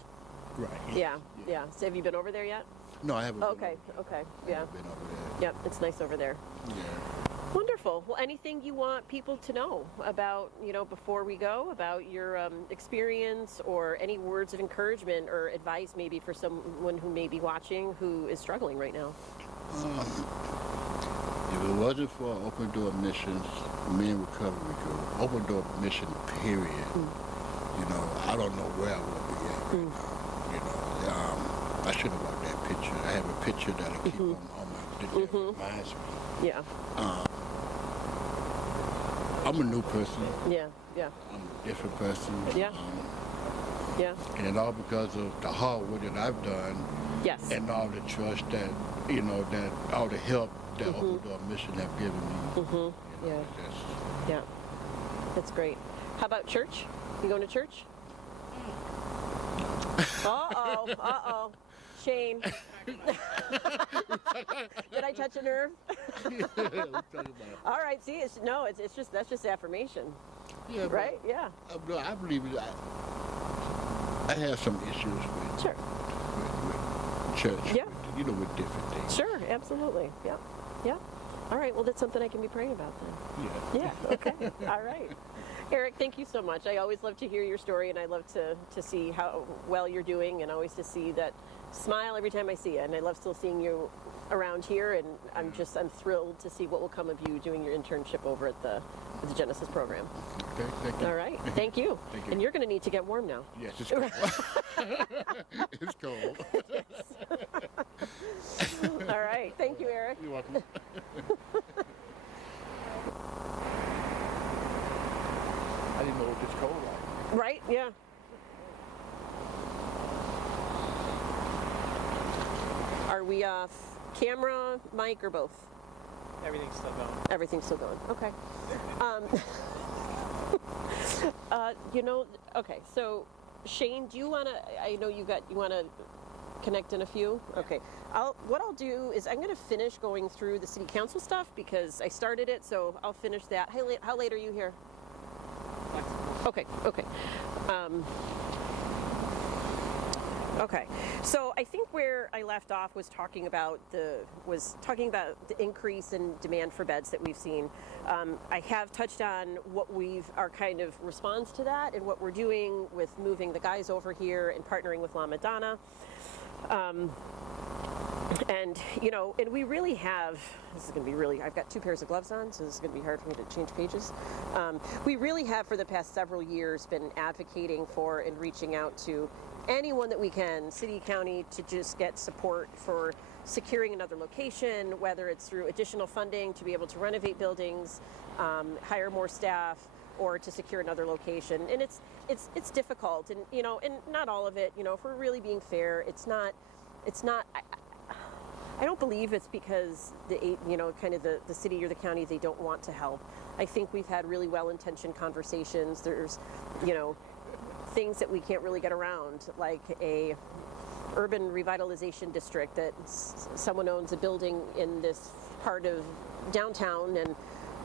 Right. Yeah. Yeah. So have you been over there yet? No, I haven't. been Okay. Okay. Yeah. Been over there. Yep. It's nice over there. Yeah. Wonderful. Well, anything you want people to know about, before we go, about your experience, or any words of encouragement or advice maybe for someone who may be watching who is struggling right now? If it wasn't for Open Door Missions, Men Recovery Group, Open Door Mission, period, I don't know where I would be at right now. I should have brought that picture. I have a picture that I keep on my, that reminds me. Yeah. I'm a new person. Yeah. Yeah. I'm a different person. Yeah. Yeah. And it all because of the hard work that I've done. Yes. And all the trust that, that all the help that Open Door Mission have given me. Yeah. Yeah. That's great. How about church? You going to church? Uh-oh. Uh-oh. Shane. Did I touch a nerve? All right. See, that's just affirmation. Yeah. Right? Yeah. I believe that I have some issues with, Sure. with church. Yeah. With different things. Sure. Absolutely. Yeah. Yeah. All right. Well, that's something I can be praying about then. Yeah. Yeah. Okay. All right. Eric, thank you so much. I always love to hear your story, and I love to see how well you're doing, and always to see that smile every time I see you. And I love still seeing you around here, and I'm thrilled to see what will come of you doing your internship over at the Genesis program. Okay, thank you. All right. Thank you. Thank you. And you're going to need to get warm now. Yes, it's cold. It's cold. All right. Thank you, Eric. You're welcome. I didn't know it was this cold like. Right? Yeah. Are we off camera, mic, or both? Everything's still going. Everything's still going. Okay. Okay. So, Shane, do you want to? I know you want to connect in a few. Okay. What I'll do is I'm going to finish going through the city council stuff because I started it. So I'll finish that. How late are you here? Okay. Okay. Okay, so I think where I left off was talking about the increase in demand for beds that we've seen. I have touched on what our kind of response to that and what we're doing with moving the guys over here and partnering with La Madonna. And we really have, this is going to be really, I've got 2 pairs of gloves on, so this is going to be hard for me to change pages. We really have for the past several years been advocating for and reaching out to anyone that we can, city, county, to just get support for securing another location, whether it's through additional funding to be able to renovate buildings, hire more staff, or to secure another location. And it's difficult, and and not all of it. If we're really being fair, it's not. I don't believe it's because the city or the county, they don't want to help. I think we've had really well-intentioned conversations. There's things that we can't really get around, like a urban revitalization district that someone owns a building in this part of downtown, and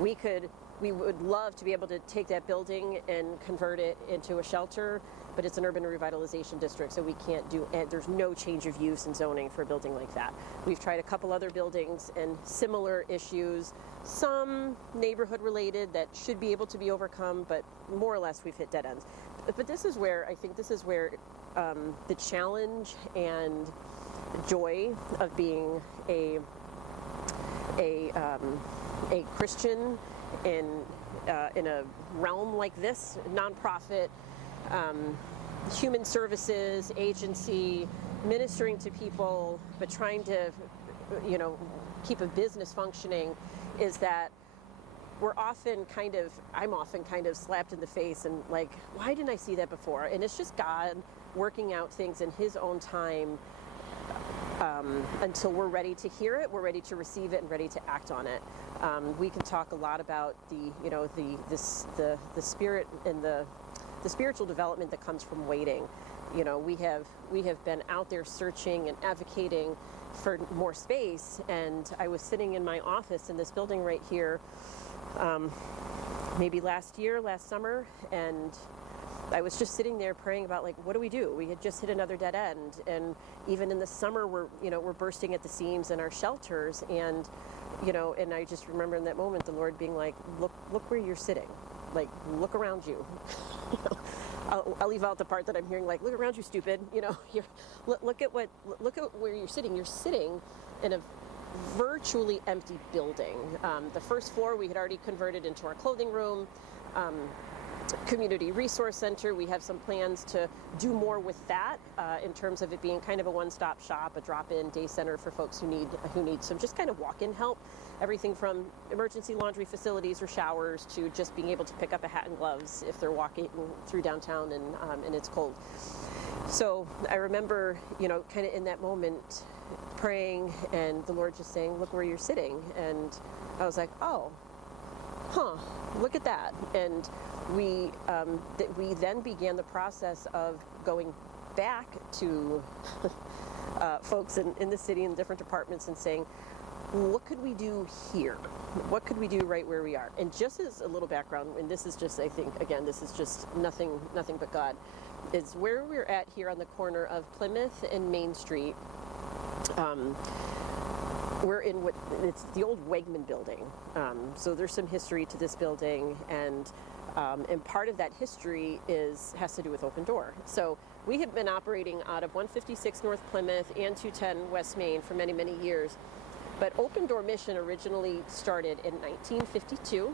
we would love to be able to take that building and convert it into a shelter, but it's an urban revitalization district, so we can't there's no change of use in zoning for a building like that. We've tried a couple other buildings and similar issues, some neighborhood related that should be able to be overcome, but more or less we've hit dead ends. But this is where the challenge and joy of being a Christian in a realm like this, nonprofit, human services agency, ministering to people, but trying to, keep a business functioning, is that I'm often kind of slapped in the face and like, why didn't I see that before? And it's just God working out things in His own time, until we're ready to hear it, we're ready to receive it, and ready to act on it. We can talk a lot about the spirit and the spiritual development that comes from waiting. We have been out there searching and advocating for more space, and I was sitting in my office in this building right here, maybe last summer, and I was just sitting there praying about, like, what do we do? We had just hit another dead end, and even in the summer we're bursting at the seams in our shelters, and and I just remember in that moment the Lord being like, look where you're sitting, like, look around you. I'll leave out the part that I'm hearing, like, look around you, stupid. Look at where you're sitting. You're sitting in a virtually empty building. The first floor we had already converted into our clothing room, community resource center. We have some plans to do more with that, in terms of it being kind of a one-stop shop, a drop-in day center for folks who need some just kind of walk-in help. Everything from emergency laundry facilities or showers to just being able to pick up a hat and gloves if they're walking through downtown and it's cold. So I remember, kind of in that moment praying and the Lord just saying, look where you're sitting. And I was like, oh, look at that. And we then began the process of going back to folks in the city in different departments and saying, what could we do here? What could we do right where we are? And just as a little background, and this is just, I think, again, this is just nothing but God, is where we're at here on the corner of Plymouth and Main Street. We're in it's the old Wegman building. So there's some history to this building, and part of that history has to do with Open Door. So we have been operating out of 156 North Plymouth and 210 West Main for many, many years. But Open Door Mission originally started in 1952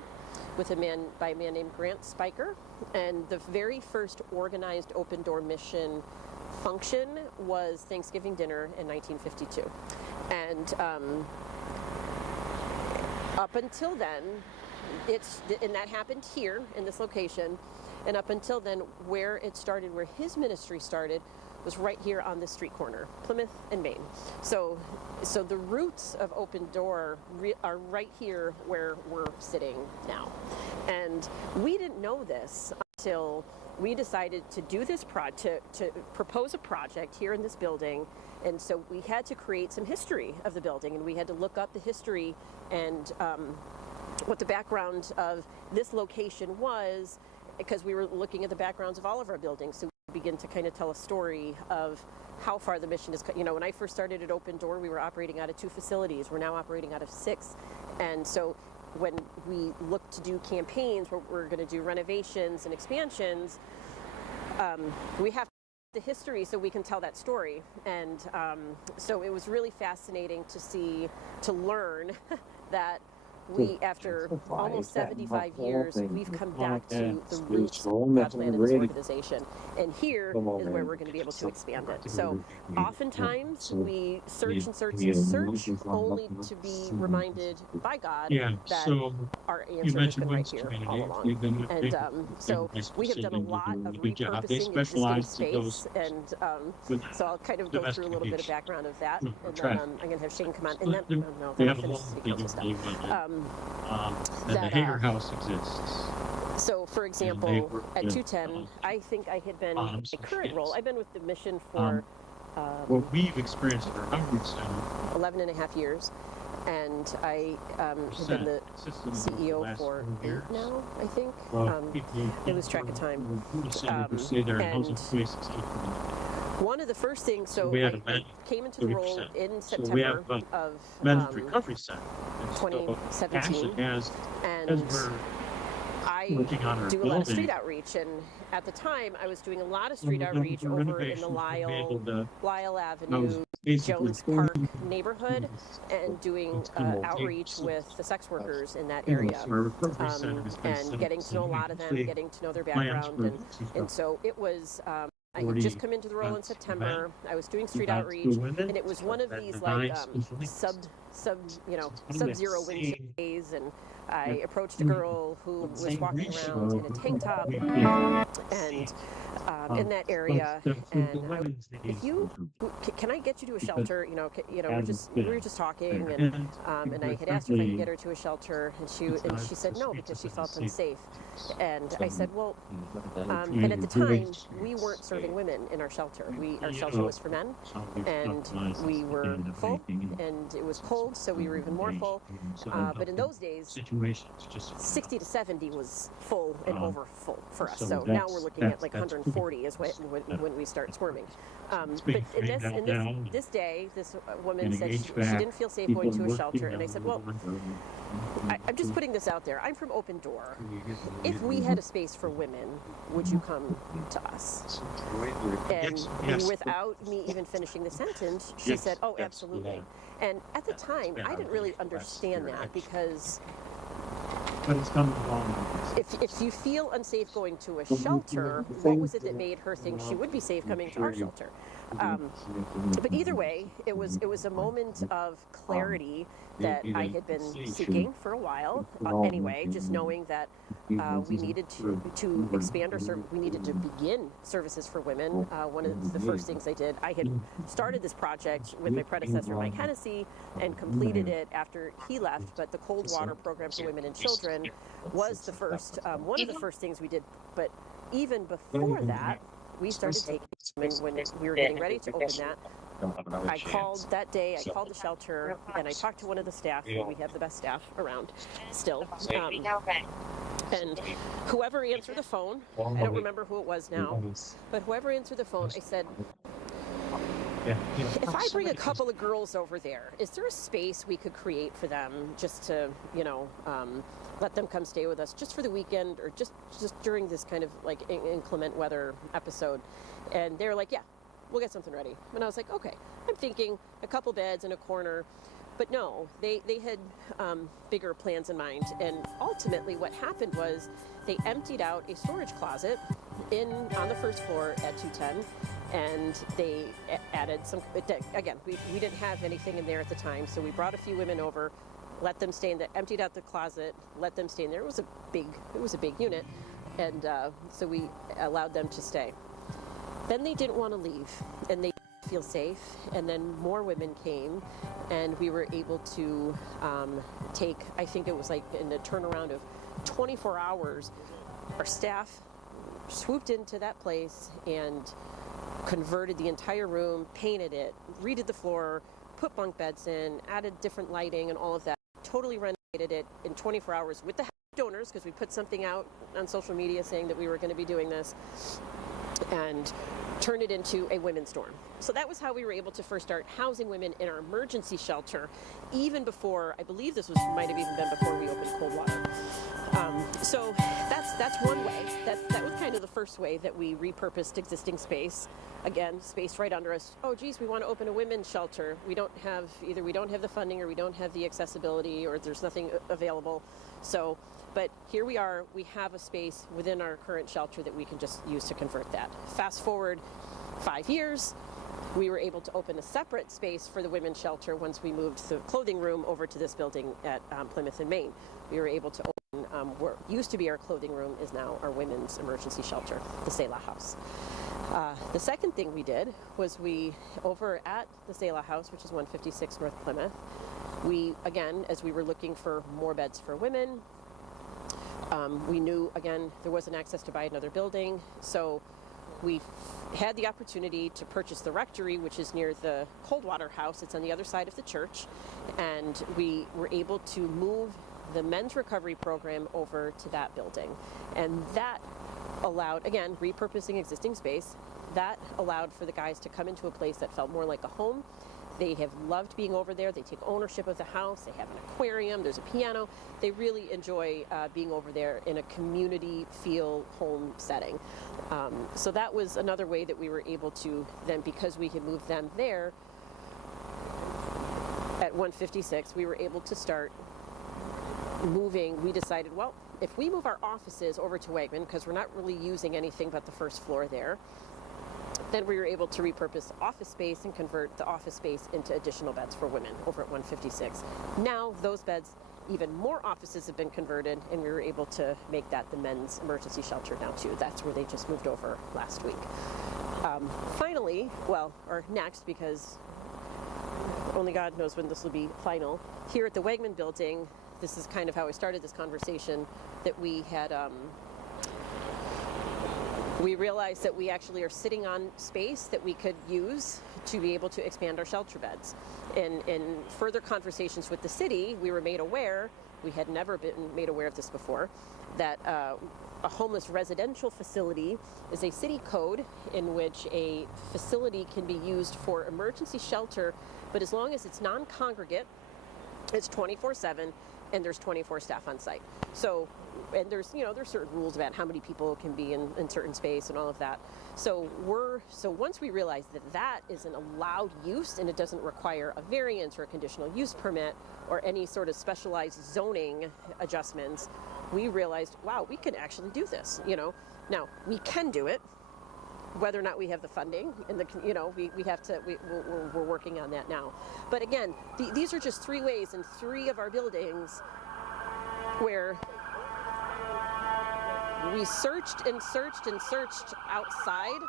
with a man named Grant Spiker, and the very first organized Open Door Mission function was Thanksgiving dinner in 1952. And up until then, and that happened here in this location, and up until then, where it started, where his ministry started, was right here on this street corner, Plymouth and Main. So the roots of Open Door are right here where we're sitting now. And we didn't know this until we decided to do this to propose a project here in this building. And so we had to create some history of the building, and we had to look up the history and what the background of this location was, because we were looking at the backgrounds of all of our buildings. So we begin to kind of tell a story of how far the mission is. When I first started at Open Door, we were operating out of 2 facilities. We're now operating out of 6. And so when we look to do campaigns where we're going to do renovations and expansions, we have the history so we can tell that story. And so it was really fascinating to learn that we, after almost 75 years, we've come back to the roots of God Plan in this organization. And here is where we're going to be able to expand it. So oftentimes we search and search and search only to be reminded by God that our answer has been right here all along. And so we have done a lot of repurposing existing space. And so I'll kind of go through a little bit of background of that. And then I'm going to have Shane come on. And then, then I'll finish the council stuff. And the Hager House exists. So, for example, at 210, I think I had been, my current role, I've been with the mission for what we've experienced at our hundreds now, 11 and a half years. And I have been the CEO for 8 now, I think. I lose track of time. One of the first things, so I came into the role in September of 2017, and I I working on our do a lot of street building. outreach, and at the time I was doing a lot of Some street of them outreach with the over in the renovations, we'll be able to, Lyle I was Avenue, basically Jones Park pulling neighborhood, and doing outreach with the sex workers in that you know, area, so our recovery center has been set and up getting to so know a we lot of them, actually getting to know their plans background, for and stuff. so it was. I had 40 just come into the role in events, September. I was doing street events outreach, for women, and it was one of and these 9 like special sub you know, It's sub-zero wind insane. days, and I Yeah. approached a girl who was Same walking ratio around in a tank top we and in that area, and I was, if you can I get you to a shelter? You know, we were just talking, and I had asked her if I could get her to a shelter, and she said no because she felt unsafe, and I said, well, and at the time we weren't serving women in our shelter. Our shelter was for men, and we were full, and it was cold, so we were even more full. But in those days, 60 to 70 was full and over full for us. So now we're looking at like 140 is when we start swarming. But in this day, this woman said she didn't feel safe going to a shelter, and I said, well, I'm just putting this out there. I'm from Open Door. If we had a space for women, would you come to us? And without me even finishing the sentence, she said, oh, absolutely. And at the time, I didn't really understand that, because if you feel unsafe going to a shelter, what was it that made her think she would be safe coming to our shelter? But either way, it was a moment of clarity that I had been seeking for a while. Anyway, just knowing that we needed to expand our service, we needed to begin services for women. One of the first things I did, I had started this project with my predecessor, Mike Hennessy, and completed it after he left. But the cold water program for women and children was the first, one of the first things we did. But even before that, we started taking women when we were getting ready to open that. I called that day, I called the shelter, and I talked to one of the staff. We have the best staff around still. And whoever answered the phone, I don't remember who it was now, but whoever answered the phone, I said, if I bring a couple of girls over there, is there a space we could create for them just to, let them come stay with us just for the weekend, or just during this kind of like inclement weather episode? And they're like, yeah, we'll get something ready. And I was like, okay. I'm thinking a couple beds in a corner, but no, they had bigger plans in mind. And ultimately what happened was they emptied out a storage closet on the first floor at 210, and they added some, again, we didn't have anything in there at the time, so we brought a few women over, let them stay in there, emptied out the closet, let them stay in there. It was a big unit, and so we allowed them to stay. Then they didn't want to leave, and they didn't feel safe, and then more women came, and we were able to take, I think it was like in a turnaround of 24 hours, our staff swooped into that place and converted the entire room, painted it, redid the floor, put bunk beds in, added different lighting and all of that, totally renovated it in 24 hours with the help of donors, because we put something out on social media saying that we were going to be doing this, and turned it into a women's dorm. So that was how we were able to first start housing women in our emergency shelter, even before, I believe this might have even been before we opened cold water. So that's one way. That was kind of the first way that we repurposed existing space. Again, space right under us. Oh, geez, we want to open a women's shelter. We don't have the funding, or we don't have the accessibility, or there's nothing available. So, but here we are. We have a space within our current shelter that we can just use to convert that. Fast forward 5 years, we were able to open a separate space for the women's shelter once we moved the clothing room over to this building at Plymouth and Maine. We were able to open what used to be our clothing room is now our women's emergency shelter, the Selah House. The second thing we did was over at the Selah House, which is 156 North Plymouth, we, again, as we were looking for more beds for women, we knew, again, there wasn't access to buy another building, so we had the opportunity to purchase the rectory, which is near the cold water house. It's on the other side of the church, and we were able to move the men's recovery program over to that building, and that allowed, again, repurposing existing space, that allowed for the guys to come into a place that felt more like a home, They have loved being over there. They take ownership of the house. They have an aquarium. There's a piano. They really enjoy being over there in a community feel home setting. So that was another way that we were able to then, because we had moved them there at 156, we were able to start moving. We decided, well, if we move our offices over to Wegman, because we're not really using anything but the first floor there, then we were able to repurpose office space and convert the office space into additional beds for women over at 156. Now those beds, even more offices have been converted, and we were able to make that the men's emergency shelter now too. That's where they just moved over last week. Finally, or next, because only God knows when this will be final, here at the Wegman building, this is kind of how I started this conversation, that we had we realized that we actually are sitting on space that we could use to be able to expand our shelter beds. In further conversations with the city, we were made aware, we had never been made aware of this before, that a homeless residential facility is a city code in which a facility can be used for emergency shelter, but as long as it's non-congregate, it's 24/7, and there's 24 staff on site. So, and there's certain rules about how many people can be in certain space and all of that. So once we realized that that is an allowed use and it doesn't require a variance or a conditional use permit or any sort of specialized zoning adjustments, we realized, wow, we can actually do this. Now we can do it. Whether or not we have the funding, and we're working on that now. But again, these are just 3 ways in 3 of our buildings where we searched and searched and searched outside.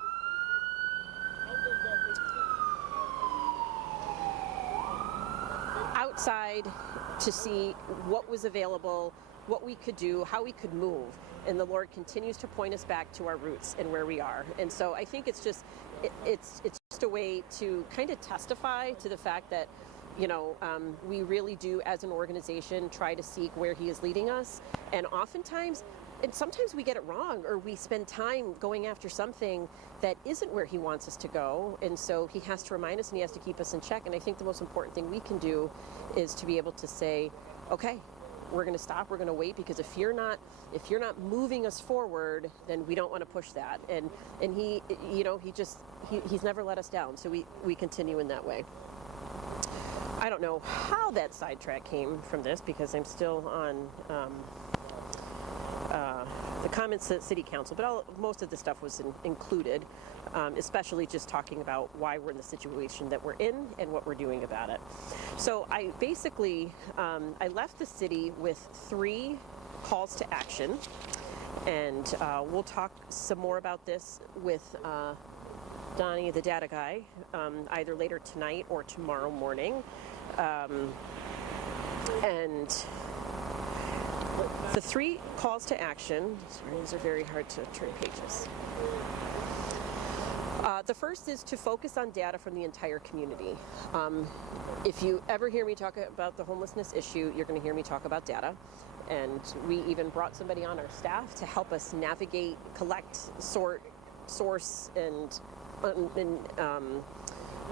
To see what was available, what we could do, how we could move. And the Lord continues to point us back to our roots and where we are. And so I think it's just a way to kind of testify to the fact that, we really do as an organization try to seek where He is leading us. And oftentimes, and sometimes we get it wrong, or we spend time going after something that isn't where He wants us to go. And so He has to remind us and He has to keep us in check. And I think the most important thing we can do is to be able to say, okay, we're going to stop, we're going to wait, because if you're not moving us forward, then we don't want to push that. And He's never let us down. So we continue in that way. I don't know how that sidetrack came from this, because I'm still on the comments at City Council, but most of the stuff was included, especially just talking about why we're in the situation that we're in and what we're doing about it. So I basically, I left the city with 3 calls to action, and we'll talk some more about this with Donnie, the data guy, either later tonight or tomorrow morning. And the 3 calls to action, sorry, these are very hard to turn pages. The first is to focus on data from the entire community. If you ever hear me talk about the homelessness issue, you're going to hear me talk about data. And we even brought somebody on our staff to help us navigate, collect, sort, source, and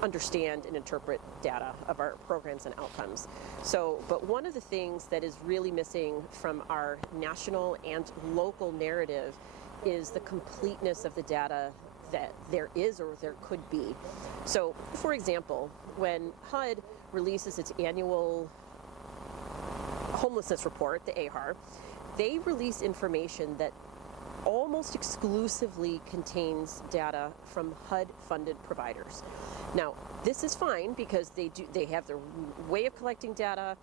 understand and interpret data of our programs and outcomes. But one of the things that is really missing from our national and local narrative is the completeness of the data that there is or there could be. So, for example, when HUD releases its annual homelessness report, the AHAR, they release information that almost exclusively contains data from HUD-funded providers. Now, this is fine because they have their way of collecting data.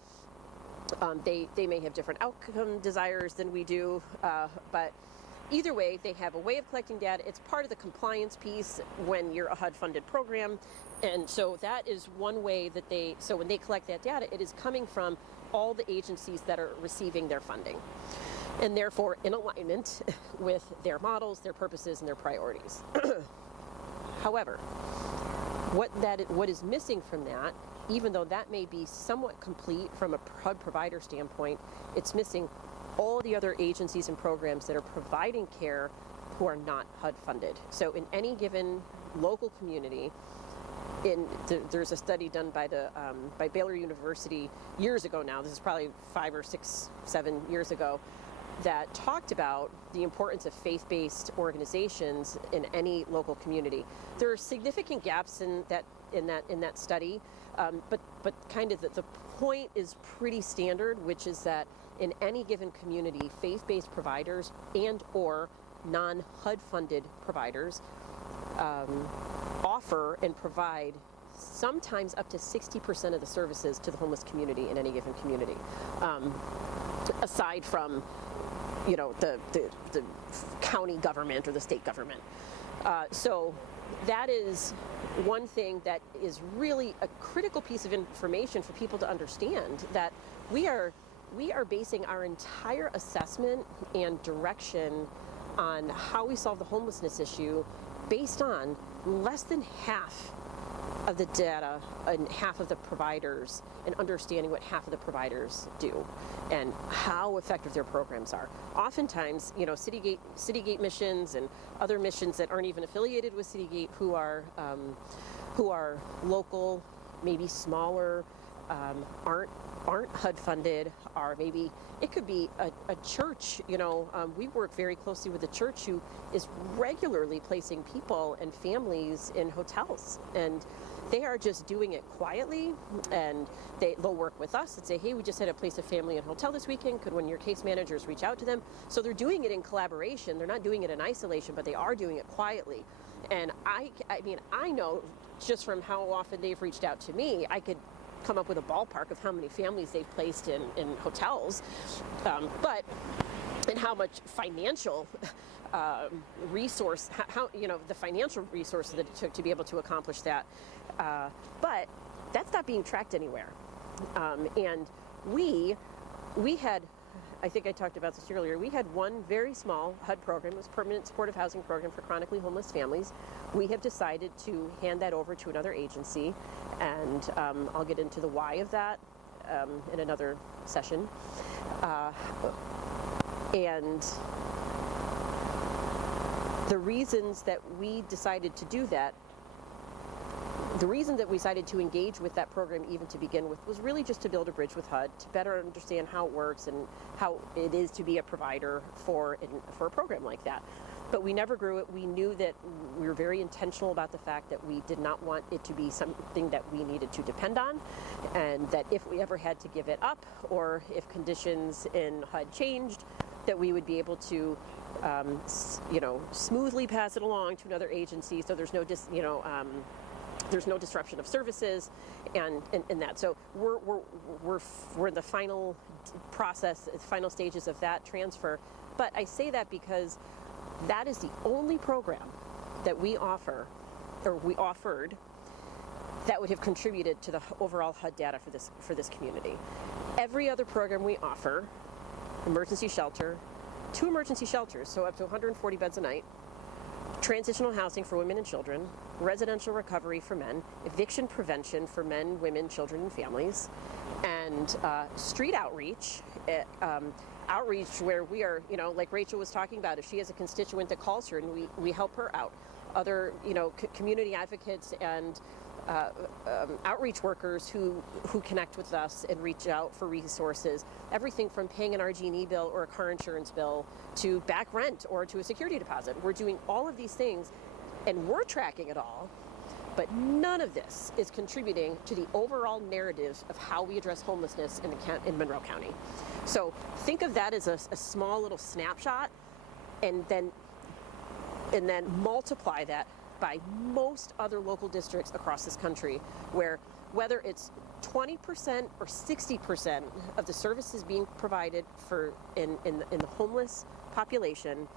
They may have different outcome desires than we do, but either way, they have a way of collecting data. It's part of the compliance piece when you're a HUD-funded program, and so that is one way that so when they collect that data, it is coming from all the agencies that are receiving their funding, and therefore in alignment with their models, their purposes, and their priorities. However, what is missing from that, even though that may be somewhat complete from a HUD provider standpoint, it's missing all the other agencies and programs that are providing care who are not HUD funded. So in any given local community, there's a study done by by Baylor University years ago now. This is probably 5 or 6, 7 years ago, that talked about the importance of faith-based organizations in any local community. There are significant gaps in that study, but kind of the point is pretty standard, which is that in any given community, faith-based providers and or non-HUD funded providers offer and provide sometimes up to 60% of the services to the homeless community in any given community, aside from the county government or the state government. So that is one thing that is really a critical piece of information for people to understand, that we are basing our entire assessment and direction on how we solve the homelessness issue based on less than half of the data and half of the providers, and understanding what half of the providers do and how effective their programs are. Oftentimes, Citygate missions and other missions that aren't even affiliated with Citygate, who are local, maybe smaller, aren't HUD funded, are maybe, it could be a church. We work very closely with a church who is regularly placing people and families in hotels, and they are just doing it quietly, and they'll work with us and say, hey, we just had to place a family in a hotel this weekend, could one of your case managers reach out to them? So they're doing it in collaboration. They're not doing it in isolation, but they are doing it quietly. And I know just from how often they've reached out to me, I could come up with a ballpark of how many families they've placed in hotels, but and how much financial resource, how the financial resources that it took to be able to accomplish that. But that's not being tracked anywhere. And we had, I think I talked about this earlier, we had one very small HUD program. It was Permanent Supportive Housing Program for chronically homeless families. We have decided to hand that over to another agency, and I'll get into the why of that in another session. And the reasons that we decided to do that, the reason that we decided to engage with that program even to begin with, was really just to build a bridge with HUD, to better understand how it works and how it is to be a provider for a program like that. But we never grew it. We knew that we were very intentional about the fact that we did not want it to be something that we needed to depend on, and that if we ever had to give it up, or if conditions in HUD changed, that we would be able to smoothly pass it along to another agency, so there's no there's no disruption of services and that. So we're in the final process, final stages of that transfer. But I say that because that is the only program that we offer, or we offered, that would have contributed to the overall HUD data for this community. Every other program we offer, emergency shelter, 2 emergency shelters, so up to 140 beds a night, transitional housing for women and children, residential recovery for men, eviction prevention for men, women, children, and families, and street outreach, outreach where we are, like Rachel was talking about, if she has a constituent that calls her and we help her out. Other, community advocates and outreach workers who connect with us and reach out for resources. Everything from paying an RG&E bill or a car insurance bill to back rent or to a security deposit. We're doing all of these things, and we're tracking it all, but none of this is contributing to the overall narrative of how we address homelessness in Monroe County. So think of that as a small little snapshot, and then multiply that by most other local districts across this country, where whether it's 20% or 60% of the services being provided in the homeless population,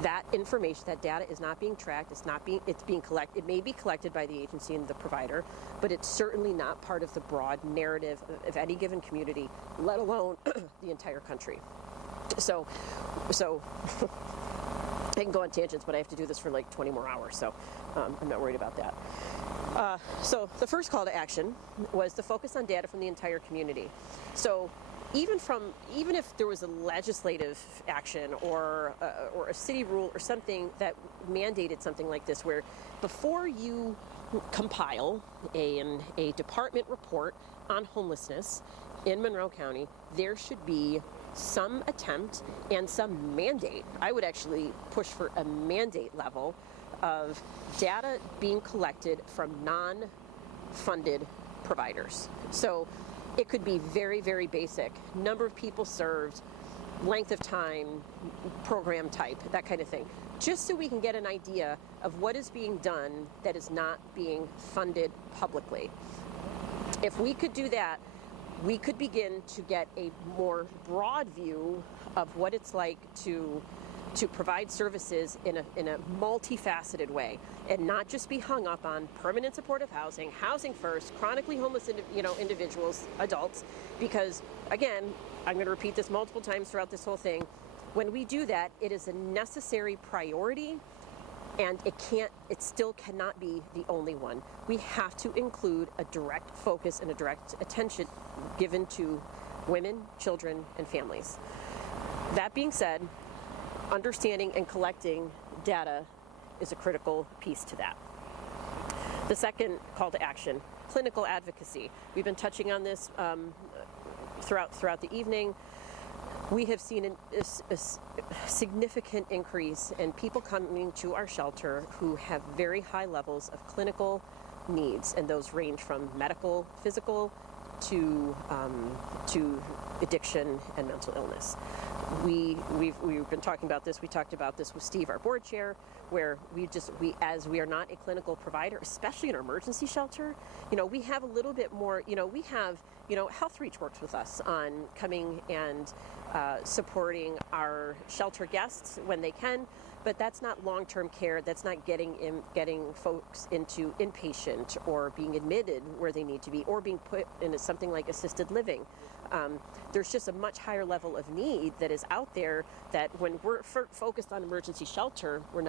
that information, that data is not being tracked. It's being collected. It may be collected by the agency and the provider, but it's certainly not part of the broad narrative of any given community, let alone the entire country. So I can go on tangents, but I have to do this for like 20 more hours, so I'm not worried about that. So the first call to action was to focus on data from the entire community. So even if there was a legislative action or a city rule or something that mandated something like this, where before you compile a department report on homelessness in Monroe County, there should be some attempt and some mandate. I would actually push for a mandate level of data being collected from non-funded providers. So it could be very, very basic. Number of people served, length of time, program type, that kind of thing. Just so we can get an idea of what is being done that is not being funded publicly. If we could do that, we could begin to get a more broad view of what it's like to provide services in a multifaceted way, and not just be hung up on permanent supportive housing, housing first, chronically homeless individuals, adults, because again, I'm going to repeat this multiple times throughout this whole thing, when we do that, it is a necessary priority, and it still cannot be the only one. We have to include a direct focus and a direct attention given to women, children, and families. That being said, understanding and collecting data is a critical piece to that. The second call to action, clinical advocacy. We've been touching on this throughout the evening. We have seen a significant increase in people coming to our shelter who have very high levels of clinical needs, and those range from medical, physical, to addiction and mental illness. We've been talking about this. We talked about this with Steve, our board chair, where as we are not a clinical provider, especially in our emergency shelter, we have a little bit more, we have, Health Reach works with us on coming and supporting our shelter guests when they can, but that's not long-term care. That's not getting folks into inpatient or being admitted where they need to be, or being put into something like assisted living. There's just a much higher level of need that is out there that when we're focused on emergency shelter, we're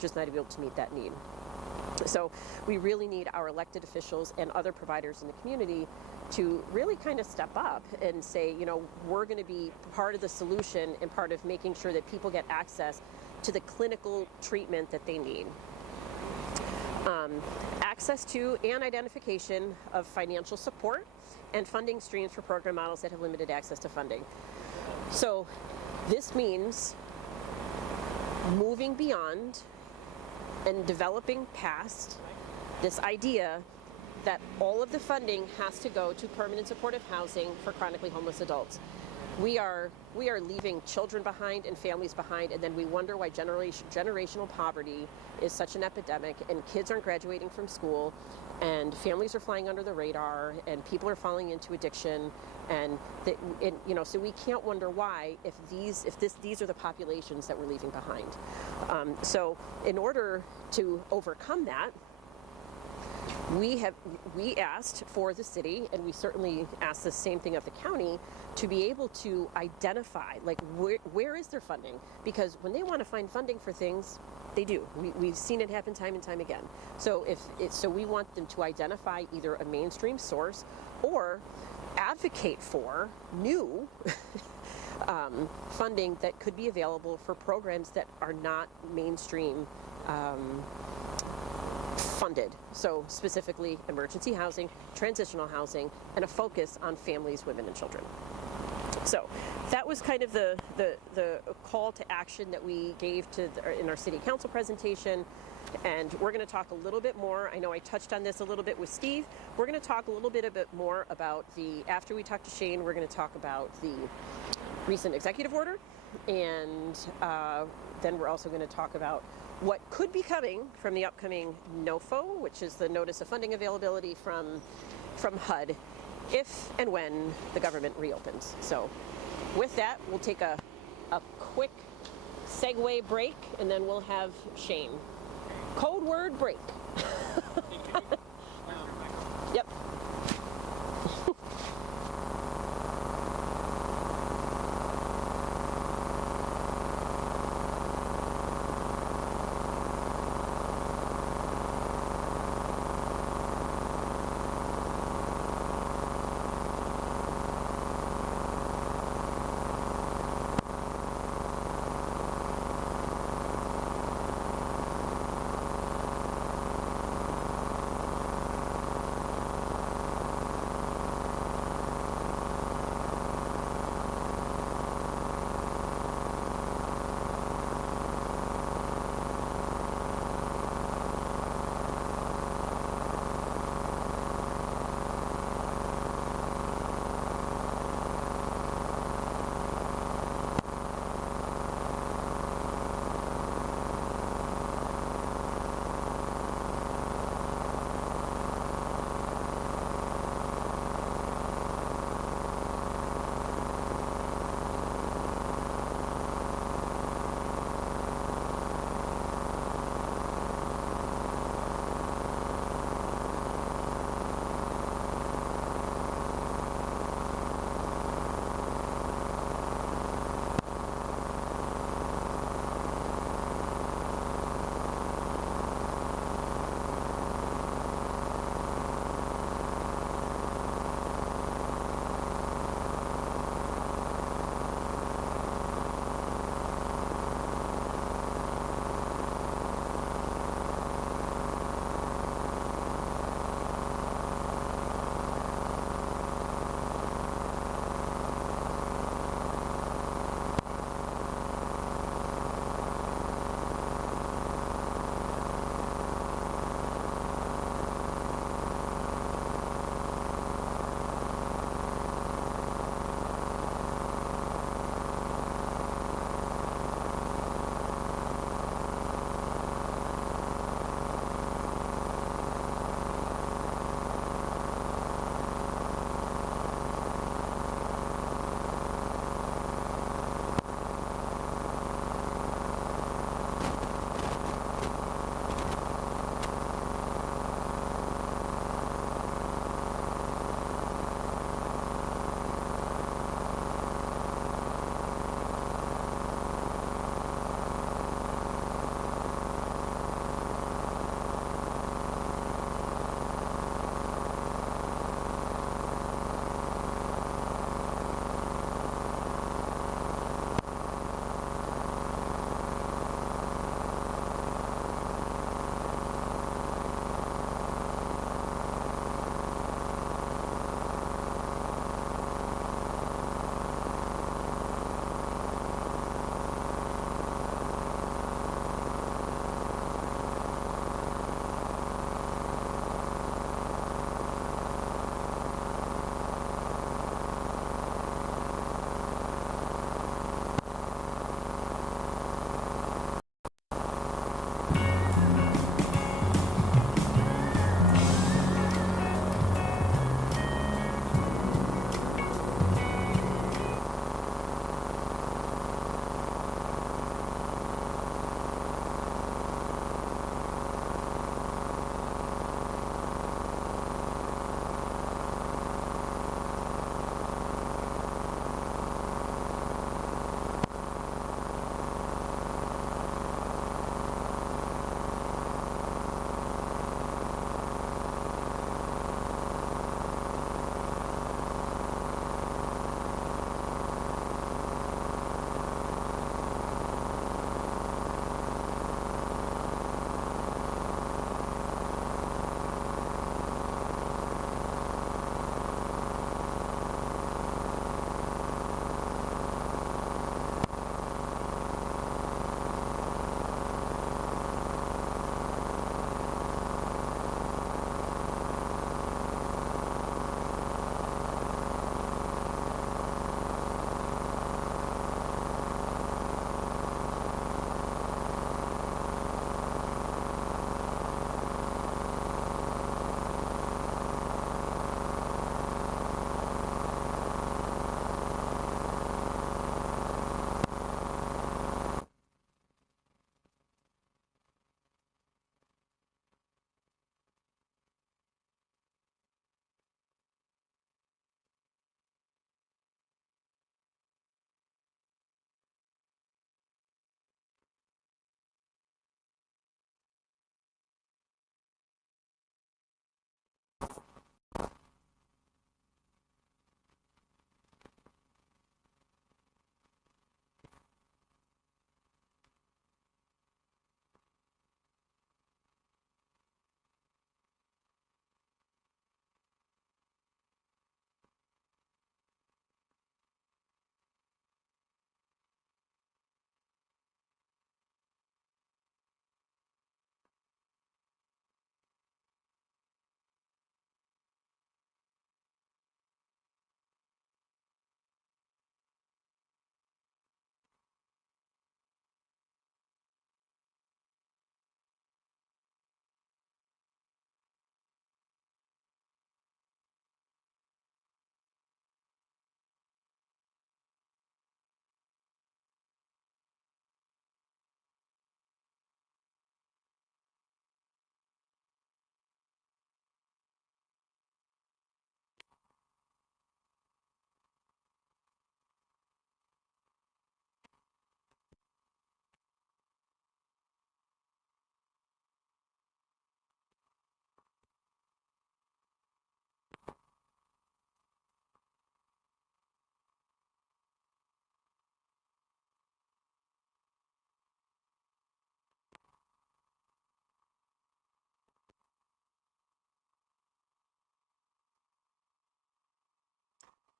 just not able to meet that need. So we really need our elected officials and other providers in the community to really kind of step up and say, we're going to be part of the solution and part of making sure that people get access to the clinical treatment that they need. Access to and identification of financial support and funding streams for program models that have limited access to funding. So this means moving beyond and developing past this idea that all of the funding has to go to permanent supportive housing for chronically homeless adults. We are leaving children behind and families behind, and then we wonder why generational poverty is such an epidemic, and kids aren't graduating from school, and families are flying under the radar, and people are falling into addiction, so we can't wonder why if these are the populations that we're leaving behind. So in order to overcome that, we asked for the city, and we certainly asked the same thing of the county, to be able to identify, where is their funding? Because when they want to find funding for things, they do. We've seen it happen time and time again. So so we want them to identify either a mainstream source or advocate for new funding that could be available for programs that are not mainstream funded. So specifically emergency housing, transitional housing, and a focus on families, women, and children. So that was kind of the call to action that we gave in our city council presentation. And we're going to talk a little bit more. I know I touched on this a little bit with Steve. We're going to talk a little bit more about after we talk to Shane, we're going to talk about the recent executive order. And then we're also going to talk about what could be coming from the upcoming NOFO, which is the Notice of Funding Availability from HUD, if and when the government reopens. So with that, we'll take a quick segue break, and then we'll have Shane. Code word break. Yep.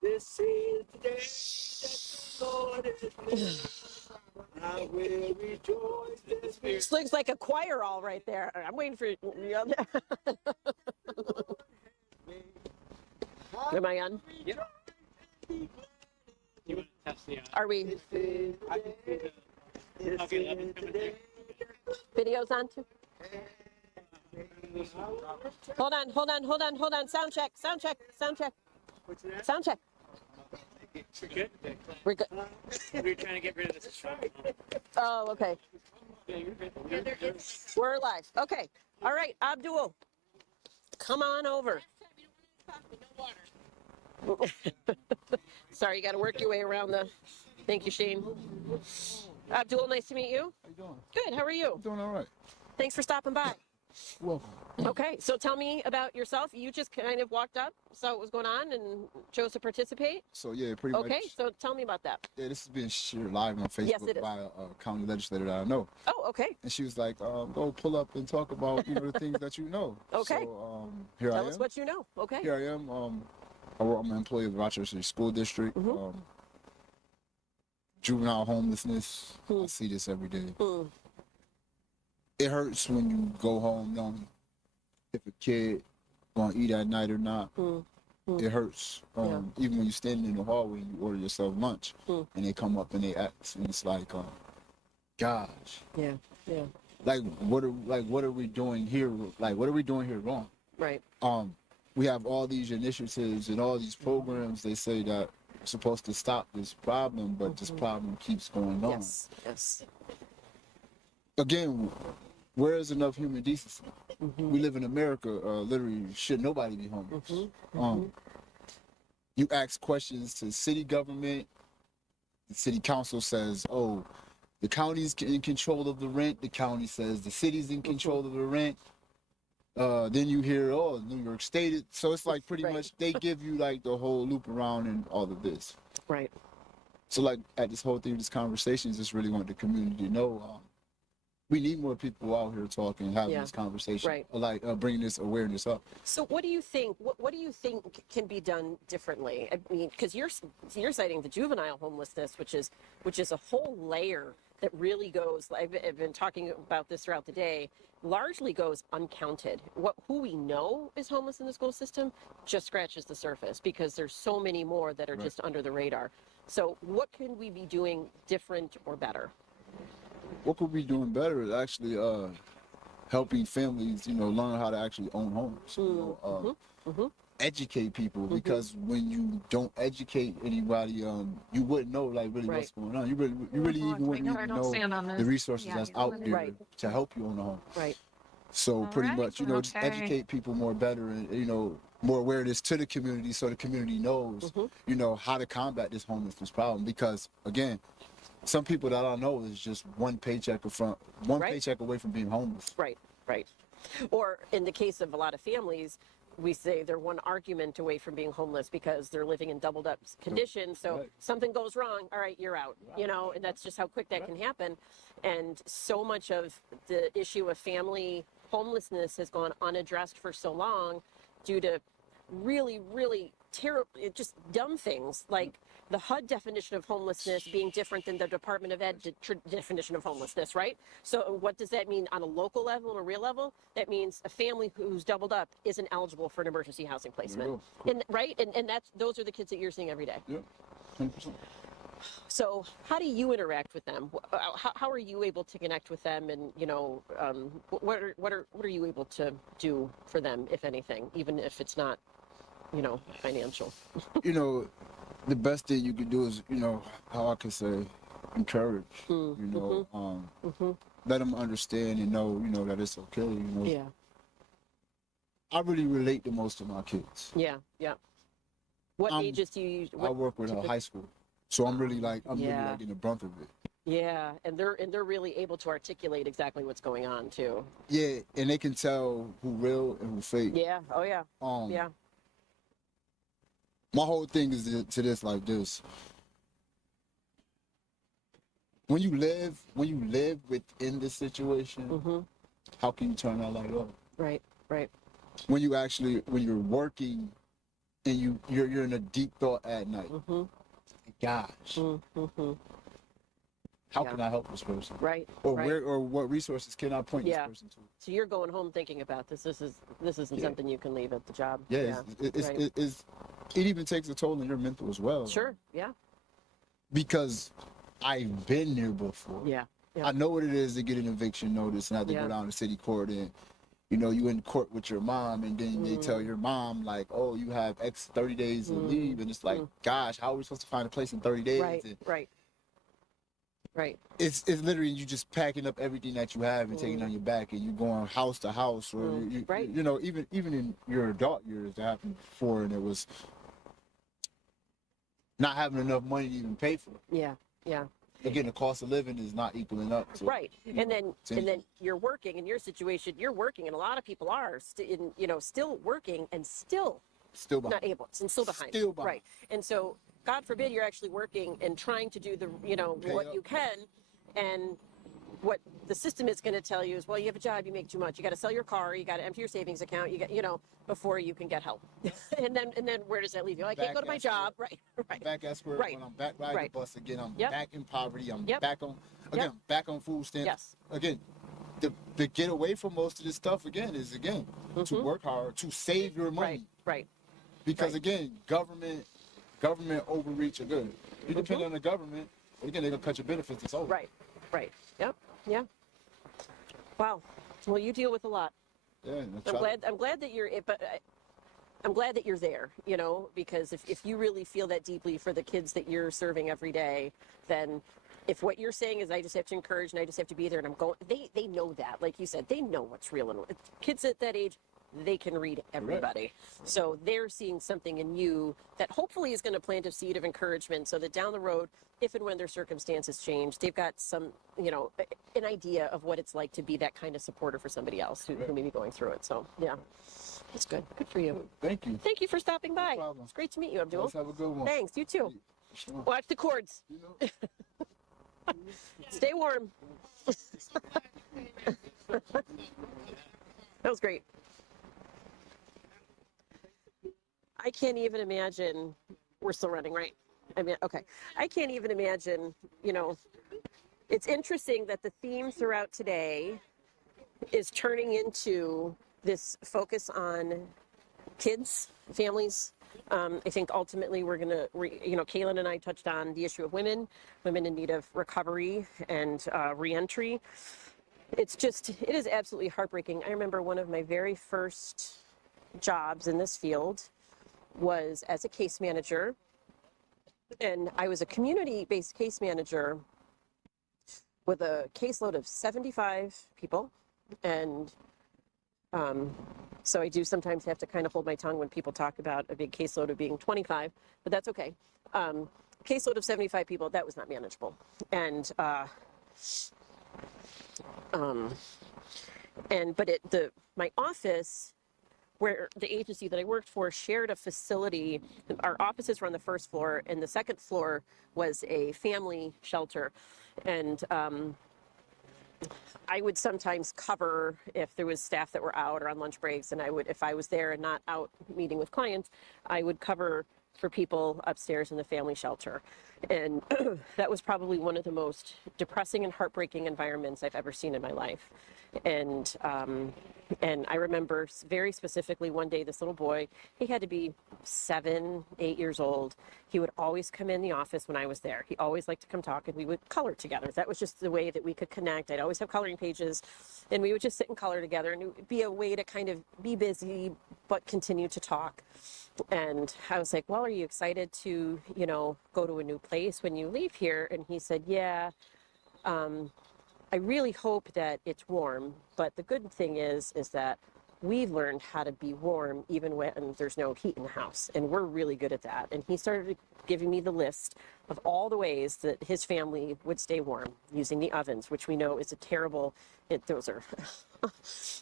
This is the day that the Lord is made. I will rejoice this spirit. This looks like a choir all right there. I'm waiting for you. Am I on? Yep. You want to test the Are we? I can see the okay, let me come in there. Videos on too? Hold on. Sound check. We're good? We're good. We're trying to get rid of this truck. Oh, okay. We're live. Okay. All right, Abdul. Come on over. Sorry, you got to work your way around the. Thank you, Shane. Abdul, nice to meet you. How you doing? Good. How are you? I'm doing all right. Thanks for stopping by. Welcome. Okay, so tell me about yourself. You just kind of walked up, saw what was going on, and chose to participate. So yeah, pretty much. Okay, so tell me about that. Yeah, this is being shared live on Facebook Yes, it is. by a county legislator that I know. Oh, okay. And she was like, "Go pull up and talk about the things that you know." Okay. So here Tell I us am. what you know. Okay. Here I am. I'm an employee of the Rochester School District. Juvenile homelessness. I see this every day. It hurts when you go home knowing if a kid gonna eat at night or not. It hurts. Even when you're standing in the hallway and you order yourself lunch and they come up and they ask, and it's like, gosh. Yeah. Like what are we doing here? Like what are we doing here wrong? Right. We have all these initiatives and all these programs. They say that we're supposed to stop this problem, but this problem keeps going on. Yes. Again, where is enough human decency? We live in America. Literally, should nobody be homeless? You ask questions to city government. The city council says, "Oh, the county's in control of the rent." The county says the city's in control of the rent. Then you hear, "Oh, New York State." So it's like pretty much they give you like the whole loop around and all of this. Right. So like at this whole thing, this conversation, just really want the community to know. We need more people out here talking, having this conversation, like bringing this awareness up. So what do you think? What do you think can be done differently? I mean, because you're citing the juvenile homelessness, which is a whole layer that really goes. I've been talking about this throughout the day. Largely goes uncounted. Who we know is homeless in the school system just scratches the surface because there's so many more that are just under the radar. So what can we be doing different or better? What could we be doing better is actually helping families, learn how to actually own homes. Educate people, because when you don't educate anybody, you wouldn't know like really what's going on. You really even wouldn't even know the resources that's out there to help you own a home. Right. So pretty much, just educate people more better and more awareness to the community, so the community knows, how to combat this homelessness problem. Because again, some people that I know is just one paycheck paycheck away from being homeless. Right. Or in the case of a lot of families, we say they're one argument away from being homeless because they're living in doubled up conditions. So something goes wrong, all right, you're out, and that's just how quick that can happen. And so much of the issue of family homelessness has gone unaddressed for so long due to really, really terrible, just dumb things like the HUD definition of homelessness being different than the Department of Ed definition of homelessness, right? So what does that mean on a local level, on a real level? That means a family who's doubled up isn't eligible for an emergency housing placement. And those are the kids that you're seeing every day. Yeah, 100%. So how do you interact with them? How are you able to connect with them? And what are you able to do for them, if anything, even if it's not, financial? The best thing you could do is, how I could say, encourage. Let them understand and know, that it's okay. Yeah. I really relate the most to my kids. Yeah. What ages do you use? I work with high school, so I'm really like in the brunt of it. Yeah, and they're really able to articulate exactly what's going on too. Yeah, and they can tell who real and who fake. Yeah. Oh yeah. Yeah. My whole thing is to this like this. When you live within the situation, how can you turn that light off? Right. When you're working and you're in a deep thought at night. Gosh, how can I help this person? Right. Or right. what resources can I point this person to? So you're going home thinking about this. This isn't something you can leave at the job. Yeah, Right. it even takes a toll on your mental as well. Sure. Yeah. Because I've been there before. Yeah. I know what it is to get an eviction notice and have to go down to city court, and you in court with your mom, and then they tell your mom like, oh, you have X 30 days to leave, and it's like, gosh, how are we supposed to find a place in 30 days? Right. And Right. it's literally you just packing up everything that you have and taking it on your back, and you going house to house, or even in your adult years that happened before, and it was not having enough money to even pay for it. Yeah. Again, the cost of living is not equaling up to, Right. And then you're working in your situation. You're working, and a lot of people are still working and still behind. not able and still behind. Still behind. Right. And so, God forbid, you're actually working and trying to do the what you can, and what the system is going to tell you is, well, you have a job, you make too much, you got to sell your car, you got to empty your savings account, you got before you can get help. and then where does that leave you? I can't go to my job. Right. Back at square one. I'm back riding the bus again. I'm back in poverty. I'm back on I'm back on food stamps. Yes. Again, to get away from most of this stuff again is to work hard, to save your money. Right. Because again, government overreach are good. You depend on the government, again, they're gonna cut your benefits. It's over. Right. Yep. Yeah. Wow. Well, you deal with a lot. Yeah. I'm glad that I'm glad that you're there, because if you really feel that deeply for the kids that you're serving every day, then if what you're saying is I just have to encourage and I just have to be there, and I'm going, they know that. Like you said, they know what's real. And kids at that age, they can read everybody. So they're seeing something in you that hopefully is going to plant a seed of encouragement, so that down the road, if and when their circumstances change, they've got some, an idea of what it's like to be that kind of supporter for somebody else who may be going through it. So yeah, that's good. Good for you. Thank you. Thank you for stopping by. It's great to meet you, Abdul. Let's have a good one. Thanks. You too. Sure. Watch the cords. Stay warm. That was great. I can't even imagine. We're still running, right? I mean, okay. I can't even imagine, it's interesting that the theme throughout today is turning into this focus on kids, families. I think ultimately we're going to, Kaylin and I touched on the issue of women in need of recovery and reentry. It is absolutely heartbreaking. I remember one of my very first jobs in this field was as a case manager, and I was a community-based case manager with a caseload of 75 people, and so I do sometimes have to kind of hold my tongue when people talk about a big caseload of being 25, but that's okay. Caseload of 75 people, that was not manageable, and my office, where the agency that I worked for shared a facility. Our offices were on the first floor, and the second floor was a family shelter. And I would sometimes cover if there was staff that were out or on lunch breaks, and if I was there and not out meeting with clients, I would cover for people upstairs in the family shelter. And that was probably one of the most depressing and heartbreaking environments I've ever seen in my life. And I remember very specifically one day, this little boy, he had to be 7, 8 years old. He would always come in the office when I was there. He always liked to come talk, and we would color together. That was just the way that we could connect. I'd always have coloring pages, and we would just sit and color together, and it would be a way to kind of be busy but continue to talk. And I was like, well, are you excited to, go to a new place when you leave here? And he said, yeah. I really hope that it's warm, but the good thing is that we've learned how to be warm even when there's no heat in the house, and we're really good at that. And he started giving me the list of all the ways that his family would stay warm using the ovens, which we know is a terrible, those are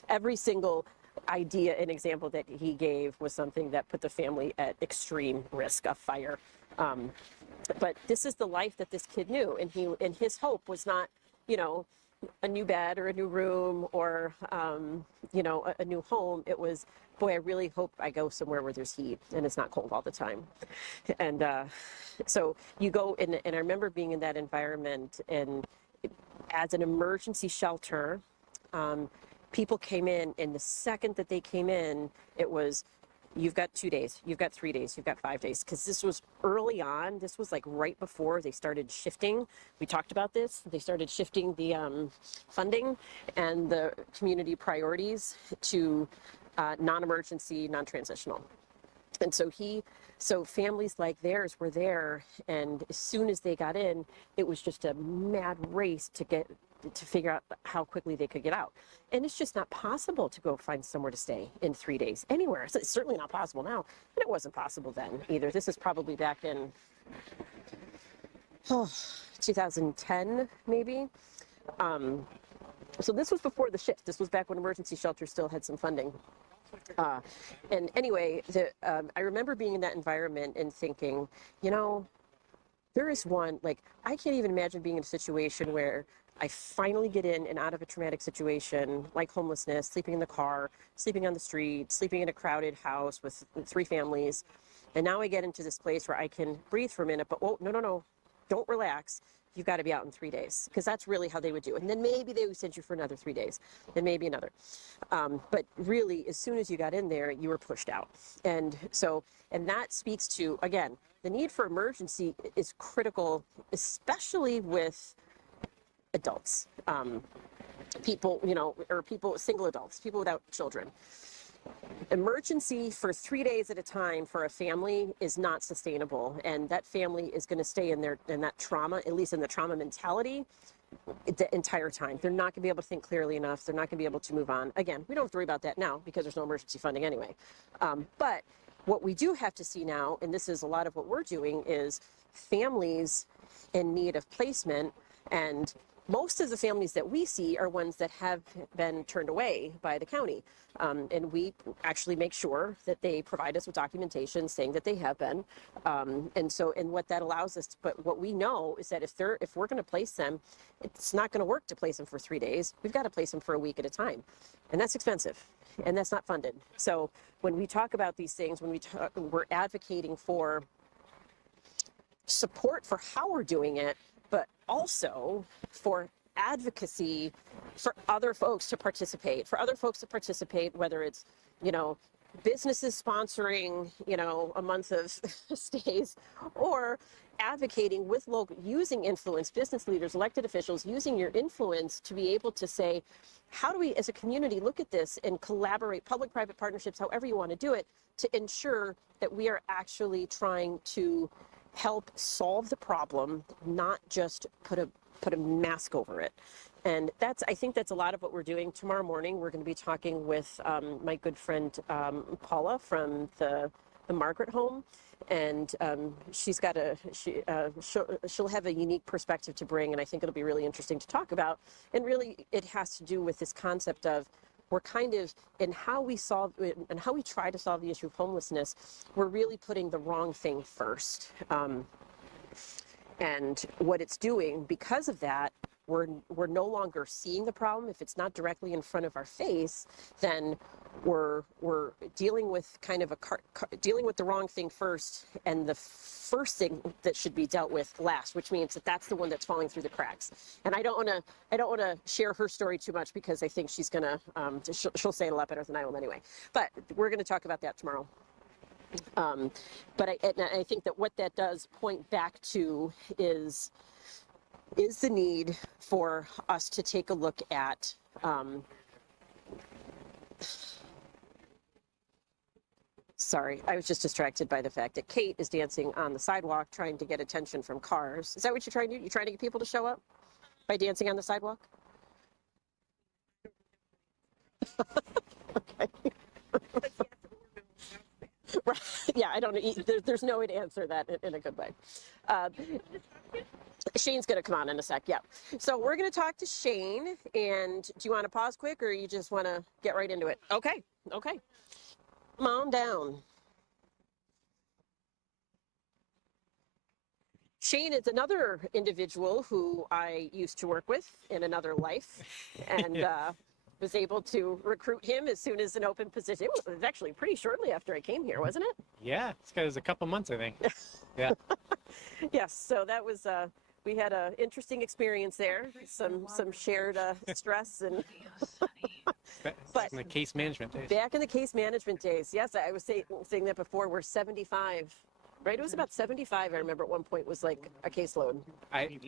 every single idea and example that he gave was something that put the family at extreme risk of fire. But this is the life that this kid knew, and his hope was not, a new bed or a new room or, a new home. It was boy, I really hope I go somewhere where there's heat and it's not cold all the time. And so you go in, and I remember being in that environment, and as an emergency shelter, people came in, and the second that they came in, it was, you've got 2 days, you've got 3 days, you've got 5 days. Because this was early on. This was like right before they started shifting. We talked about this. They started shifting the funding and the community priorities to non-emergency, non-transitional. And so families like theirs were there, and as soon as they got in, it was just a mad race to figure out how quickly they could get out. And it's just not possible to go find somewhere to stay in 3 days anywhere. So it's certainly not possible now, and it wasn't possible then either. This is probably back in 2010, maybe. So this was before the shift. This was back when emergency shelters still had some funding. And anyway, I remember being in that environment and thinking, you know, there is one, like, I can't even imagine being in a situation where I finally get in and out of a traumatic situation, like homelessness, sleeping in the car, sleeping on the street, sleeping in a crowded house with 3 families. And now I get into this place where I can breathe for a minute, but, oh, no, don't relax. You've got to be out in 3 days, because that's really how they would do it. And then maybe they would send you for another 3 days, then maybe another. But really, as soon as you got in there, you were pushed out. And that speaks to, again, the need for emergency is critical, especially with adults, people, you know, or people, single adults, people without children. Emergency for 3 days at a time for a family is not sustainable, and that family is going to stay in that trauma, at least in the trauma mentality, the entire time. They're not going to be able to think clearly enough. They're not going to be able to move on. Again, we don't have to worry about that now because there's no emergency funding anyway. But what we do have to see now, and this is a lot of what we're doing, is families in need of placement. And most of the families that we see are ones that have been turned away by the county. And we actually make sure that they provide us with documentation saying that they have been. And what that allows us, but what we know is that if we're going to place them, it's not going to work to place them for 3 days. We've got to place them for a week at a time. And that's expensive, and that's not funded. So when we talk about these things, we're advocating for support for how we're doing it, but also for advocacy for other folks to participate, whether it's, you know, businesses sponsoring, you know, a month of stays, or advocating with local, using influence, business leaders, elected officials, using your influence to be able to say, how do we as a community look at this and collaborate, public-private partnerships, however you want to do it, to ensure that we are actually trying to help solve the problem, not just put a mask over it. And I think that's a lot of what we're doing. Tomorrow morning, we're going to be talking with my good friend Paula from the Margaret Home, and she'll have a unique perspective to bring, and I think it'll be really interesting to talk about. And really, it has to do with this concept of, we're kind of, in how we try to solve the issue of homelessness, we're really putting the wrong thing first. And what it's doing, because of that, we're no longer seeing the problem. If it's not directly in front of our face, then we're dealing with kind of dealing with the wrong thing first, and the first thing that should be dealt with last, which means that that's the one that's falling through the cracks. And I don't want to share her story too much, because I think she's gonna she'll say it a lot better than I will anyway. But we're going to talk about that tomorrow. But I think that what that does point back to is the need for us to take a look at sorry, I was just distracted by the fact that Kate is dancing on the sidewalk trying to get attention from cars. Is that what you're trying to do? You're trying to get people to show up by dancing on the sidewalk? Okay. Right. Yeah, I don't know. There's no way to answer that in a good way. Shane's going to come on in a sec. Yeah. So we're going to talk to Shane. And do you want to pause quick, or you just want to get right into it? Okay. Okay. Come on down. Shane is another individual who I used to work with in another life. And was able to recruit him as soon as an open position. It was actually pretty shortly after I came here, wasn't it? Yeah, it was a couple months, I think. Yeah. Yes, so that was we had an interesting experience there. Some shared stress and Back in the case management days. back in the case management days. Yes, I was saying that before. We're 75. Right, it was about 75. I remember at one point was like a caseload. I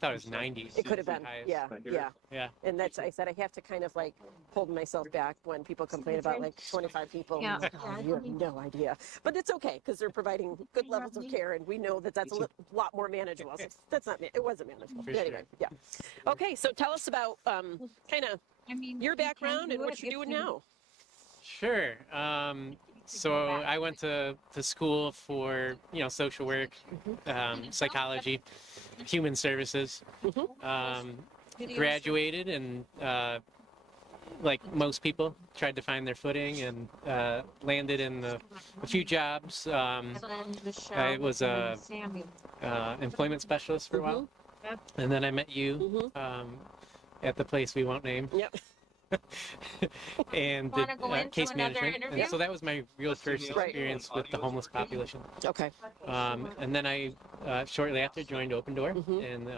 thought it was 90. It could have been, yeah. Yeah. And that's, I said, I have to kind of like hold myself back when people complain about like 25 people. Yeah. Like, oh, you have no idea. But it's okay because they're providing good levels of care, and we know that that's a lot more manageable. So that's not, it wasn't manageable. For Anyway, sure. yeah. Okay, so tell us about kind of your background and what you're doing now. Sure. So I went to school for, social work, psychology, human services. Graduated and, like most people, tried to find their footing and landed in a few jobs. I was a employment specialist for a while, and then I met you at the place we won't name. Yep. And Wanna go did into case another management. interview? And so that was my real first experience with the homeless population. Okay. And then I, shortly after, joined Open Door and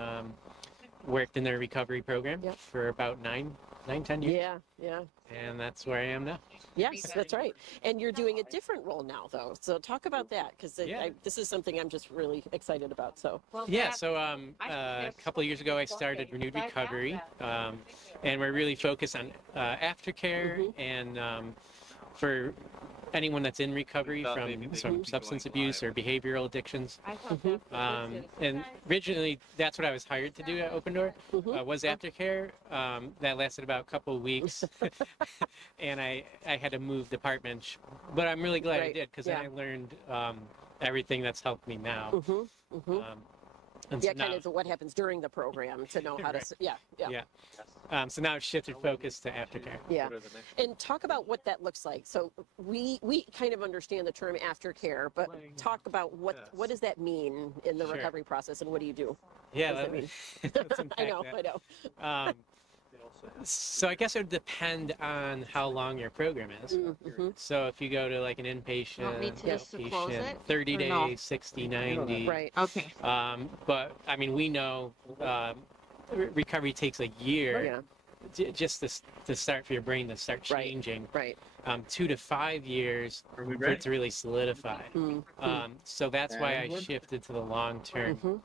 worked in their recovery program for about 9-10 years. Yeah. And that's where I am now. Yes, that's right. And you're doing a different role now, though. So talk about that, because this is something I'm just really excited about. So Yeah, so a couple of years ago I started Renewed Recovery, and we're really focused on aftercare and for anyone that's in recovery from substance abuse or behavioral addictions. And originally that's what I was hired to do at Open Door, was aftercare. That lasted about a couple of weeks, and I had to move departments, but I'm really glad I did, because then I learned everything that's helped me now. And so kind now, of what happens during the program to know how to, so now I've shifted focus to aftercare. Yeah. And talk about what that looks like. So we kind of understand the term aftercare, but talk about what does that mean in the Sure. recovery process, and what do you do? Yeah, What does that mean? let's unpack I know. that. So I guess it would depend on how long your program is. So if you go to like an inpatient, Want me to just close outpatient, it, 30 or days, no? 60, 90. Right. Okay. But I mean, we know recovery takes a year just to start for your brain to start changing. Right. 2 to 5 years for it to really solidify. So that's why I shifted to the long term,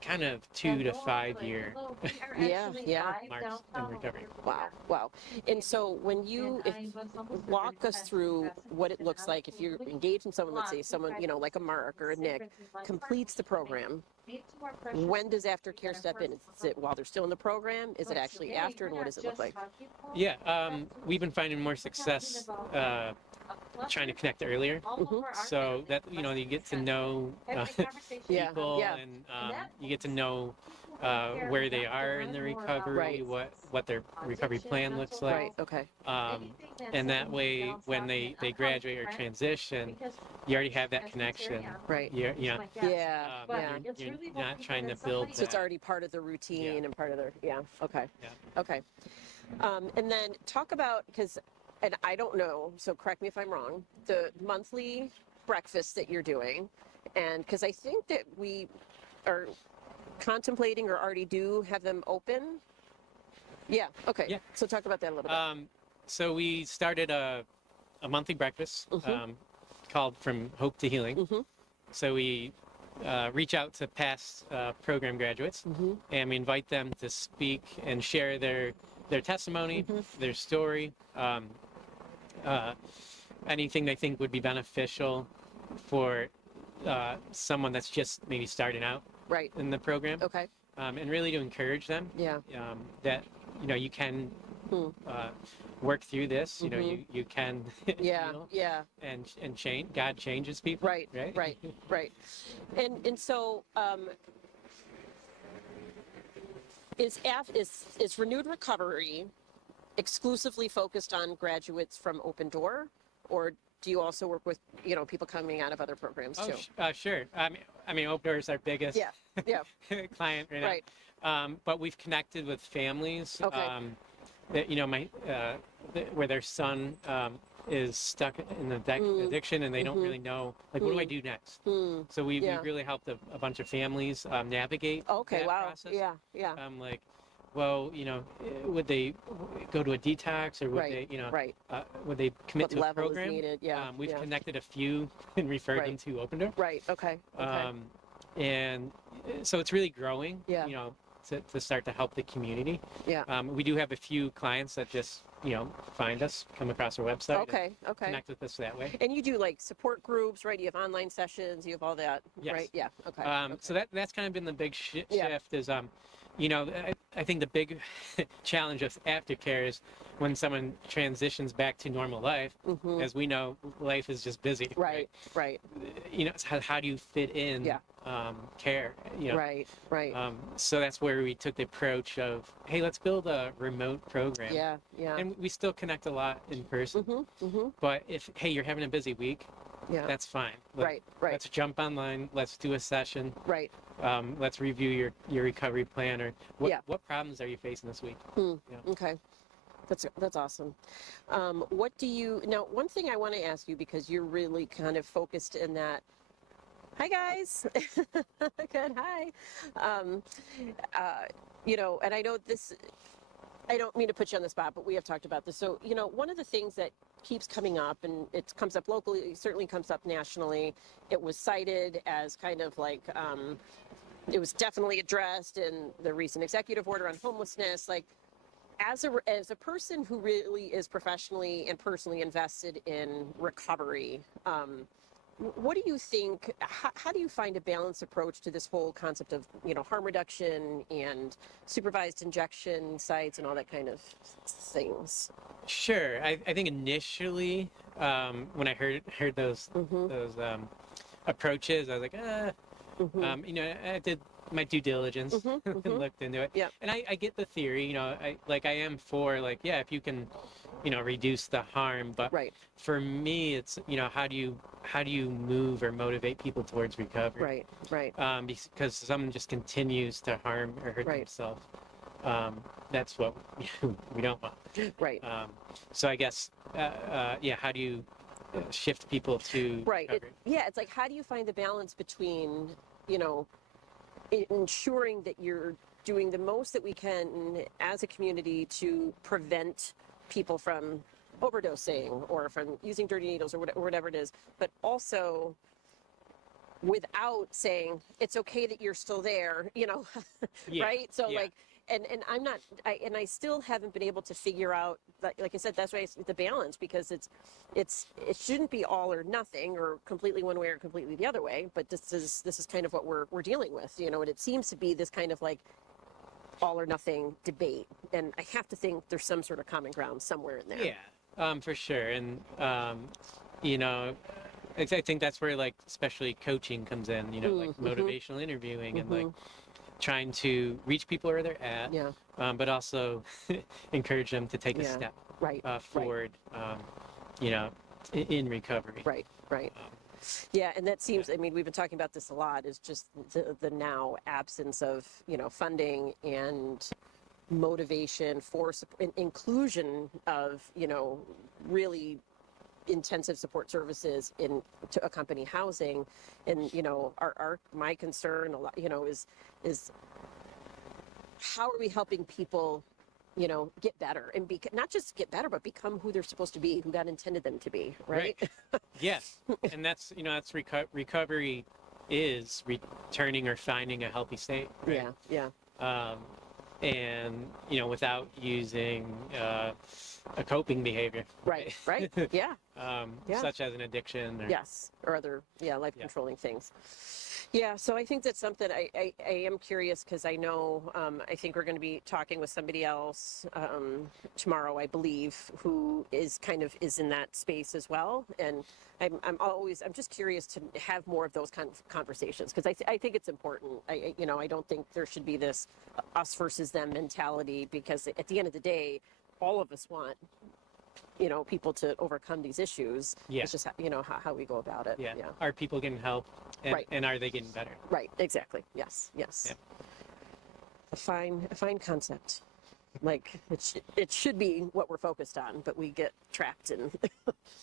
kind of 2 to 5 year marks in recovery. Wow. And so when you walk us through what it looks like if you're engaged in someone, let's say someone, like a Mark or a Nick, completes the program. When does aftercare step in? Is it while they're still in the program? Is it actually after, and what does it look like? Yeah, we've been finding more success trying to connect earlier, so that you get to know people, and you get to know where they are in the recovery, what their recovery plan looks like. Right. Okay. And that way, when they graduate or transition, you already have that connection. Right. You're Yeah. you're not trying to build. So it's already part of the routine and part of their Okay. Yeah. Okay. And then talk about, because, and I don't know, so correct me if I'm wrong, the monthly breakfast that you're doing, and because I think that we are contemplating or already do have them open. Yeah. Okay. Yeah. So talk about that a little bit. So we started a monthly breakfast called From Hope to Healing. So we reach out to past program graduates, and we invite them to speak and share their testimony, their story, anything they think would be beneficial for someone that's just maybe starting out in the program. Okay. And really to encourage them that you can work through this. You can heal and change. God changes people. Right. And so is Renewed Recovery exclusively focused on graduates from Open Door, or do you also work with people coming out of other programs too? Sure. I mean, Open Door is our biggest client right now. But we've connected with families. Okay. that, you know, where their son is stuck in addiction and they don't really know, like, what do I do next? So we really helped a bunch of families navigate that process. Yeah. Like, well, you know, would they go to a detax, or would they, you know, would they commit to a level is program? needed? Yeah. We've connected a few and referred them to Open Door. Right. Okay. And so it's really growing. Yeah. You know, to start to help the community. Yeah. We do have a few clients that just, you know, find us, come across our website. Okay. Connect with us that way. And you do like support groups, right? You have online sessions, you have all that, Yes. right? Yeah. Okay. So that's kind of been the big shift is, you know, I think the big challenge of aftercare is when someone transitions back to normal life. As we know, life is just busy. Right. You know, it's how do you fit in care? You know? Right. So that's where we took the approach of, hey, let's build a remote program. Yeah. And we still connect a lot in person. But if, hey, you're having a busy week, that's fine. Right. Let's jump online. Let's do a session. Right. Let's review your recovery plan, or what problems are you facing this week? Okay. That's awesome. What do you now? One thing I want to ask you, because you're really kind of focused in that. Hi guys. Good. Hi. You know, and I know this. I don't mean to put you on the spot, but we have talked about this. So, you know, one of the things that keeps coming up, and it comes up locally, it certainly comes up nationally. It was cited as kind of like, it was definitely addressed in the recent executive order on homelessness. Like, as a person who really is professionally and personally invested in recovery, what do you think, how do you find a balanced approach to this whole concept of, you know, harm reduction and supervised injection sites and all that kind of things? Sure. I think initially, when I heard those approaches, I was like, you know, I did my due diligence and looked into it. Yeah. And I get the theory, you know, I am for, like, yeah, if you can, you know, reduce the harm, but for me, it's, you know, how do you move or motivate people towards recovery? Right. Because someone just continues to harm or hurt themselves. That's what we don't want. Right. So I guess, how do you shift people to recovery? It's like, how do you find the balance between, you know, ensuring that you're doing the most that we can as a community to prevent people from overdosing or from using dirty needles or whatever it is, but also without saying it's okay that you're still there, you know, right? So like, and I'm not, I still haven't been able to figure out, like I said, that's why it's the balance, because it shouldn't be all or nothing, or completely one way or completely the other way. But this is kind of what we're dealing with, you know, and it seems to be this kind of like all or nothing debate. And I have to think there's some sort of common ground somewhere in there. Yeah, for sure. And, you know, I think that's where, like, especially coaching comes in, you know, like motivational interviewing and like trying to reach people where they're at, but also encourage them to take a step forward, you know, in recovery. Right. Yeah, and that seems, I mean, we've been talking about this a lot, is just the now absence of, you know, funding and motivation for inclusion of, you know, really intensive support services to accompany housing. And, you know, my concern a lot, you know, is how are we helping people, you know, get better and not just get better, but become who they're supposed to be, who God intended them to be, right? Yes, and that's, you know, that's recovery is returning or finding a healthy state. Right? Yeah. And, you know, without using a coping behavior. Right. Yeah. Such as an addiction. Or other, life controlling things. Yeah, so I think that's something I am curious, because I know, I think we're going to be talking with somebody else tomorrow, I believe, who is in that space as well. And I'm just curious to have more of those kind of conversations, because I think it's important. I don't think there should be this us versus them mentality, because at the end of the day, all of us want, you know, people to overcome these issues. It's just, you know, how we go about it. Are people getting help? And are they getting better? Right, exactly. Yes. A fine concept. Like it should be what we're focused on, but we get trapped in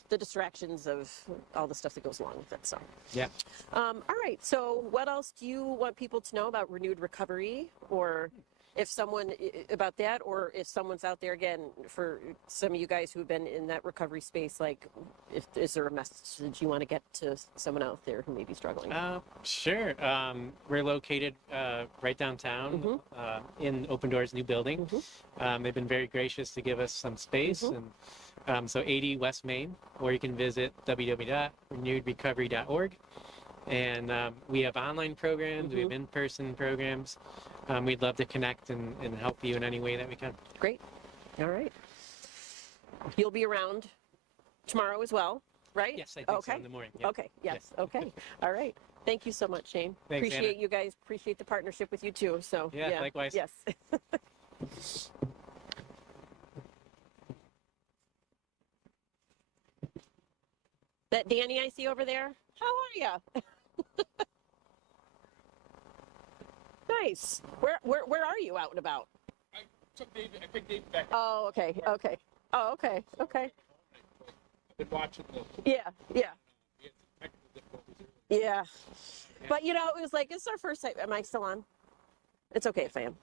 the distractions of all the stuff that goes along with it. So Yeah. all right. So what else do you want people to know about renewed recovery, or if someone about that, or if someone's out there again for some of you guys who've been in that recovery space, like is there a message you want to get to someone out there who may be struggling? Sure. We're located right downtown in Open Doors new building. They've been very gracious to give us some space, and so 80 West Main, or you can visit www.renewedrecovery.org. And we have online programs, we have in-person programs. We'd love to connect and help you in any way that we can. Great. All right. You'll be around tomorrow as well, right? Yes, I think so, in the morning. Yeah. Okay. Yes. Okay. All right. Thank you so much, Shane. Thanks, Appreciate Anna. you guys. Appreciate the partnership with you too. So Yeah, likewise. Yes. That Danny I see over there. How are you? Nice. Where are you out and about? I picked David back. Oh, okay. Okay. Oh, okay. Okay. I've been watching the. Yeah. Yeah. We had some technical difficulties earlier. Yeah. But you know, it was like, it's our first time. Am I still on? It's okay if I am.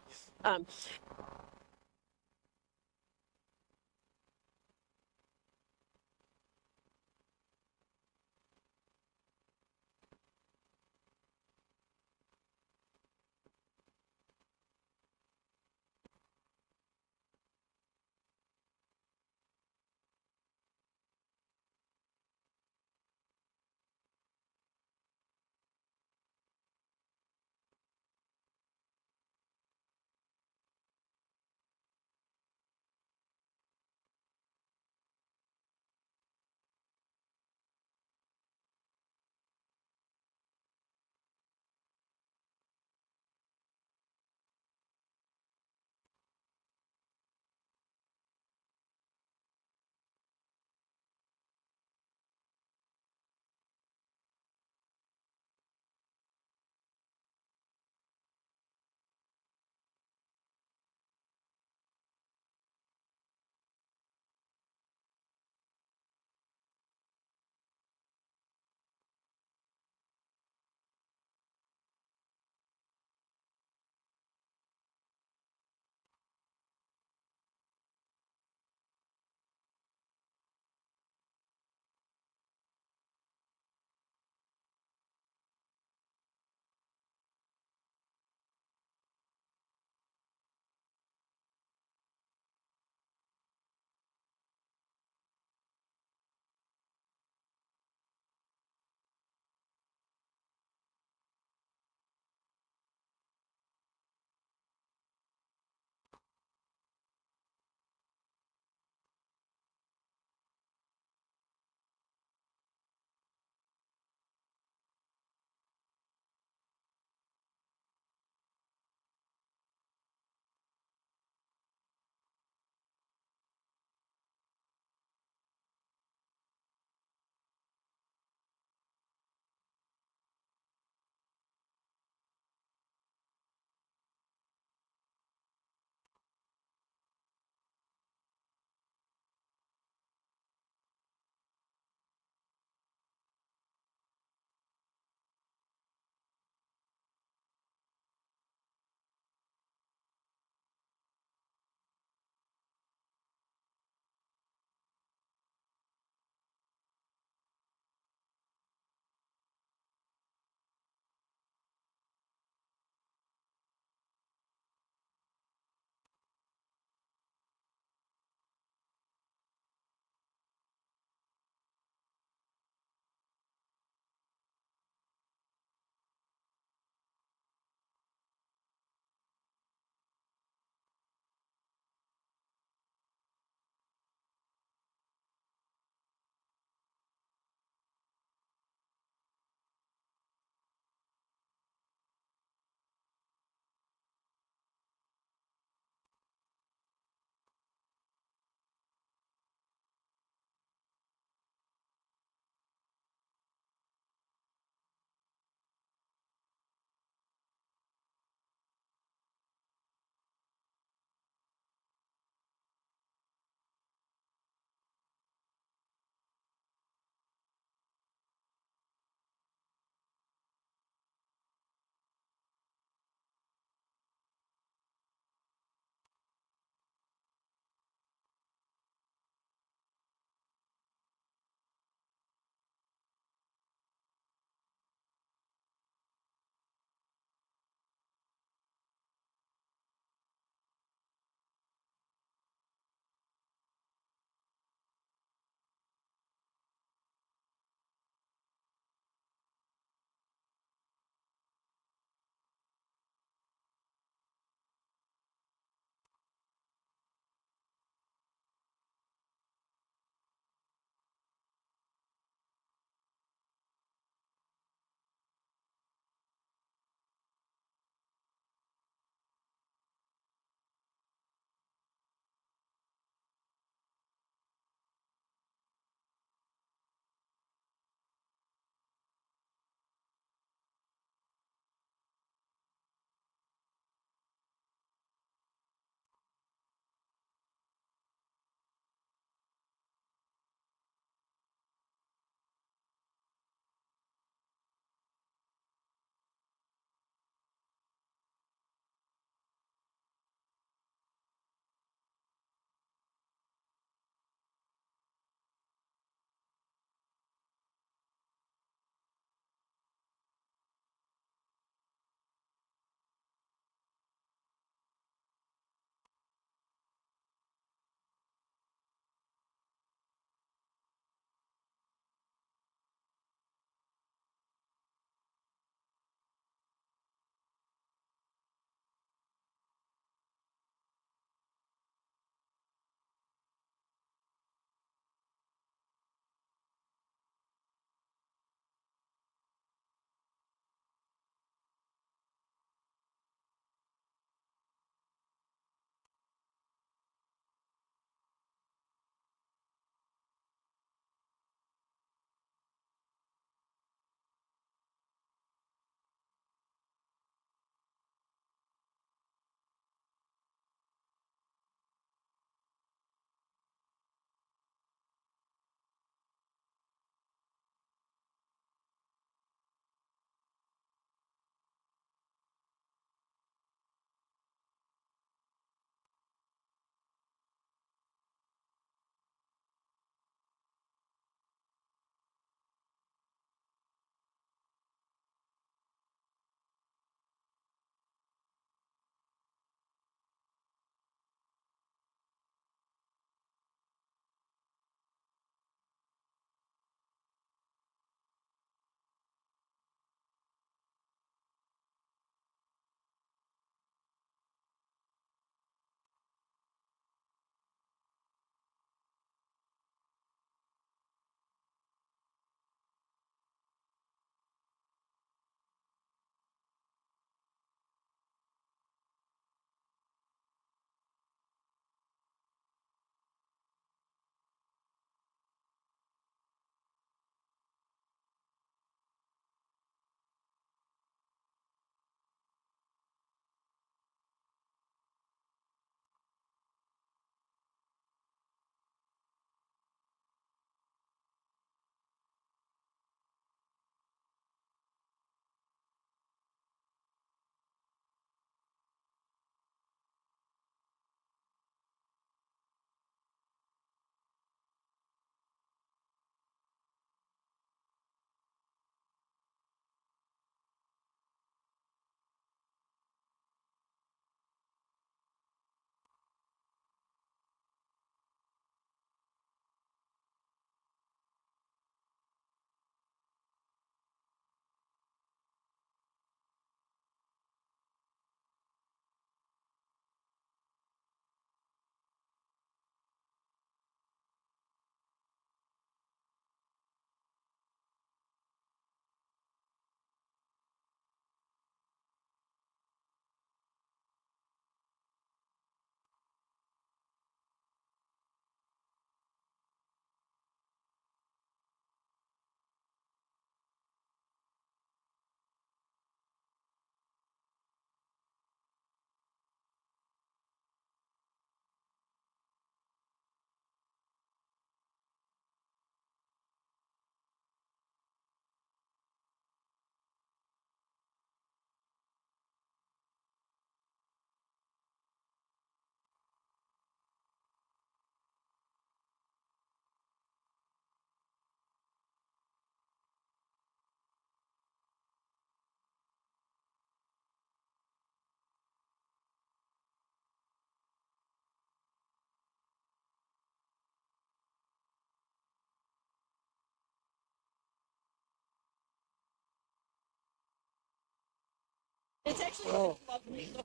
It's actually lovely. The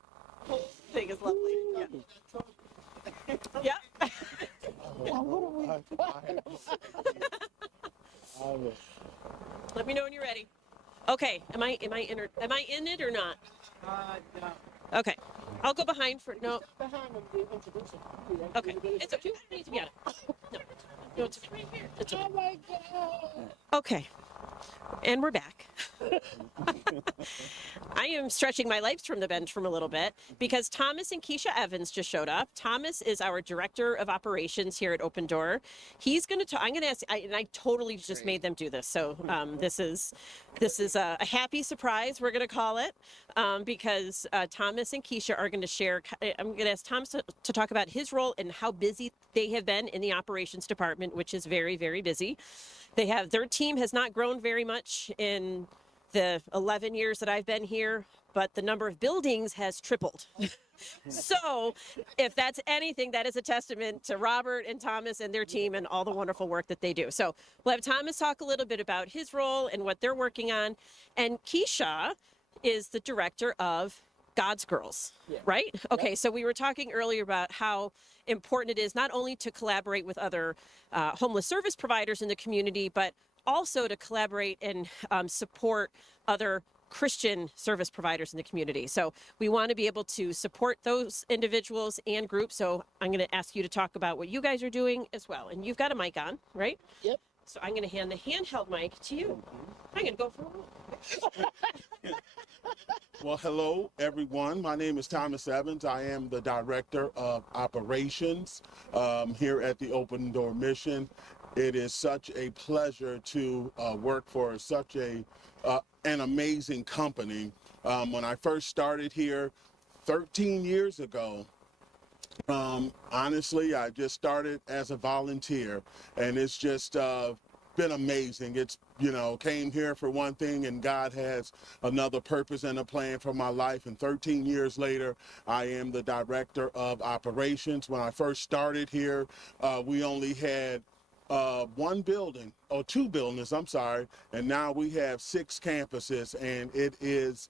whole thing is lovely. Yeah. Yeah. Let me know when you're ready. Okay. Am I in it or not? No. Okay. I'll go behind for no. Behind them, they introduce them. Okay. It's okay. I don't need to be on it. No. No, it's okay. It's okay. Oh my God. Okay. And we're back. I am stretching my legs from the bench from a little bit because Thomas and Keisha Evans just showed up. Thomas is our director of operations here at Open Door. He's going to talk. I'm going to ask, and I totally just made them do this. So this is a happy surprise, we're going to call it, because Thomas and Keisha are going to share. I'm going to ask Thomas to talk about his role and how busy they have been in the operations department, which is very, very busy. Their team has not grown very much in the 11 years that I've been here, but the number of buildings has tripled. So if that's anything, that is a testament to Robert and Thomas and their team and all the wonderful work that they do. So we'll have Thomas talk a little bit about his role and what they're working on. And Keisha is the director of God's Girls, right? Okay, so we were talking earlier about how important it is not only to collaborate with other homeless service providers in the community, but also to collaborate and support other Christian service providers in the community. So we want to be able to support those individuals and groups. So I'm going to ask you to talk about what you guys are doing as well. And you've got a mic on, right? Yep. So I'm going to hand the handheld mic to you. I'm going to go for a walk. Well, hello, everyone. My name is Thomas Evans. I am the Director of Operations here at the Open Door Mission. It is such a pleasure to work for such an amazing company. When I first started here 13 years ago, honestly, I just started as a volunteer, and it's just been amazing. It's, came here for one thing, and God has another purpose and a plan for my life. And 13 years later, I am the Director of Operations. When I first started here, we only had one building, or two buildings, I'm sorry, and now we have 6 campuses, and it is,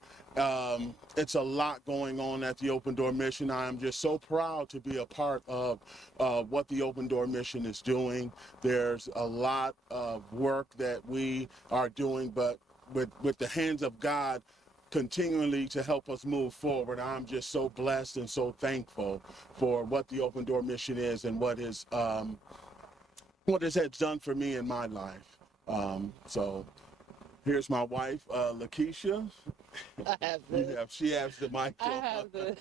it's a lot going on at the Open Door Mission. I am just so proud to be a part of what the Open Door Mission is doing. There's a lot of work that we are doing, but with the hands of God continually to help us move forward, I'm just so blessed and so thankful for what the Open Door Mission is and what it has done for me in my life. So here's my wife, Lakeisha. I have this. She has the mic. I have this.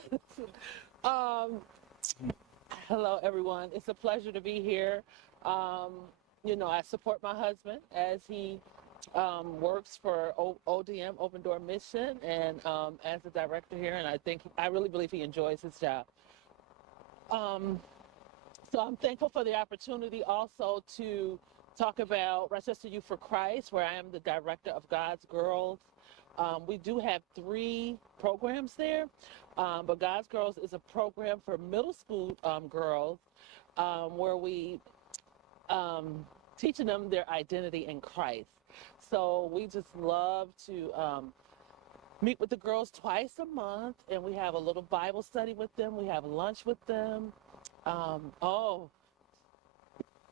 Hello, everyone. It's a pleasure to be here. I support my husband as he works for ODM, Open Door Mission, and as the director here, and I really believe he enjoys his job. So I'm thankful for the opportunity also to talk about Rochester Youth for Christ, where I am the director of God's Girls. We do have 3 programs there, but God's Girls is a program for middle school girls where we teaching them their identity in Christ. So we just love to meet with the girls twice a month, and we have a little Bible study with them. We have lunch with them.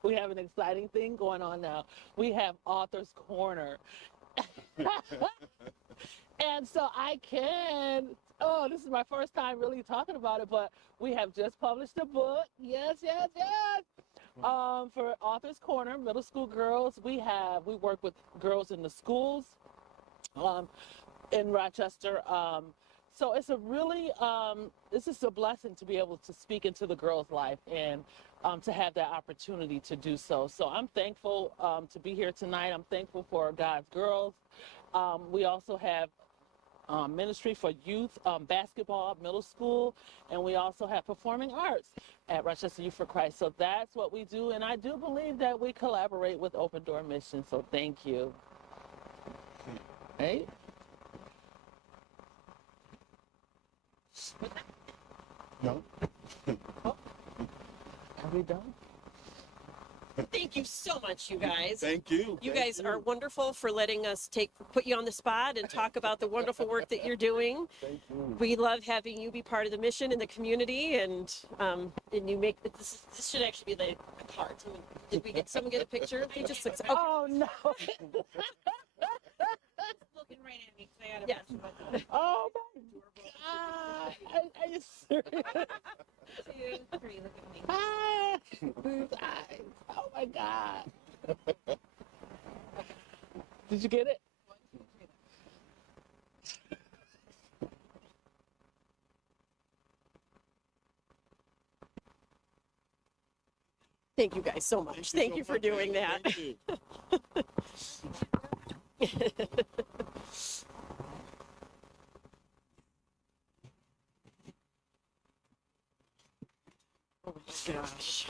We have an exciting thing going on now. We have Author's Corner. And so this is my first time really talking about it, but we have just published a book. Yes. For Author's Corner, middle school girls, we work with girls in the schools in Rochester. So it's this is a blessing to be able to speak into the girls' life and to have that opportunity to do so. So I'm thankful to be here tonight. I'm thankful for God's Girls. We also have ministry for youth, basketball, middle school, and we also have performing arts at Rochester Youth for Christ. So that's what we do, and I do believe that we collaborate with Open Door Mission, so thank you. Hey? No. Are we done? Thank you so much, you guys. Thank you. You Thank guys are wonderful for letting us put you on the spot and talk about the wonderful work that you're doing. Thank you. We love having you be part of the mission in the community, and you make this should actually be the card. Did we get someone get a picture? They just looks. Oh no! Looking right at me. Yes. Oh my God! Are you serious? 2, 3. Look at me. Ah, these eyes. Oh my God! Did you get it? Thank you guys so much. Thank you for doing that. Thank you. Oh my gosh.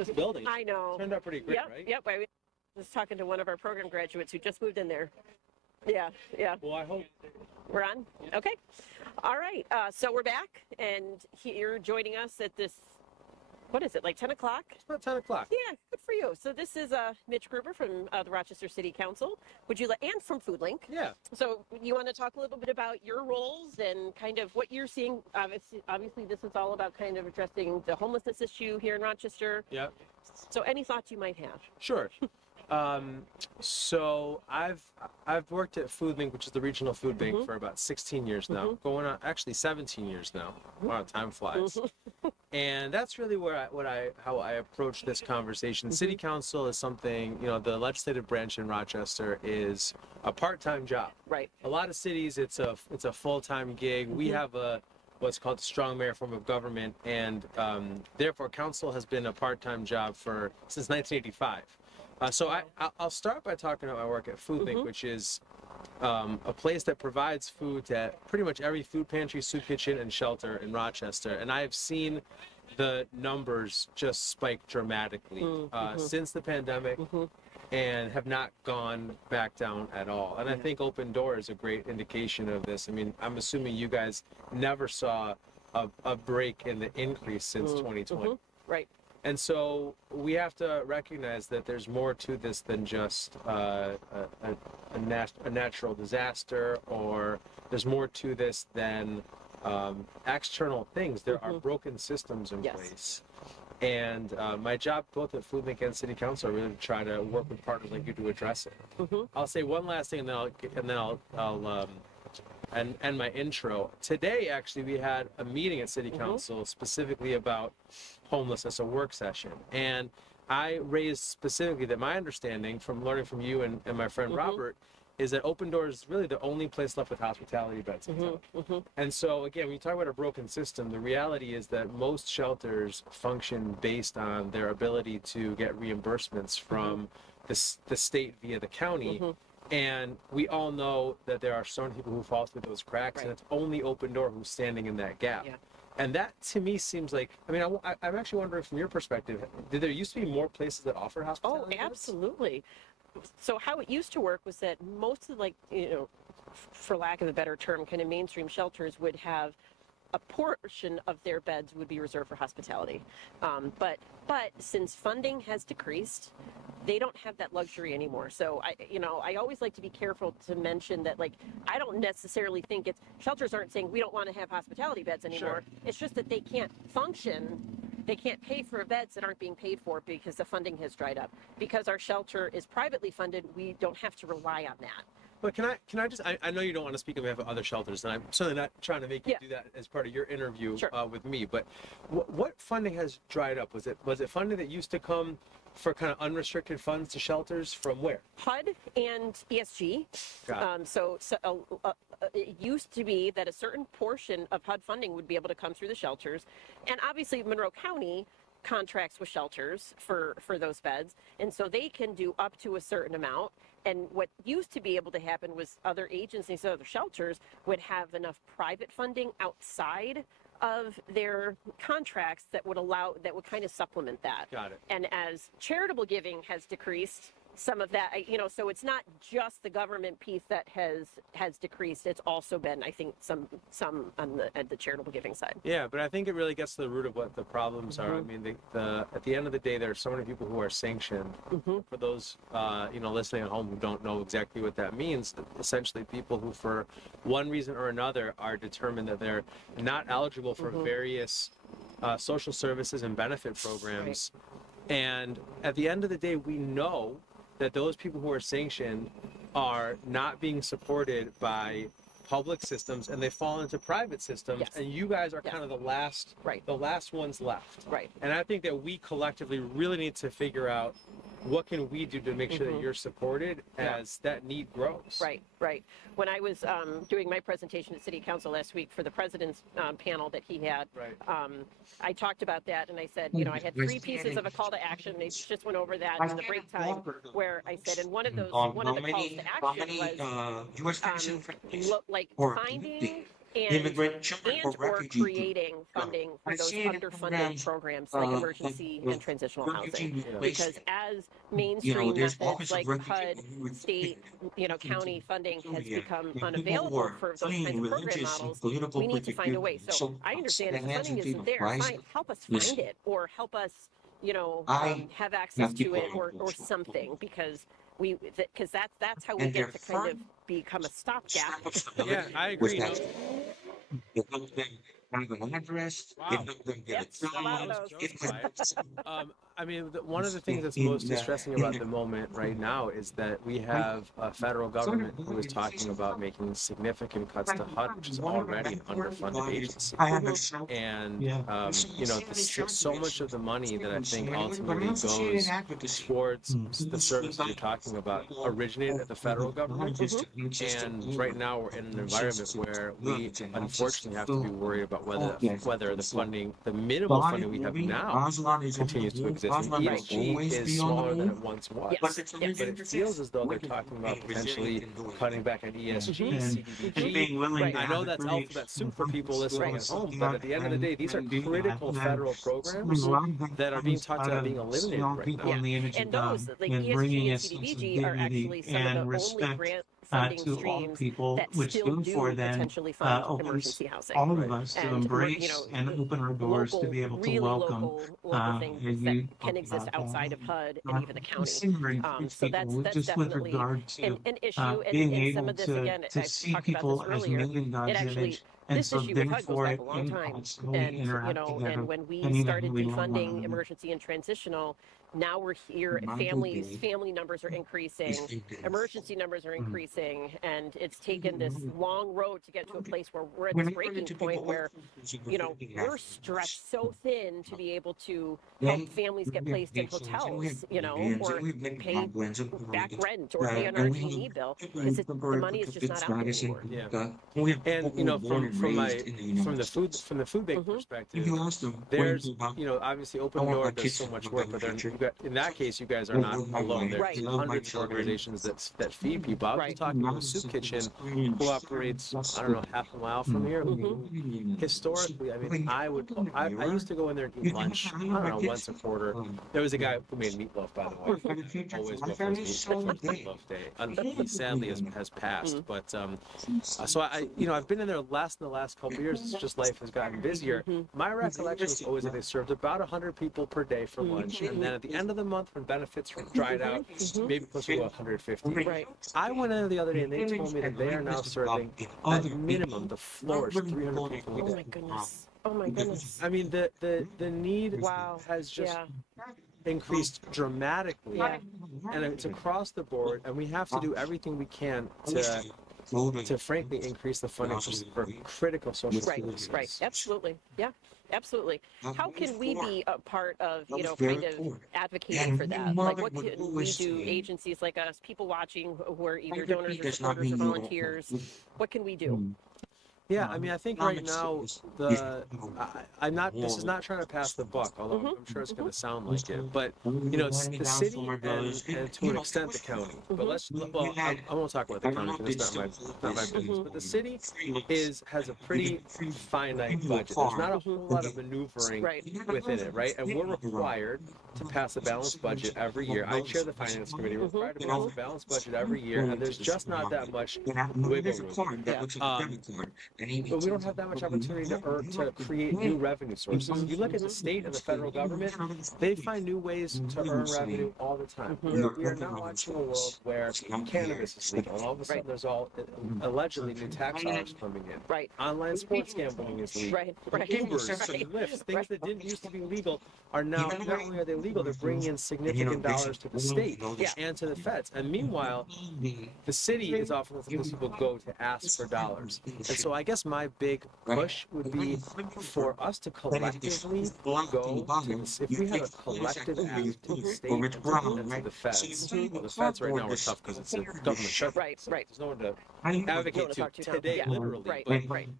this building. I know. Turned out pretty great, Yep, right? yep. I was talking to one of our program graduates who just moved in there. Yeah, yeah. Well, I hope. We're on? Okay. All right. So we're back, and you're joining us at this, what is it, like 10 o'clock? It's about 10 o'clock. Yeah, good for you. So this is Mitch Gruber from the Rochester City Council. And from Food Link. Yeah. So you want to talk a little bit about your roles and kind of what you're seeing? Obviously, this is all about kind of addressing the homelessness issue here in Rochester. Yeah. So any thoughts you might have? Sure. So I've worked at Food Link, which is the regional food bank, for about 16 years now, going on actually 17 years now. Wow, time flies. And that's really where how I approach this conversation. City council is something, the legislative branch in Rochester is a part-time job. Right. A lot of cities, it's a full-time gig. We have what's called the strong mayor form of government, and therefore council has been a part-time job since 1985. So I'll start by talking about my work at Food Link, which is a place that provides food to pretty much every food pantry, soup kitchen, and shelter in Rochester. And I have seen the numbers just spike dramatically since the pandemic and have not gone back down at all. And I think Open Door is a great indication of this. I mean, I'm assuming you guys never saw a break in the increase since 2020. Right. And so we have to recognize that there's more to this than just a natural disaster, or there's more to this than external things. There are broken systems in place. And my job both at Food Link and City Council are really to try to work with partners like you to address it. I'll say one last thing, and then I'll end my intro. Today, actually, we had a meeting at City Council specifically about homelessness, a work session. And I raised specifically that my understanding from learning from you and my friend Robert is that Open Door is really the only place left with hospitality beds in town. And so, again, when you talk about a broken system, the reality is that most shelters function based on their ability to get reimbursements from the state via the county. And we all know that there are so many people who fall through those cracks, and it's only Open Door who's standing in that gap. And that, to me, seems like, I mean, I'm actually wondering from your perspective, did there used to be more places that offer hospitality? Oh, absolutely. So how it used to work was that most of, for lack of a better term, kind of mainstream shelters would have a portion of their beds would be reserved for hospitality. But since funding has decreased, they don't have that luxury anymore. So I always like to be careful to mention that, I don't necessarily think shelters aren't saying we don't want to have hospitality beds anymore. It's just that they can't function. They can't pay for beds that aren't being paid for because the funding has dried up. Because our shelter is privately funded, we don't have to rely on that. But can I just, I know you don't want to speak on behalf of other shelters, and I'm certainly not trying to make you do that as part of your interview with me, but what funding has dried up? Was it funding that used to come for kind of unrestricted funds to shelters from where? HUD and ESG. It used to be that a certain portion of HUD funding would be able to come through the shelters, and obviously Monroe County contracts with shelters for those beds, and so they can do up to a certain amount. And what used to be able to happen was other agencies, other shelters would have enough private funding outside of their contracts that would kind of supplement that. Got it. And as charitable giving has decreased, some of that, so it's not just the government piece that has decreased. It's also been, I think, some on the charitable giving side. Yeah, but I think it really gets to the root of what the problems are. I mean, at the end of the day, there are so many people who are sanctioned. For those listening at home who don't know exactly what that means, essentially people who, for one reason or another, are determined that they're not eligible for various social services and benefit programs. And at the end of the day, we know that those people who are sanctioned are not being supported by public systems, and they fall into private systems, and you guys are kind of the last ones left. And I think that we collectively really need to figure out what can we do to make sure that you're supported as that need grows. Right. When I was doing my presentation at City Council last week for the president's panel that he had, I talked about that, and I said, I had 3 pieces of a call to action. They just went over that in the break time, where I said, and one of the calls to action was finding immigrant children or or refugee creating funding for I those see it underfunded programs like emergency and transitional housing. Because as mainstream there's methods Office of like Refugee HUD, state, county funding has become and people who unavailable are for those kinds fleeing of program religious and models, political we need to find a way. persecution. So I understand if the the hands funding and feet isn't of there, Christ. help us Listen, find it, or help us, I have access now to keep it, going. or something, because that's how we And get their to kind of firm become a stopgap. Yeah, I was agree. that it helped them have an address, it Wow. helped them get Yep, a a lot job, of those. it helped I mean, one of the things that's in most the- distressing in about the- the moment right now is that we have a federal government who is talking about making significant cuts to HUD, which is already an underfunded agency. I have a show. And, Yeah. so much of the money that I think ultimately goes towards the services you're talking about originated at the federal government. And right now we're in an environment where we unfortunately have to be worried about whether the funding, the minimal funding we have now, continues to exist. And ESG is smaller than it once was. Yes. But it feels as though they're talking about potentially cutting back on ESG, CDBG. I know that's alphabet soup for people listening at home, but at the end of the day, these are critical federal programs that are being talked about being eliminated right now. And those, like ESG and CDBG, are actually some of the only grant funding streams that still do potentially fund emergency housing. all of us to And, embrace and open our doors to be able to welcome local things that can exist outside of HUD and even the county. So that's just with definitely regard to an issue. being And some able of this, to, again, to I've see talked about people this as earlier. made in God's It actually, image, and this so issue with HUD goes therefore back it a long time. impacts how we And, interact together. and when we and even started who we love one defunding another. emergency and transitional, now we're here, family numbers are increasing, emergency numbers are increasing, and it's taken this long road to get to a place where we're at this breaking point where, we're stretched so thin to be able to help families get placed in hotels, or pay back rent or pay an Airbnb bill, because the money is just not out there anymore. Yeah. And from the food bank perspective, there's obviously Open Door does so much work, but in that case you guys are not alone. There's hundreds of organizations that feed people. I was just talking to a soup kitchen who operates, I don't know, half a mile from here, who historically, I mean, I used to go in there and eat lunch, I don't know, once a quarter. There was a guy who made meatloaf, by the way. Always meatloaf day. Sadly has passed, but so I've been in there less in the last couple of years. It's just life has gotten busier. My recollection was always that they served about 100 people per day for lunch, and then at the end of the month when benefits were dried out, maybe closer to 150. Right. I went in the other day and they told me that they are now serving at minimum the floor is 300 people a day. Oh my goodness. Oh my goodness. I mean the need has just increased dramatically, and it's across the board, and we have to do everything we can to frankly increase the funding for critical social services. Right, absolutely. Yeah, absolutely. How can we be a part of, kind of advocating for that? Like, what can we do, agencies like us, people watching who are either donors or supporters or volunteers, what can we do? Yeah, I mean, I think right now this is not trying to pass the buck, although I'm sure it's going to sound like it. But it's the city and to an extent the county. But I won't talk about the county because it's not my business. But the city has a pretty finite budget. There's not a whole lot of maneuvering within it, right? And we're required to pass a balanced budget every year. I chair the finance committee. We're required to pass a balanced budget every year, and there's just not that much wiggle room. But we don't have that much opportunity to create new revenue sources. You look at the state and the federal government, they find new ways to earn revenue all the time. We are now watching a world where cannabis is legal, and all of a sudden there's allegedly new tax dollars coming in. Right. Online sports gambling is legal. Ubers and Lyfts, things that didn't used to be legal, are now, not only are they legal, they're bringing in significant dollars to the state and to the feds. And meanwhile, the city is often the place people go to ask for dollars. And so I guess my big push would be for us to collectively go to if we had a collective ask to the state and to the feds. Well, the feds right now are tough because it's a government shutdown. Right. There's no one to advocate to today, literally.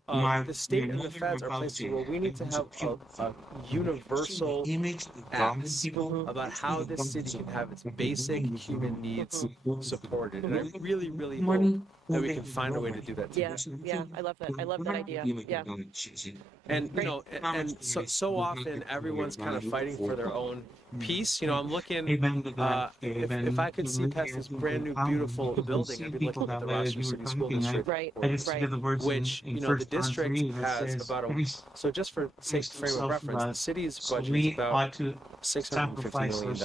But the state and the feds are places where we need to have a universal ask about how this city can have its basic human needs supported. And I really, really hope that we can find a way to do that Yeah, together. yeah, I love that. I love that idea. Yeah. And you know, and so often everyone's kind of fighting for their own piece. You know, I'm looking. If I could see past this brand new beautiful building, I'd be looking at the Rochester City School District, Right, which you know the district has about a. So just for sake of frame of reference, the city's budget is about $650 million.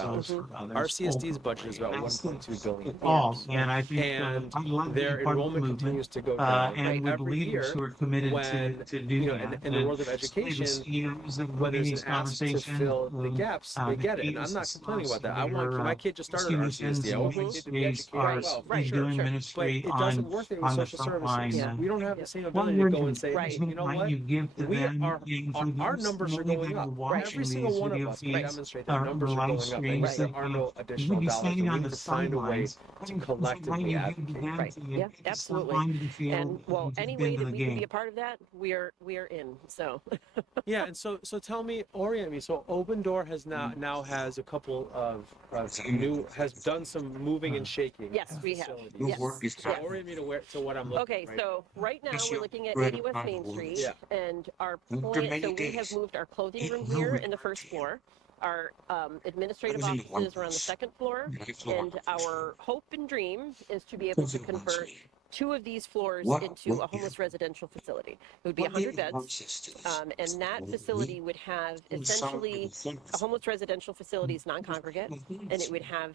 Our CSD's budget is about $1.2 billion. And their enrollment continues to go down every year when, you know, in the world of education, when there's an ask to fill the gaps, they get it. And I'm not complaining about that. I want my kid just started our CSD. I want my kid to be educated well. Sure. But it doesn't work in social services. We don't have the same ability to go and say, hey, you know what? Our numbers are going up. Every single one of us can demonstrate that numbers are going up. And there are no additional dollars. And we need to find a way to collectively advocate. Yeah, absolutely. And well, any way that we can be a part of that, we are in. So. Yeah, and so tell me, orient me. So Open Door has now has a couple of has done some moving and shaking. Yes, we have. Yes. Yes. So orient me to what I'm looking. Okay, so right now we're looking at 80 West Main Street, and our plan. So we have moved our clothing room here in the first floor. Our administrative offices are on the second floor, and our hope and dream is to be able to convert 2 of these floors into a homeless residential facility. It would be 100 beds, and that facility would have essentially a homeless residential facility is non-congregate, and it would have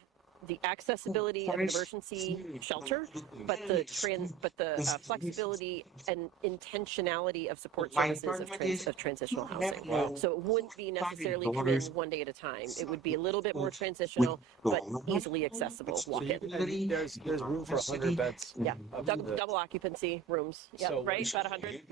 the accessibility of an emergency shelter, but the flexibility and intentionality of support services of transitional housing. Wow. So it wouldn't be necessarily come in one day at a time. It would be a little bit more transitional, but easily accessible. Walk in. And there's room for 100 beds. Yeah, double occupancy rooms. Yeah, So right, about 100.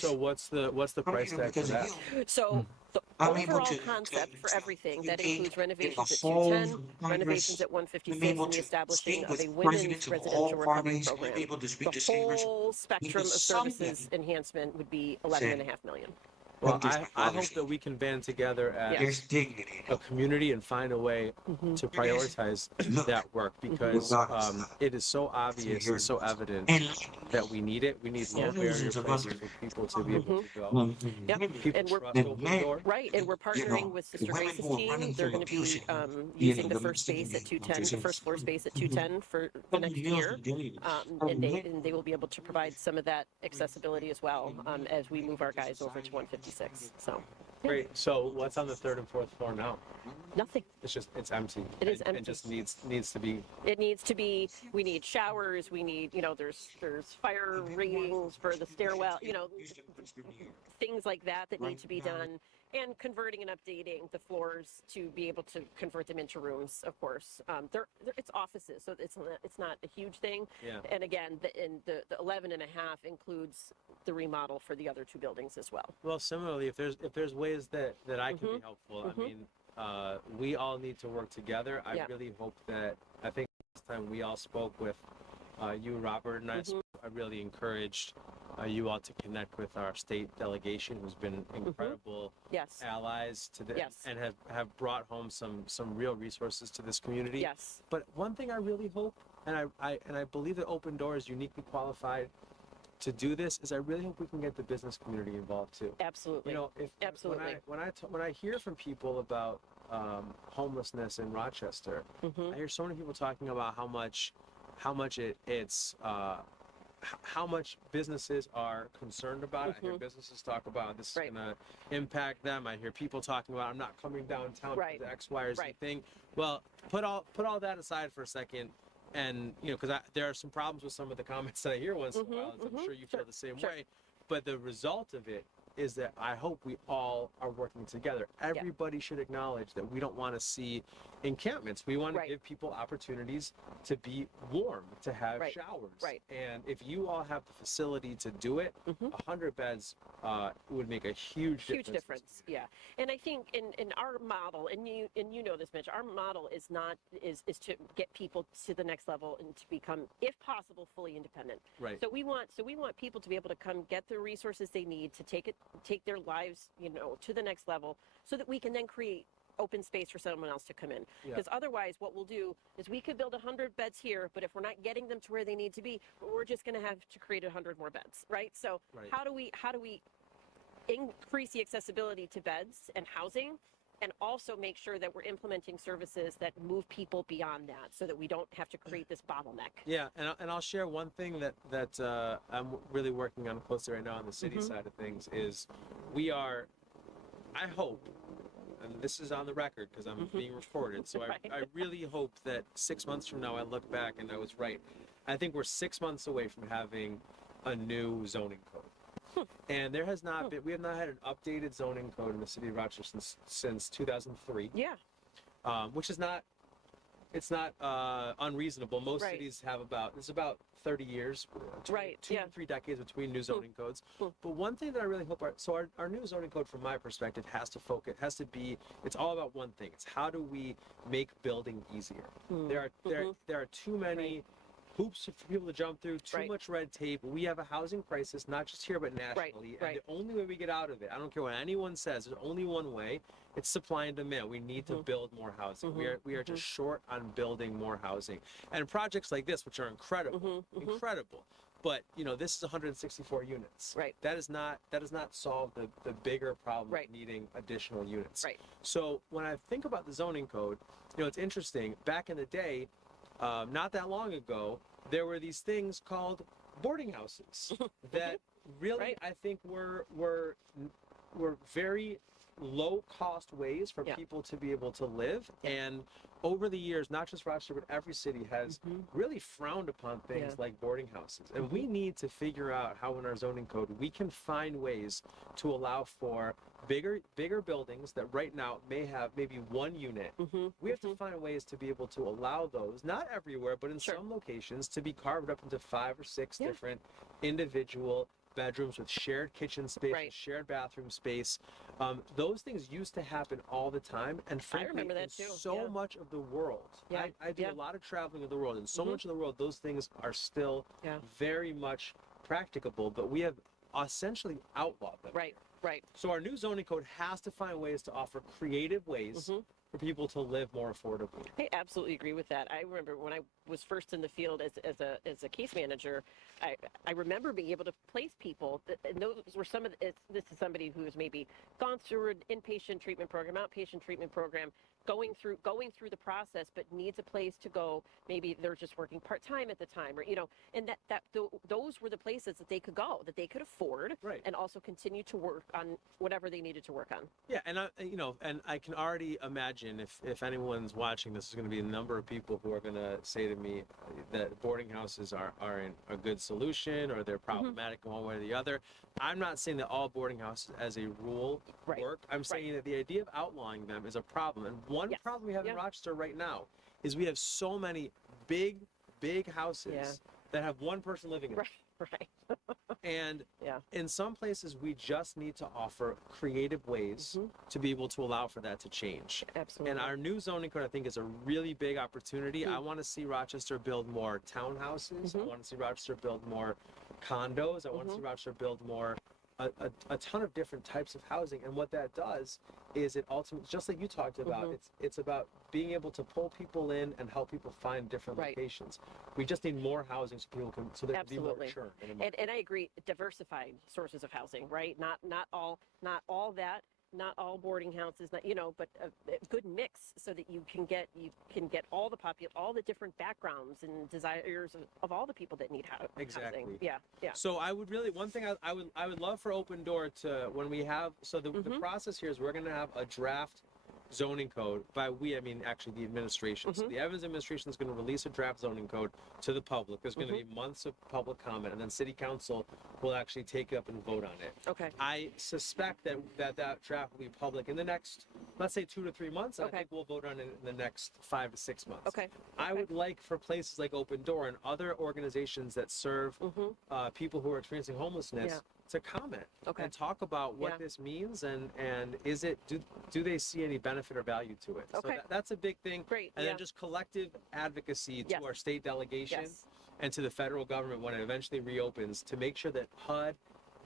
So what's the price tag for that? So the overall concept for everything that includes renovations at 210, renovations at 156, and the establishing of a women's residential recovery program. The whole spectrum of services enhancement would be $11.5 million. Well, I hope that we can band together as a community and find a way to prioritize that work, because it is so obvious and so evident that we need it. We need low barrier places for people to be able to go. Yep, and we're and we're partnering with Sister Grace's team. They're going to be using the first space at 210, the first floor space at 210 for the next year, and they will be able to provide some of that accessibility as well as we move our guys over to 156. So. Great. So what's on the 3rd and 4th floor now? Nothing. It's empty. It is empty. It just needs to be. It needs to be. We need showers. We need, you know, there's fire rings for the stairwell. You know, things like that need to be done. And converting and updating the floors to be able to convert them into rooms, of course. It's offices, so it's not a huge thing. Yeah. And again, the 11.5 includes the remodel for the other 2 buildings as well. Well, similarly, if there's ways that I can be helpful, I mean, we all need to work together. I really hope that, I think last time we all spoke with you, Robert, and I really encouraged you all to connect with our state delegation, who's been incredible allies to this, and have brought home some real resources to this community. Yes. But one thing I really hope, and I believe that Open Door is uniquely qualified to do this, is I really hope we can get the business community involved too. Absolutely. You know, Absolutely. When I hear from people about homelessness in Rochester, I hear so many people talking about how much how much businesses are concerned about it. I hear businesses talk about this is going to impact them. I hear people talking about, I'm not coming downtown because of X, Y, or Z thing. Well, put all that aside for a second, and you know, because there are some problems with some of the comments that I hear once in a while. I'm sure you feel the same way. But the result of it is that I hope we all are working together. Everybody should acknowledge that we don't want to see encampments. We want to give people opportunities to be warm, to have showers. And if you all have the facility to do it, 100 beds would make a huge difference. Yeah. And I think in our model, and you know this, Mitch, our model is to get people to the next level and to become, if possible, fully independent. Right. So we want people to be able to come get the resources they need to take their lives, you know, to the next level, so that we can then create open space for someone else to come in. Because otherwise, what we'll do is we could build 100 beds here, but if we're not getting them to where they need to be, we're just going to have to create 100 more beds, right? So how do we increase the accessibility to beds and housing, and also make sure that we're implementing services that move people beyond that, so that we don't have to create this bottleneck? Yeah, and I'll share one thing that I'm really working on closely right now on the city side of things is we are, I hope, and this is on the record because I'm being recorded, so I really hope that 6 months from now I look back and I was right. I think we're 6 months away from having a new zoning code. And there has not been, we have not had an updated zoning code in the city of Rochester since 2003. Yeah. Which is not, it's not unreasonable. Most cities have it's about 30 years, two to 3 decades between new zoning codes. But one thing that I really hope, our new zoning code from my perspective has to be, it's all about one thing. It's how do we make building easier? There are too many hoops for people to jump through, too much red tape. We have a housing crisis, not just here, but nationally. And the only way we get out of it, I don't care what anyone says, there's only one way. It's supply and demand. We need to build more housing. We are just short on building more housing. And projects like this, which are incredible, incredible. But this is 164 units. That does not solve the bigger problem of needing additional units. So when I think about the zoning code, it's interesting. Back in the day, not that long ago, there were these things called boarding houses that really I think were very low cost ways for people to be able to live. And over the years, not just Rochester, but every city has really frowned upon things like boarding houses. And we need to figure out how in our zoning code we can find ways to allow for bigger buildings that right now may have maybe one unit. We have to find ways to be able to allow those, not everywhere, but in some locations, to be carved up into 5 or 6 different individual bedrooms with shared kitchen space, with shared bathroom space. Those things used to happen all the time, and frankly, I remember that too. So much of the world. I do a lot of traveling of the world, and so much of the world, those things are still very much practicable, but we have essentially outlawed them. Right. So our new zoning code has to find ways to offer creative ways for people to live more affordably. I absolutely agree with that. I remember when I was first in the field as a case manager, I remember being able to place people, and those were some of this is somebody who has maybe gone through an inpatient treatment program, outpatient treatment program, going through the process, but needs a place to go. Maybe they're just working part-time at the time, or and those were the places that they could go, that they could afford, and also continue to work on whatever they needed to work on. Yeah, and I can already imagine if anyone's watching this, is going to be a number of people who are going to say to me that boarding houses aren't a good solution, or they're problematic in one way or the other. I'm not saying that all boarding houses as a rule work. I'm saying that the idea of outlawing them is a problem. And one problem we have in Rochester right now is we have so many big houses that have one person living in them. And in some places, we just need to offer creative ways to be able to allow for that to change. Absolutely. And our new zoning code, I think, is a really big opportunity. I want to see Rochester build more townhouses. I want to see Rochester build more condos. I want to see Rochester build more, a ton of different types of housing. And what that does is it ultimately, just like you talked about, it's about being able to pull people in and help people find different locations. We just need more housing so there can be more churn. And I agree, diversified sources of housing, right? Not all that. Not all boarding houses, but a good mix, so that you can get all the different backgrounds and desires of all the people that need housing. Exactly. Yeah. So I would really, one thing I would love for Open Door to, when we have, so the process here is we're going to have a draft zoning code. By we, I mean actually the administration. So the Evans administration is going to release a draft zoning code to the public. There's going to be months of public comment, and then City Council will actually take it up and vote on it. Okay. I suspect that draft will be public in the next, let's say, 2 to 3 months. And I think we'll vote on it in the next 5 to 6 months. Okay. I would like for places like Open Door and other organizations that serve people who are experiencing homelessness to comment and talk about what this means, and is it, do they see any benefit or value to it? So that's a big thing. Great. And then just collective advocacy to our state delegation and to the federal government when it eventually reopens, to make sure that HUD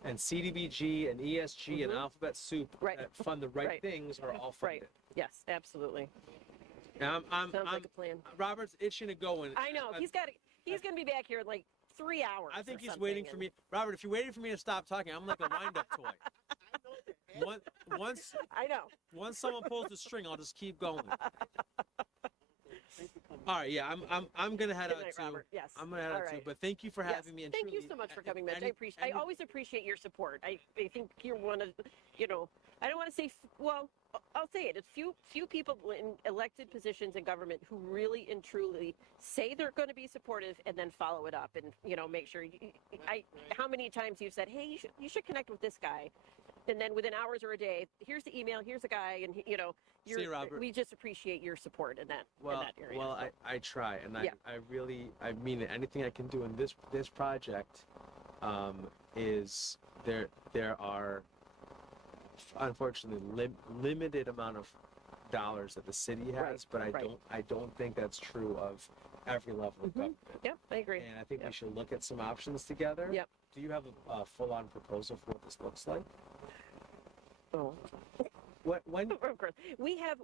and CDBG and ESG and Alphabet Soup that fund the right things are all funded. Yes, absolutely. And Sounds like a plan. Robert's itching to go. And I know. He's going to be back here in like 3 hours. I think or he's something, waiting for me. Robert, if you're waiting for me to stop talking, I'm like a wind-up toy. Once I know. Once someone pulls the string, I'll just keep going. All right, yeah, I'm gonna head Good out night, too. Robert. Yes. I'm gonna head All out too. right. But thank you for Yes. having me. And Thank you truly, so much for coming, Mitch. any- I always appreciate your support. I think you're one of, I don't want to say, well, I'll say it. It's few people in elected positions in government who really and truly say they're going to be supportive and then follow it up and, make sure. How many times you've said, hey, you should connect with this guy. And then within hours or a day, here's the email, here's a guy, and See, Robert. we just appreciate your support in that area. Well, so. I try, and Yeah. I mean it. Anything I can do in this project, is there are unfortunately limited amount of dollars that the city has, but I don't think that's true of every level of government. Yep, I agree. And I think we should look at some options together. Yep. Do you have a full-on proposal for what this looks like? Oh. When? Of course, we have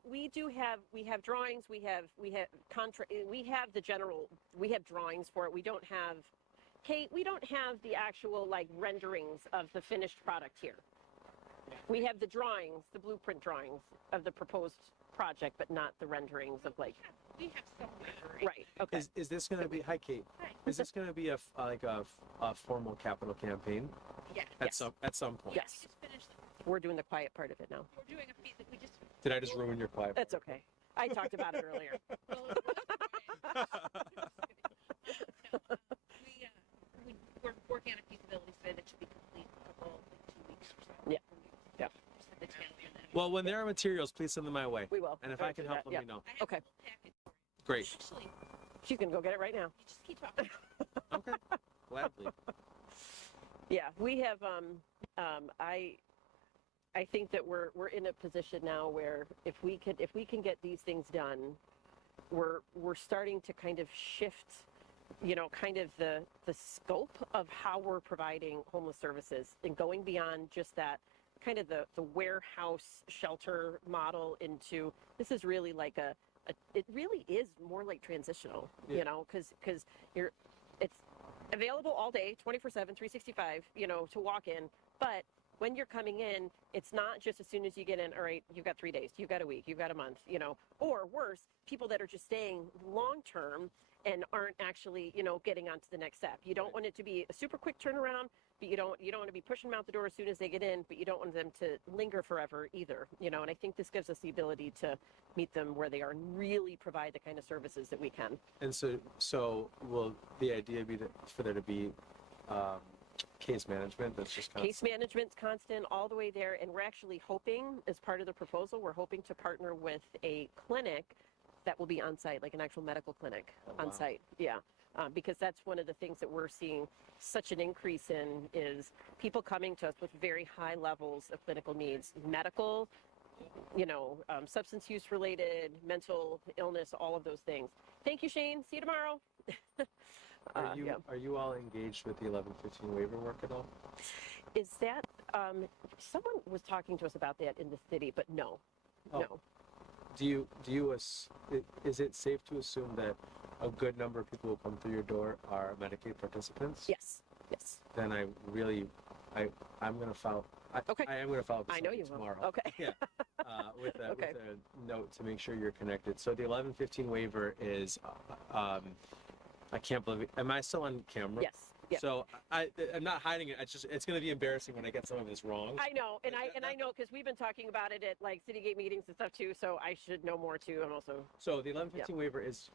drawings. We have the general. We have drawings for it. We don't have, Kate. We don't have the actual renderings of the finished product here. We have the drawings, the blueprint drawings of the proposed project, but not the renderings of We have some rendering. Right. Okay. Is this going to be? Hi, Kate. Hi. Is this going to be a formal capital campaign? Yeah. At some point. Yes. We're doing the quiet part of it now. We're doing a piece that we just. Did I just ruin your quiet? That's okay. I talked about it earlier. We're working on a feasibility study that should be complete in 2 weeks or so. Yeah. Yeah. Just put the together and then Well, when there are materials, please send them my way. We will. And if I'll I can do help, that. let me know. Okay. Great. Actually, She's gonna go get it right now. just keep talking. Okay. Gladly. Yeah, we have. I think that we're in a position now where if we can get these things done, we're starting to kind of shift, kind of the scope of how we're providing homeless services and going beyond just that kind of the warehouse shelter model into this is really like it really is more like transitional, because it's available all day, 24/7, 365, to walk in, but when you're coming in, it's not just as soon as you get in, all right, you've got 3 days, you've got a week, you've got a month, or worse, people that are just staying long term and aren't actually, getting on to the next step. You don't want it to be a super quick turnaround, but you don't want to be pushing them out the door as soon as they get in, but you don't want them to linger forever either, and I think this gives us the ability to meet them where they are and really provide the kind of services that we can. And so will the idea be for there to be case management that's just constant? Case management's constant all the way there, and we're actually hoping, as part of the proposal, we're hoping to partner with a clinic that will be on site, like an actual medical clinic on site. Yeah, because that's one of the things that we're seeing such an increase in is people coming to us with very high levels of clinical needs, medical, substance use related, mental illness, all of those things. Thank you, Shane. See you tomorrow. Are you all engaged with the 1115 waiver work at all? Is that someone was talking to us about that in the city, but no. Is it safe to assume that a good number of people who come through your door are Medicaid participants? Yes. Then I'm going to file. I am going to file. I know you tomorrow. will. Okay. Yeah. With a note to make sure you're connected. So the 1115 waiver is, I can't believe it. Am I still on camera? Yes. Yeah. So I'm not hiding it. It's going to be embarrassing when I get some of this wrong. I know, and I know because we've been talking about it at City Gate meetings and stuff too. So I should know more too. I'm also. So the 1115 waiver is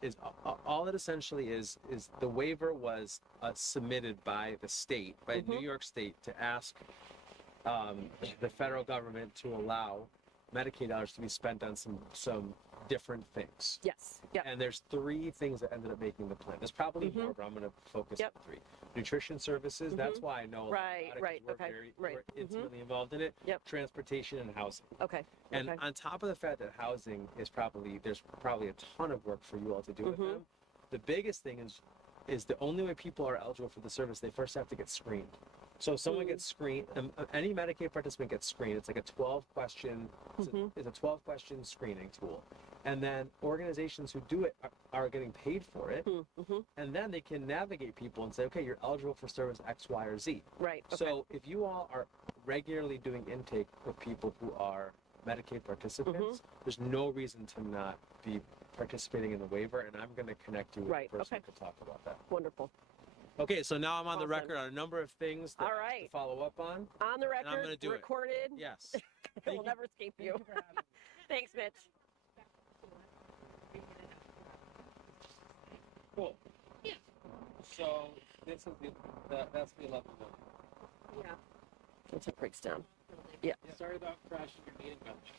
all it essentially is the waiver was submitted by the state, by New York State, to ask the federal government to allow Medicaid dollars to be spent on some different things. Yes. Yeah. And there's 3 things that ended up making the plan. There's probably more, but I'm going to focus on 3. Nutrition services. That's why I know Right. we're intimately involved in it. Yep. Transportation and housing. Okay. And on top of the fact that housing is there's probably a ton of work for you all to do with them. The biggest thing is the only way people are eligible for the service, they first have to get screened. So if someone gets screened, any Medicaid participant gets screened. It's like a 12-question, it's a 12-question screening tool. And then organizations who do it are getting paid for it. And then they can navigate people and say, okay, you're eligible for service X, Y, or Z. Right. Okay. So if you all are regularly doing intake with people who are Medicaid participants, there's no reason to not be participating in the waiver, and I'm going to connect you with a person who can talk about that. Wonderful. Okay, so now I'm on the Awesome. record on a number of things that I have to follow up on. On the record, and I'm going to do recorded. it. Yes. It will never escape you. Thanks, Mitch. Cool. Yeah. So this is that's the 11th one. Yeah. That's how it breaks down. Yeah. Sorry about crashing your meeting bench.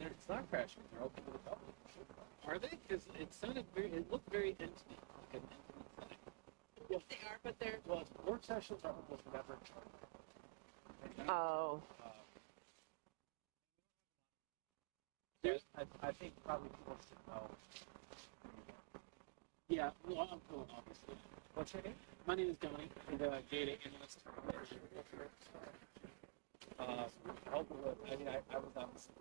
It's not crashing. They're open to the public. Are they? Because it looked very intimate, like an intimate setting. Yes, they are, but they're. Well, work sessions are almost never charged. Oh. I think probably people should know. Yeah, well, I'm cool, obviously. What's your name? My name is Donnie. I'm the data analyst. I was obviously.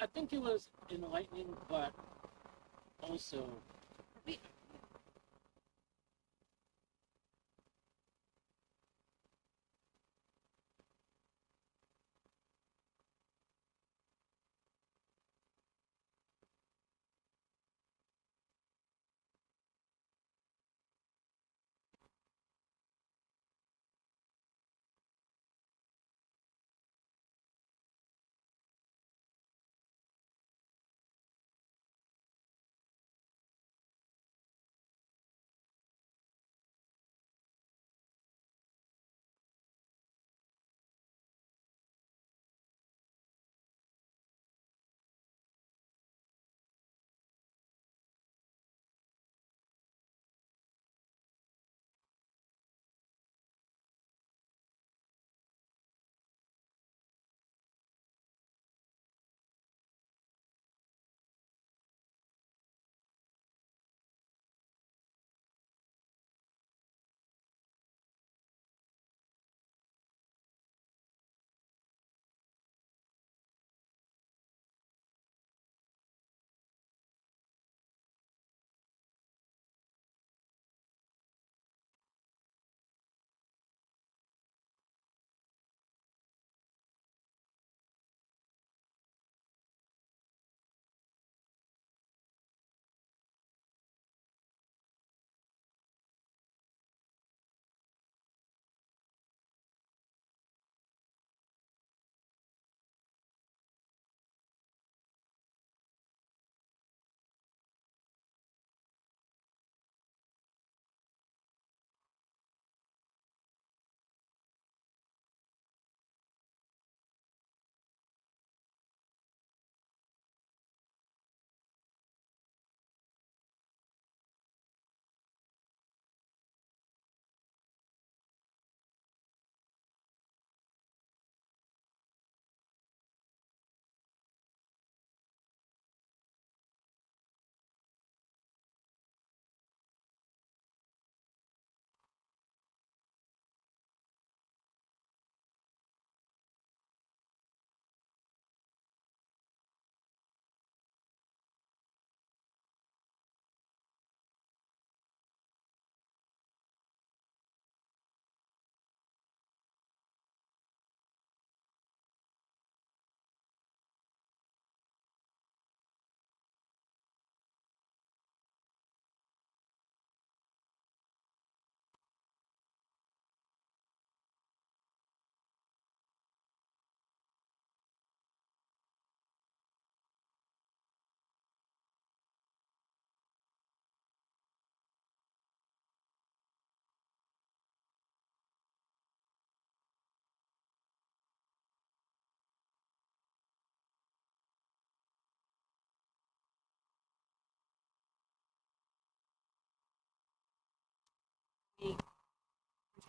I think it was enlightening, but also.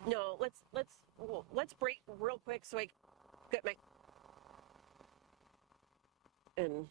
No, let's break real quick so I get my and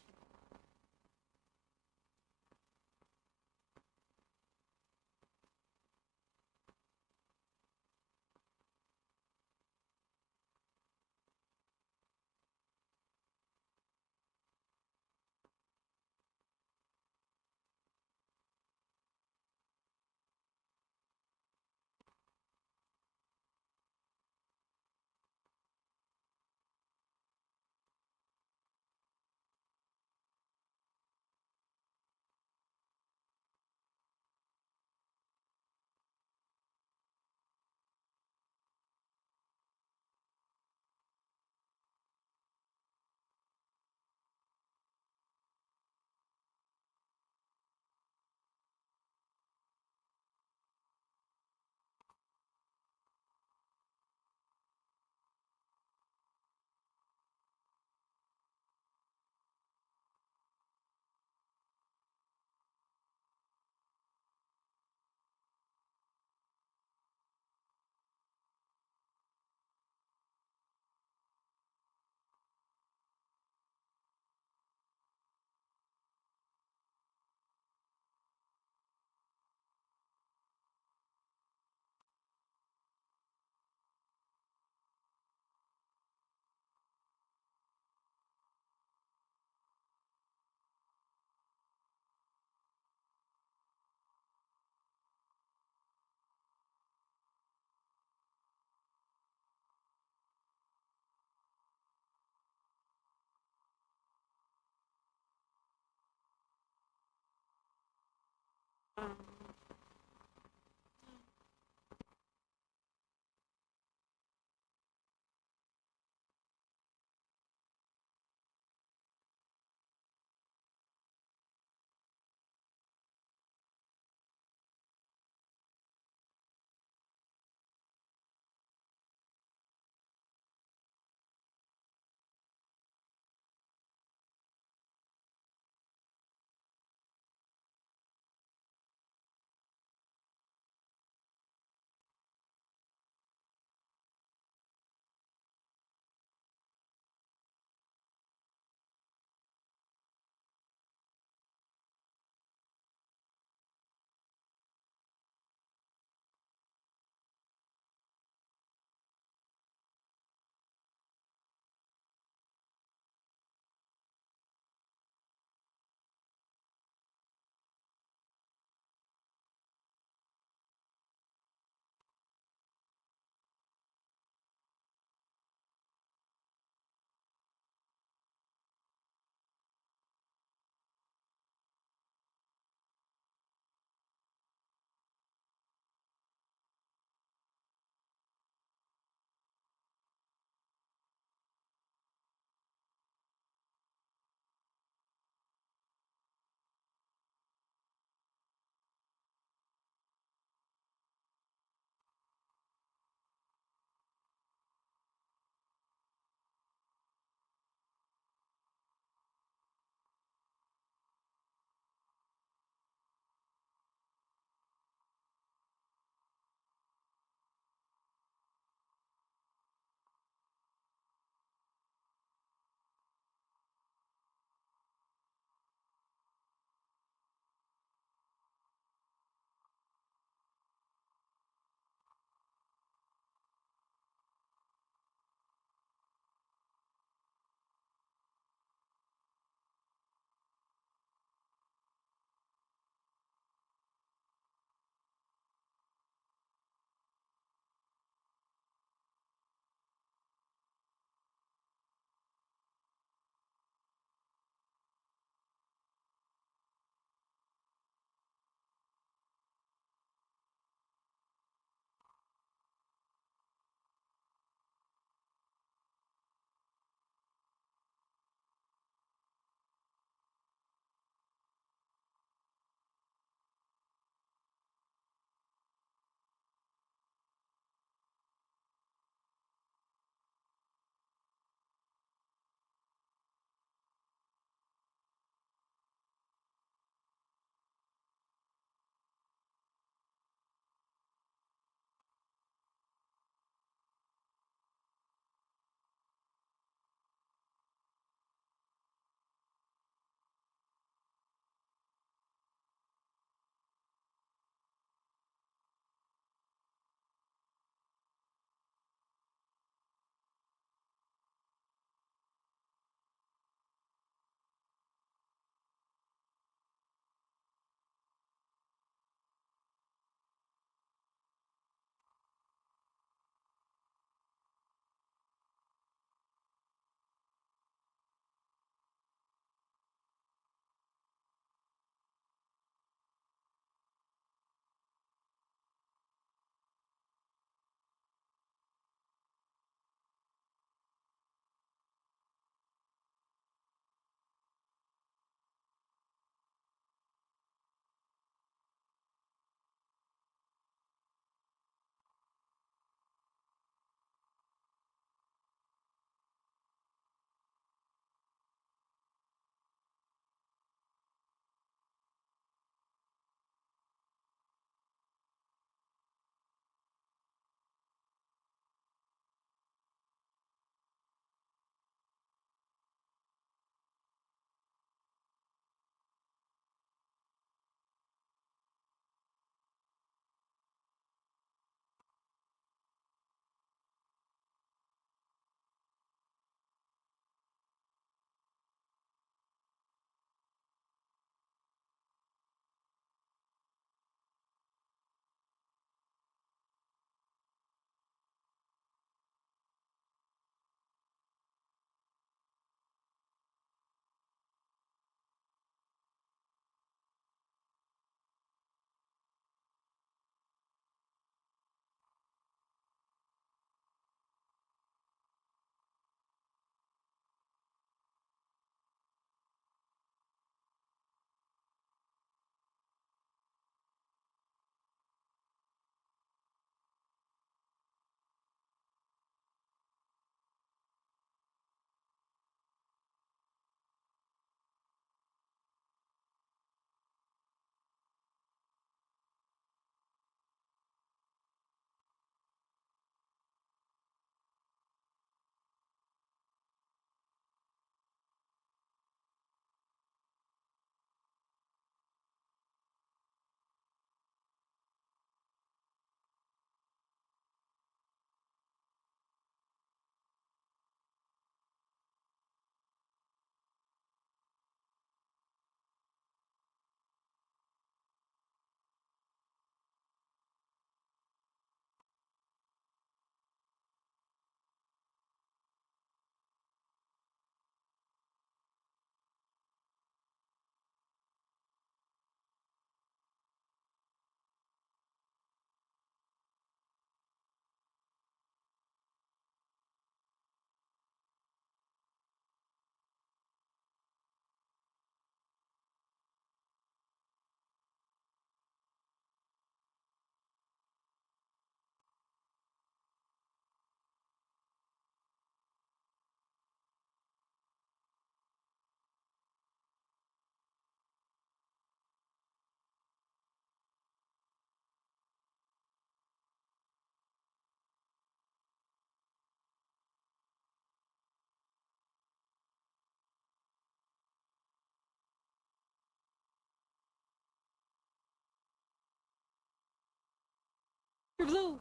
Blue.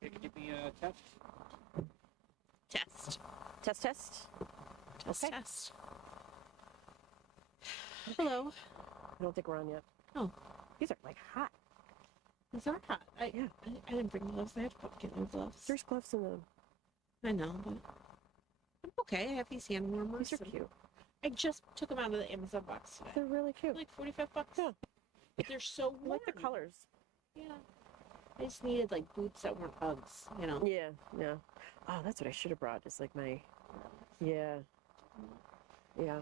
Give me a test. Test. Test, test. Test. Okay. Test. Hello. I don't think we're on yet. Oh, These are like hot. these are hot. I didn't bring gloves. I had to get new gloves. There's gloves in them. I know, but I'm okay. I have these hand warmers. These are cute. I just took them out of the Amazon box today. They're really cute. Like $45. Yeah. But they're so warm. I like the colors. Yeah. I just needed like boots that weren't Uggs, you know. Yeah, yeah. Oh, that's what I should have brought. Is like my, yeah, yeah.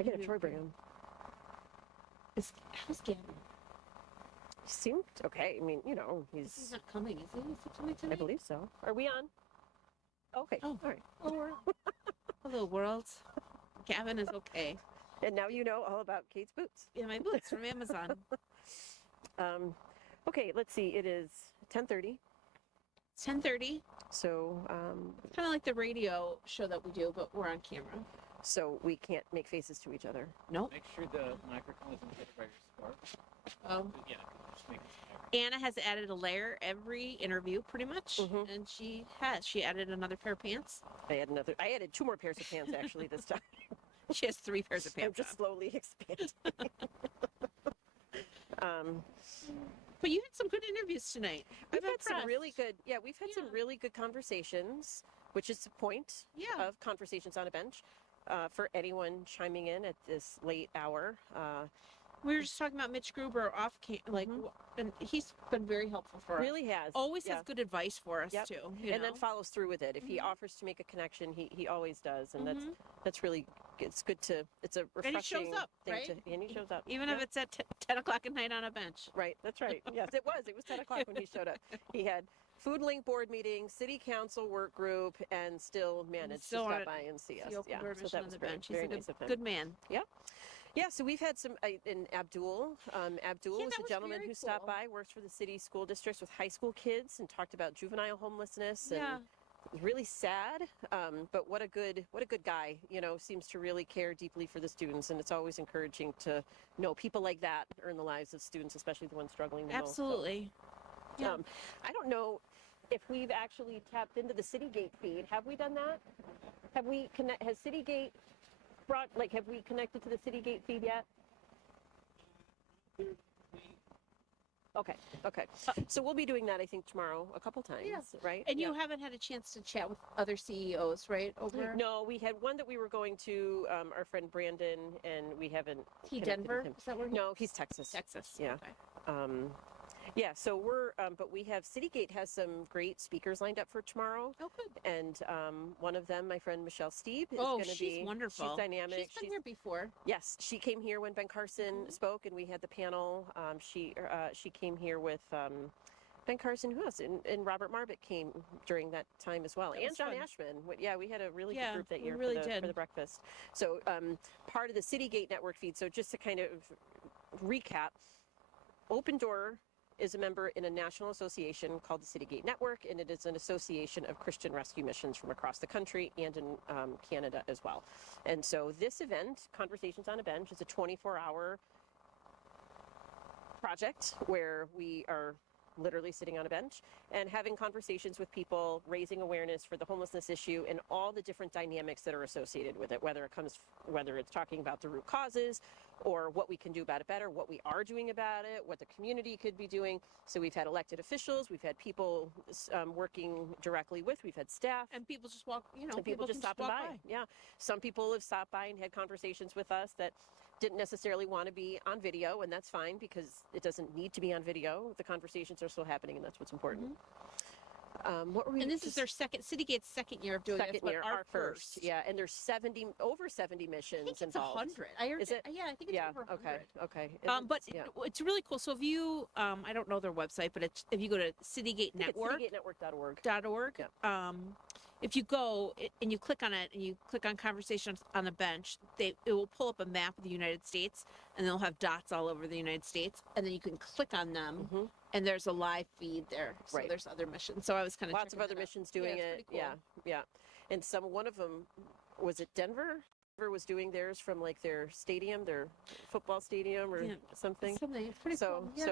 I get a Troy bring them. How's Gavin? He seemed okay. I mean, you know, He's not coming, is he? Is he coming tonight? I believe so. Are we on? Okay. Oh, all right. Hello, world. Hello, world. Gavin is okay. And now you know all about Kate's boots. Yeah, my boots from Amazon. Okay, let's see. It is 10:30. 10:30. So, It's kind of like the radio show that we do, but we're on camera. So we can't make faces to each other. Nope. Make sure the microphone isn't hit by your scarf. Oh. Yeah, just make it. Anna has added a layer every interview, pretty much, and she added another pair of pants. I added 2 more pairs of pants actually this time. She has 3 pairs of I'm pants. just slowly expanding. But you had some good interviews tonight. We've I'm had some impressed. really good, we've had some really good conversations, which is the point of Conversations on a Bench. For anyone chiming in at this late hour. We were just talking about Mitch Gruber off and he's been very helpful for us. Really has. Always has good advice for us too. You And know? then follows through with it. If he offers to make a connection, he always does, and that's really it's good to it's a refreshing And he shows up, thing right? and he shows up. Even if it's at 10 o'clock at night on a bench. Right, that's right. Yes, it was. It was 10 o'clock when he showed up. He had Food Link board meeting, city council work group, and still managed to stop by and see us. Yeah, so that was great. Very nice of him. Good man. Yep. Yeah, so we've had some, and Abdul is a gentleman who stopped by, works for the city school districts with high school kids and talked about juvenile homelessness. And it was really sad, but what a good guy, you know, seems to really care deeply for the students. And it's always encouraging to know people like that are in the lives of students, especially the ones struggling the most. Absolutely. So, I don't know if we've actually tapped into the Citygate feed. Have we done that? Has Citygate have we connected to the Citygate feed yet? Okay. So we'll be doing that, I think, tomorrow a couple times, right? And you haven't had a chance to chat with other CEOs, right? Over. No, we had one that we were going to, our friend Brandon, and we haven't. He connected with Denver? him. Is that where he? No, he's Texas. Texas. Yeah. Okay. Yeah, so we're, but we have, Citygate has some great speakers lined up for tomorrow. Oh, good. And one of them, my friend Michelle Steeb, is going to be. She's wonderful. She's dynamic. She's been here before. Yes, she came here when Ben Carson spoke, and we had the panel. She came here with Ben Carson, who else? And Robert Marbett came during that time as well, That and was John fun. Ashman. Yeah, we had a really good group that we year really for did. the breakfast. So part of the Citygate network feed. So just to kind of recap, Open Door is a member in a national association called the Citygate Network, and it is an association of Christian rescue missions from across the country and in Canada as well. And so this event, Conversations on a Bench, is a 24-hour project where we are literally sitting on a bench and having conversations with people, raising awareness for the homelessness issue and all the different dynamics that are associated with it, whether it's talking about the root causes or what we can do about it better, what we are doing about it, what the community could be doing. So we've had elected officials, we've had people working directly with, we've had staff. And people just walk, and people just stopping by. Yeah. Some people have stopped by and had conversations with us that didn't necessarily want to be on video, and that's fine because it doesn't need to be on video. The conversations are still happening, and that's what's important. What were we? And this is their Citygate's second year of doing second this, but year, our first. Yeah, and there's over 70 missions I think it's involved. 100. I heard Is it? Yeah, I think it's over 100. Okay. But yeah. it's really cool. So if you, I don't know their website, but if you go to Citygate Network, CitygateNetwork.org. If you go and you click on it and you click on Conversations on the Bench, it will pull up a map of the United States, and they'll have dots all over the United States, and then you can click on them, and there's a live feed there. So there's other missions. So I was kind of lots of other missions doing it. Cool. Yeah. And one of them was it Denver. whoever was doing theirs from like their stadium, their football stadium or something. Something. It's pretty So cool. Yeah.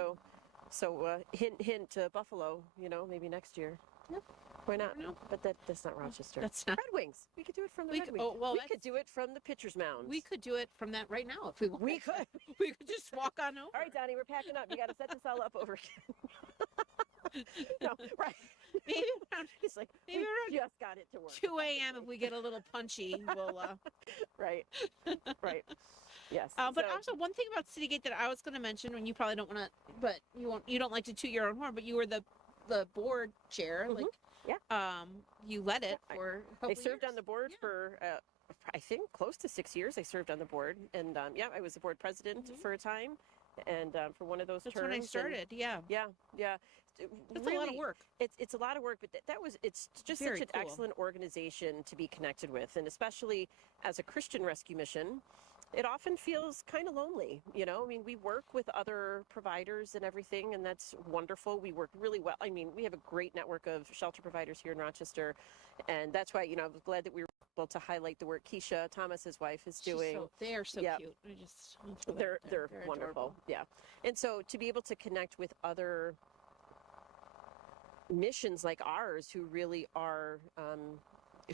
so hint to Buffalo, maybe next year. Yep. Why not? But that's not Rochester. That's not. Red Wings. We could do it from the We Red could- Wings. oh, well, we could do it from the pitcher's mound. We could do it from that right now if we wanted. We could. We could just walk on over. All right, Donnie, we're packing up. You got to set this all up over again. No, right. Maybe around, It's like, maybe we around just got it to work. 2 a.m. if we get a little punchy, we'll. Right. Right. Yes. But So- also one thing about Citygate that I was going to mention, and you probably don't want to, but you won't. You don't like to toot your own horn, but you were the board chair. Like, yeah. You led it for. a I couple served years. on the board for, I think, close to 6 years. I served on the board, and I was the board president for a time, and for one of those That's terms. when I and- started. Yeah. Yeah. It's a lot of work. It's a lot of work, but it's just Very such an cool. excellent organization to be connected with, and especially as a Christian rescue mission. It often feels kind of lonely, I mean, we work with other providers and everything, and that's wonderful. We work really well. I mean, we have a great network of shelter providers here in Rochester, and that's why, I was glad that we were able to highlight the work Keisha Thomas, his wife, is doing. They are so Yeah. cute. They're adorable. wonderful. Yeah. And so to be able to connect with other missions like ours who really are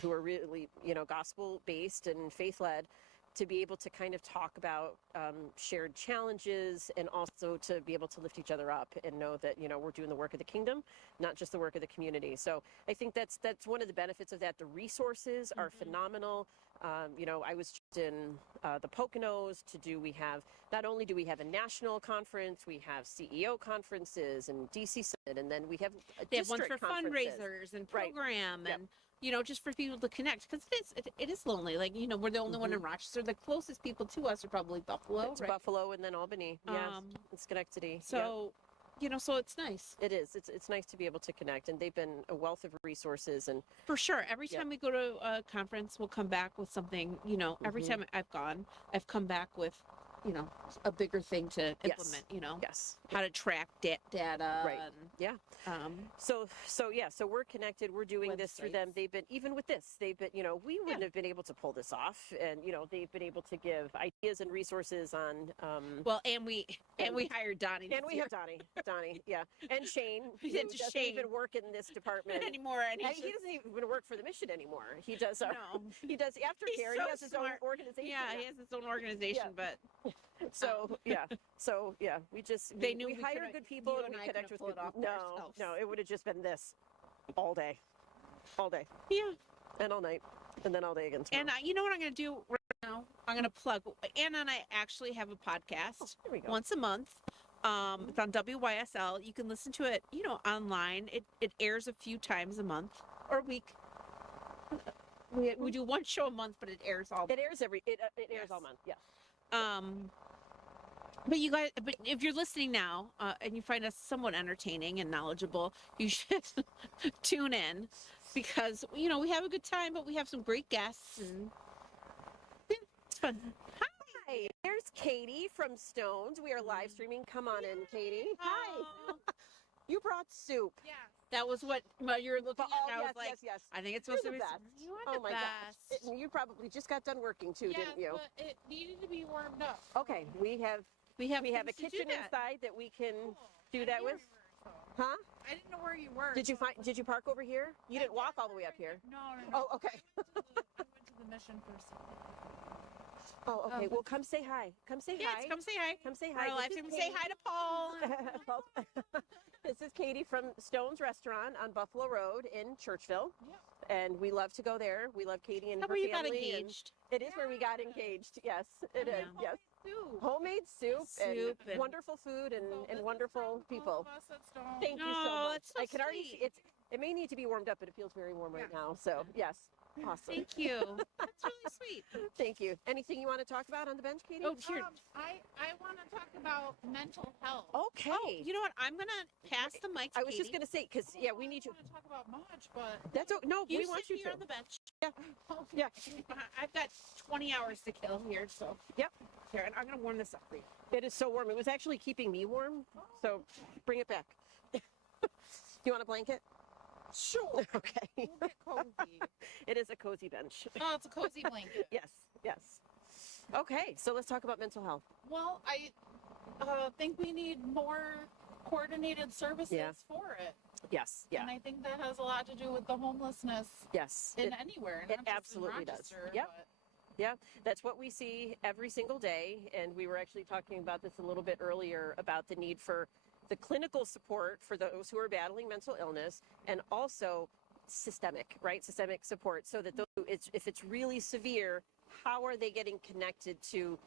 really, gospel based and faith led, to be able to kind of talk about shared challenges, and also to be able to lift each other up and know that, we're doing the work of the kingdom, not just the work of the community. So I think that's one of the benefits of that. The resources are phenomenal. I was just in the Poconos not only do we have a national conference, we have CEO conferences and DC Summit, and then we have They have ones for district conferences. fundraisers and Right. program Yep. and just for people to connect, because it is lonely. Like, we're the only one in Rochester. The closest people to us are probably Buffalo. It's right? Buffalo and then Albany. Yes, and Schenectady. So, so it's nice. It is. It's nice to be able to connect, and they've been a wealth of resources. And For sure. Every Yep. time we go to a conference, we'll come back with something. Every Mhm. time I've gone, I've come back with, a bigger thing to implement. Yes. How to track data. Right. And, Yeah. So we're connected. We're doing this through them. They've been, even with this, we wouldn't have been able to pull this off, and they've been able to give ideas and resources on. Well, and we hired Donnie. And we have Donnie, yeah, and Shane, who Yeah, doesn't Shane. even work in this department Anymore, and Hey, he's he just- doesn't even work for the mission anymore. He does. No. He does aftercare. He's He so has his smart. own organization. Yeah, he has his own organization, but So we just They knew we we hired couldn't- good people you and and we I connect couldn't with pull it good off people. ourselves. No, it would have just been this all day, Yeah. and all night, and then all day again tomorrow. And you know what I'm going to do right now? I'm going to plug. Anna and I actually have a podcast there we go. once a month. It's on WYSL. You can listen to it, online. It airs a few times a month or a week. We do one show a month, but it airs all. It airs all month. Yeah. But you guys, if you're listening now and you find us somewhat entertaining and knowledgeable, you should tune in, because we have a good time, but we have some great guests and it's fun. Hi, there's Katie from Stones. We are live streaming. Come on in, Katie. Hi. You brought soup. Yeah. That was what you were looking at. And I was like, yes. I think it's You're supposed to the be. best. You are Oh the my best. gosh. You probably just got done working too, didn't you? but it needed to be warmed up. Okay, we have a things to do kitchen that. inside that we can do that with. Huh? I didn't know where you were. Did you park over here? You didn't walk all the way up here. No. Oh, okay. I went to the mission first. Oh, okay. Well, come say hi. Come say Yes, hi. come say hi. Come say We're hi. live This is stream. Say hi to Paul. Paul. This is Katie from Stone's Restaurant on Buffalo Road in Churchville. And we love to go there. We love Katie and How her where you got family. and engaged? It is where we got engaged. Yes, it is. Yes. Soup. Homemade soup, Soup and and- wonderful food and wonderful people. Thank you so Oh, much. that's so I can already see sweet. it may need to be warmed up, but it feels very warm right now. So yes. Awesome. Thank you. That's really sweet. Thank you. Anything you want to talk about on the bench, Katie? Oh, here. I want to talk about mental health. Okay. Oh, you know what? I'm gonna pass the mic to I was just Katie. gonna say, because we need you. I don't want to talk about much, but That's no. You We sit want you here to. on the bench. Yeah. I've got 20 hours to kill here, so. Yep. Here, and I'm gonna warm this up for you. It is so warm. It was actually keeping me warm. So bring it back. You want a blanket? Sure. Okay. We'll get cozy. It is a cozy bench. Oh, it's a cozy blanket. Yes. Yes. Okay, so let's talk about mental health. Well, I think we need more coordinated services for it. Yes, yeah. And I think that has a lot to do with the homelessness Yes. in anywhere. It Not just absolutely in does. Rochester, Yep. but- Yeah, that's what we see every single day. And we were actually talking about this a little bit earlier about the need for the clinical support for those who are battling mental illness, and also systemic, right? Systemic support, so that if it's really severe, how are they getting connected to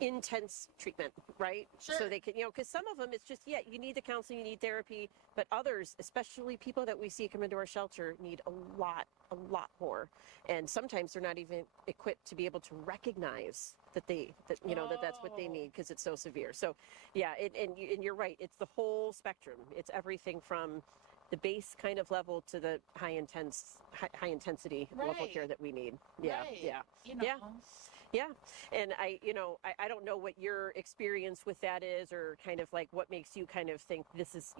intense treatment, right? Sure. So they can, because some of them, it's just, you need the counseling, you need therapy, but others, especially people that we see come into our shelter, need a lot more. And sometimes they're not even equipped to be able to recognize that that's what they need, because it's so severe. So yeah, and you're right, it's the whole spectrum. It's everything from the base kind of level to the high intensity level care that we need. Yeah, Right. yeah, You know. yeah. Yeah, and I don't know what your experience with that is, or kind of like what makes you kind of think this is,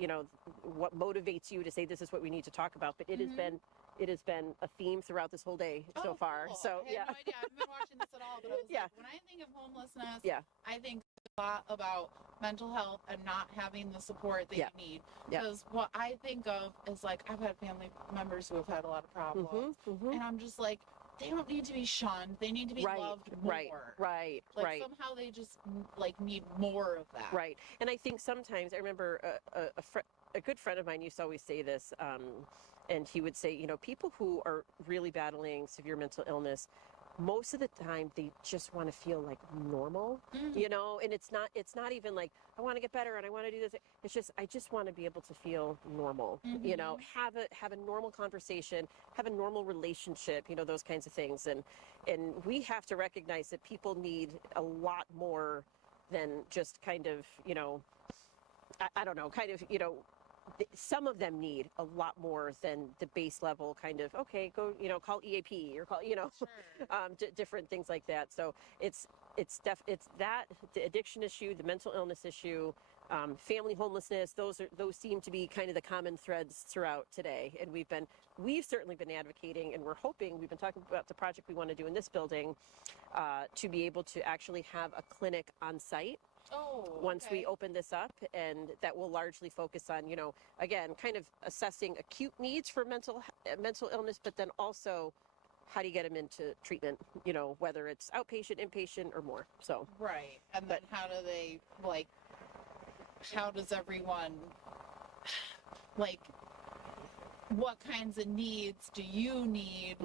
what motivates you to say this is what we need to talk about. But it has been a theme throughout this whole day so far. Cool. So I had no idea. I haven't been watching this at all, but I was like, when I think of homelessness, I think a lot about mental health and not having the support that you need. Because what I think of is, like, I've had family members who have had a lot of problems, and I'm just like, they don't need to be shunned. They need to be loved more. Right. Somehow they just need more of that. Right. And I think sometimes, I remember a good friend of mine used to always say this, and he would say, people who are really battling severe mental illness, most of the time they just want to feel like normal, and it's not even like, I want to get better and I want to do this. It's just, I just want to be able to feel normal, have a normal conversation, have a normal relationship, those kinds of things. And we have to recognize that people need a lot more than just kind of, I don't know, kind of, some of them need a lot more than the base level kind of, okay, go, call EAP or call, different things like that. So it's that, the addiction issue, the mental illness issue, family homelessness, those seem to be kind of the common threads throughout today. And we've certainly been advocating, and we're hoping, we've been talking about the project we want to do in this building, to be able to actually have a clinic on site. Once we open this up, and that will largely focus on, again, kind of assessing acute needs for mental illness, but then also how do you get them into treatment, whether it's outpatient, inpatient, or more. So right. And then how do they, how does everyone, what kinds of needs do you need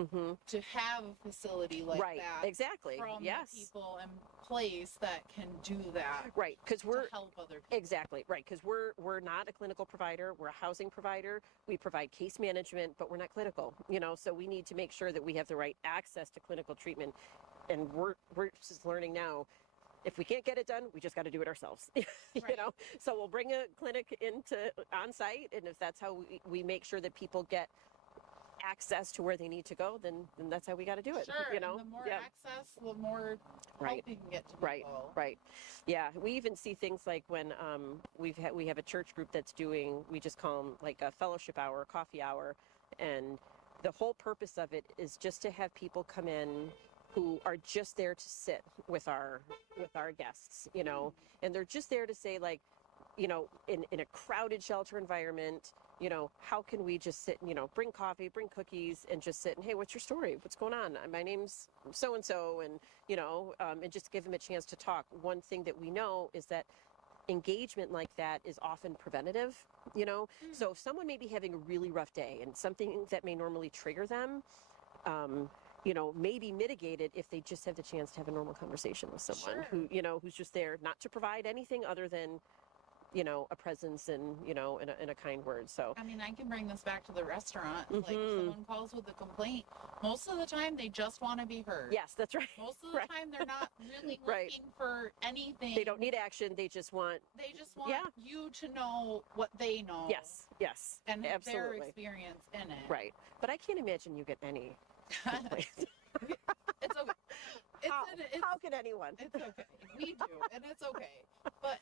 to have a facility like that? Exactly. From the people in place that can do that. Right, because we're to help other people. Exactly, right, because we're not a clinical provider. We're a housing provider. We provide case management, but we're not clinical. So we need to make sure that we have the right access to clinical treatment, and we're just learning now. If we can't get it done, we just got to do it ourselves, So we'll bring a clinic on site, and if that's how we make sure that people get access to where they need to go, then that's how we got to do it. Sure, and the more access, the more help you can get to people. Right. Yeah, we even see things like when we have a church group that's doing, we just call them like a fellowship hour, coffee hour, and the whole purpose of it is just to have people come in who are just there to sit with our guests, and they're just there to say, like, in a crowded shelter environment, how can we just sit, bring coffee, bring cookies, and just sit and, hey, what's your story? What's going on? My name's so-and-so, and just give them a chance to talk. One thing that we know is that engagement like that is often preventative, So if someone may be having a really rough day and something that may normally trigger them, may be mitigated if they just have the chance to have a normal conversation with someone who, who's just there not to provide anything other than, a presence and, and a kind word. So, I mean, I can bring this back to the restaurant. Like, if someone calls with a complaint, most of the time they just want to be heard. Yes, that's right. Most of the time they're not really looking for anything. They don't need action. They just want you to know what they know. Yes. And absolutely. their experience in it. Right. But I can't imagine you get any complaints. It's okay. How can anyone? It's okay. We do, and it's okay. But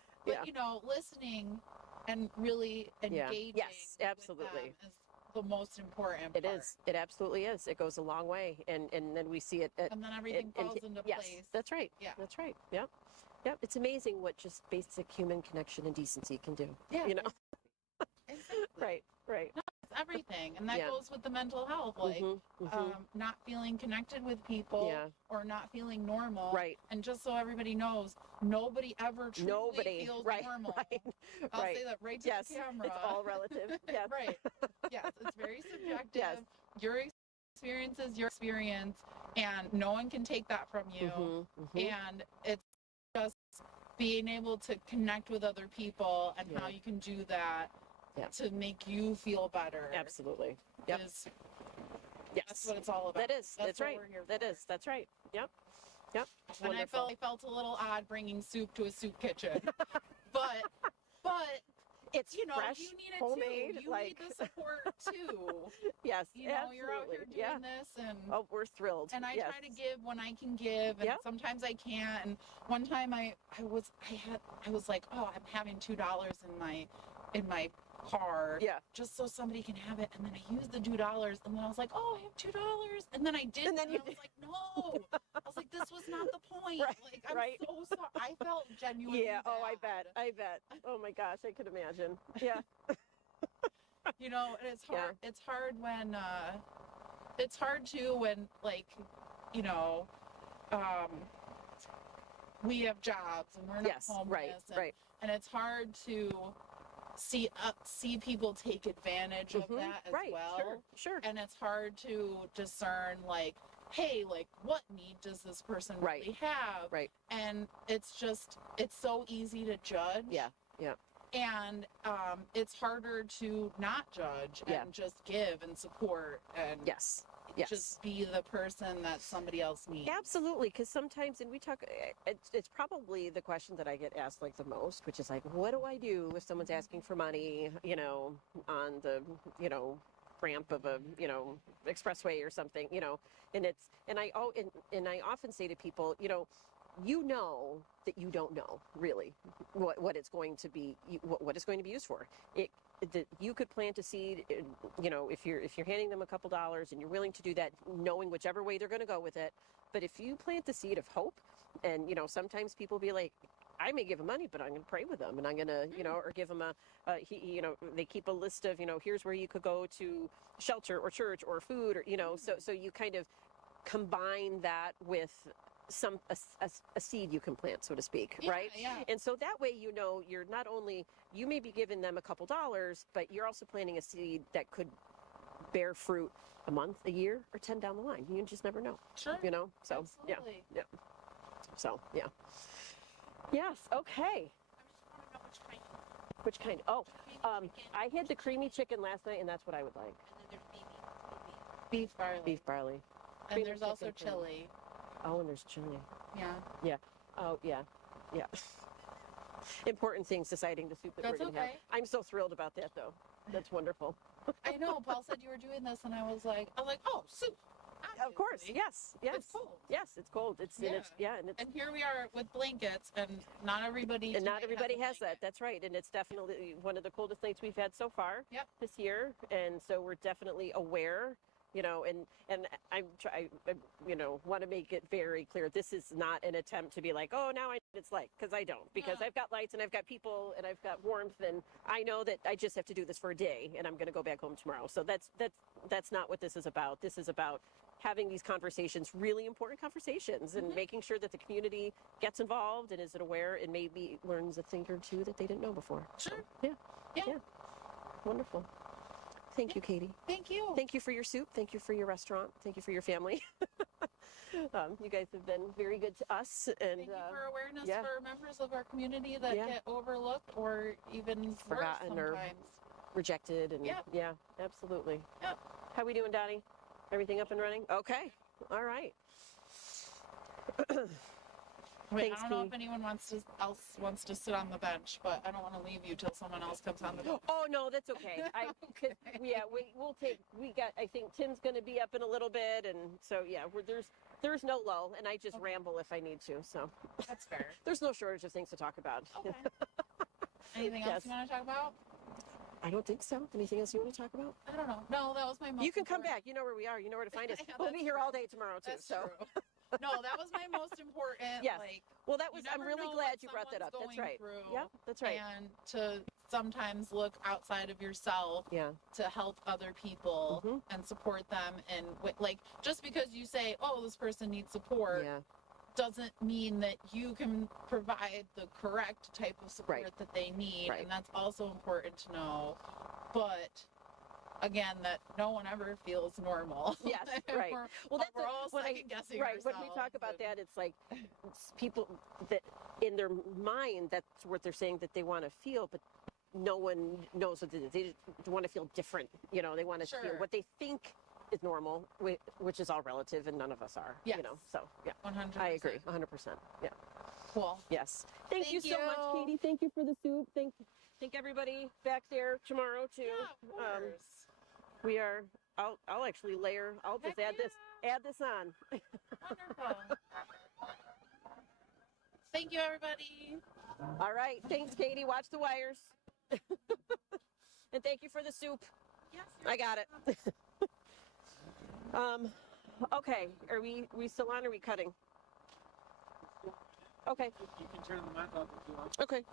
listening and really engaging yes, absolutely. with them the most important It part. is. It absolutely is. It goes a long way, and then we see it. And then everything falls into yes, place. That's right. Yeah. That's right. Yep. Yep. It's amazing what just basic human connection and decency can do. Yeah. You know. Exactly. Right. Right. No, it's everything, and that Yeah. goes with the mental health, like not feeling connected with people, Yeah. or not feeling normal. Right. And just so everybody knows, nobody ever truly feels right. normal. Right. I'll right. say that right to yes. the camera. It's all relative. Yes. Right. Yes, it's very subjective. Yes. Your experience is your experience, and no one can take that from you. And it's just being able to connect with other people and how you can do that to make you feel better. Absolutely. Yep. That's what it's all about. That is. That's what right. we're here That for. is. That's right. Yep. Yep. And Wonderful. I felt a little odd bringing soup to a soup kitchen, but it's you know, fresh, you need it homemade, too. You like need the support too. yes, You know, you're out here doing this, and we're thrilled. And I yes. try to give when I can give, and sometimes I can't. And one time I was like, oh, I'm having $2 in my car, just so somebody can have it. And then I used the $2, and then I was like, oh, I have $2, and then I didn't. And I was like, no. I was like, this was not the point. Right, Like, I'm right. so sorry. I felt genuinely Yeah. Oh, bad. I bet. Oh my gosh, I could imagine. Yeah. You know, and it's hard. It's hard when it's hard too when, like, you know, we have jobs and we're not homeless, and it's hard to see people take advantage of that as well. Sure. And it's hard to discern, like, hey, like, what need does this person really have? Right. And it's so easy to judge. Yeah. And it's harder to not judge and just give and support and just be the person that somebody else needs. Absolutely, because sometimes, and we talk, it's probably the question that I get asked like the most, which is like, what do I do if someone's asking for money, you know, on the, you know, ramp of a, you know, expressway or something, you know, and I often say to people, you know that you don't know really what it's going to be, what it's going to be used for. You could plant a seed, you know, if you're handing them a couple dollars and you're willing to do that, knowing whichever way they're going to go with it. But if you plant the seed of hope, and, you know, sometimes people be like, I may give them money, but I'm going to pray with them, and I'm going to, you know, or give them you know, they keep a list of, you know, here's where you could go to shelter or church or food, or, you know, so you kind of combine that with a seed you can plant, so to speak, right? Yeah. And so that way, you know, you're not only, you may be giving them a couple dollars, but you're also planting a seed that could bear fruit a month, a year, or 10 down the line. You just never know. Sure. You know? So, absolutely. Yeah. So, yeah. Yes, okay. Which kind? Oh, I had the creamy chicken last night, and that's what I would like. Beef barley. Beef barley. And Creamy there's also chicken, chili. Oh, and there's chili. Yeah. Yeah. Oh, yeah. Yeah. Important things deciding the soup that That's we're going to have. okay. I'm so thrilled about that, though. That's wonderful. I know. Paul said you were doing this, and I was like, oh, soup. Of course. Yes. Yes. It's cold. Yes, it's cold. And here we are with blankets, and not everybody. And not everybody has that. That's right. And it's definitely one of the coldest nights we've had so far this year. And so we're definitely aware, you know, and I you know, want to make it very clear. This is not an attempt to be like, oh, now I know what it's like, because I don't. Because I've got lights and I've got people and I've got warmth, and I know that I just have to do this for a day, and I'm going to go back home tomorrow. So that's not what this is about. This is about having these conversations, really important conversations, and making sure that the community gets involved and is aware and maybe learns a thing or two that they didn't know before. Sure. So, yeah. Wonderful. Thank you, Katie. Thank you. Thank you for your soup. Thank you for your restaurant. Thank you for your family. You guys have been very good to us. And thank you for awareness for members of our community that get overlooked or even forgotten worse or rejected. And yeah, absolutely. Yep. How we doing, Donnie? Everything up and running? Okay. All right. Wait, I don't know if anyone else wants to sit on the bench, but I don't want to leave you till someone else comes on the bench. Oh no, that's okay. I think Tim's going to be up in a little bit, and so there's no lull, and I just ramble if I need to. So that's fair. There's no shortage of things to talk about. Okay. Anything else you want to talk about? I don't think so. Anything else you want to talk about? I don't know. No, that was my most You can come important- back. You know where we are. You know where to find us. Yeah, We'll be that's here true. all day tomorrow too. That's so. true. No, that was my most important. Yes. Like, Well, that you was. I'm never really know glad what you brought that up. someone's That's right. going through, Yeah, that's right. And to sometimes look outside of yourself. Yeah. To help other people and support them, and like just because you say, "Oh, this person needs support," Yeah. doesn't mean that you can provide the correct type of support Right. that they need, Right. and that's also important to know. But again, that no one ever feels normal. Yes, right. Well, we're all second guessing right. When we talk about that, it's like it's people that in their mind, that's what they're saying that they want to feel, but no one knows what it is. They just want to feel different. You know, they want to feel Sure. what they think is normal, which is all relative, and none of us are. Yes. You know, so yeah. 100%. I agree. 100%. Yeah. Cool. Yes. Thank you so much, Katie. Thank you for the soup. Thank everybody back there tomorrow too. Yeah, of course. We are. I'll actually layer. I'll just add this on. Wonderful. Thank you, everybody. All right. Thanks, Katie. Watch the wires. And thank you for the soup. Yes. I got it. Okay. Are we still on? Or are we cutting? Okay. You can turn the mic off if you want. Okay.